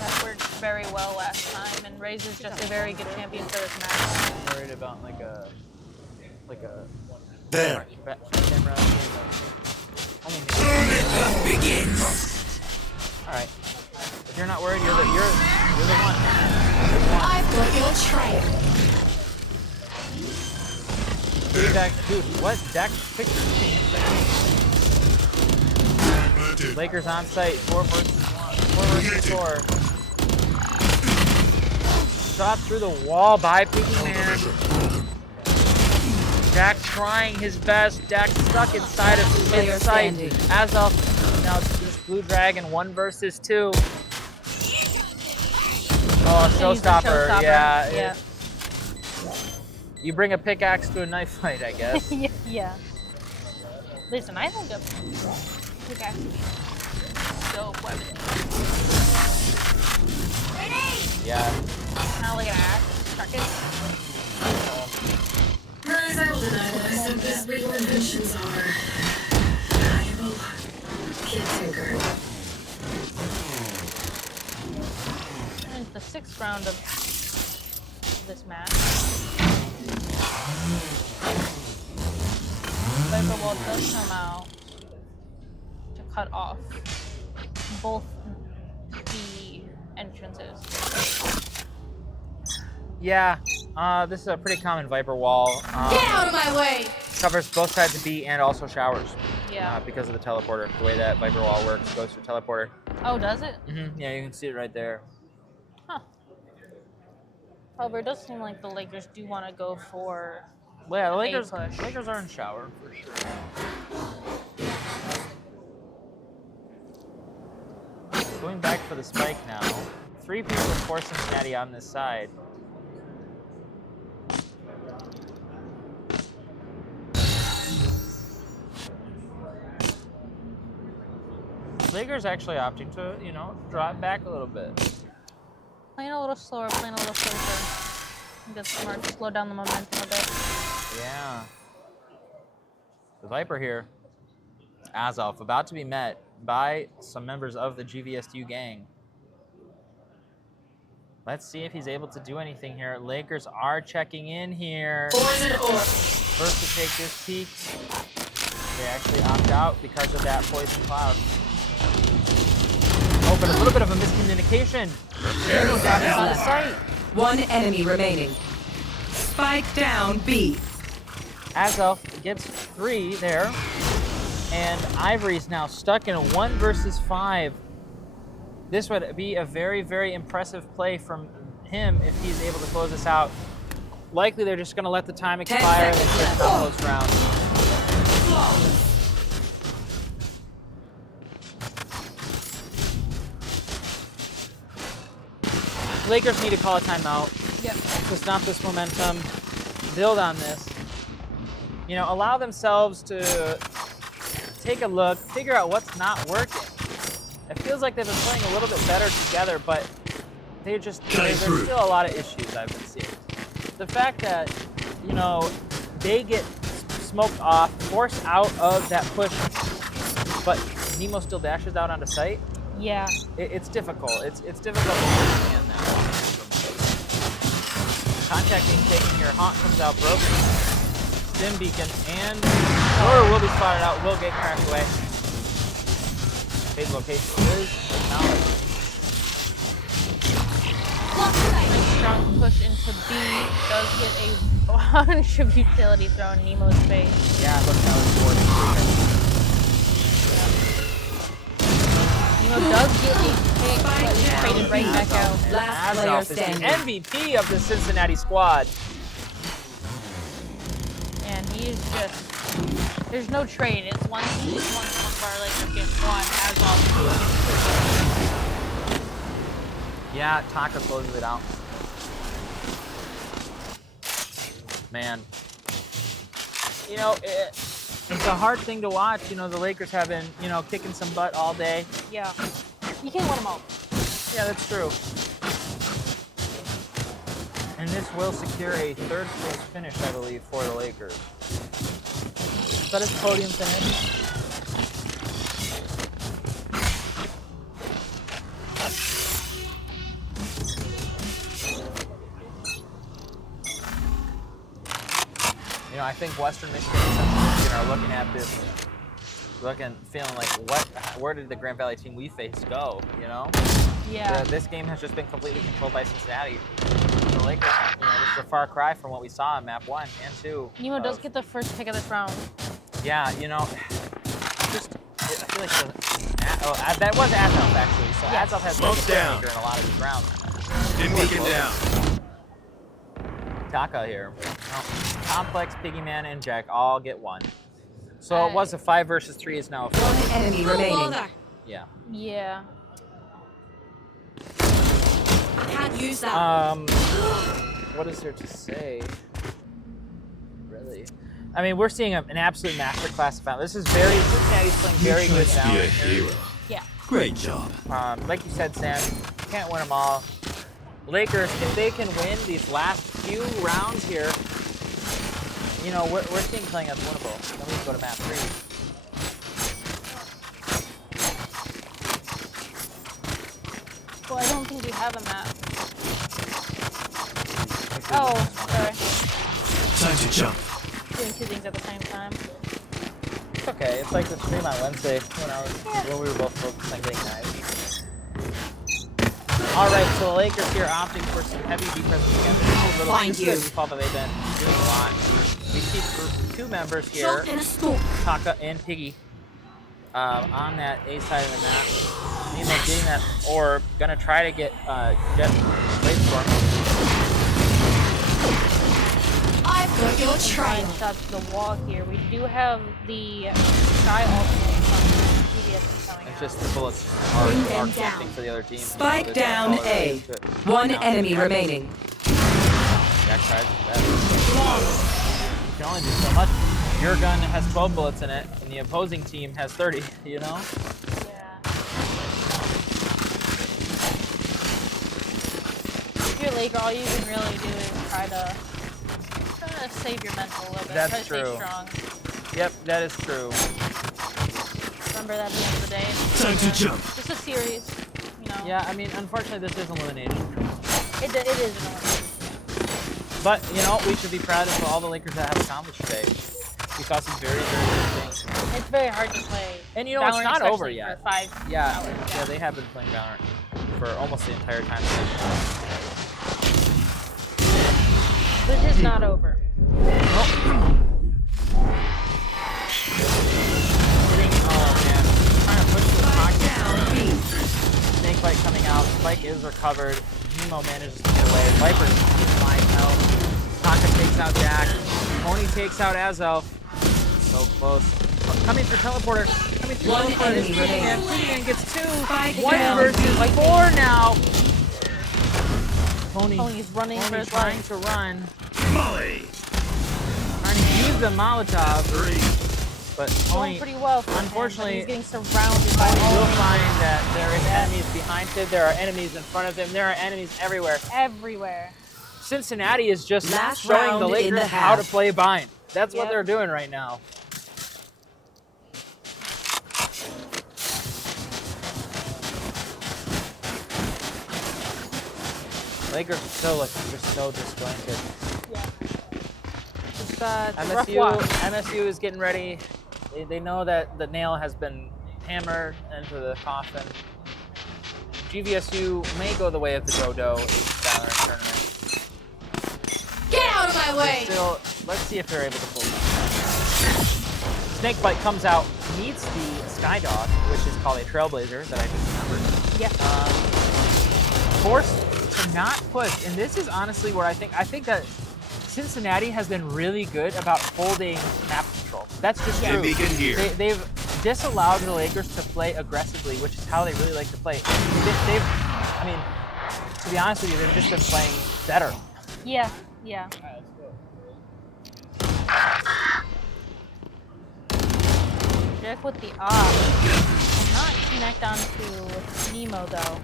That worked very well last time, and Rays is just a very good champion for this match. I'm worried about like a There. camera. Begins. All right. If you're not worried, you're the one. I've got your trail. Dude, what? Dak picture. Lakers on site, 4 versus 4. Shot through the wall by Piggy Man. Dak trying his best. Dak stuck inside of his sight. Azov now it's Blue Dragon 1 versus 2. Oh, showstopper. Yeah. You bring a pickaxe to a knife fight, I guess. Yeah. Listen, I think a pickaxe is so weapon. Yeah. Now look at that. Chuck it. Guys, I'll deny that I said these legal inventions are valuable. Can't tinker. And it's the 6th round of this match. Viper Wall does come out to cut off both the entrances. Yeah. This is a pretty common Viper Wall. Get out of my way! Covers both sides of B and also showers. Yeah. Because of the teleporter. The way that Viper Wall works goes through teleporter. Oh, does it? Yeah, you can see it right there. Huh. However, it does seem like the Lakers do want to go for Well, yeah, the push. Lakers are in shower for sure. Going back for the spike now. 3 people for Cincinnati on this side. Lakers actually opting to, drop back a little bit. Playing a little slower, playing a little safer. I think that's smart to slow down the momentum a bit. Yeah. The Viper here, Azov, about to be met by some members of the GVSU gang. Let's see if he's able to do anything here. Lakers are checking in here. First to take this peek. They actually opt out because of that poison cloud. Oh, but a little bit of a miscommunication. On the site. 1 enemy remaining. Spike down B. Azov gets 3 there. And Ivory's now stuck in a 1 versus 5. This would be a very, very impressive play from him if he's able to close this out. Likely they're just going to let the time expire and then finish the close round. Lakers need to call a timeout. Yep. To stop this momentum, build on this. Allow themselves to take a look, figure out what's not working. It feels like they've been playing a little bit better together, but there's still a lot of issues I've been seeing. The fact that, they get smoked off, forced out of that push, but Nemo still dashes out onto site. Yeah. It's difficult. It's difficult to understand that. Contact being taken here. Haunt comes out broken. Stim beacon and Thor will be spotted out. Will get cracked away. Phase location is acknowledged. Nice strong push into B. Does get a bunch of utility thrown in Nemo's face. Yeah, look how it's boarding. Nemo does get a pick, but he's traded right back out. Last player Azov is the standing. MVP of the Cincinnati squad. And he's just, there's no trade. It's one bar Lakers get 1 as all. Yeah, Taka closes it out. Man. It's a hard thing to watch. The Lakers have been, kicking some butt all day. Yeah. You can't let them out. Yeah, that's true. And this will secure a third place finish, I believe, for the Lakers. Is that his podium finish? You know, I think Western Michigan and Central Michigan are looking at this, feeling like, where did the Grand Valley team we faced go, you know? Yeah. This game has just been completely controlled by Cincinnati. The Lakers, you know, this is a far cry from what we saw in map 1 and 2. Nemo does get the first pick of this round. Yeah, you know, I feel like that was Azov actually. So Yeah. Azov has Smoke been the down. playmaker in a lot of these rounds. Didn't beacon down. Taka here. Complex, Piggyman, and Jack all get 1. So it was a 5 versus 3. Is now a 4. One enemy remaining. Yeah. Yeah. I can't use that. What is there to say? Really? I mean, we're seeing an absolute masterclass of Valorant. Cincinnati's playing very good You tried to be a Valorant. hero. Yeah. Great job. Like you said, Sam, you can't win them all. Lakers, if they can win these last few rounds here, you know, we're seeing playing as winnable. Then we can go to map 3. Well, I don't think we have a map. Oh, sorry. Time to jump. Doing 2 things at the same time. It's okay. It's like the stream on Wednesday when we were both focused on getting knives. All right, so the Lakers here opting for some heavy defense again. Find you. Recall that they've been doing a lot. We see 2 members here, Taka and Piggy, on that A side of the map. Nemo getting that orb, gonna try to get Jet Bladestorm. I've got your trail. Shots to the wall here. We do have the Sky ultimate from GVSU coming It's out. just the bullets Bring are them tempting down. for the other team. Spike There's down all there A. is to it. One Now, enemy remaining. Jack tries his best. You can only do so much. Your gun has 12 bullets in it, and the opposing team has 30, you know? Yeah. If you're a Laker, all you can really do is try to save your mental a little bit. That's try to true. stay strong. Yep, that is true. Remember that at the end of the day. Time to jump. Just a series, you know. Yeah, I mean, unfortunately, this is elimination. It is an elimination. But, you know, we should be proud of all the Lakers that have accomplished today. We saw some very, very good things. It's very hard to play. And, you know, it's Valorant, not over especially yet. For 5 Yeah, hours. yeah, they have been playing Valorant for almost the entire time. This is not over. Trying to push the pocket. Snakebite coming out. Spike is recovered. Nemo manages to get away. Viper gets flying out. Taka takes out Jack. Pony takes out Azov. So close. Coming through teleporter. Coming through One teleporter. enemy remaining. Piggyman gets 2. Spike 1 down. versus 4 now. Pony's running for his trying life. to run. Molly. Trying to use the Molotov. 3. But Going Pony, pretty well for him, unfortunately, but he's getting surrounded by Pony all will of them. find that there is enemies behind him, there are enemies in front of him, there are enemies everywhere. Everywhere. Cincinnati is just Last showing round the in Lakers the how to half. play bind. That's what Yep. they're doing right now. Lakers still look just so disjointed. Yeah. It's a rough watch. MSU is getting ready. They know that the nail has been hammered into the coffin. GVSU may go the way of the Dodo in the Valorant tournament. Get out of my way! Still, let's see if they're able to pull it off. Snakebite comes out, meets the Skydog, which is called a Trailblazer that I just remembered. Yes. Forced to not push, and this is honestly where I think that Cincinnati has been really good about holding map control. That's just true. Beacon here. They've disallowed the Lakers to play aggressively, which is how they really like to play. I mean, to be honest with you, they've just been playing better. Yeah. Yeah. Jack with the op. Cannot connect onto Nemo though.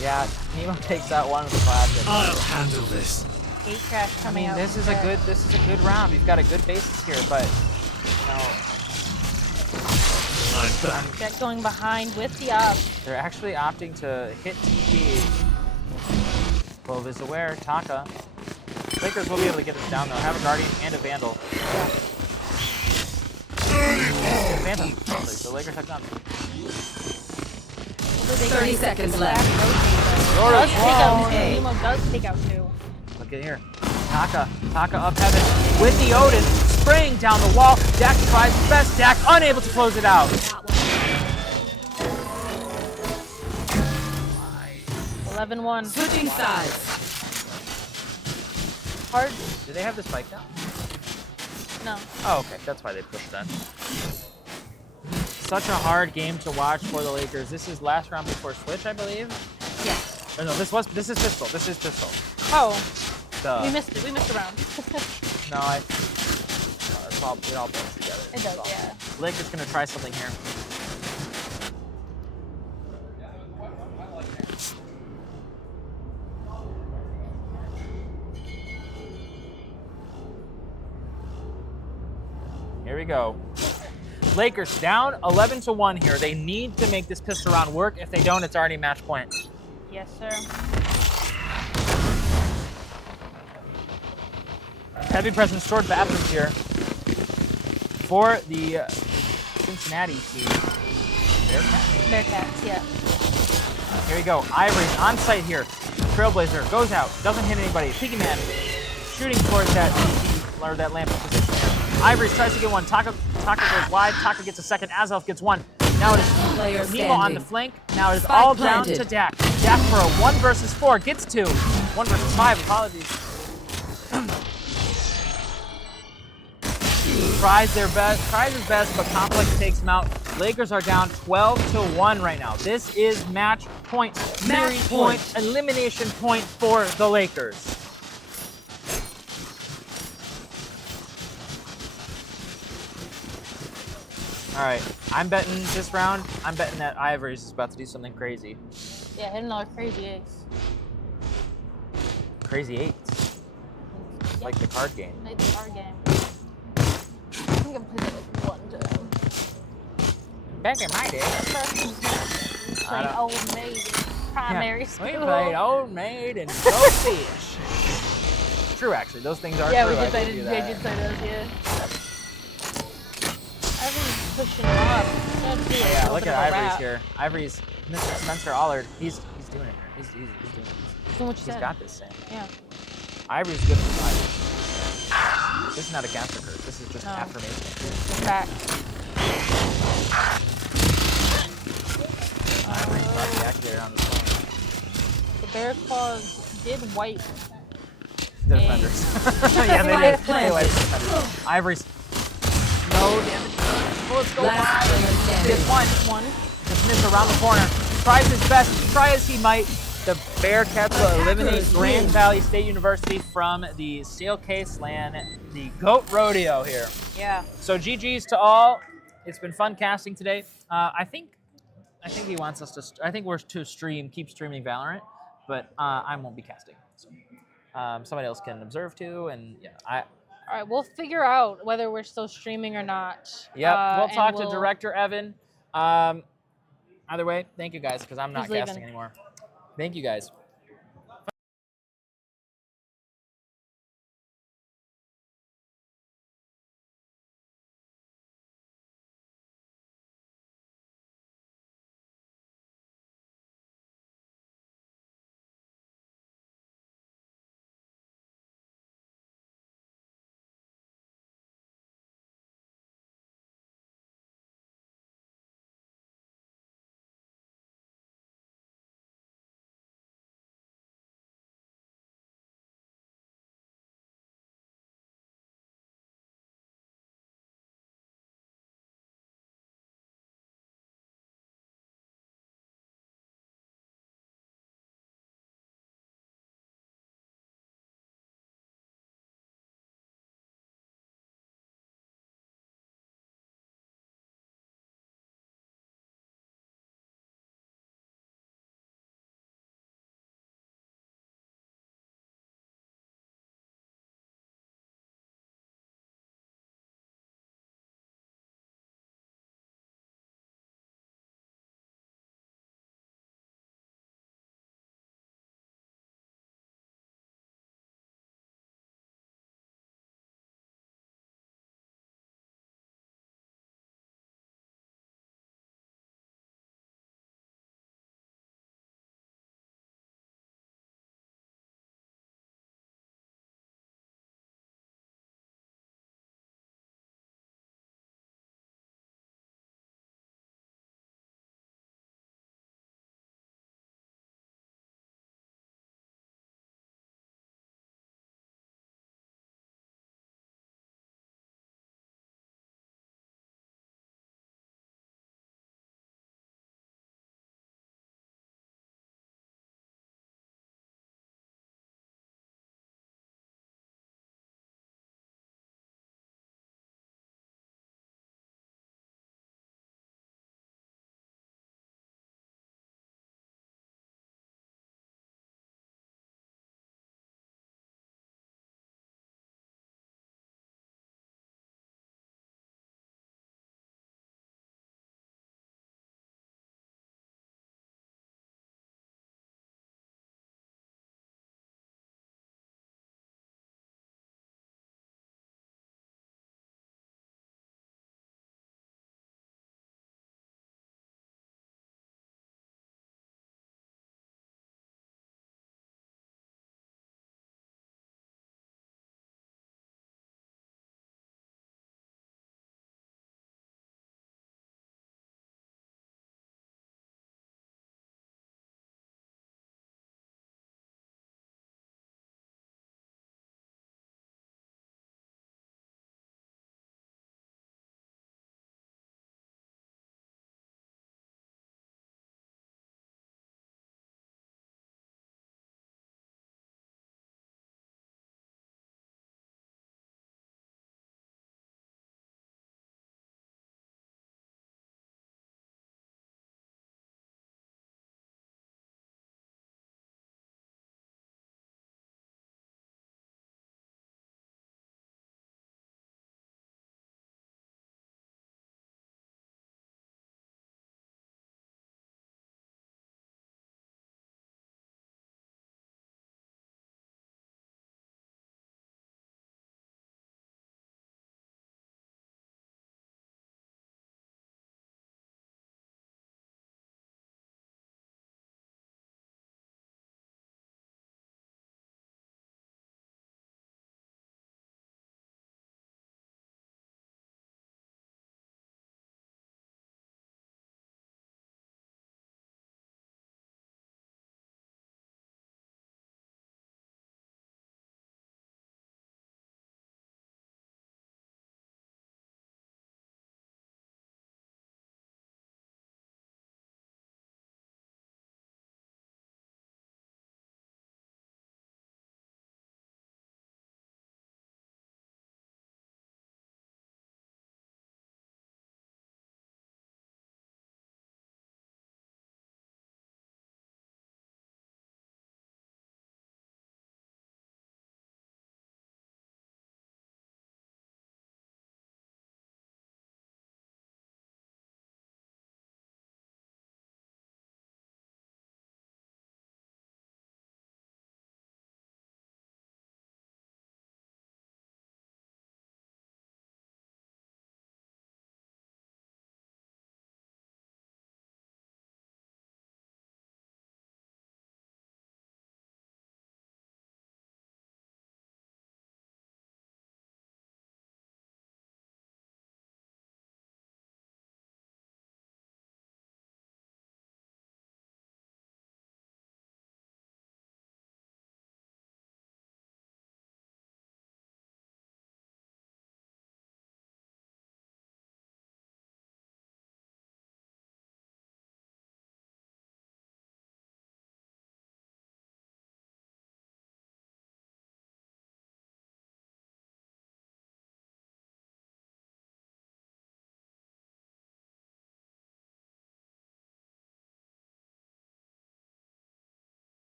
Yeah, Nemo takes that one with the classic. I'll handle this. Gate crash I coming mean, out. this from is a Jet. good round. We've got a good basis here, but I'm back. Jet going behind with the up. they're actually opting to hit TP. Clove is aware. Taka. Lakers will be able to get this down though. Have a Guardian and a Vandal. Phantom. Actually, so Lakers have done. 30 seconds left. Does take out Zone A. Nemo does take out 2. Look at here. Taka up heaven with the Odin, spraying down the wall. Dak tries his best. Dak unable to close it out. 11-1. Switching sides. Hard. Do they have the spike down? No. Oh, okay. That's why they pushed that. Such a hard game to watch for the Lakers. This is last round before switch, I believe. Yeah. Oh, no, this is pistol. This is pistol. Oh. Duh. We missed it. We missed a round. No, it all blends together. It does, yeah. Lakers gonna try something here. Here we go. Lakers down 11-1 here. They need to make this pistol round work. If they don't, it's already match point. Yes, sir. Heavy presence towards bathrooms here for the Cincinnati team. Bearcats, yeah. Here we go. Ivory's on site here. Trailblazer goes out, doesn't hit anybody. Piggy Man shooting towards that CT, or that lamp position there. Ivory's tries to get one. Taka goes wide. Taka gets a second. Azelf gets one. Now it is Nemo on the flank. Now it is all down to Dak. Dak for a 1 versus 4 gets 2. 1 versus 5. Apologies. Tries his best, but Complex takes him out. Lakers are down 12-1 right now. This is match point, series point, elimination point for the Lakers. All right, I'm betting this round. I'm betting that Ivory's is about to do something crazy. Yeah, hit another crazy ace. Crazy eights. Like the card game. Like the card game. I think I've played that like 1 time. Back in my day. Playing Old Maid in primary school. We played Old Maid and Go Fish. True, actually. Those things are yeah, true. we did I play did do those, that. yeah. Ivory's pushing up. Yeah, look at Ivory's here. Ivory's Mr. Spencer Allard. He's doing it. He's doing it. Doing what you He's said. got this, Sam. Yeah. Ivory's good for Ivory. This is not a caster curse. This is just affirmation. Back. Ivory probably activated on the phone. The Bear Claws did wipe. The defenders. Yeah, they did. They wiped the defenders. Ivory's no damage. Bullets go by. Gets one. Just missed around the corner. Tries his best. Try as he might. The Bearcats will eliminate Grand Valley State University from the Steelcase LAN, the GOAT Rodeo here. Yeah. So GG's to all. It's been fun casting today. I think he wants us to. I think we're to keep streaming Valorant, but I won't be casting. So somebody else can observe too, and yeah, All right, we'll figure out whether we're still streaming or not. Yep, we'll talk to Director Evan. Either way, thank you guys, because I'm not casting anymore. Thank you guys.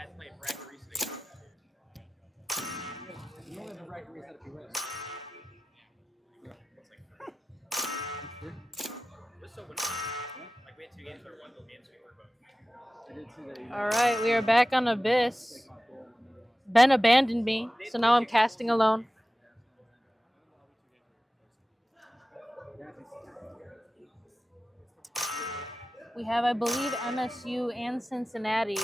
had to play a bracket recently. You only have a bracket reset if you win. Like we had 2 games where one goal games we were both. I did see that. All right, we are back on Abyss. Ben abandoned me, so now I'm casting alone. We have, I believe, MSU and Cincinnati.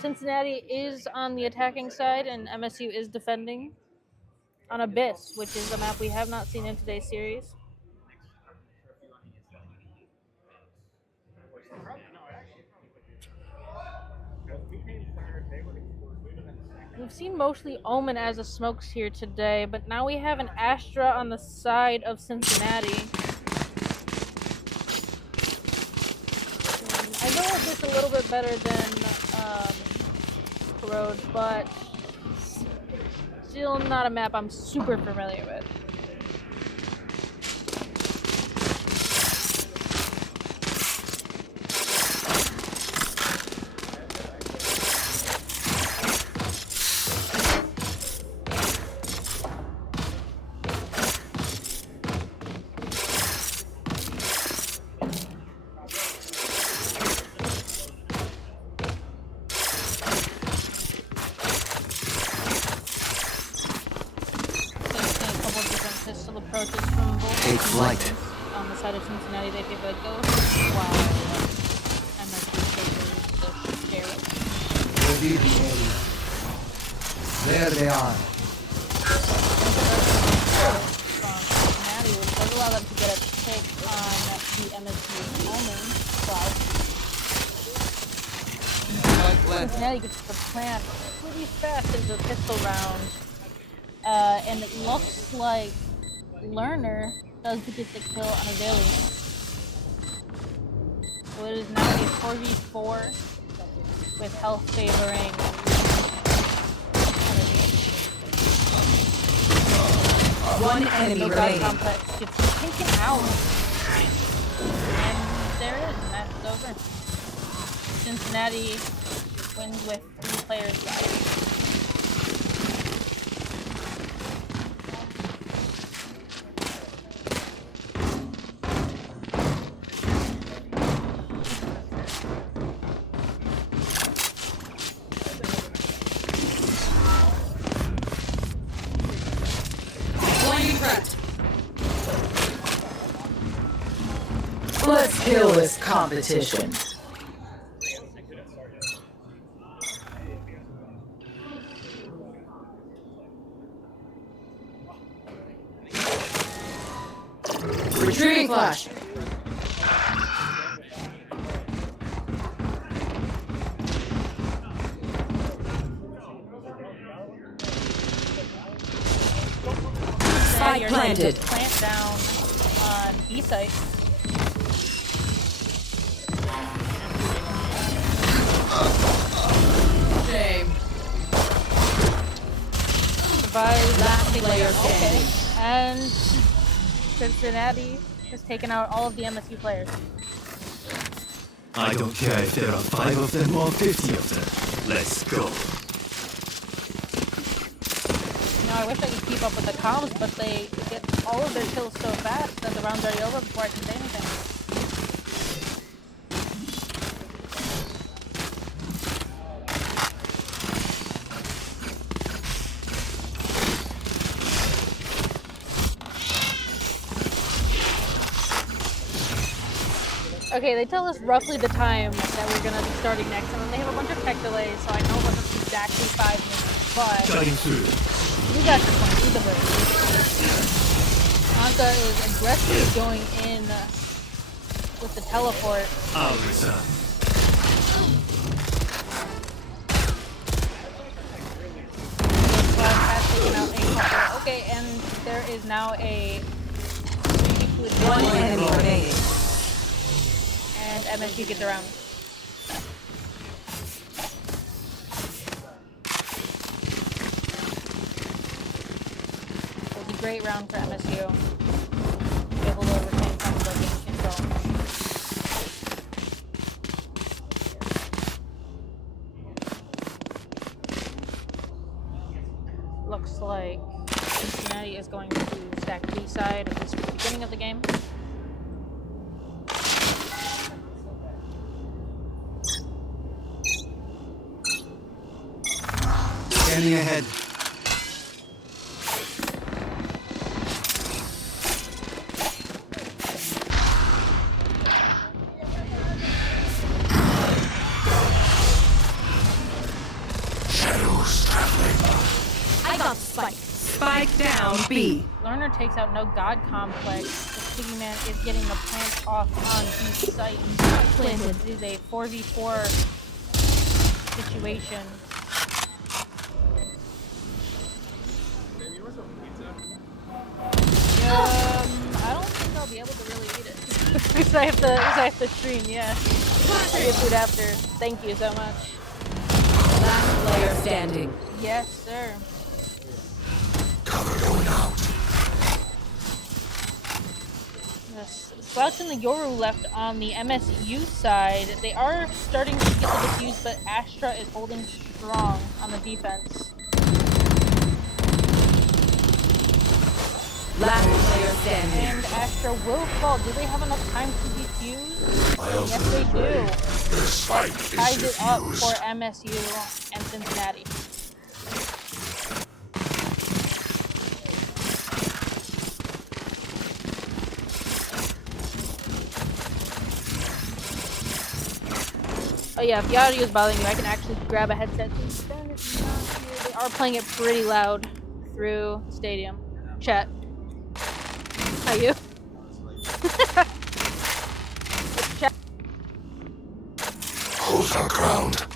Cincinnati is on the attacking side, and MSU is defending on Abyss, which is a map we have not seen in today's series. We've seen mostly Omen as a smokes here today, but now we have an Astra on the side of Cincinnati. I know this a little bit better than Corrode, but still not a map I'm super familiar with. Take flight. On the side of Cincinnati, they give a ghost. Wow. MSU favors the Scarab. Reveal the area. There they are. From Cincinnati, which does allow them to get a pick on the MSU Omen cloud. Cincinnati gets the plant pretty fast into the pistol round. And it looks like Lerner does get the kill on a Valiant. So it is now a 4v4 with health favoring One enemy remaining. Complex gets taken out. And there it is, and that's over. Cincinnati wins with 3 players left. Let's kill this competition. Retrieving flash. Spike planted. Plant down on B site. Shame. Survive Last player okay. standing. And Cincinnati has taken out all of the MSU players. I don't care if there are 5 of them or 50 of them. Let's go. You know, I wish I could keep up with the comms, but they get all of their kills so fast that the round's already over before I can say anything. Okay, they tell us roughly the time that we're gonna be starting next, and then they have a bunch of tech delays, so I know it wasn't exactly 5 minutes, but Cutting through. we got this one, do the break. Anka is aggressively going in with the teleport. I'll return. Has taken out a couple. Okay, and there is now a 3v2 One advantage. enemy remaining. And MSU gets around. It was a great round for MSU. Able to retain some of the game control. is going to stack B side, at least for the beginning of the game. Scanning ahead. I got Spike. Spike down B. Learner takes out no god complex. The Piggyman is getting the plant off on B site. Planted. It is a 4v4 situation. I don't think I'll be able to really eat it. Because I have to stream, yeah. I'll get food after. Thank you so much. Last player standing. Yes, sir. Cover going out. Yes. Slouch and the Yoru left on the MSU side. They are starting to get the defuse, but Astra is holding strong on the defense. Last player standing. And Astra will fall. Do they have enough time to defuse? Yes, they do. The spike Ties it up for MSU and Cincinnati. Oh yeah, if the audio is bothering you, I can actually grab a headset to extend it. They are playing it pretty loud through Stadium. Chat. How you? Chat. Hold our ground.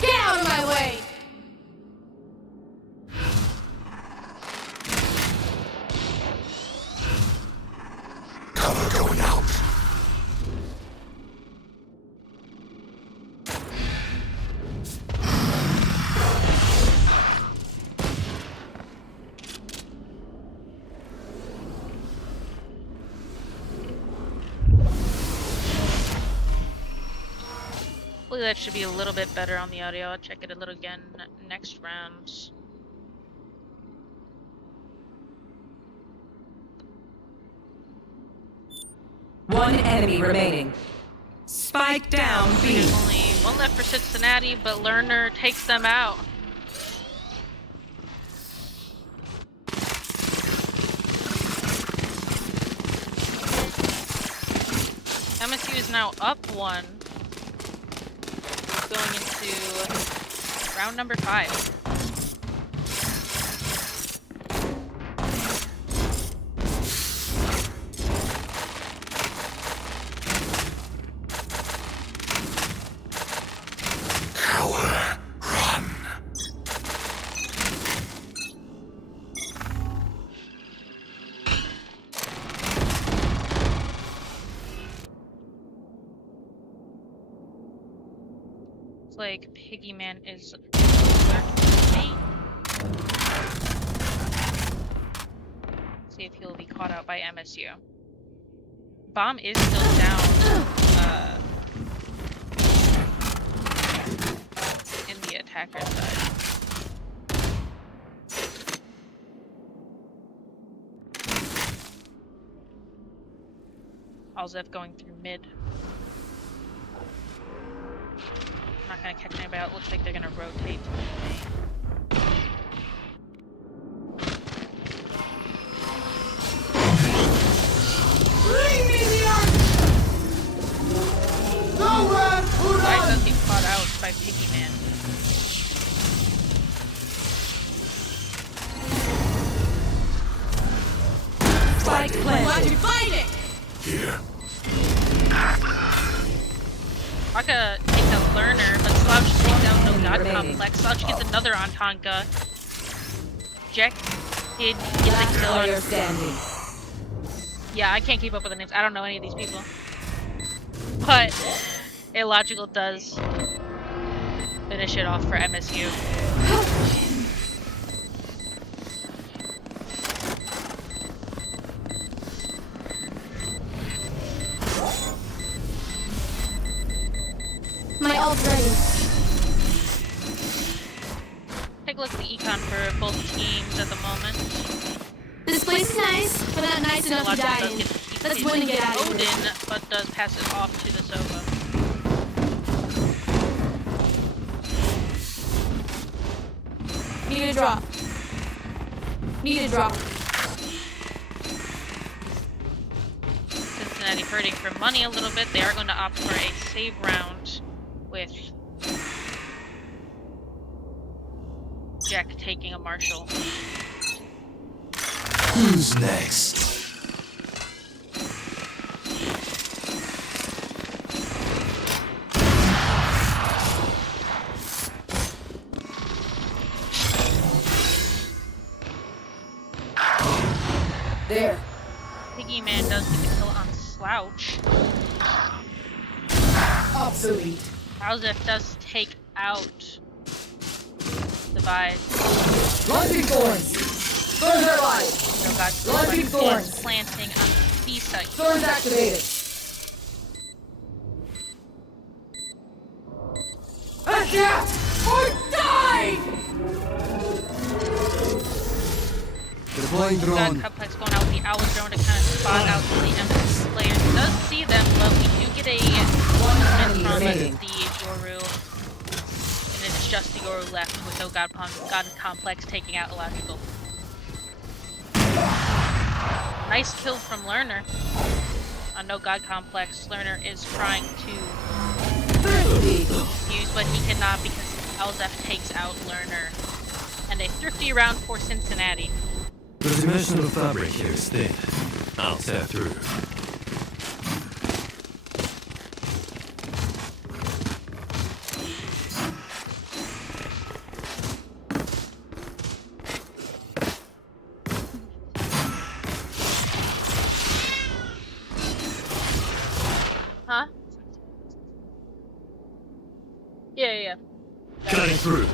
Get out of my way! Cover going out. Hopefully that should be a little bit better on the audio. I'll check it a little again next round. One enemy remaining. Spike down B. There's only one left for Cincinnati, but Learner takes them out. MSU is now up 1. Going into round number 5. Like Piggyman is me. See if he'll be caught out by MSU. Bomb is still down in the attacker side. Alzev going through mid. Not gonna catch anybody out. Looks like they're gonna rotate to the main. Bring me the arc! Nowhere to Why run! does he caught out by Piggyman? Spike planted. Fighting! Here. Tonka takes out Learner, but Slouch takes out no God remaining. Complex. Slouch gets another on Tonka. Jack did get the Last kill player on. standing. Yeah, I can't keep up with the names. I don't know any of these people. But Illogical does finish it off for MSU. My ult ready. Take a for both teams at the moment. This place is nice, but not nice enough to die in. Let's win and get out of here. Odin, but does pass it off to the Sova. Need a drop. Need a drop. Cincinnati hurting for money a little bit. They are going to opt for a save round with Jack taking a Marshall. Who's next? There. Piggy Man does get the kill on Slouch. Obsolete. Alzef does take out the Vise. Launching thorns. Thorns are alive. No God, Launching thorns. planting on the B site. Thorns activated. Adapt or die! Deploying drone. Complex going out with the Owl drone to kind of spot out the Emperor's Slayer. He does see them, but we do get a 1 minute from the Yoru. And it's just the Yoru left with no God Complex taking out Electrical. Nice kill from Lerner. On no God Complex, Lerner is trying to use, but he cannot because Alzef takes out Lerner. And a thrifty round for Cincinnati. The dimensional fabric here is thin. I'll tear through. Huh? Yeah. Cutting through.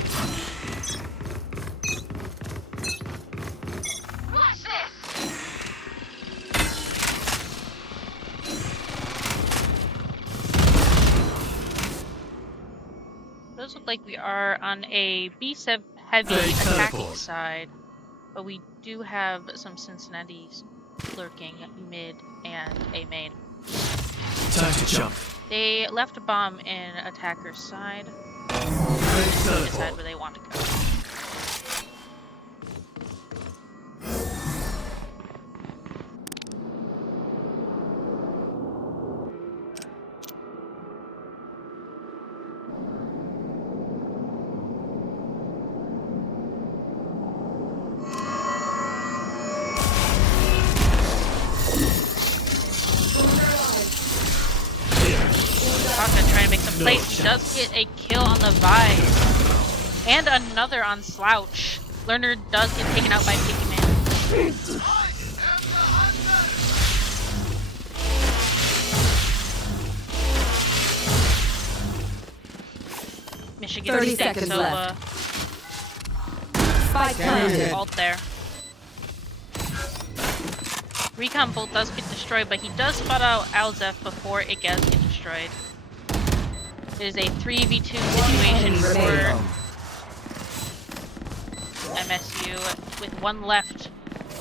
Those look like we are on a B7 heavy attacking side, but we do have some Cincinnati's lurking mid and a main. Time to jump. They left a bomb in attacker's side. Decide where they want to go. Trying to make some plays. He does get a kill on the Vise. And another on Slouch. Lerner does get taken out by Piggy Man. Michigan 30 State seconds Sova. left. Spike planted. Ult there. Recon Bolt does get destroyed, but he does spot out Alzef before it gets destroyed. It is a 3v2 situation for MSU with one left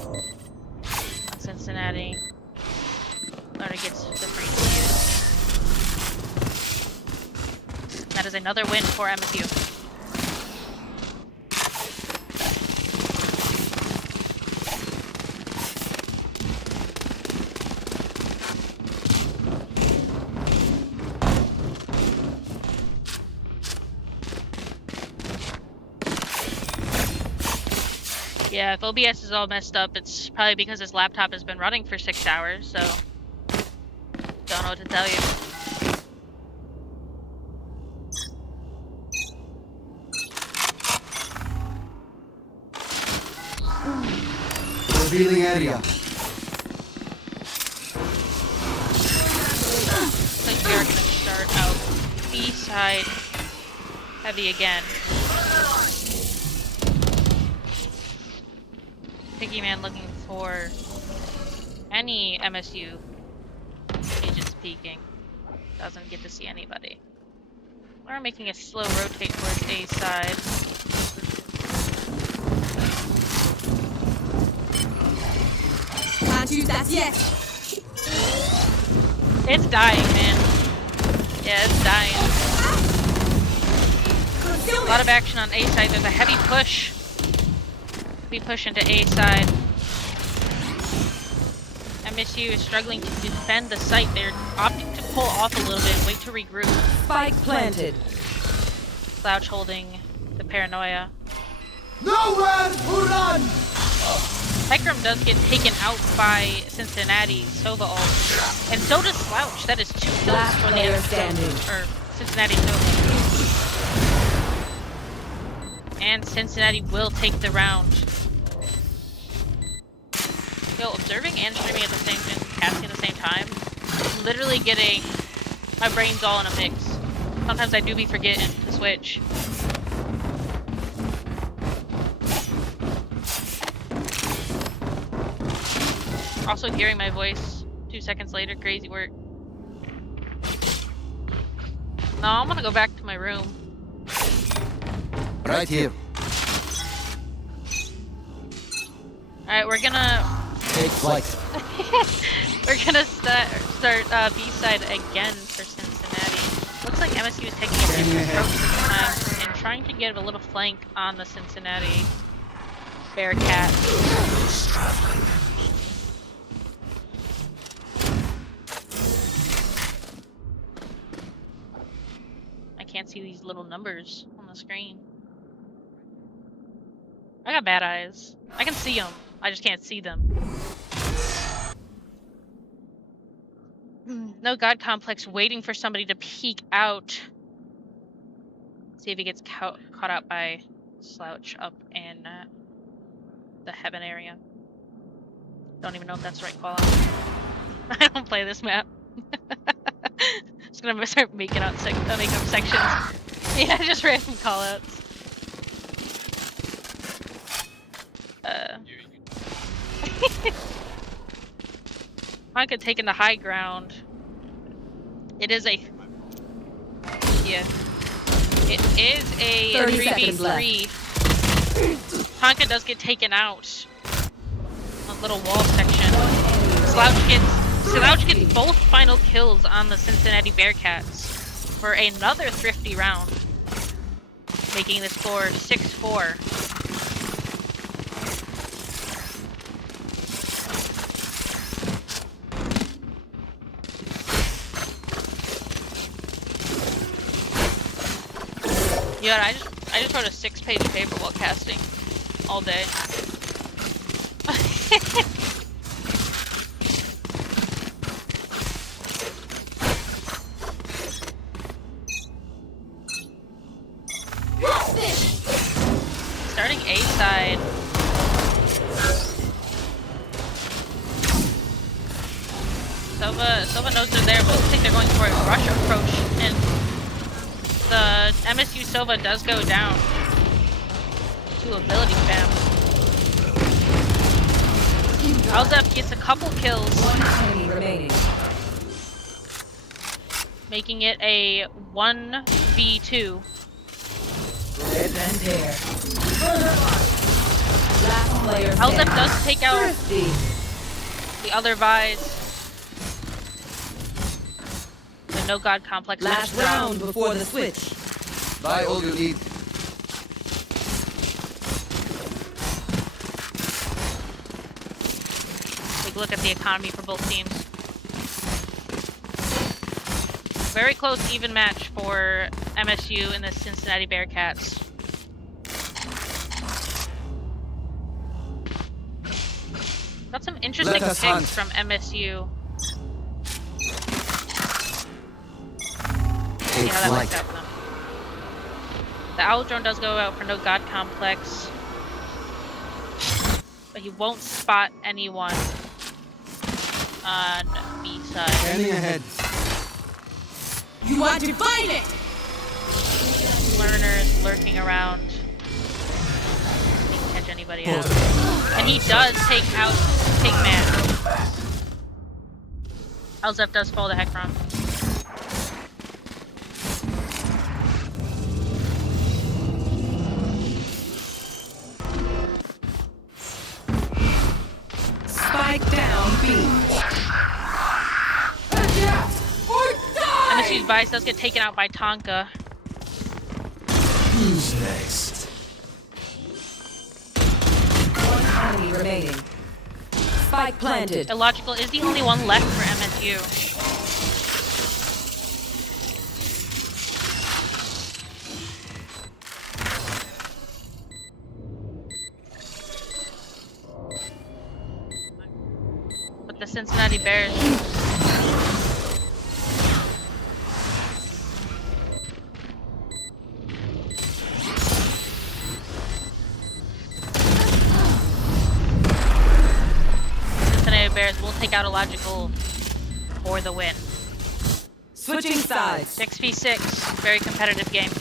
on Cincinnati. Lerner gets the free kill. That is another win for MSU. Yeah, if OBS is all messed up, it's probably because his laptop has been running for 6 hours, so don't know what to tell you. Revealing area. Looks like we are going to start out B side heavy again. Piggy Man looking for any MSU agents peeking. Doesn't get to see anybody. We're making a slow rotate towards A side. Can't use that yet. It's dying, man. Yeah, it's dying. A lot of action on A side. There's a heavy push. Heavy push into A side. MSU is struggling to defend the site. They're opting to pull off a little bit, wait to regroup. Spike planted. Slouch holding the paranoia. Nowhere to run! Heckram does get taken out by Cincinnati Sova ult, and so does Slouch. That is 2 kills Last for the player MSU, standing. or Cincinnati Sova. And Cincinnati will take the round. Yo, observing and streaming at the same time, casting at the same time, literally getting my brains all in a mix. Sometimes I do be forgetting to switch. Also hearing my voice 2 seconds later, crazy work. No, I'm gonna go back to my room. Right here. Alright, we're gonna... Take flight. We're gonna start B-side again for Cincinnati. Looks like MSU is taking a different approach this time and trying to get a little flank on the Cincinnati Bearcat. I can't see these little numbers on the screen. I got bad eyes. I can see them. I just can't see them. No God Complex waiting for somebody to peek out. See if he gets caught out by Slouch up in the heaven area. Don't even know if that's the right call out. I don't play this map. Just gonna start making up sections. Yeah, just random call outs. Honka taking the high ground. It is a... Yeah. It is a 3v3. Honka does get taken out. A little wall section. Slouch gets both final kills on the Cincinnati Bearcats for another thrifty round. Making the score 6-4. Yeah, I just wrote a 6-page paper while casting all day. Starting A side. Sova knows they're there, but looks like they're going for a rush approach, and the MSU Sova does go down to ability spam. Alzep gets a couple kills, making it a 1v2. Alzep does take out the other Vise. The no God complex. Last round before the switch. Buy all you need. Take a look at the economy for both teams. Very close, even match for MSU and the Cincinnati Bearcats. Got some interesting picks from MSU. See how that worked out for them. The Owl Drone does go out for no God Complex, but he won't spot anyone on B side. Standing ahead. You want to fight it? Learners lurking around. He can catch anybody out. And he does take out Pigman. Alzep does fall the Heckram. Spike down B. B. MSU's Vice does get taken out by Tonka. Who's next? One enemy remaining. Spike planted. Illogical is the only one left for MSU. But the Cincinnati Bears. Bears will take out Illogical for the win. Switching sides. 6v6, very competitive game.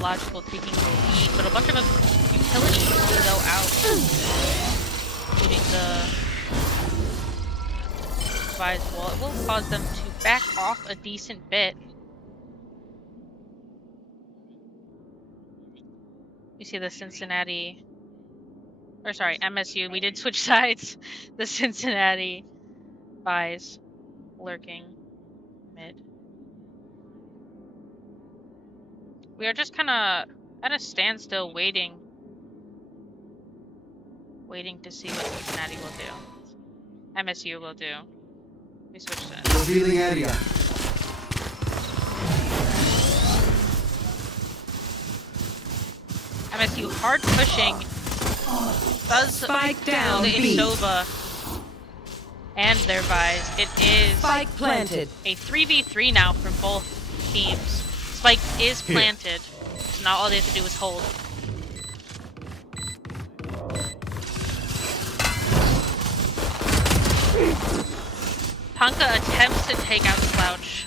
Logical taking the lead, but a bunch of utilities will go out, including the Vice wall. It will cause them to back off a decent bit. You see the Cincinnati, or sorry, MSU. We did switch sides. The Cincinnati Vice lurking mid. We are just kind of at a standstill, waiting to see what Cincinnati will do. MSU will do. We switched sides. Revealing area. MSU hard pushing. Does Spike down the B. Sova and their Vice. It is Spike planted. A 3v3 now for both teams. Spike is planted, so now all they have to do is hold. Tonka attempts to take out Slouch,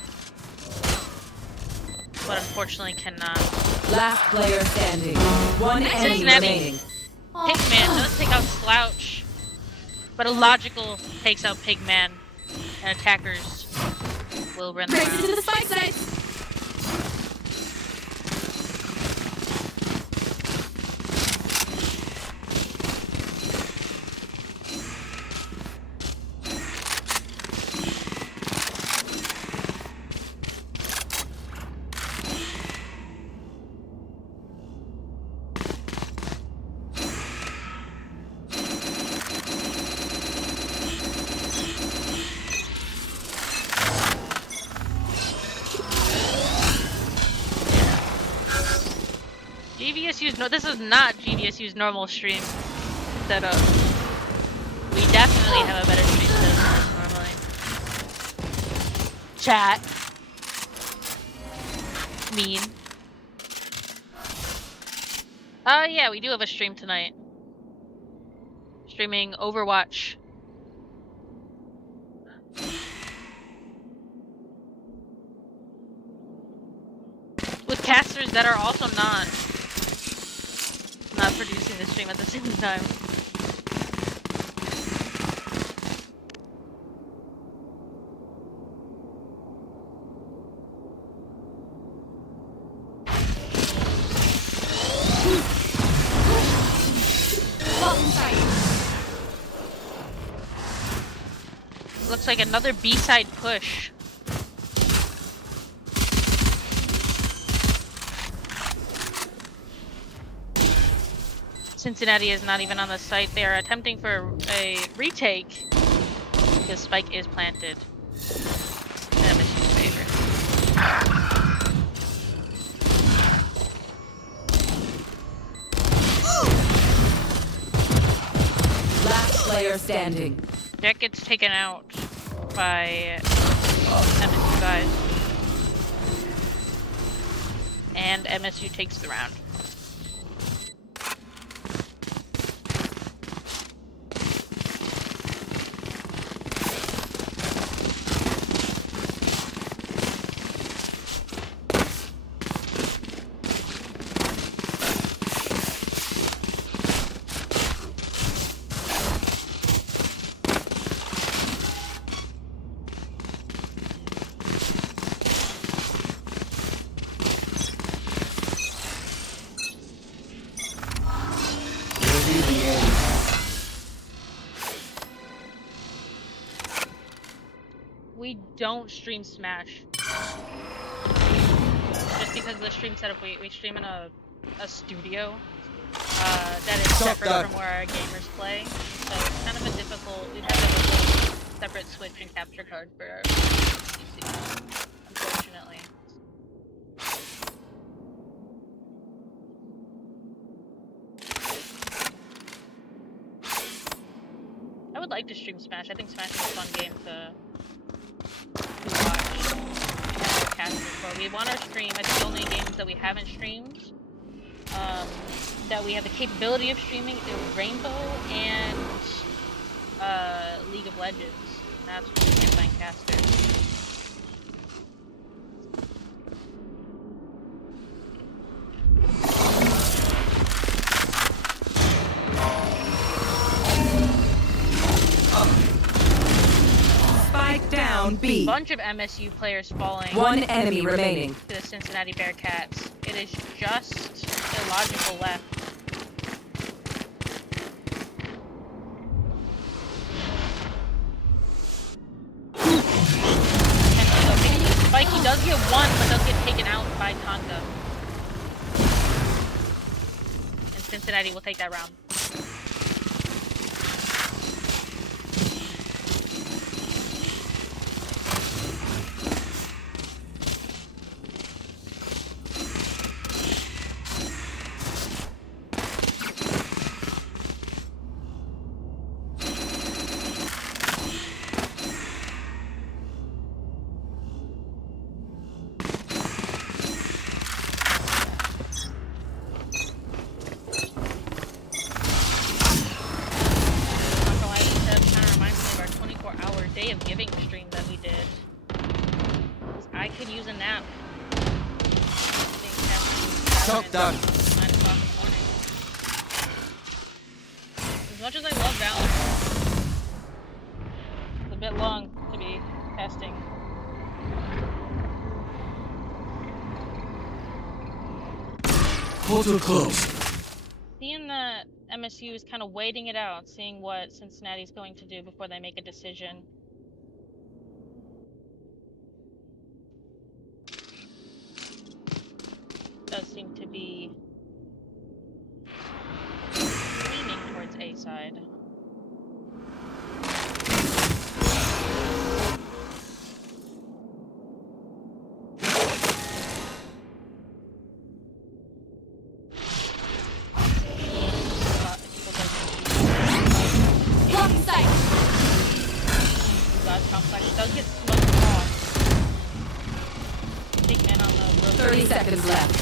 but unfortunately cannot. Last player standing. One enemy Cincinnati. remaining. Pigman does take out Slouch, but Illogical takes out Pigman, and attackers will run Race around. to the spike site. GVSU's this is not GVSU's normal stream setup. We definitely have a better stream setup than normally. Chat. Mean. Yeah, we do have a stream tonight. Streaming Overwatch. With casters that are also not producing the stream at the same time. Looks like another B-side push. Cincinnati is not even on the site. They are attempting for a retake because Spike is planted. And MSU's favorite. player standing. Jack gets taken out by MSU guys. And MSU takes the round. We don't stream Smash. Just because of the stream setup, we stream in a studio that is separate from where our gamers play. So it's kind of a difficult, we'd have to have a little separate switch and capture card for our PC, unfortunately. I would like to stream Smash. I think Smash is a fun game to watch and have cast for. We want our stream. I think the only games that we haven't streamed, that we have the capability of streaming, is Rainbow and League of Legends. And that's what we can't find casters. Spike down B. Bunch of MSU players falling. One enemy remaining. To the Cincinnati Bearcats. It is just illogical left. Spike, he does get one, but does get taken out by Tonka. And Cincinnati will take that round. Done. 9 o'clock in the morning. As much as I love Valorant, it's a bit long to be testing. Portal closed. Seeing that MSU is kind of waiting it out, seeing what Cincinnati's going to do before they make a decision. Does seem to be leaning towards A side. Blocking sight. God complex does get smoked off. Big man on the road. 30 seconds left.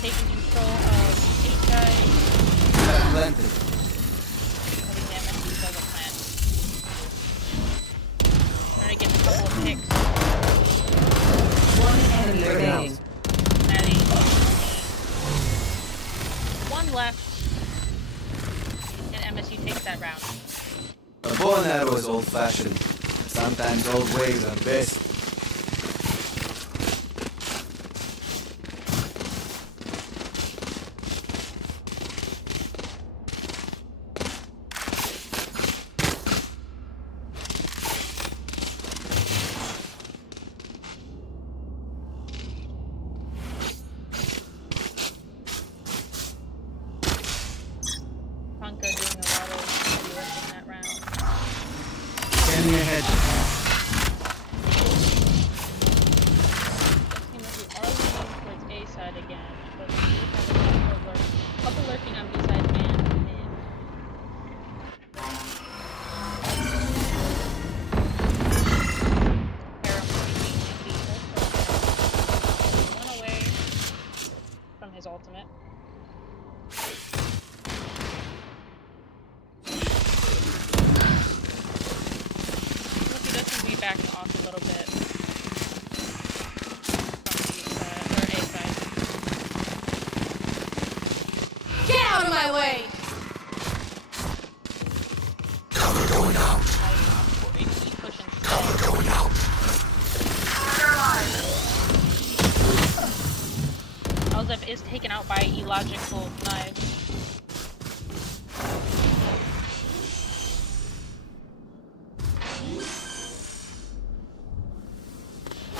Taking control of H-side. Planted. Having the MSU does a plan. Trying to get a couple of picks. One enemy remaining. Maddie. One left. And MSU takes that round. A bow and arrow is old-fashioned. Sometimes old ways are best. is taken out by illogical knife.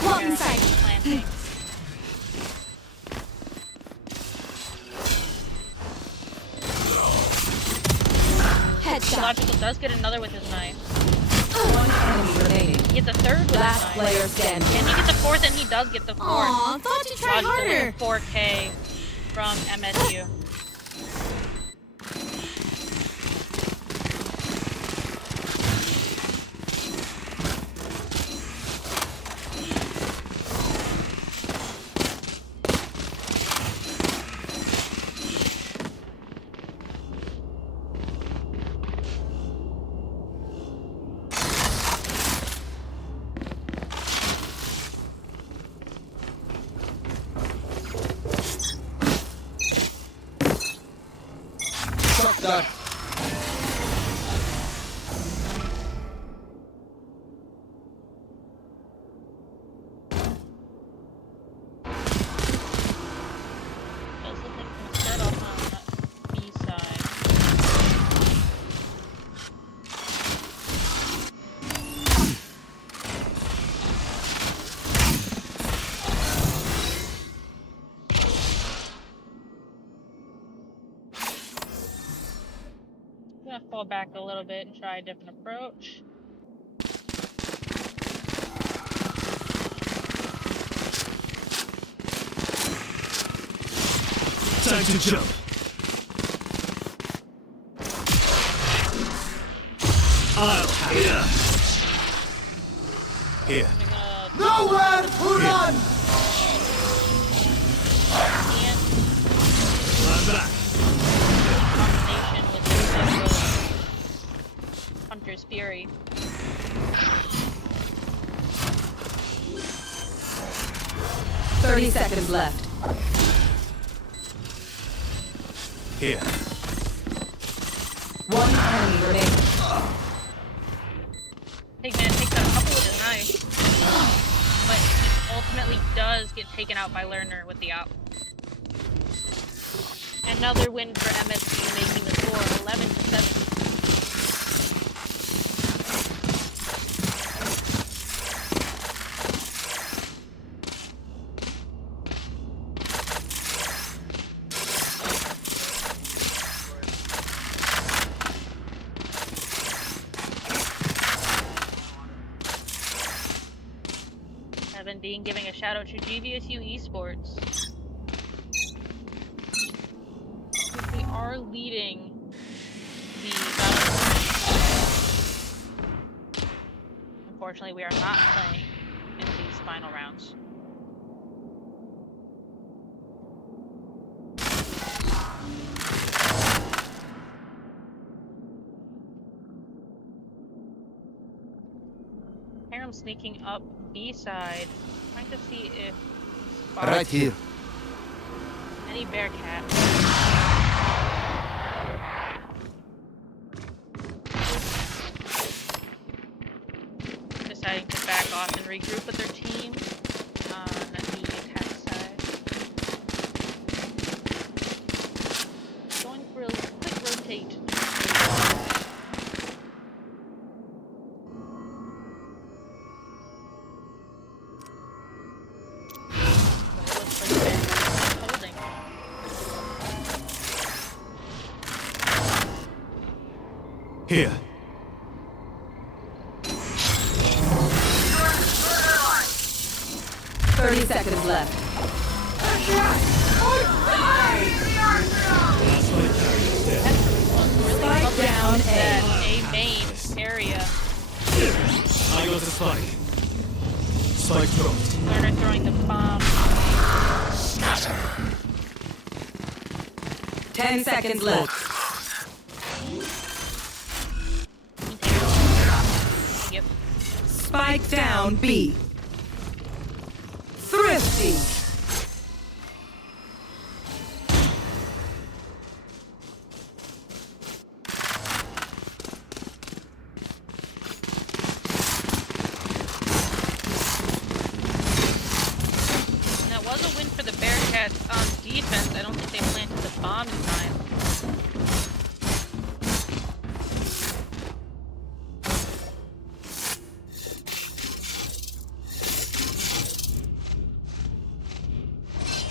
Blocking sight. Planting. Headshot. Illogical does get another with his knife. One enemy remaining. He gets a third with Last his player knife. standing. And he gets a fourth, and he does get the fourth. Aw, thought you tried Illogical harder. 4K from MSU. Shot that. Also think we'll start off on B side. I'm gonna fall back a little bit and try a different approach. Time to jump. I'll have it. Here. I'm gonna Nowhere to run! and I'm back. combination with the Hunter's Fury. $30 seconds left. Here. One enemy remaining. Pigman takes out a couple with his knife, but he ultimately does get taken out by Lerner with the op. Another win for MSU, making the score 11-7. Evan Dean giving a shout out to GVSU Esports. We are leading the battle. Unfortunately, we are not playing in these final rounds. Harem sneaking up B side, trying to see if spots Right here. any Bearcat. Deciding to back off and regroup with their team on the attack side. Going for a quick rotate. But it looks like they're holding. Here. 30 seconds left. Spike down That A. A main area. I got the spike. Spike dropped. Lerner throwing the bomb. 10 seconds left. Yep. Spike down B. Thrifty. And that was a win for the Bearcats. Bearcats on defense. I don't think they planted the bomb in time.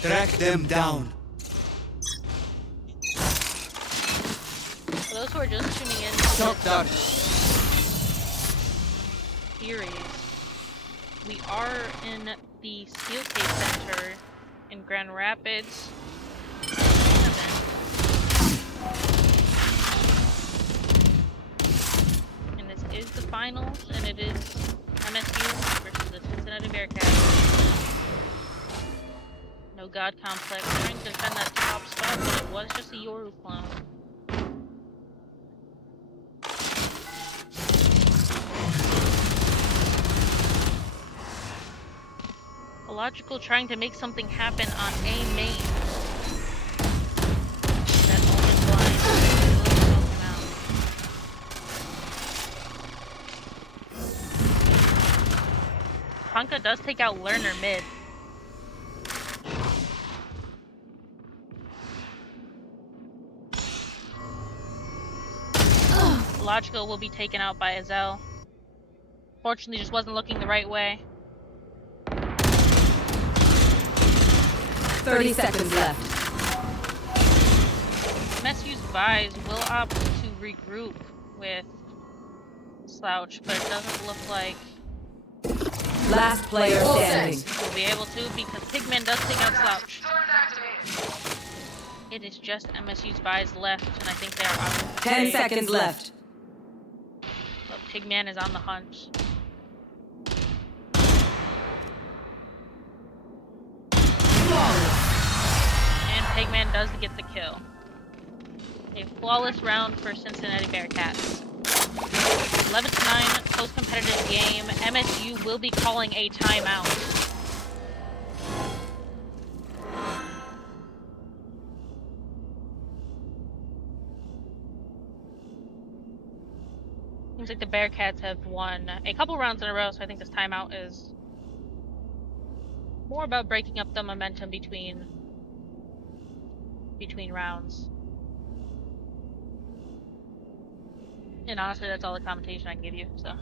Track them down. For those who are just tuning in Shock to dart. this series, we are in the Steelcase Center in Grand Rapids. And this is the finals, and it is MSU versus the Cincinnati Bearcats. No God Complex trying to defend that top spot, but it was just a Yoru clone. Illogical trying to make something happen on A main. That Omen blind will help him out. Honka does take out Lerner mid. Logical will be taken out by Azel. Fortunately, just wasn't looking the right way. 30 seconds left. MSU's Vise will opt to regroup with Slouch, but it doesn't look like Last player standing. we'll be able to because Pigman does take out Slouch. It is just MSU's Vise left, and I think they are opting to 10 stay. seconds left. But Pigman is on the hunt. And Pigman does get the kill. A flawless round for Cincinnati Bearcats. 11-9, close competitive game. MSU will be calling a timeout. Seems like the Bearcats have won a couple rounds in a row, so I think this timeout is more about breaking up the momentum between rounds. And honestly, that's all the commentation I can give you, so.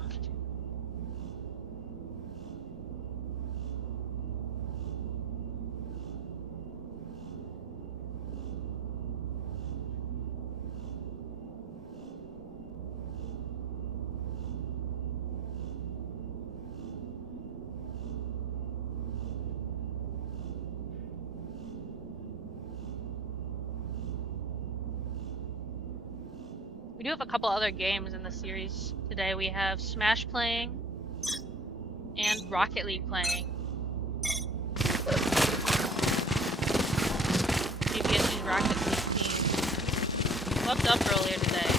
We do have a couple other games in the series today. We have Smash playing and Rocket League playing. GVSU's Rocket League team swept up earlier today.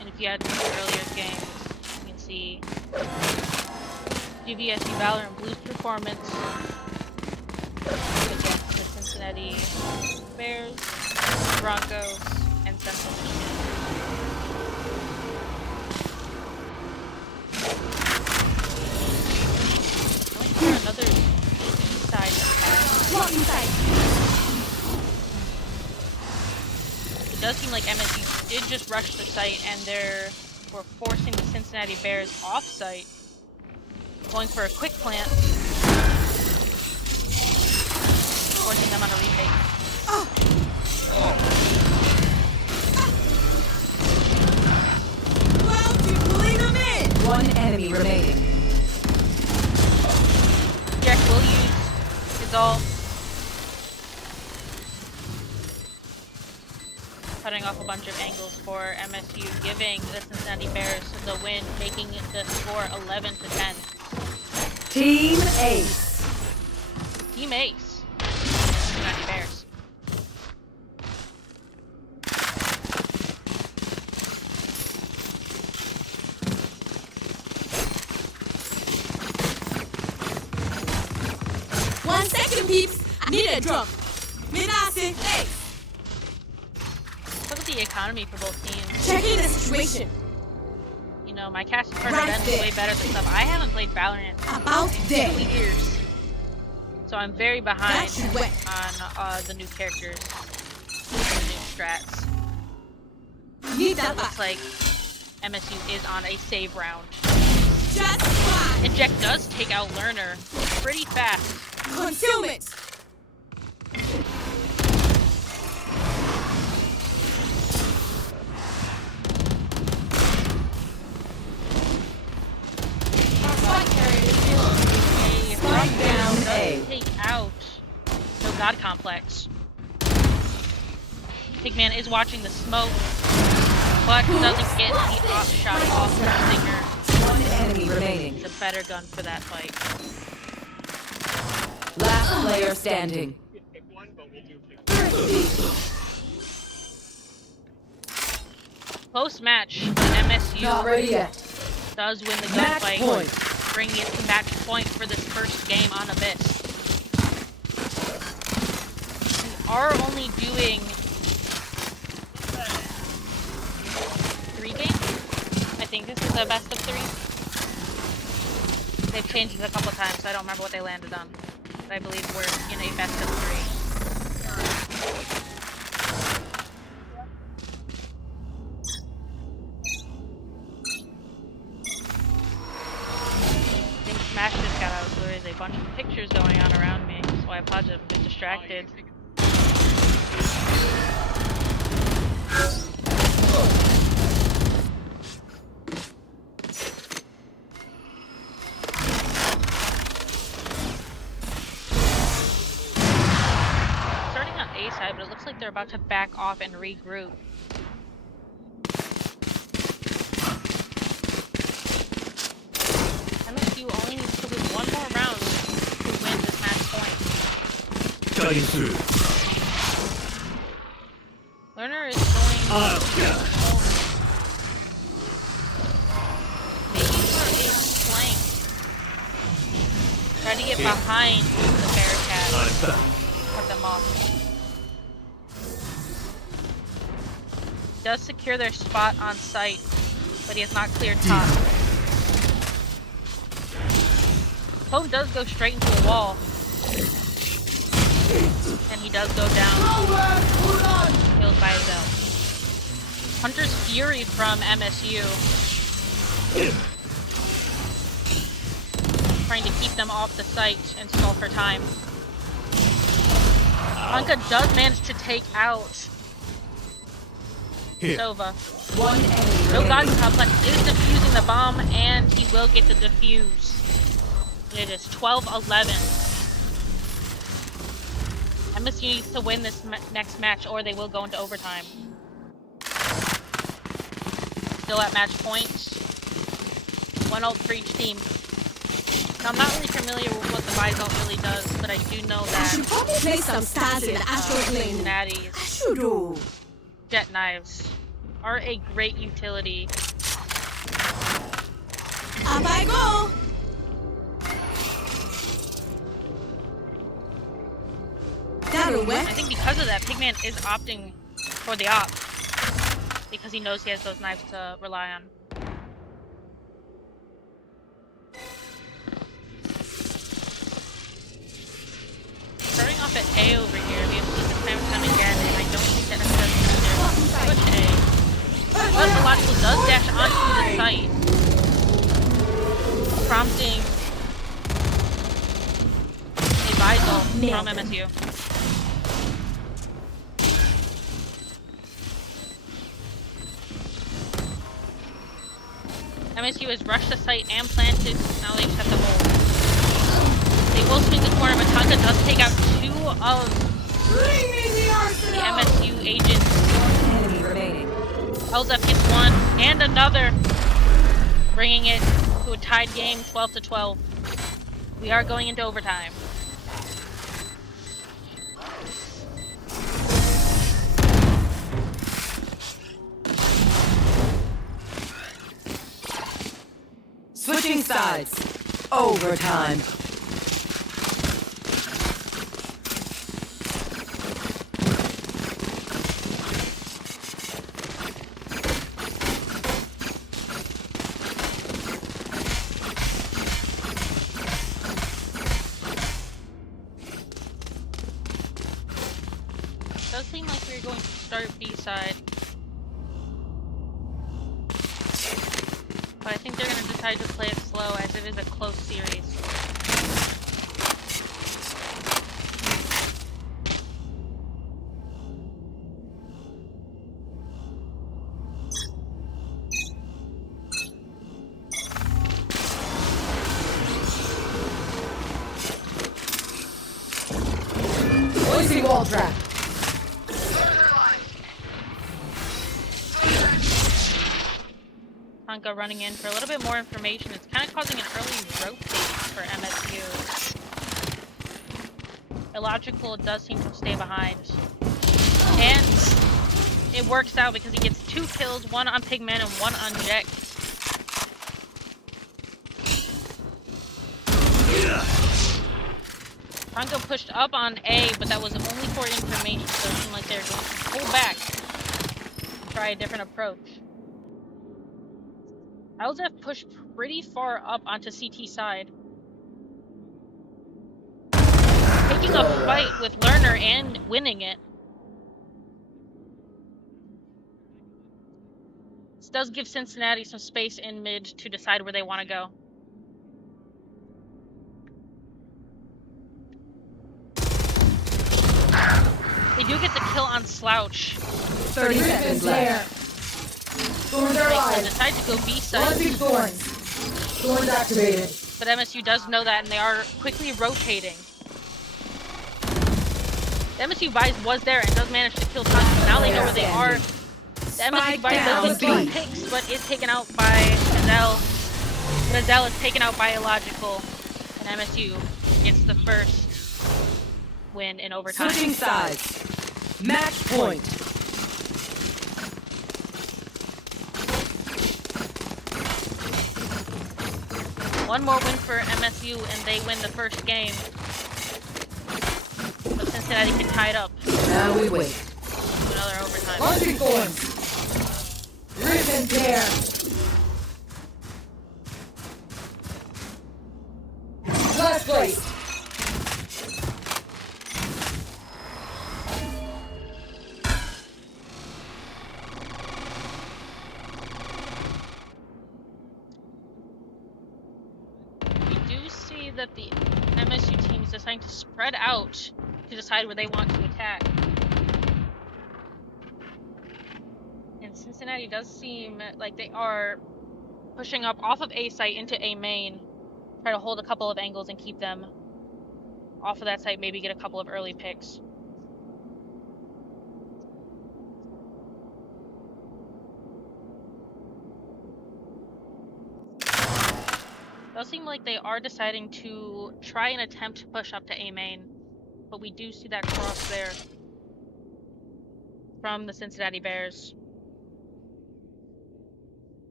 And if you had missed the earlier games, you can see GVSU Valor and Blues performance against the Cincinnati Bears, Broncos, and Central Michigan. Going for another side attack. It does seem like MSU did just rush the site and we're forcing the Cincinnati Bears off site. Going for a quick plant. Forcing them on a retake. One enemy remaining. Jack will use his ult. Cutting off a bunch of angles for MSU, giving the Cincinnati Bears the win, making the score 11-10. Team Ace. Team Ace. Cincinnati Bears. Peeps, I need a drop. Midase, hey. Look at the economy for both teams. Checking the situation. You know, my cast partner Ben is way better than stuff. I haven't played Valorant about in 2 years. So I'm very behind on the new characters, the new strats. Need So that it looks back. like MSU is on a save round. Just fine. Inject does take out Learner pretty fast. Consume it. Down A. Take out no God Complex. Pigman is watching the smoke, but doesn't get the off shot off Stinger. One enemy remaining. It's a better gun for that fight. Last player standing. Close match. MSU Not ready yet. does win the Match gunfight, point. bringing it to match point for this first game on Abyss. We are only doing 3 games. I think this is a best of 3. They've changed it a couple times, so I don't remember what they landed on. But I believe we're in a best of 3. I think Smash just got out, so there's a bunch of pictures going on around me, so I apologize if I'm a bit distracted. Starting on A side, but it looks like they're about to back off and regroup. MSU only needs to lose 1 more round to win this match point. Cutting through. Learner is going maybe for a flank. Try to get behind the Bearcat. Cut them off. Does secure their spot on site, but he has not cleared top. Home does go straight into a wall. And he does go down. Killed by himself. Hunter's Fury from MSU. Trying to keep them off the site and stall for time. Anka does manage to take out Sova. One enemy No God remaining. Complex is defusing the bomb, and he will get the defuse. It is 12-11. MSU needs to win this next match, or they will go into overtime. Still at match point. 1 ult for each team. Now, I'm not really familiar with what the Vise ult really does, but I do know that Should probably play some stats in the Astros lane. Cincinnati's Should jet knives are a great utility. Up I go. That'll I wet. think because of that, Pigman is opting for the op. Because he knows he has those knives to rely on. Starting off at A over here, we have seen the time and time again, and I don't think that necessarily push A. But the Logical does dash onto the site, prompting a Visal from MSU. MSU has rushed the site and planted, now they just have to hold. They will swing the corner, but Tonka does take out 2 of the MSU agents. One enemy remaining. Elzef gets 1 and another, bringing it to a tied game, 12-12. We are going into overtime. Switching sides. Overtime. start B side. But I think they're gonna decide to play it slow as it is a close series. Noisy wall trap. Tonka running in for a little bit more information. It's kind of causing an early rotate for MSU. Illogical does seem to stay behind. And it works out because he gets 2 kills, 1 on Pigman and 1 on Jack. Tonka pushed up on A, but that was only for information, so it seemed like they were going to pull back and try a different approach. LZF pushed pretty far up onto CT side. Taking a fight with Lerner and winning it. This does give Cincinnati some space in mid to decide where they want to go. They do get the kill on Slouch. 30 seconds left. Thorns are They alive. decide to go B side. Launching thorns. Thorns activated. But MSU does know that, and they are quickly rotating. The MSU Vice was there and does manage to kill Tonka. Now they know where they are. The MSU Vice does get 2 picks, but is taken out by Azelle. Azelle is taken out by Illogical, and MSU gets the first win in overtime. Switching sides. Match point. One more win for MSU, and they win the first game. But Cincinnati can tie it up. Now we wait. To another overtime. Launching thorns. Rip and tear. Last place. That the MSU team is deciding to spread out to decide where they want to attack. And Cincinnati does seem like they are pushing up off of A site into A main, try to hold a couple of angles and keep them off of that site, maybe get a couple of early picks. It does seem like they are deciding to try and attempt to push up to A main, but we do see that cross there from the Cincinnati Bears.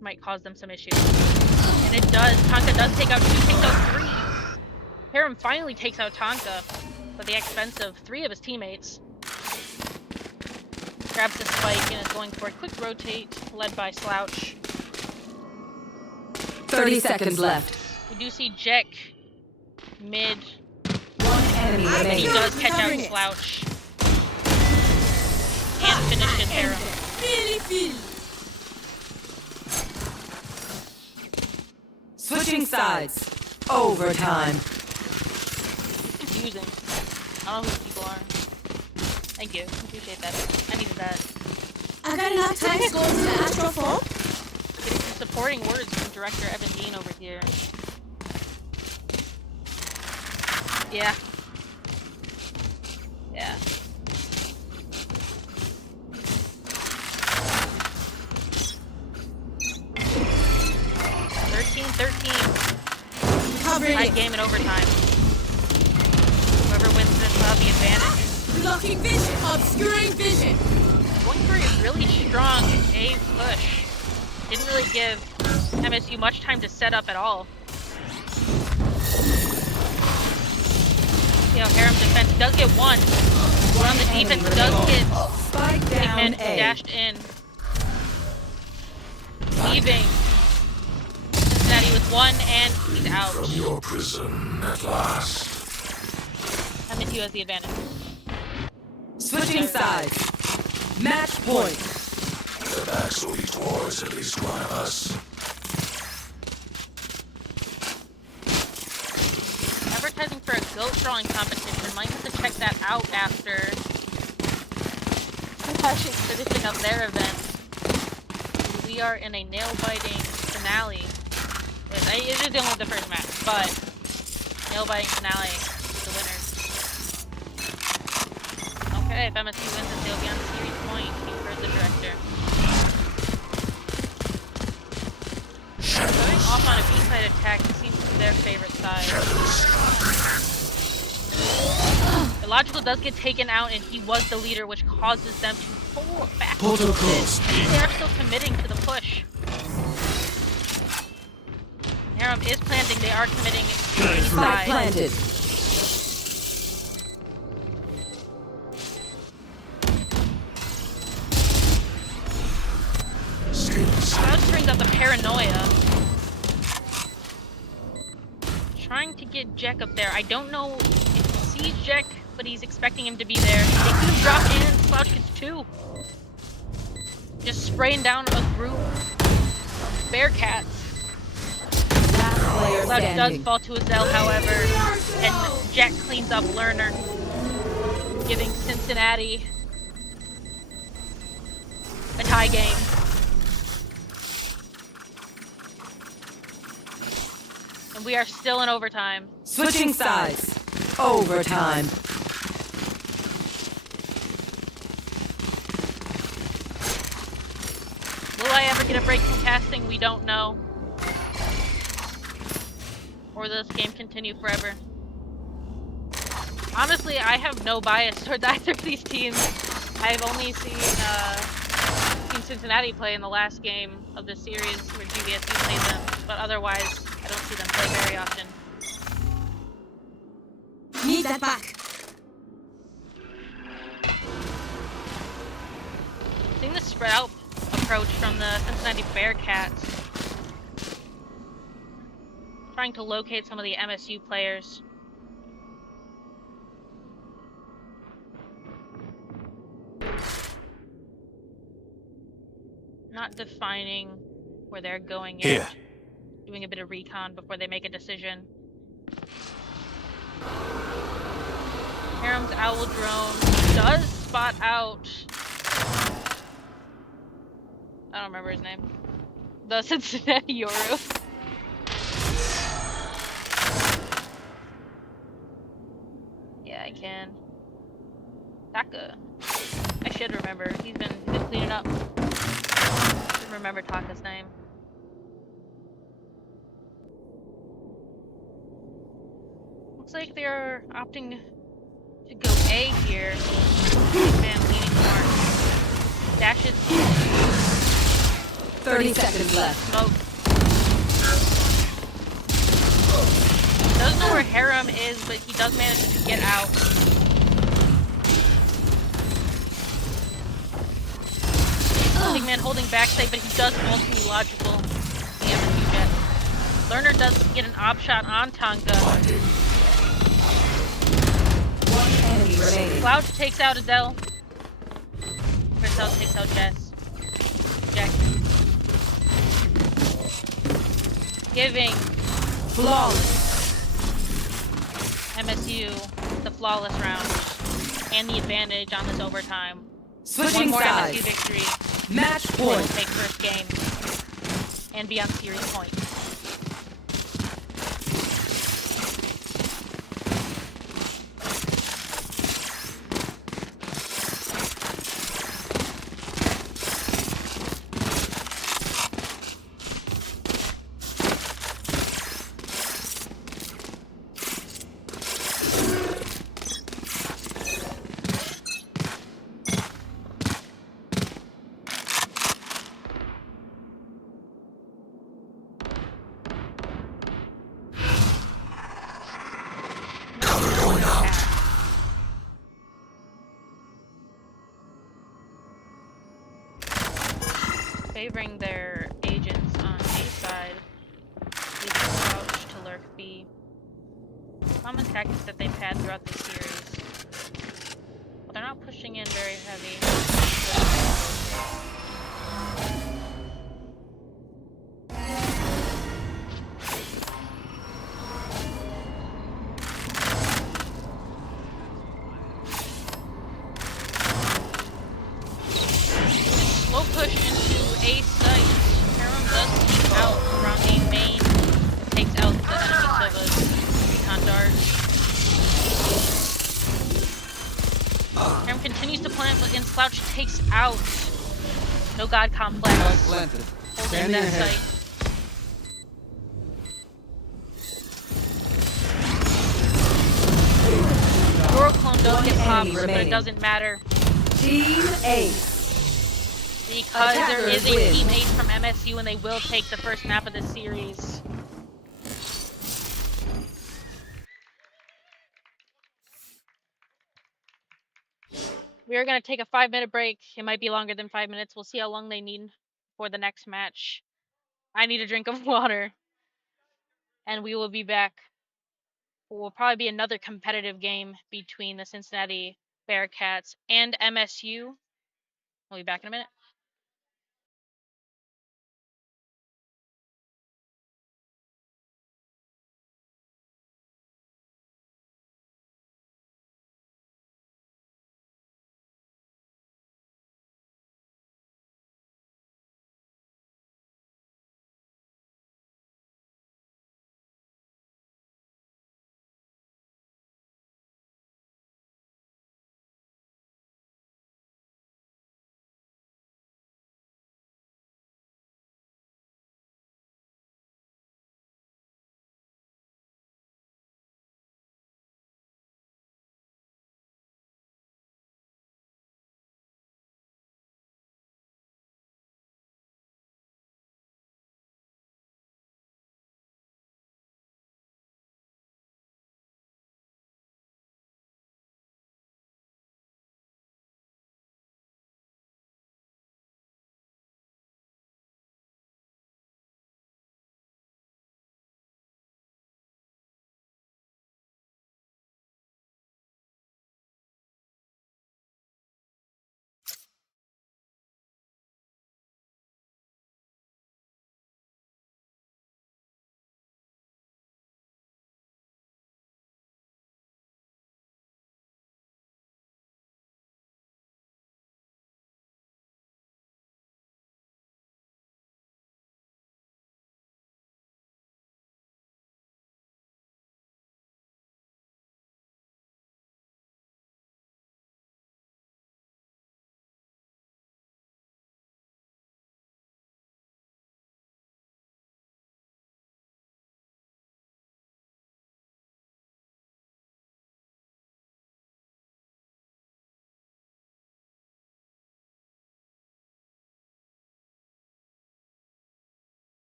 Might cause them some issues. And it does. Tonka does take out 2, takes out 3. Harem finally takes out Tonka, but at the expense of 3 of his teammates. Grabs the spike and is going for a quick rotate, led by Slouch. 30 seconds left. We do see Jack mid. One enemy And he remaining. does catch out Slouch. And finishes Harem. Switching sides. Overtime. It's confusing. I don't know who these people are. Thank you. Appreciate that. I needed that. I got enough time to go to the Astro Fall. Getting some supporting words from director Evan Dean over here. Yeah. Yeah. Tied game in overtime. Whoever wins this will have the advantage. Blocking vision, obscuring vision. Going for a really strong A push. Didn't really give MSU much time to set up at all. You know, Harem defense does get 1. But on the defense does get Pigman dashed in. Leaving Cincinnati with 1 and he's out. From your prison at last. MSU has the advantage. Switching sides. Match point. The backs will be towards at least one of us. Advertising for a goat drawing competition. Might have to check that out after actually finishing up their event. We are in a nail-biting finale. It is only the first match, but nail-biting finale is the winners. Okay, if MSU wins it, they'll be on the series point. You've heard the director. Going off on a B-side attack seems to be their favorite side. Illogical does get taken out, and he was the leader, which causes them to pull back a little bit. They are still committing to the push. Harem is planting. They are committing to the side. Planted. That brings up the paranoia. Trying to get Jack up there. I don't know if he sees Jack, but he's expecting him to be there. They do drop in. Slouch gets 2. Just spraying down a group of Bearcats. Slouch does fall to his L, however, and Jack cleans up Lerner, giving Cincinnati a tie game. And we are still in overtime. Switching sides. Overtime. Will I ever get a break from casting? We don't know. Or will this game continue forever? Honestly, I have no bias towards either of these teams. I've only seen Cincinnati play in the last game of the series where GVSU played them, but otherwise, I don't see them play very often. Need that back. Seeing the spread out approach from the Cincinnati Bearcats. Trying to locate some of the MSU players. Not defining where they're going yet. Doing a bit of recon before they make a decision. Harem's Owl Drone does spot out... I don't remember his name. The Cincinnati Yoru. Yeah, I can. Taka. I should remember. He's been cleaning up. Should remember Taka's name. Looks like they're opting to go A here. Man leaning more. Dashes. 30 seconds left. Smoke. Doesn't know where Harem is, but he does manage to get out. Big man holding backside, but he does fall to Illogical. The MSU jet. Lerner does get an op shot on Tonka. One enemy remaining. Slouch takes out Adele. Marcel takes out Jess. Jack. Giving flawless MSU the flawless round and the advantage on this overtime. Switching One more sides. MSU victory. Match point. Take first game and be on series point. Favoring their agents on A side, leaving Slouch to lurk B. Common tactics that they've had throughout the series. they're not pushing in very heavy. Slow push into A site. Harem does keep out around A main. Takes out the enemy Sova's recon dart. Harem continues to plant, but in Slouch takes out. No God Complex. Planted. Holding Scanning that ahead. site. Clone does get popped, but it doesn't matter. Team Ace. Because there is a Attackers Team win. Ace from MSU and they will take the first map of the series. We are going to take a 5-minute break. It might be longer than 5 minutes. We'll see how long they need for the next match. I need a drink of water. And we will be back. It will probably be another competitive game between the Cincinnati Bearcats and MSU. We'll be back in a minute.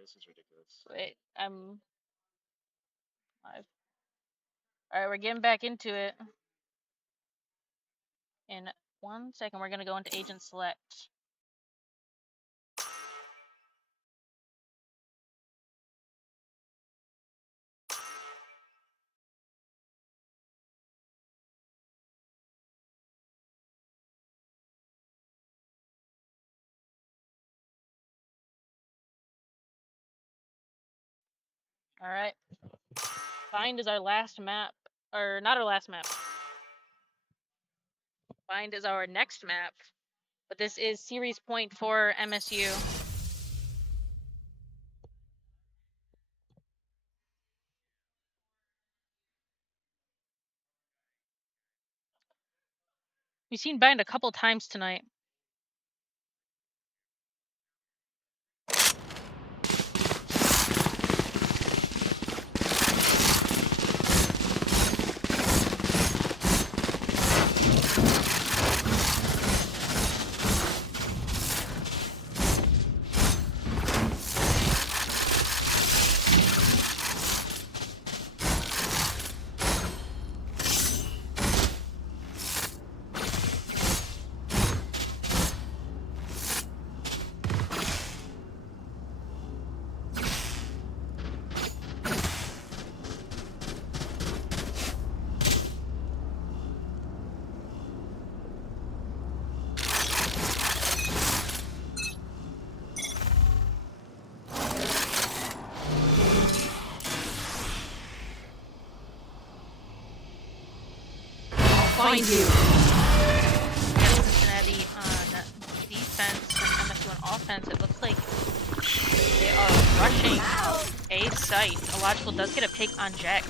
this is ridiculous. Wait, Alright, we're getting back into it. In 1 second, we're gonna go into Agent Select. Alright. Find is our last map. Or, not our last map. Find is our next map. But this is Series Point for MSU. We've seen Bind a couple times tonight. Find you. Cincinnati on defense and MSU on offense. It looks like they are rushing A site. Illogical does get a pick on Jack.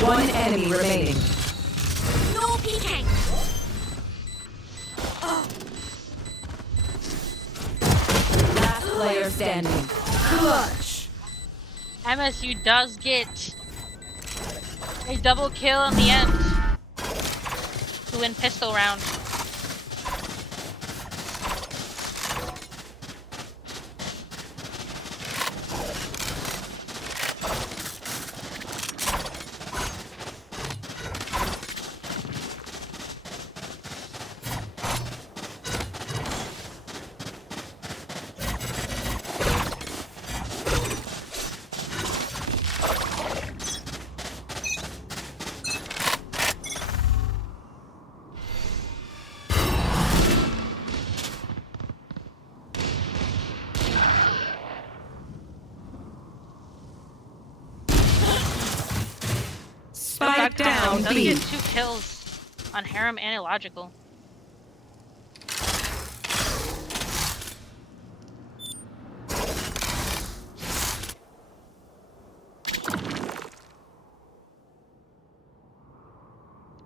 One enemy remaining. No peeking. Last player standing. Clutch. MSU does get a double kill in the end to win pistol round. Spike down Does B. get 2 kills on Harem and Illogical.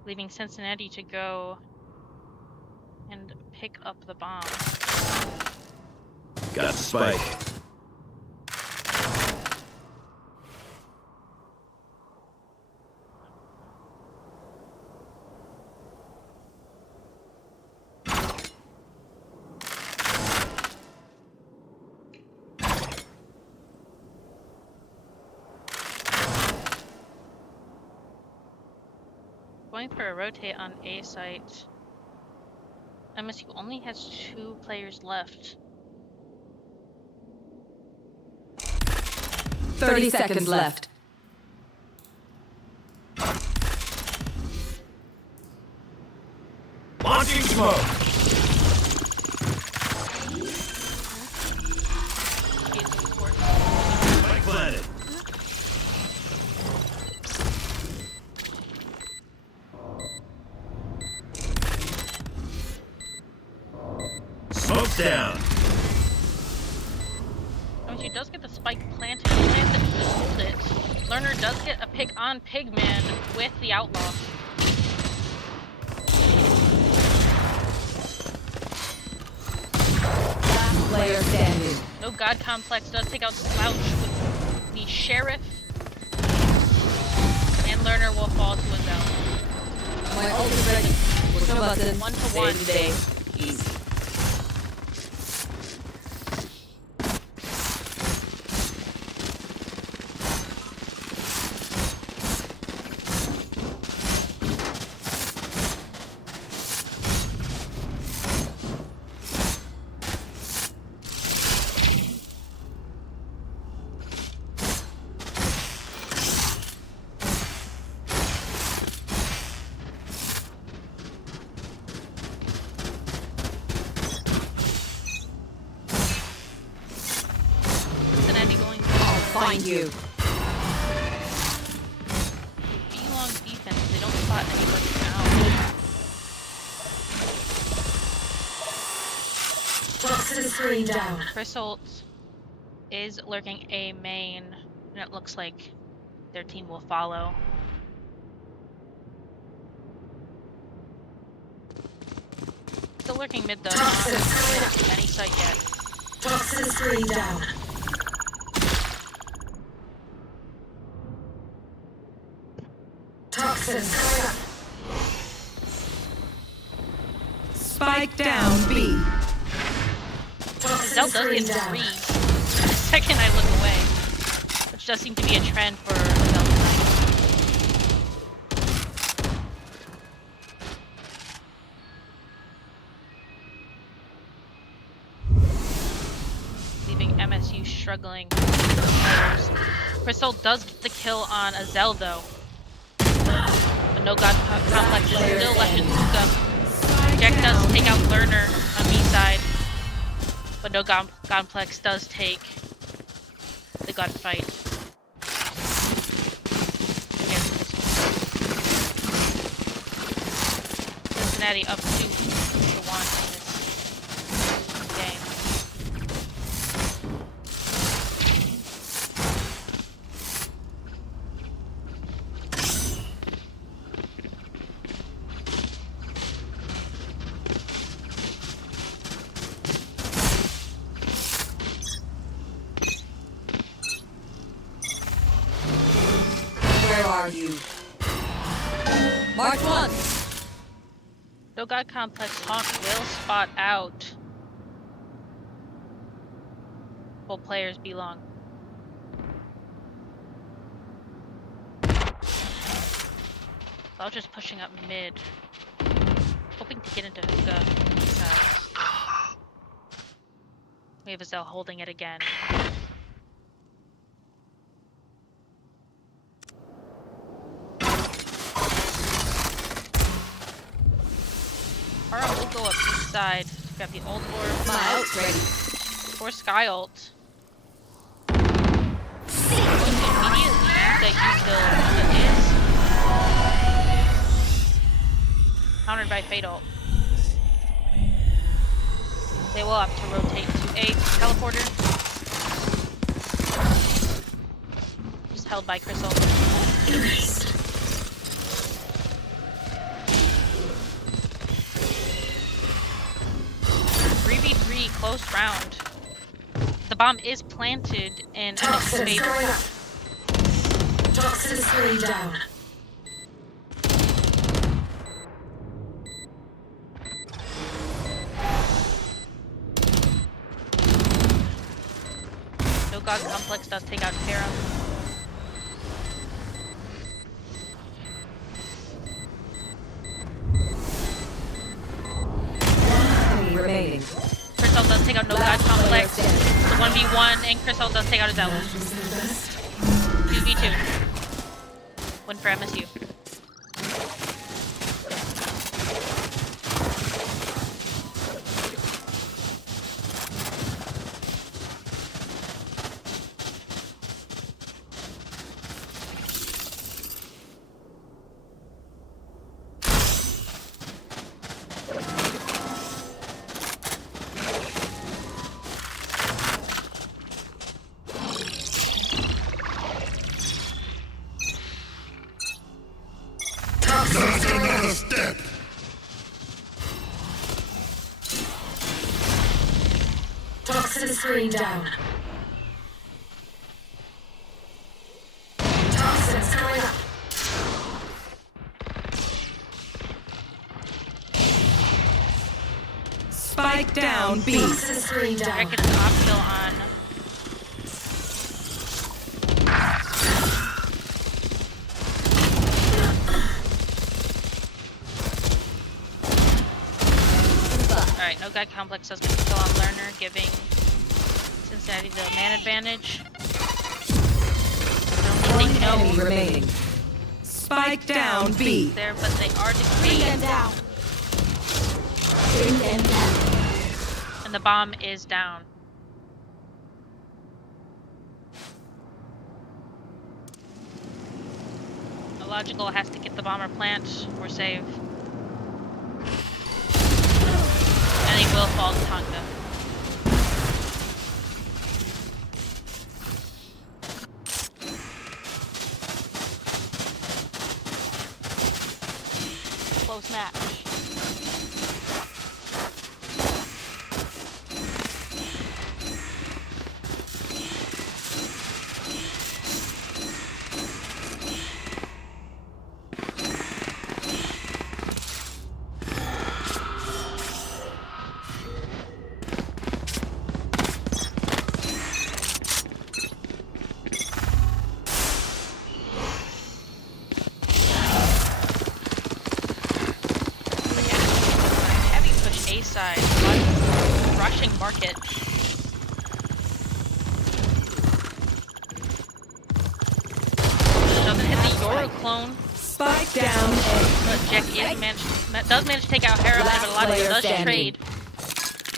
Leaving Cincinnati to go and pick up the bomb. Got the spike. Going for a rotate on A site. MSU only has 2 players left. 30 seconds left. Launching smoke. Spike planted. Smoke's down. MSU does get the spike planted. They have to hold it, Learner does get a pick on Pigman with the Outlaw. Last player standing. No God Complex does take out Slouch with the Sheriff. And Learner will fall to his out. My ult is ready. Push a button. 1-to-1. Day to day. Easy. Cincinnati going to Find you. B-long defense. They don't spot anybody now. Toxin screen down. Crystal is lurking A main, and it looks like their team will follow. Still lurking mid though, not any site yet. Toxin screen down. Toxin screen up. Spike down B. Zell does get 3 the second I look away, which does seem to be a trend for Zell tonight. Leaving MSU struggling. Crystal does get the kill on Azel though. But no God Complex is still left in Hookah. Jack does take out Learner on B side. But no Complex does take the gunfight. Cincinnati up 2-1 in this game. Where are you? Mark 1. No God Complex Hawk will spot out. Both players belong. I was just pushing up mid, hoping to get into Hookah. We have Azel holding it again. Ara will go up east side. Grab the ult orb. My ult's ready. Or Sky ult. Immediately use that is countered by Fate ult. They will have to rotate to a teleporter. Just held by Crystal. 3v3 close round. The bomb is planted in Toxin MSU's screen favor. up. Toxin screen down. No God Complex does take out Terra. Enemy remaining. Crystal does take out No God Complex. It's a 1v1 and Crystal does take out his ally. 2v2. Win for MSU. screen down. Toxins going up. Spike down B. Toxin screen down. I get an optional on. Alright, no guy complex does get the kill on learner, giving Cincinnati the man advantage. I don't think they Enemy know remaining. Spike down B. there, but they are Bring them defeated. down. Bring them down. And the bomb is down. Illogical has to get the bomber plant. We're safe. And he will fall to Tonga. Close match. Side, rushing market. Doesn't hit the Yoru clone. Spike down A. But Jack does manage to take out Harold, but a lot of does standing. trade.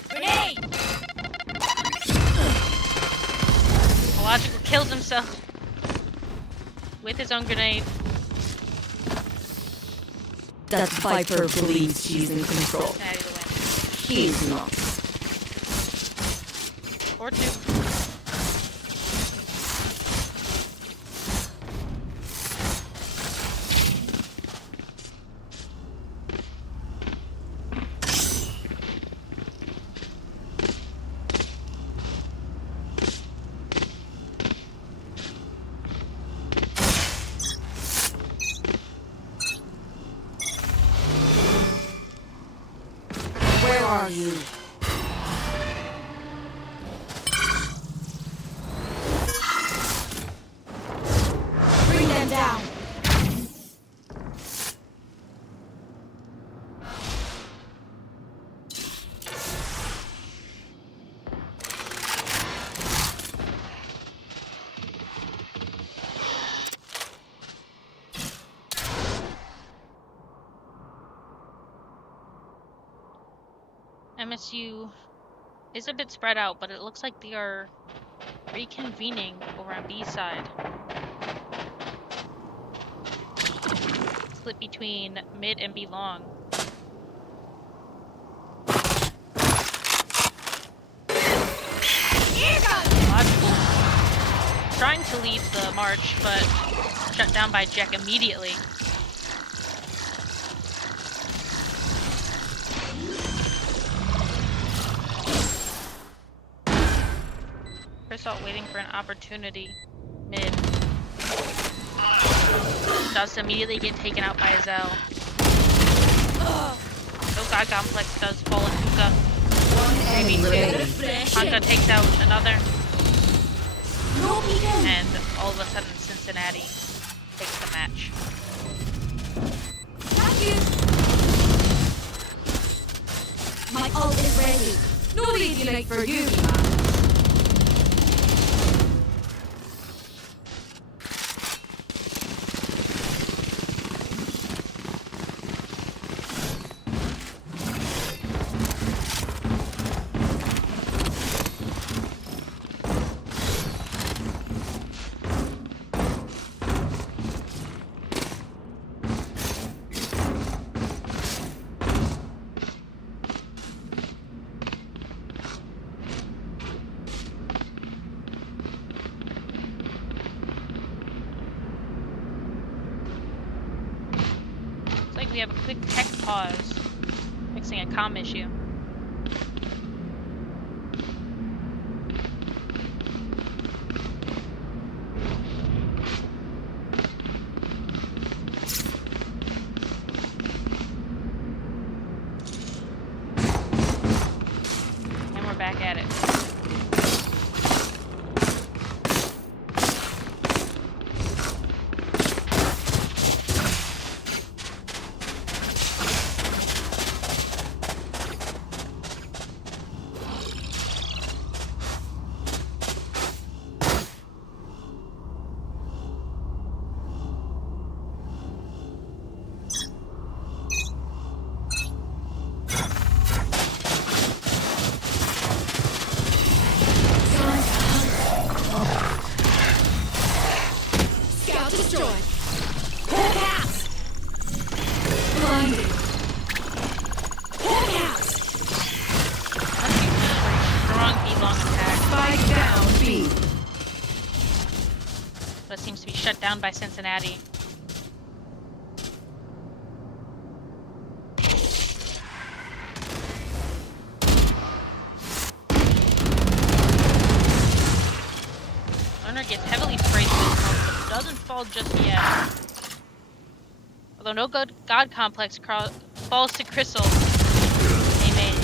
Grenade! Illogical kills himself with his own grenade. That Viper believes she's in control. Cincinnati to win. He's not. Or two. Where are you? Bring them down. MSU is a bit spread out, but it looks like they are reconvening over on B side. Split between mid and B long. Logical. Trying to lead the march, but shut down by Jack immediately. Assault waiting for an opportunity mid. Does immediately get taken out by Azel. God complex does fall in Hookah. Maybe Honka takes out another. And all of a sudden Cincinnati takes the match. My ult is ready. No leave unite for you. We have a quick tech pause, fixing a comm issue. but seems to be shut down by Cincinnati. Learner gets heavily sprayed to his home, but doesn't fall just yet. Although no God complex falls to Crystal. Amen.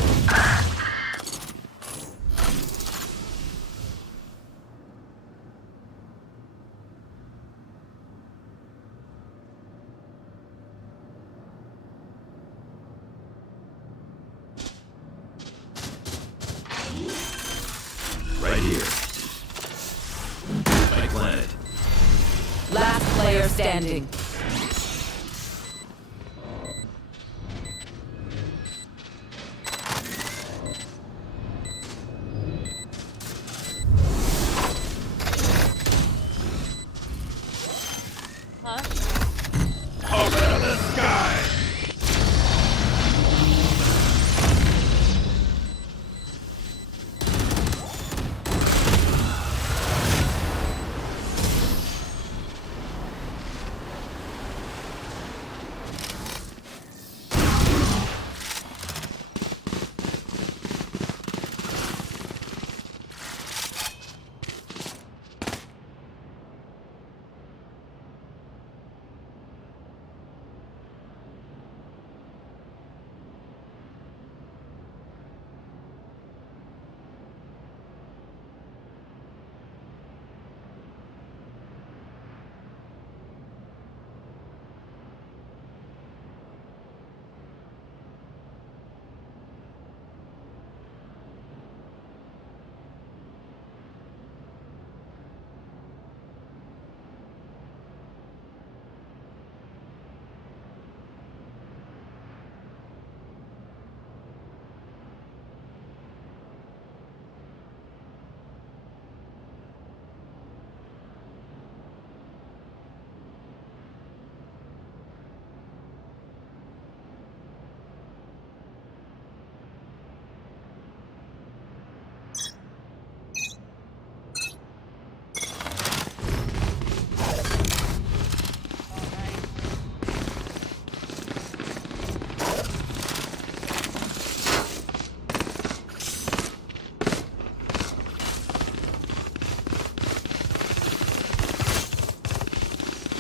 Right here. My planet. Last player standing. Open the sky!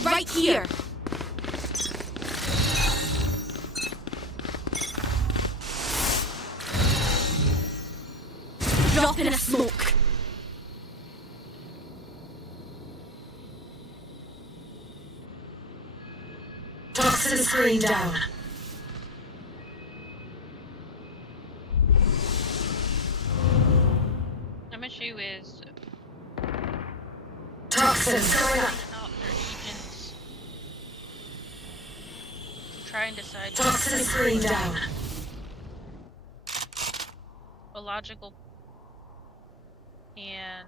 Right here. Drop in a smoke. Toxin screen down. MSU is Toxins going up. out their agents. Try and decide. Toxin screen down. Illogical and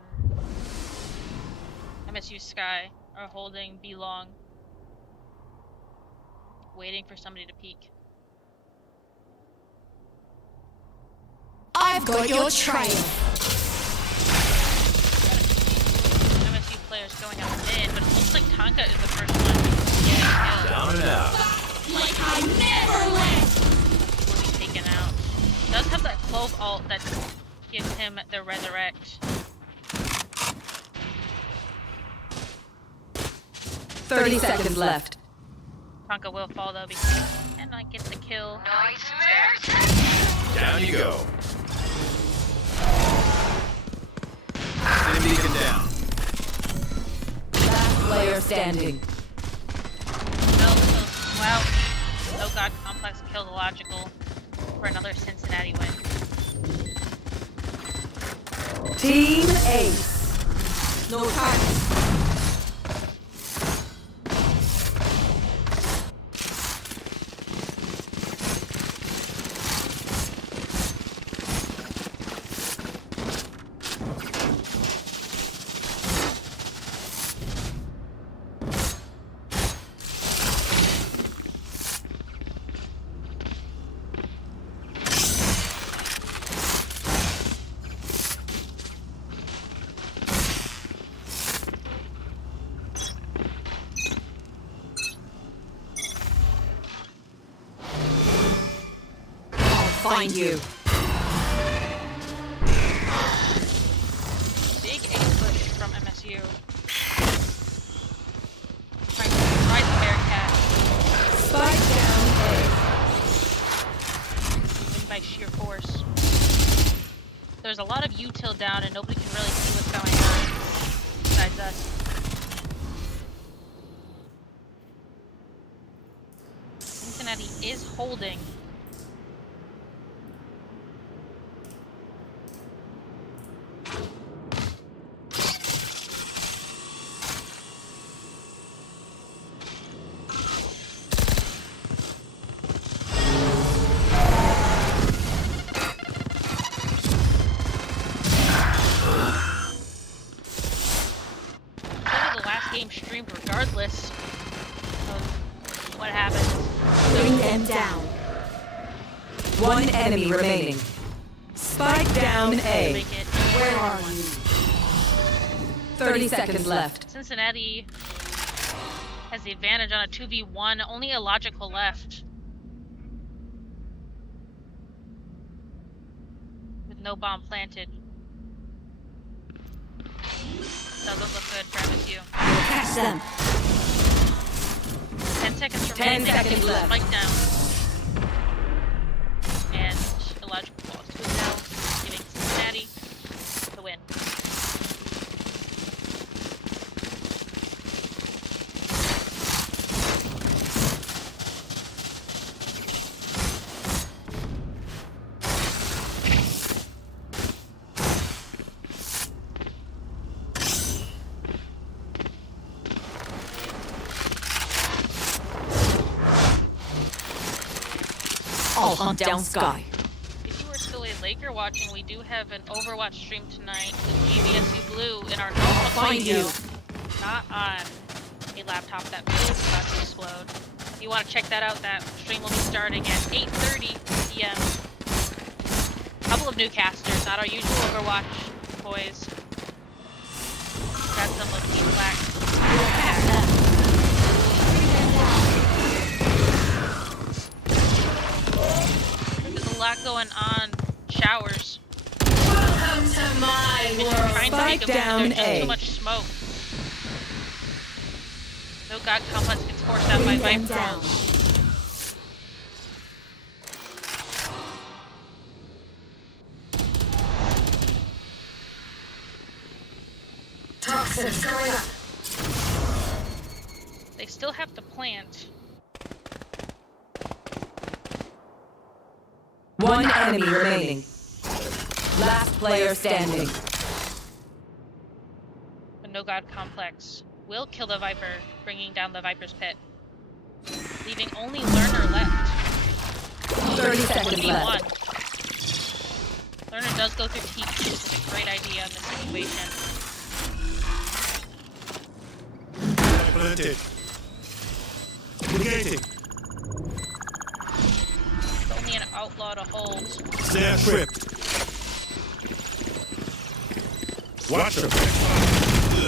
MSU Sky are holding B long, waiting for somebody to peek. I've got your trail. MSU players going out mid, but it looks like Tonka is the first one getting killed. Down and out. Like I never left. Will be taken out. Does have that clove ult that gives him the resurrect. 30 seconds left. Tonka will fall though because he cannot get the kill. Down you go. Stim beacon down. Last player standing. Wow. No God complex killed illogical for another Cincinnati win. Team Ace. No targets. find you. Big A push from MSU. Trying to ride the Bearcat. Spike down Win by sheer force. There's a lot of util down and nobody can really see what's going on besides us. Cincinnati is holding. Game streamed regardless of what happens. Bring them down. One enemy remaining. Spike down A. Make it. Where are you? 30 seconds left. Cincinnati has the advantage on a 2v1. Only a logical left. With no bomb planted. Doesn't look good for MSU. Catch them. 10 seconds 10 seconds left. Spike down. And illogical loss to now, giving Cincinnati the win. I'll hunt down Sky. If you are still a Laker watching, we do have an Overwatch stream tonight with GVSU Blue in our normal Find studio, you. not on a laptop that is about to explode. If you want to check that out, that stream will be starting at 8:30 p.m. A couple of new casters, not our usual Overwatch boys. Got some of Team Black. There's a lot going on. Showers. Welcome to my world. Trying to make them, down there's just A. too much smoke. No God Complex gets forced out by Bring them Viper. down. Toxins going up. They still have to plant. One enemy remaining. Last player standing. The No God Complex will kill the Viper, bringing down the Viper's pit. Leaving only Learner left. 30 seconds 1v1. left. Learner does go through Teach, which is a great idea in this situation. Planted. Negating. It's only an outlaw to hold. Snare tripped. Watch him.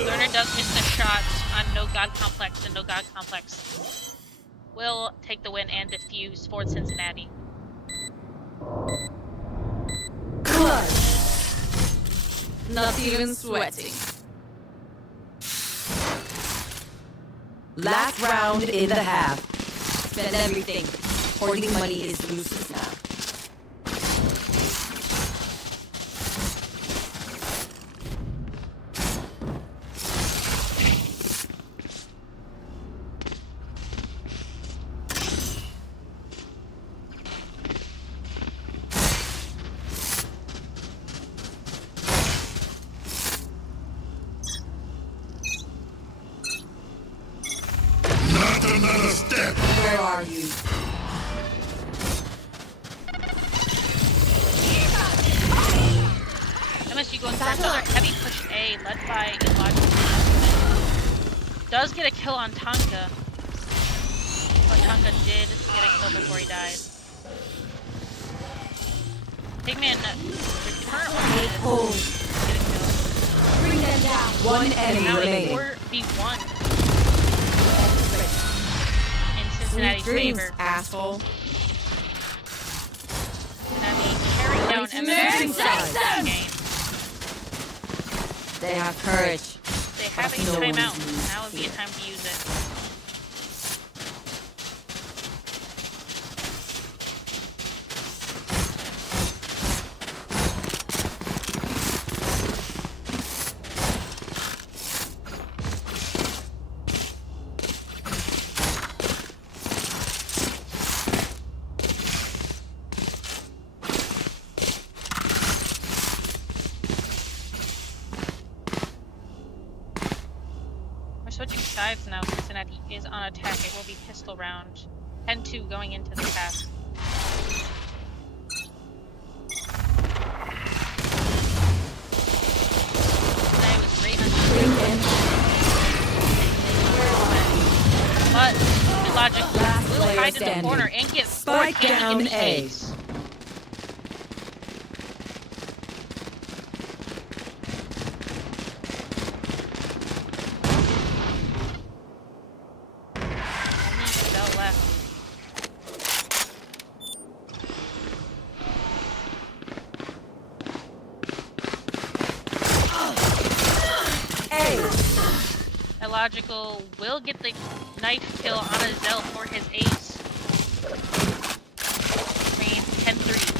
Learner does miss the shots on No God Complex, and No God Complex will take the win and defuse for Cincinnati. Clutch. Not even sweating. Last round in the half. Spend everything. Hoarding money is useless now. Another step. Where are you? MSU going for another heavy push A, led by Illogical. Does get a kill on Tonka. But Tonka did get a kill before he died. Pigman return Hold. get a kill. Bring them down. One enemy Now a remaining. 4v1 in Sweet Cincinnati's dreams, favor. asshole. Cincinnati down MS2 game. They have courage. They have a timeout. Now would be a time to use it. Switching sides now. Cincinnati is on attack. It will be pistol round. 10-2 going into the pass. Cincinnati was great on but Logic will hide in the corner and get Spike down A. Logical will get the knife kill on a Zell for his ace. Remains 10-3.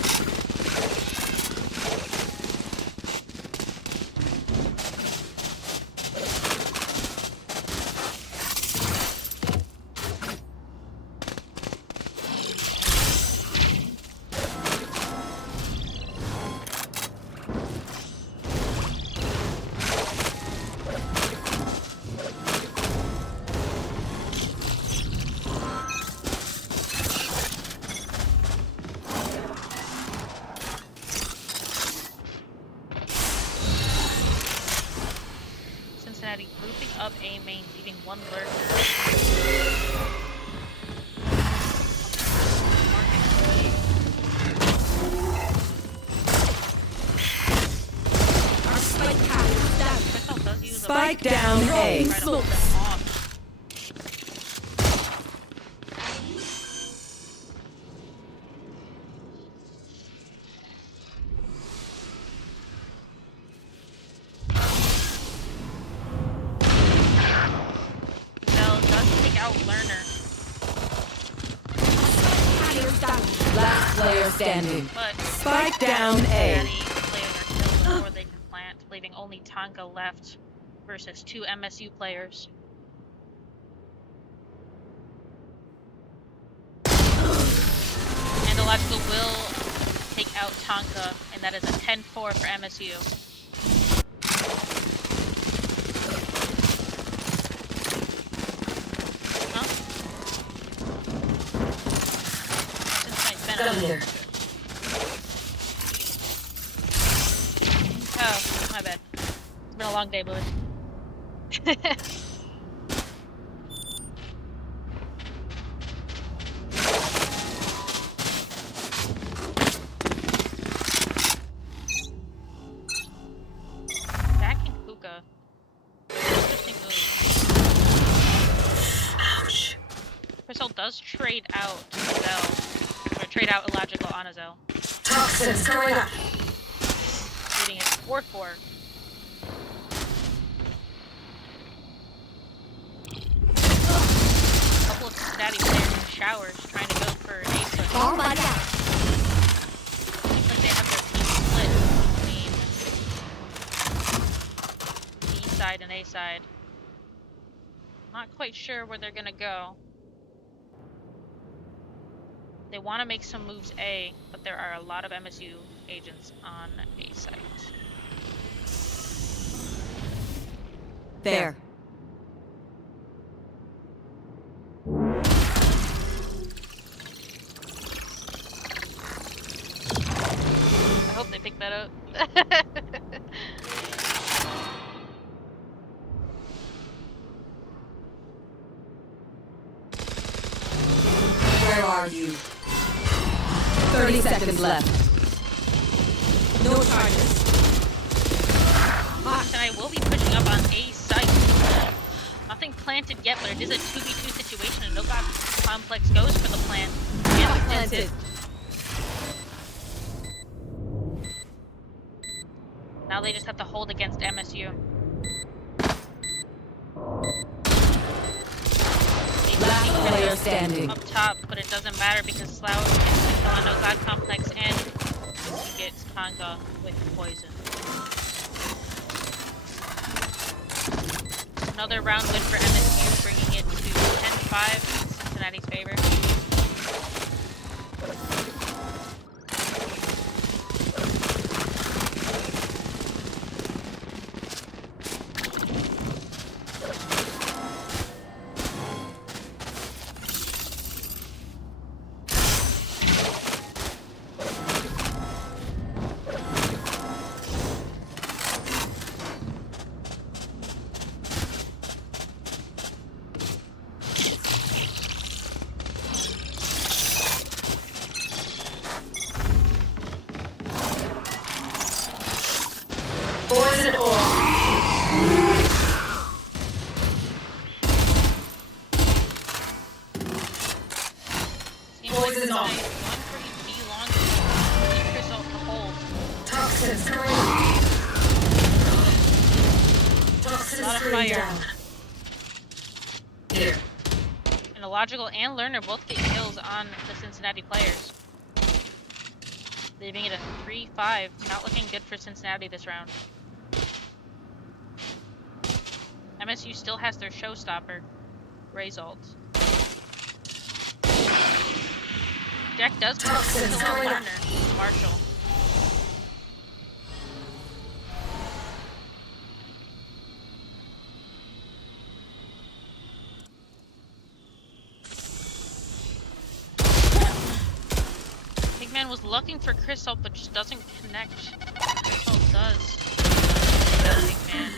Grouping up A main, leaving one lurker. Spike down A. Last player standing. But Spike down A. Players are killed before they can plant, leaving only Tonka left versus 2 MSU players. And Illogical will take out Tonka, and that is a 10-4 for MSU. Oh, my bad. It's been a long day, boys. Backing Puka. Interesting move. Ouch. Crystal does trade out Zell. Or trade out Illogical on a Zell. Toxins going up. Leading it 4-4. A couple of Cincinnati players in the showers trying to go for an A-foot. Oh my god. Seems like they have their team split between B side and A side. Not quite sure where they're gonna go. They want to make some moves A, but there are a lot of MSU agents on A site. There. I hope they pick that up. Where are you? 30 seconds left. No charges. And I will be pushing up on A site. Nothing planted yet, but it is a 2v2 situation, and no god complex goes for the plant. And planted. they just have to hold against MSU. Last player standing. Up top, but it doesn't matter because Slough gets the kill on No God Complex and he gets Conga with poison. Another round win for MSU, bringing it to 10-5 in Cincinnati's favor. Poison orb. Poison off. One pretty B-long result to hold. Toxins coming. Toxins A lot of screen fire. down. Here. And Illogical and Learner both get kills on the Cincinnati players. Leaving it at 3-5. Not looking good for Cincinnati this round. MSU still has their showstopper, result. Jack does kill on Learner, Marshall. Pigman was looking for Crystal, but just doesn't connect. Crystal does. Pigman.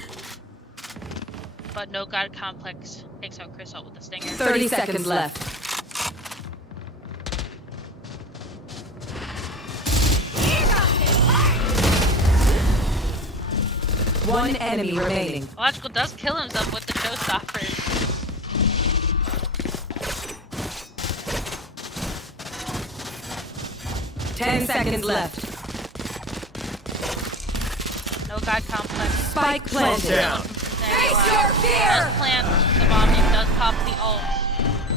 But No God Complex takes out Crystal with the stinger. 30 seconds left. One enemy remaining. Logical does kill himself with the showstoppers. Ten seconds left. No God Complex. Spike planted. Down. Does plant the bomb, it does pop the ult,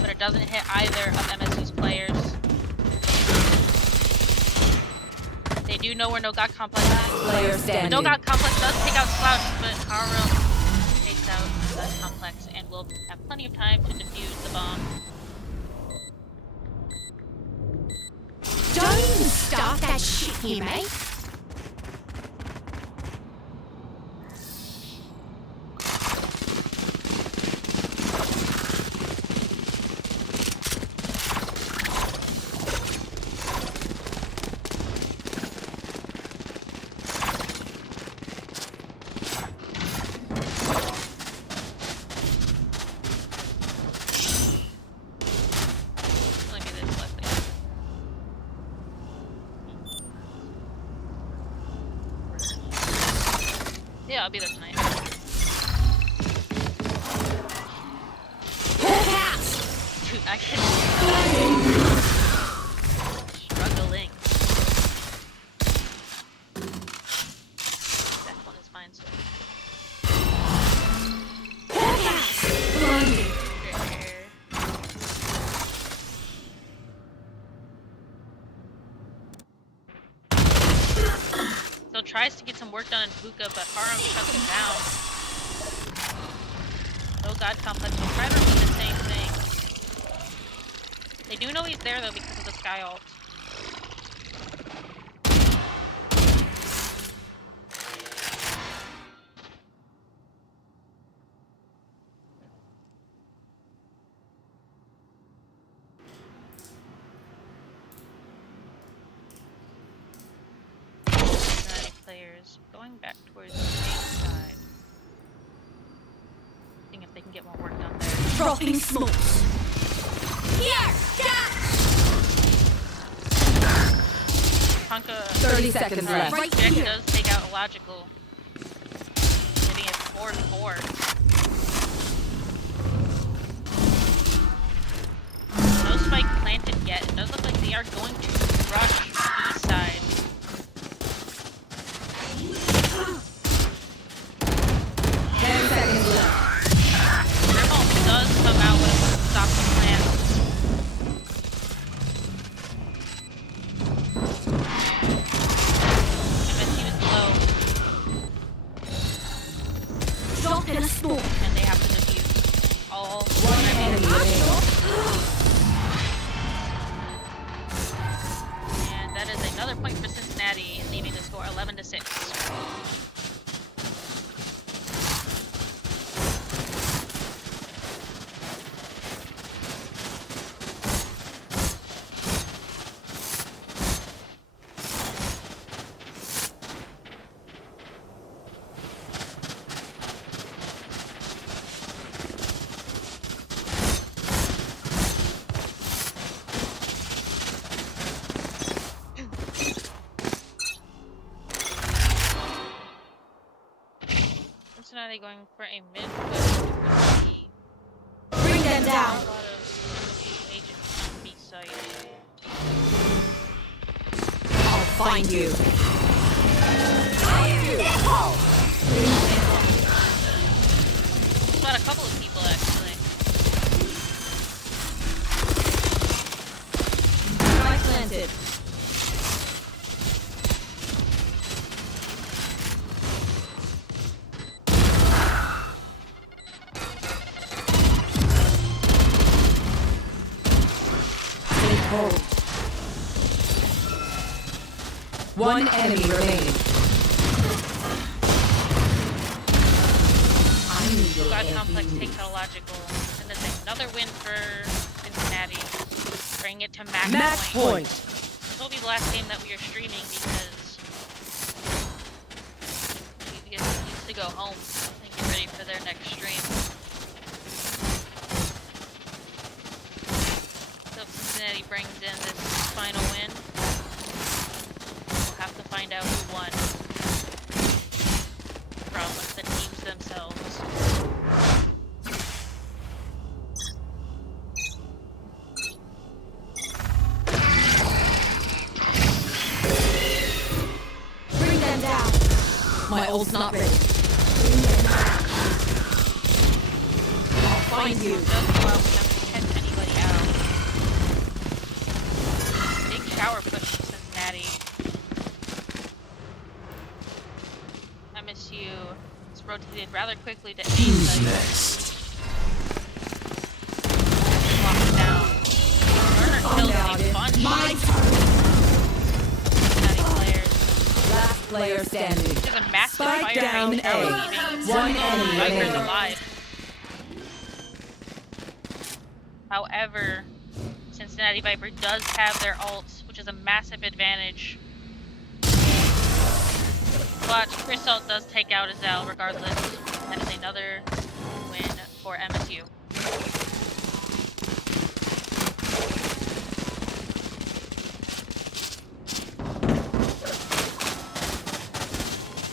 but it doesn't hit either of MSU's players. They do know where No God Complex is. Player standing. No God Complex does take out Slouch, but Harrell takes out No God Complex and will have plenty of time to defuse the bomb. Don't even start that shit here, mate. Let me this left there. Yeah, I'll be there tonight. Dude, I can struggling. That one is fine, so. Still tries to get some work done in Hookah, but Haram shuts him down. No God Complex will try to do the same thing. They do know he's there though because of the Sky ult. Players going back towards the main side. Seeing if they can get more work done there. Dropping smokes. Here! Tonka 30 seconds left. Right Jack here. does take out Illogical. Leaving it 4-4. No spike planted yet. It does look like they are going to rush east side. Bring them down. A lot of agents on B site. I'll find you. About a couple of people actually. Spike planted. Stay cold. One enemy remaining. Got complex technological, and then another win for Cincinnati. Bring it to match point. This will be the last game that we are streaming because we need to go home and get ready for their next stream. So if Cincinnati brings in this final win, we'll have to find out who won from the teams themselves. Bring them down. My ult's not ready. I'll find you. Doesn't allow them to catch anybody out. Big shower push from Cincinnati. MSU is rotated rather quickly to A site. Next. Locked down. Burner kills a bunch of Cincinnati players. Last player standing. There's a massive Spike fire down range tower A. leaving. One enemy Viper's remaining. alive. However, Cincinnati Viper does have their ults, which is a massive advantage. But Chris ult does take out Azal regardless. That is another win for MSU.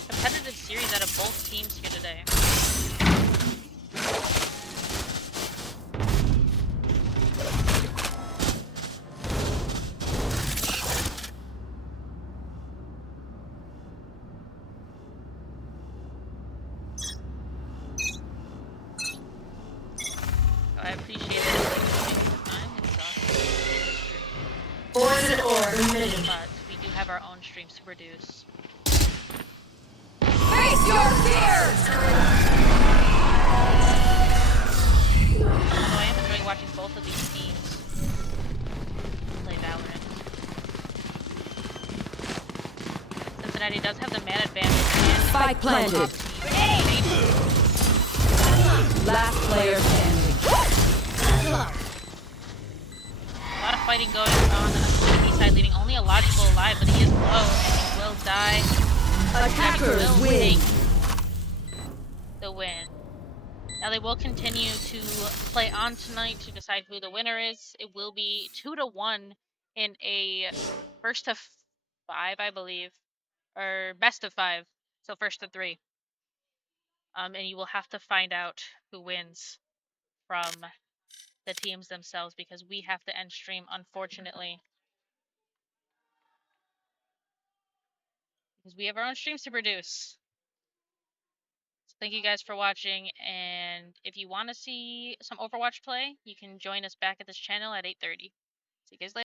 Competitive series out of both teams here today. I appreciate it. I'm exhausted. Ores and ore remaining. But we do have our own streams to produce. Face your fears! Although I am enjoying watching both of these teams play Valorant. Cincinnati does have the man advantage. And Spike planted. Last player standing. A lot of fighting going on the B side, leaving only a logical alive, but he is low and he will die. Attackers Will win. take the win. Now they will continue to play on tonight to decide who the winner is. It will be 2-1 in a first of 5, I believe, or best of 5. So first of 3. And you will have to find out who wins from the teams themselves because we have to end stream, unfortunately. Because we have our own streams to produce. So thank you guys for watching, and if you want to see some Overwatch play, you can join us back at this channel at 8:30. See you guys later.